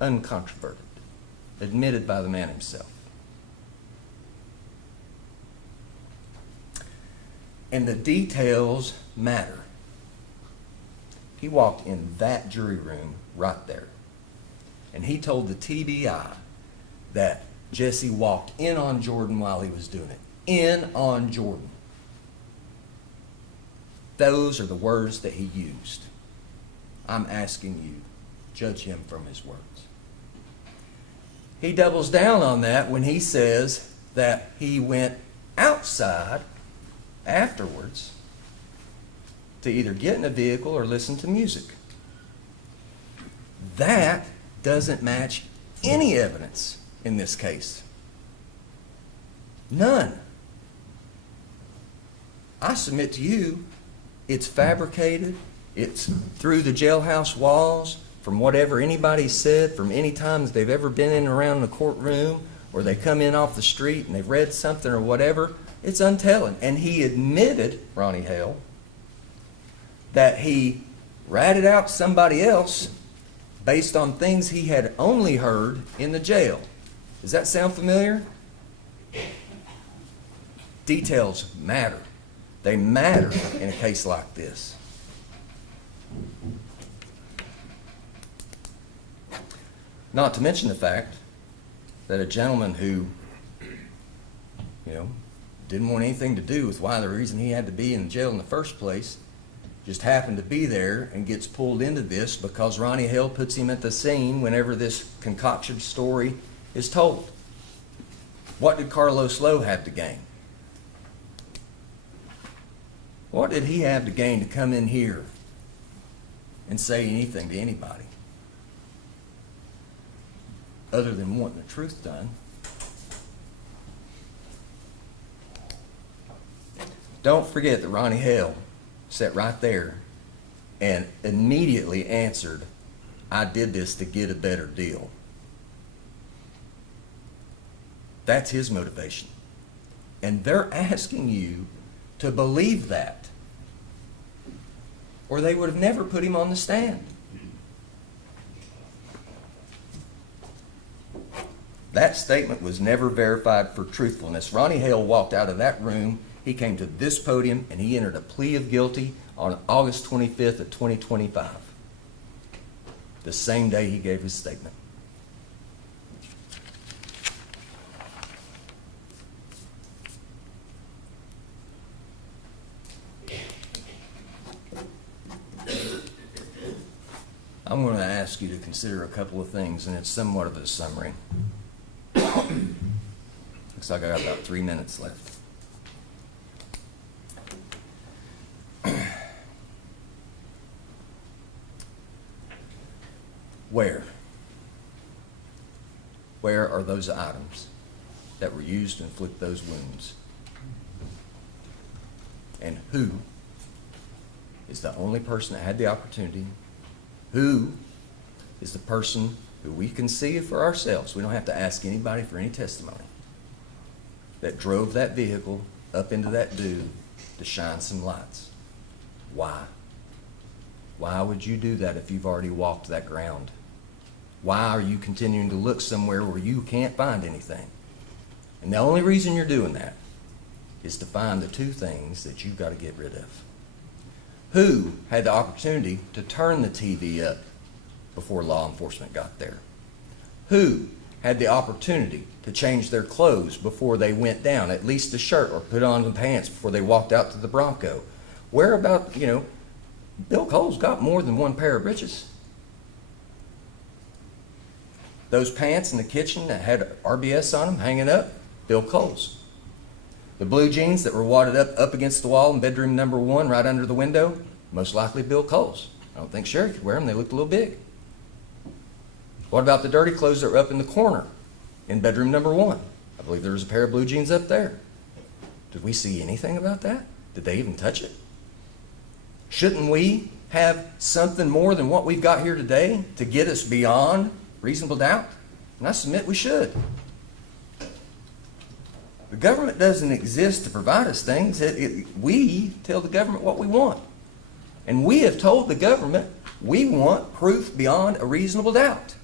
Uncontroverted. Admitted by the man himself. And the details matter. He walked in that jury room right there. And he told the TBI that Jesse walked in on Jordan while he was doing it. In on Jordan. Those are the words that he used. I'm asking you, judge him from his words. He doubles down on that when he says that he went outside afterwards to either get in a vehicle or listen to music. That doesn't match any evidence in this case. None. I submit to you, it's fabricated, it's through the jailhouse walls, from whatever anybody said, from any times they've ever been in and around the courtroom, or they come in off the street and they've read something or whatever, it's untelling. And he admitted, Ronnie Hale, that he ratted out somebody else based on things he had only heard in the jail. Does that sound familiar? Details matter. They matter in a case like this. Not to mention the fact that a gentleman who, didn't want anything to do with why the reason he had to be in jail in the first place, just happened to be there and gets pulled into this because Ronnie Hale puts him at the scene whenever this concocted story is told. What did Carlos Lowe have to gain? What did he have to gain to come in here and say anything to anybody other than wanting the truth done? Don't forget that Ronnie Hale sat right there and immediately answered, I did this to get a better deal. That's his motivation. And they're asking you to believe that, or they would have never put him on the stand. That statement was never verified for truthfulness. Ronnie Hale walked out of that room, he came to this podium, and he entered a plea of guilty on August 25th of 2025, the same day he gave his statement. I'm going to ask you to consider a couple of things, and it's somewhat of a summary. Looks like I got about 3 minutes left. Where are those items that were used to inflict those wounds? And who is the only person that had the opportunity? Who is the person who we can see for ourselves? We don't have to ask anybody for any testimony. That drove that vehicle up into that dude to shine some lights. Why? Why would you do that if you've already walked that ground? Why are you continuing to look somewhere where you can't find anything? And the only reason you're doing that is to find the two things that you've got to get rid of. Who had the opportunity to turn the TV up before law enforcement got there? Who had the opportunity to change their clothes before they went down, at least a shirt, or put on the pants before they walked out to the Bronco? Where about, Bill Cole's got more than one pair of breeches. Those pants in the kitchen that had RBS on them hanging up, Bill Cole's. The blue jeans that were wadded up against the wall in bedroom number 1 right under the window, most likely Bill Cole's. I don't think Sherry could wear them. They looked a little big. What about the dirty clothes that were up in the corner in bedroom number 1? I believe there was a pair of blue jeans up there. Did we see anything about that? Did they even touch it? Shouldn't we have something more than what we've got here today to get us beyond reasonable doubt? And I submit we should. The government doesn't exist to provide us things. We tell the government what we want. And we have told the government we want proof beyond a reasonable doubt.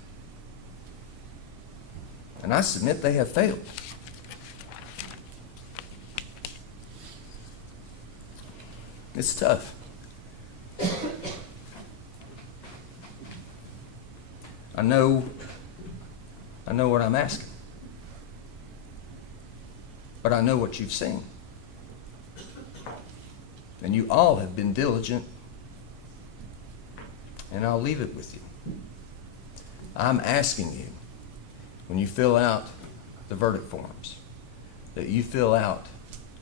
And I submit they have failed. It's tough. I know what I'm asking. But I know what you've seen. And you all have been diligent. And I'll leave it with you. I'm asking you, when you fill out the verdict forms, that you fill out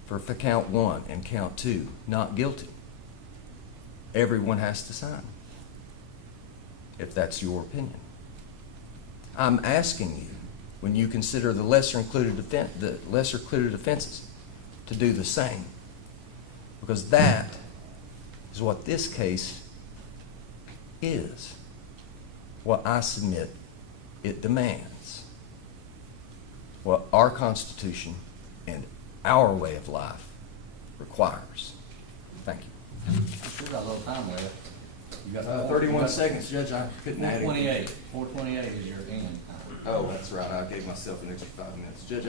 for count 1 and count 2, not guilty, everyone has to sign, if that's your opinion. I'm asking you, when you consider the lesser included offenses, to do the same, because that is what this case is, what I submit it demands, what our Constitution and our way of life requires. Thank you. Still got a little time left. You got 31 seconds, Judge. I couldn't add anything. 4:28 is your end. Oh, that's right. I gave myself an extra 5 minutes. Judge,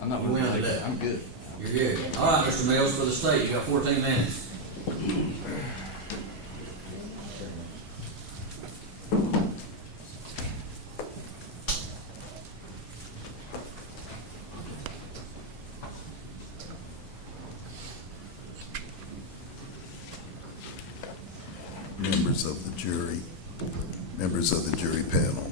I'm not You win going to today. I'm good. You're good. All right, Mr. Mills, for the state, you got 14 minutes. Members of the jury, members of the jury panel.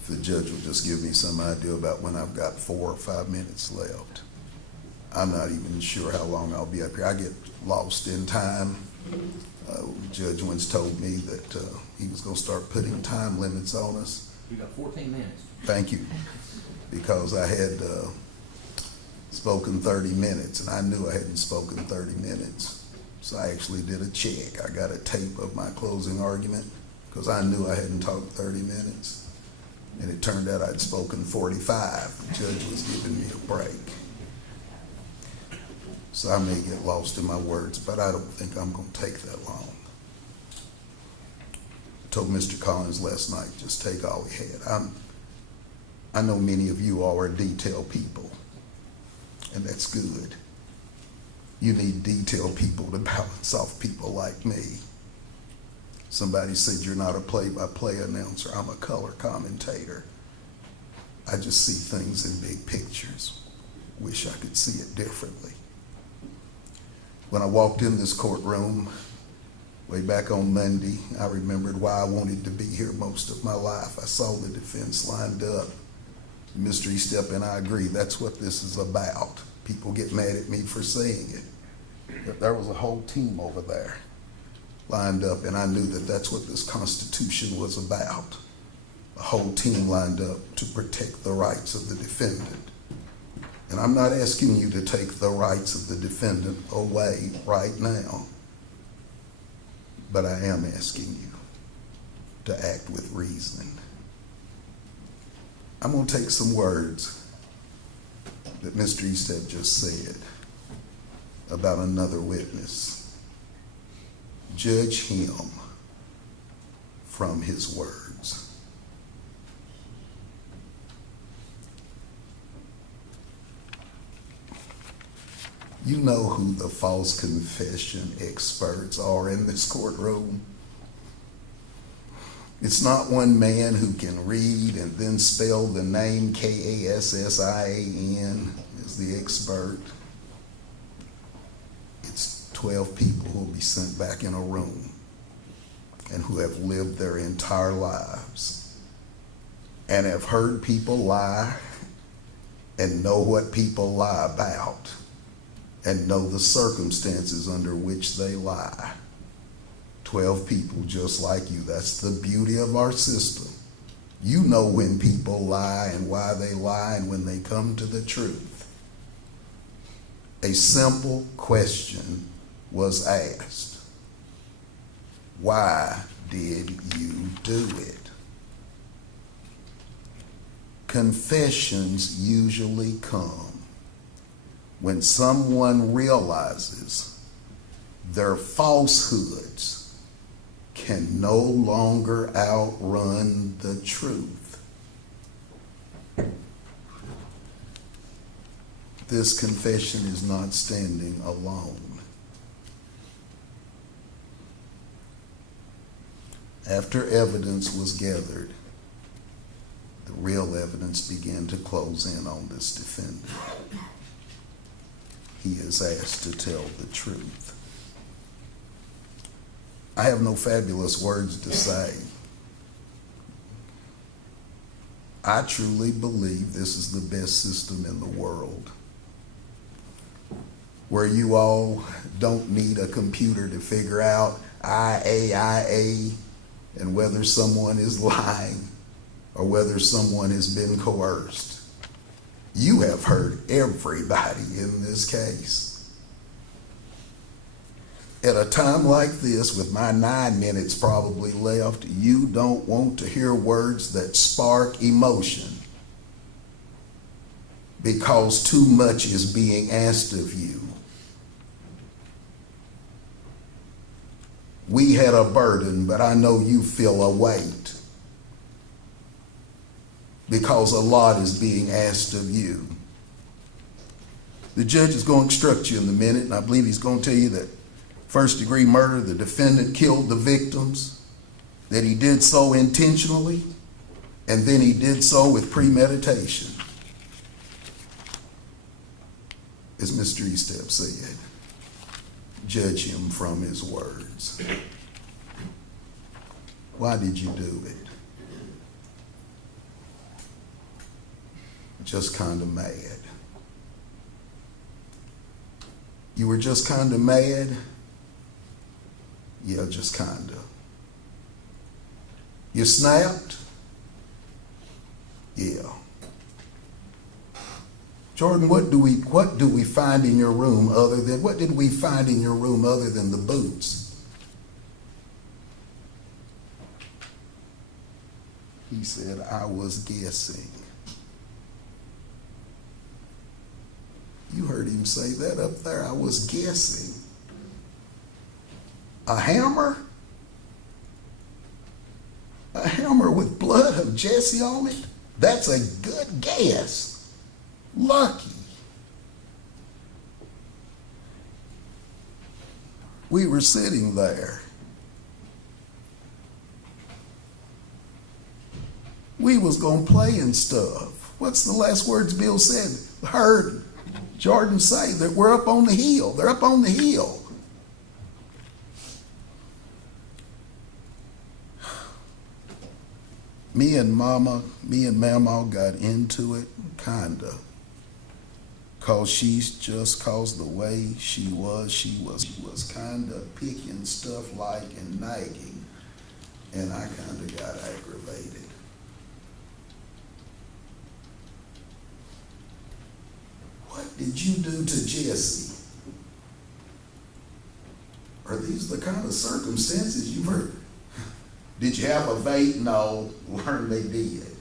If the judge will just give me some idea about when I've got 4 or 5 minutes left. I'm not even sure how long I'll be up here. I get lost in time. The judge once told me that he was gonna start putting time limits on us. You got 14 minutes. Thank you, because I had spoken 30 minutes, and I knew I hadn't spoken 30 minutes. So I actually did a check. I got a tape of my closing argument, because I knew I hadn't talked 30 minutes. And it turned out I'd spoken 45. The judge was giving me a break. So I may get lost in my words, but I don't think I'm gonna take that long. I told Mr. Collins last night, just take all he had. I know many of you all are detailed people, and that's good. You need detailed people to balance off people like me. Somebody said you're not a play-by-play announcer. I'm a color commentator. I just see things in big pictures. Wish I could see it differently. When I walked in this courtroom way back on Monday, I remembered why I wanted to be here most of my life. I saw the defense lined up. Mr. Estep and I agree, that's what this is about. People get mad at me for saying it. But there was a whole team over there lined up, and I knew that that's what this Constitution was about. A whole team lined up to protect the rights of the defendant. And I'm not asking you to take the rights of the defendant away right now, but I am asking you to act with reason. I'm going to take some words that Mr. Estep just said about another witness. Judge him from his words. You know who the false confession experts are in this courtroom. It's not one man who can read and then spell the name Kassin as the expert. It's 12 people who will be sent back in a room and who have lived their entire lives and have heard people lie and know what people lie about and know the circumstances under which they lie. 12 people just like you. That's the beauty of our system. You know when people lie and why they lie and when they come to the truth. A simple question was asked. Why did you do it? Confessions usually come when someone realizes their falsehoods can no longer outrun the truth. This confession is not standing alone. After evidence was gathered, the real evidence began to close in on this defendant. He is asked to tell the truth. I have no fabulous words to say. I truly believe this is the best system in the world, where you all don't need a computer to figure out IAIA and whether someone is lying or whether someone has been coerced. You have heard everybody in this case. At a time like this, with my 9 minutes probably left, you don't want to hear words that spark emotion, because too much is being asked of you. We had a burden, but I know you feel a weight, because a lot is being asked of you. The judge is going to instruct you in a minute, and I believe he's going to tell you that first-degree murder, the defendant killed the victims, that he did so intentionally, and then he did so with premeditation. As Mr. Eastep said, judge him from his words. Why did you do it? Just kind of mad. You were just kind of mad? Yeah, just kind of. You snapped? Yeah. Jordan, what do we find in your room what did we find in your room other than the boots? He said, I was guessing. You heard him say that up there. I was guessing. A hammer? A hammer with blood of Jesse on it? That's a good guess. Lucky. We were sitting there. We was gonna play and stuff. What's the last words Bill said? Heard Jordan say that we're up on the hill. They're up on the hill. Me and Mama got into it, kinda. Cause the way she was kinda picking stuff like and nagging, and I kinda got aggravated. What did you do to Jesse? Are these the kind of circumstances you've heard? Did you have a vape? No. Learn they did.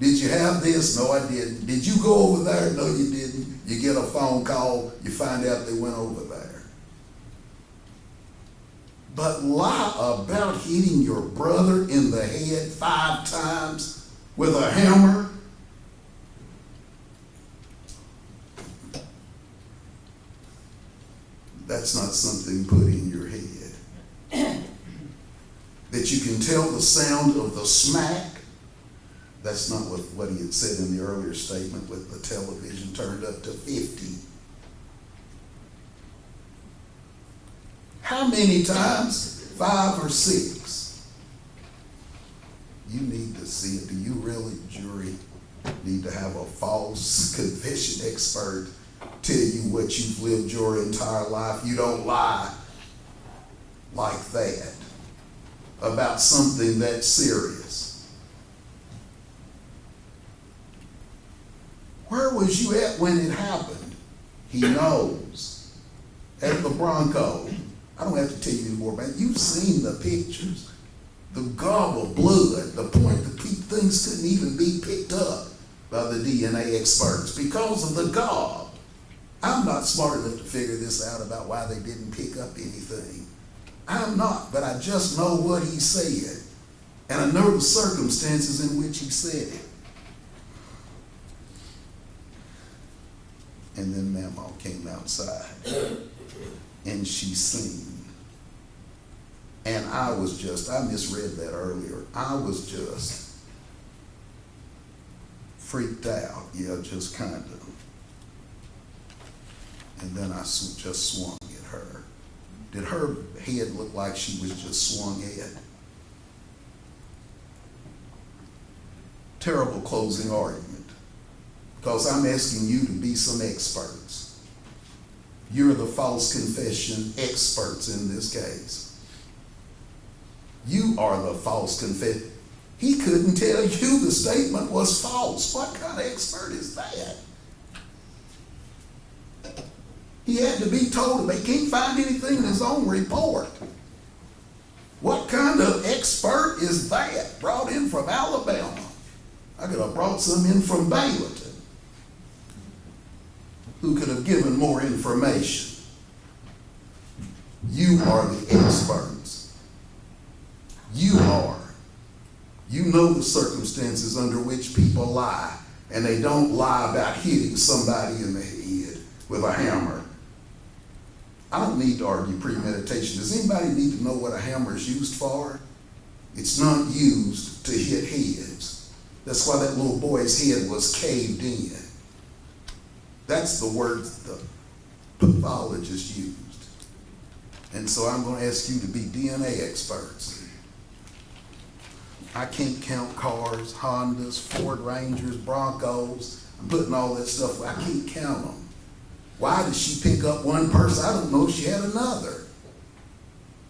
Did you have this? No, I didn't. Did you go over there? No, you didn't. You get a phone call, you find out they went over there. But lie about hitting your brother in the head 5 times with a hammer? That's not something put in your head. That you can tell the sound of the smack. That's not what he had said in the earlier statement with the television turned up to 50. How many times? 5 or 6. You need to see it. Do you really, jury, need to have a false confession expert tell you what you've lived your entire life? You don't lie like that about something that serious. Where was you at when it happened? He knows. At the Bronco. I don't have to tell you anymore about it. You've seen the pictures. The gob of blood, the point that things couldn't even be picked up by the DNA experts because of the gob. I'm not smart enough to figure this out about why they didn't pick up anything. I'm not, but I just know what he said. And I know the circumstances in which he said it. And then Mama came outside and she seen. And I misread that earlier. I was just freaked out. Yeah, just kind of. And then I just swung at her. Did her head look like she was just swung at? terrible closing argument because I'm asking you to be some experts. You're the false confession experts in this case. You are the false confession. He couldn't tell you the statement was false. What kind of expert is that? He had to be told they can't find anything in his own report. What kind of expert is that? Brought in from Alabama. I could have brought some in from Bayleton who could have given more information. You are the experts. You are. You know the circumstances under which people lie, and they don't lie about hitting somebody in the head with a hammer. I don't need to argue premeditation. Does anybody need to know what a hammer is used for? It's not used to hit heads. That's why that little boy's head was caved in. That's the word the pathologist used. And so I'm going to ask you to be DNA experts. I can't count cars, Hondas, Ford Rangers, Broncos. I'm putting all that stuff, I can't count them. Why did she pick up one person? I don't know if she had another.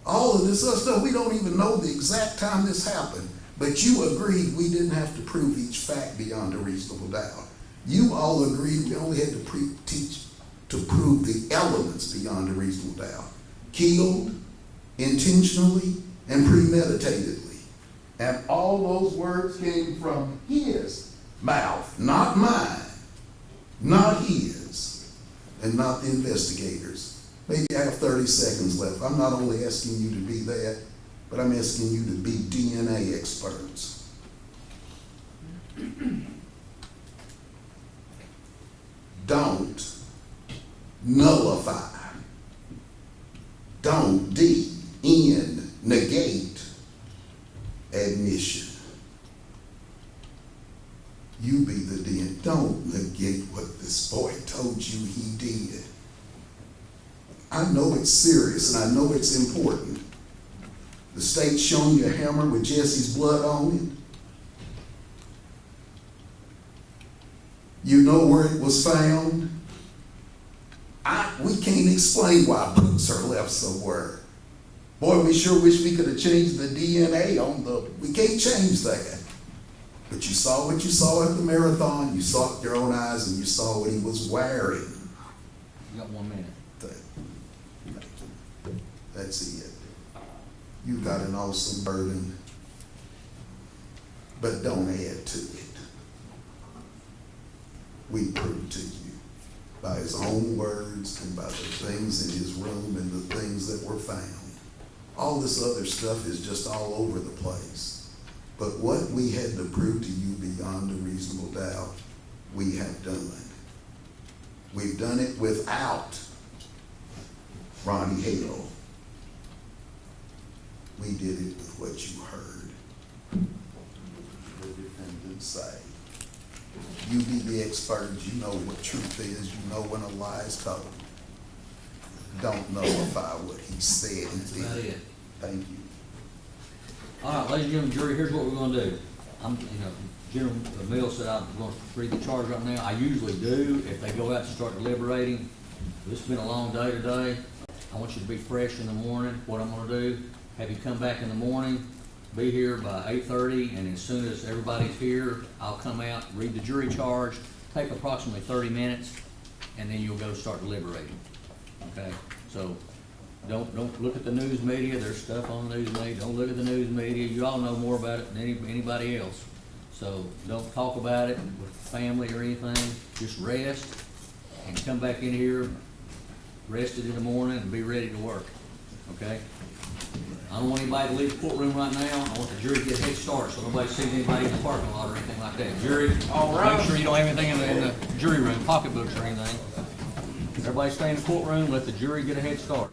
All of this other stuff, we don't even know the exact time this happened. But you agreed we didn't have to prove each fact beyond a reasonable doubt. You all agreed we only had to prove the elements beyond a reasonable doubt. Killed, intentionally, and premeditatedly. And all those words came from his mouth, not mine, not his, and not the investigators. Maybe I have 30 seconds left. I'm not only asking you to be that, but I'm asking you to be DNA experts. Don't nullify. Don't negate admission. You be the DNA. Don't negate what this boy told you he did. I know it's serious and I know it's important. The state's shown you a hammer with Jesse's blood on it. You know where it was found. We can't explain why boots are left somewhere. Boy, we sure wish we could have changed the DNA on we can't change that. But you saw what you saw at the marathon, you saw it with your own eyes, and you saw what he was wearing. You got 1 minute. That's it. You got an awesome burden, but don't add to it. We proved to you by his own words and by the things in his room and the things that were found. All this other stuff is just all over the place. But what we had to prove to you beyond a reasonable doubt, we have done. We've done it without Ronnie Hale. We did it with what you heard the defendant say. You be the expert. You know what truth is. You know when a lie is told. Don't nullify what he said and That's about did. it. Thank you. All right, ladies and gentlemen, jury, here's what we're gonna do. General Mills said I'm gonna read the charge right now. I usually do if they go out and start deliberating. This has been a long day today. I want you to be fresh in the morning. What I'm gonna do, have you come back in the morning, be here by 8:30, and as soon as everybody's here, I'll come out, read the jury charge, take approximately 30 minutes, and then you'll go start deliberating. Okay? So don't look at the news media. There's stuff on the news media. Don't look at the news media. You all know more about it than anybody else. So don't talk about it with family or anything. Just rest and come back in here rested in the morning and be ready to work. Okay? I don't want anybody to leave the courtroom right now. I want the jury to get a head start so nobody sees anybody in the parking lot or anything like that. Jury, make sure you don't have anything in the jury room, pocketbooks or anything. Everybody stay in the courtroom, let the jury get a head start.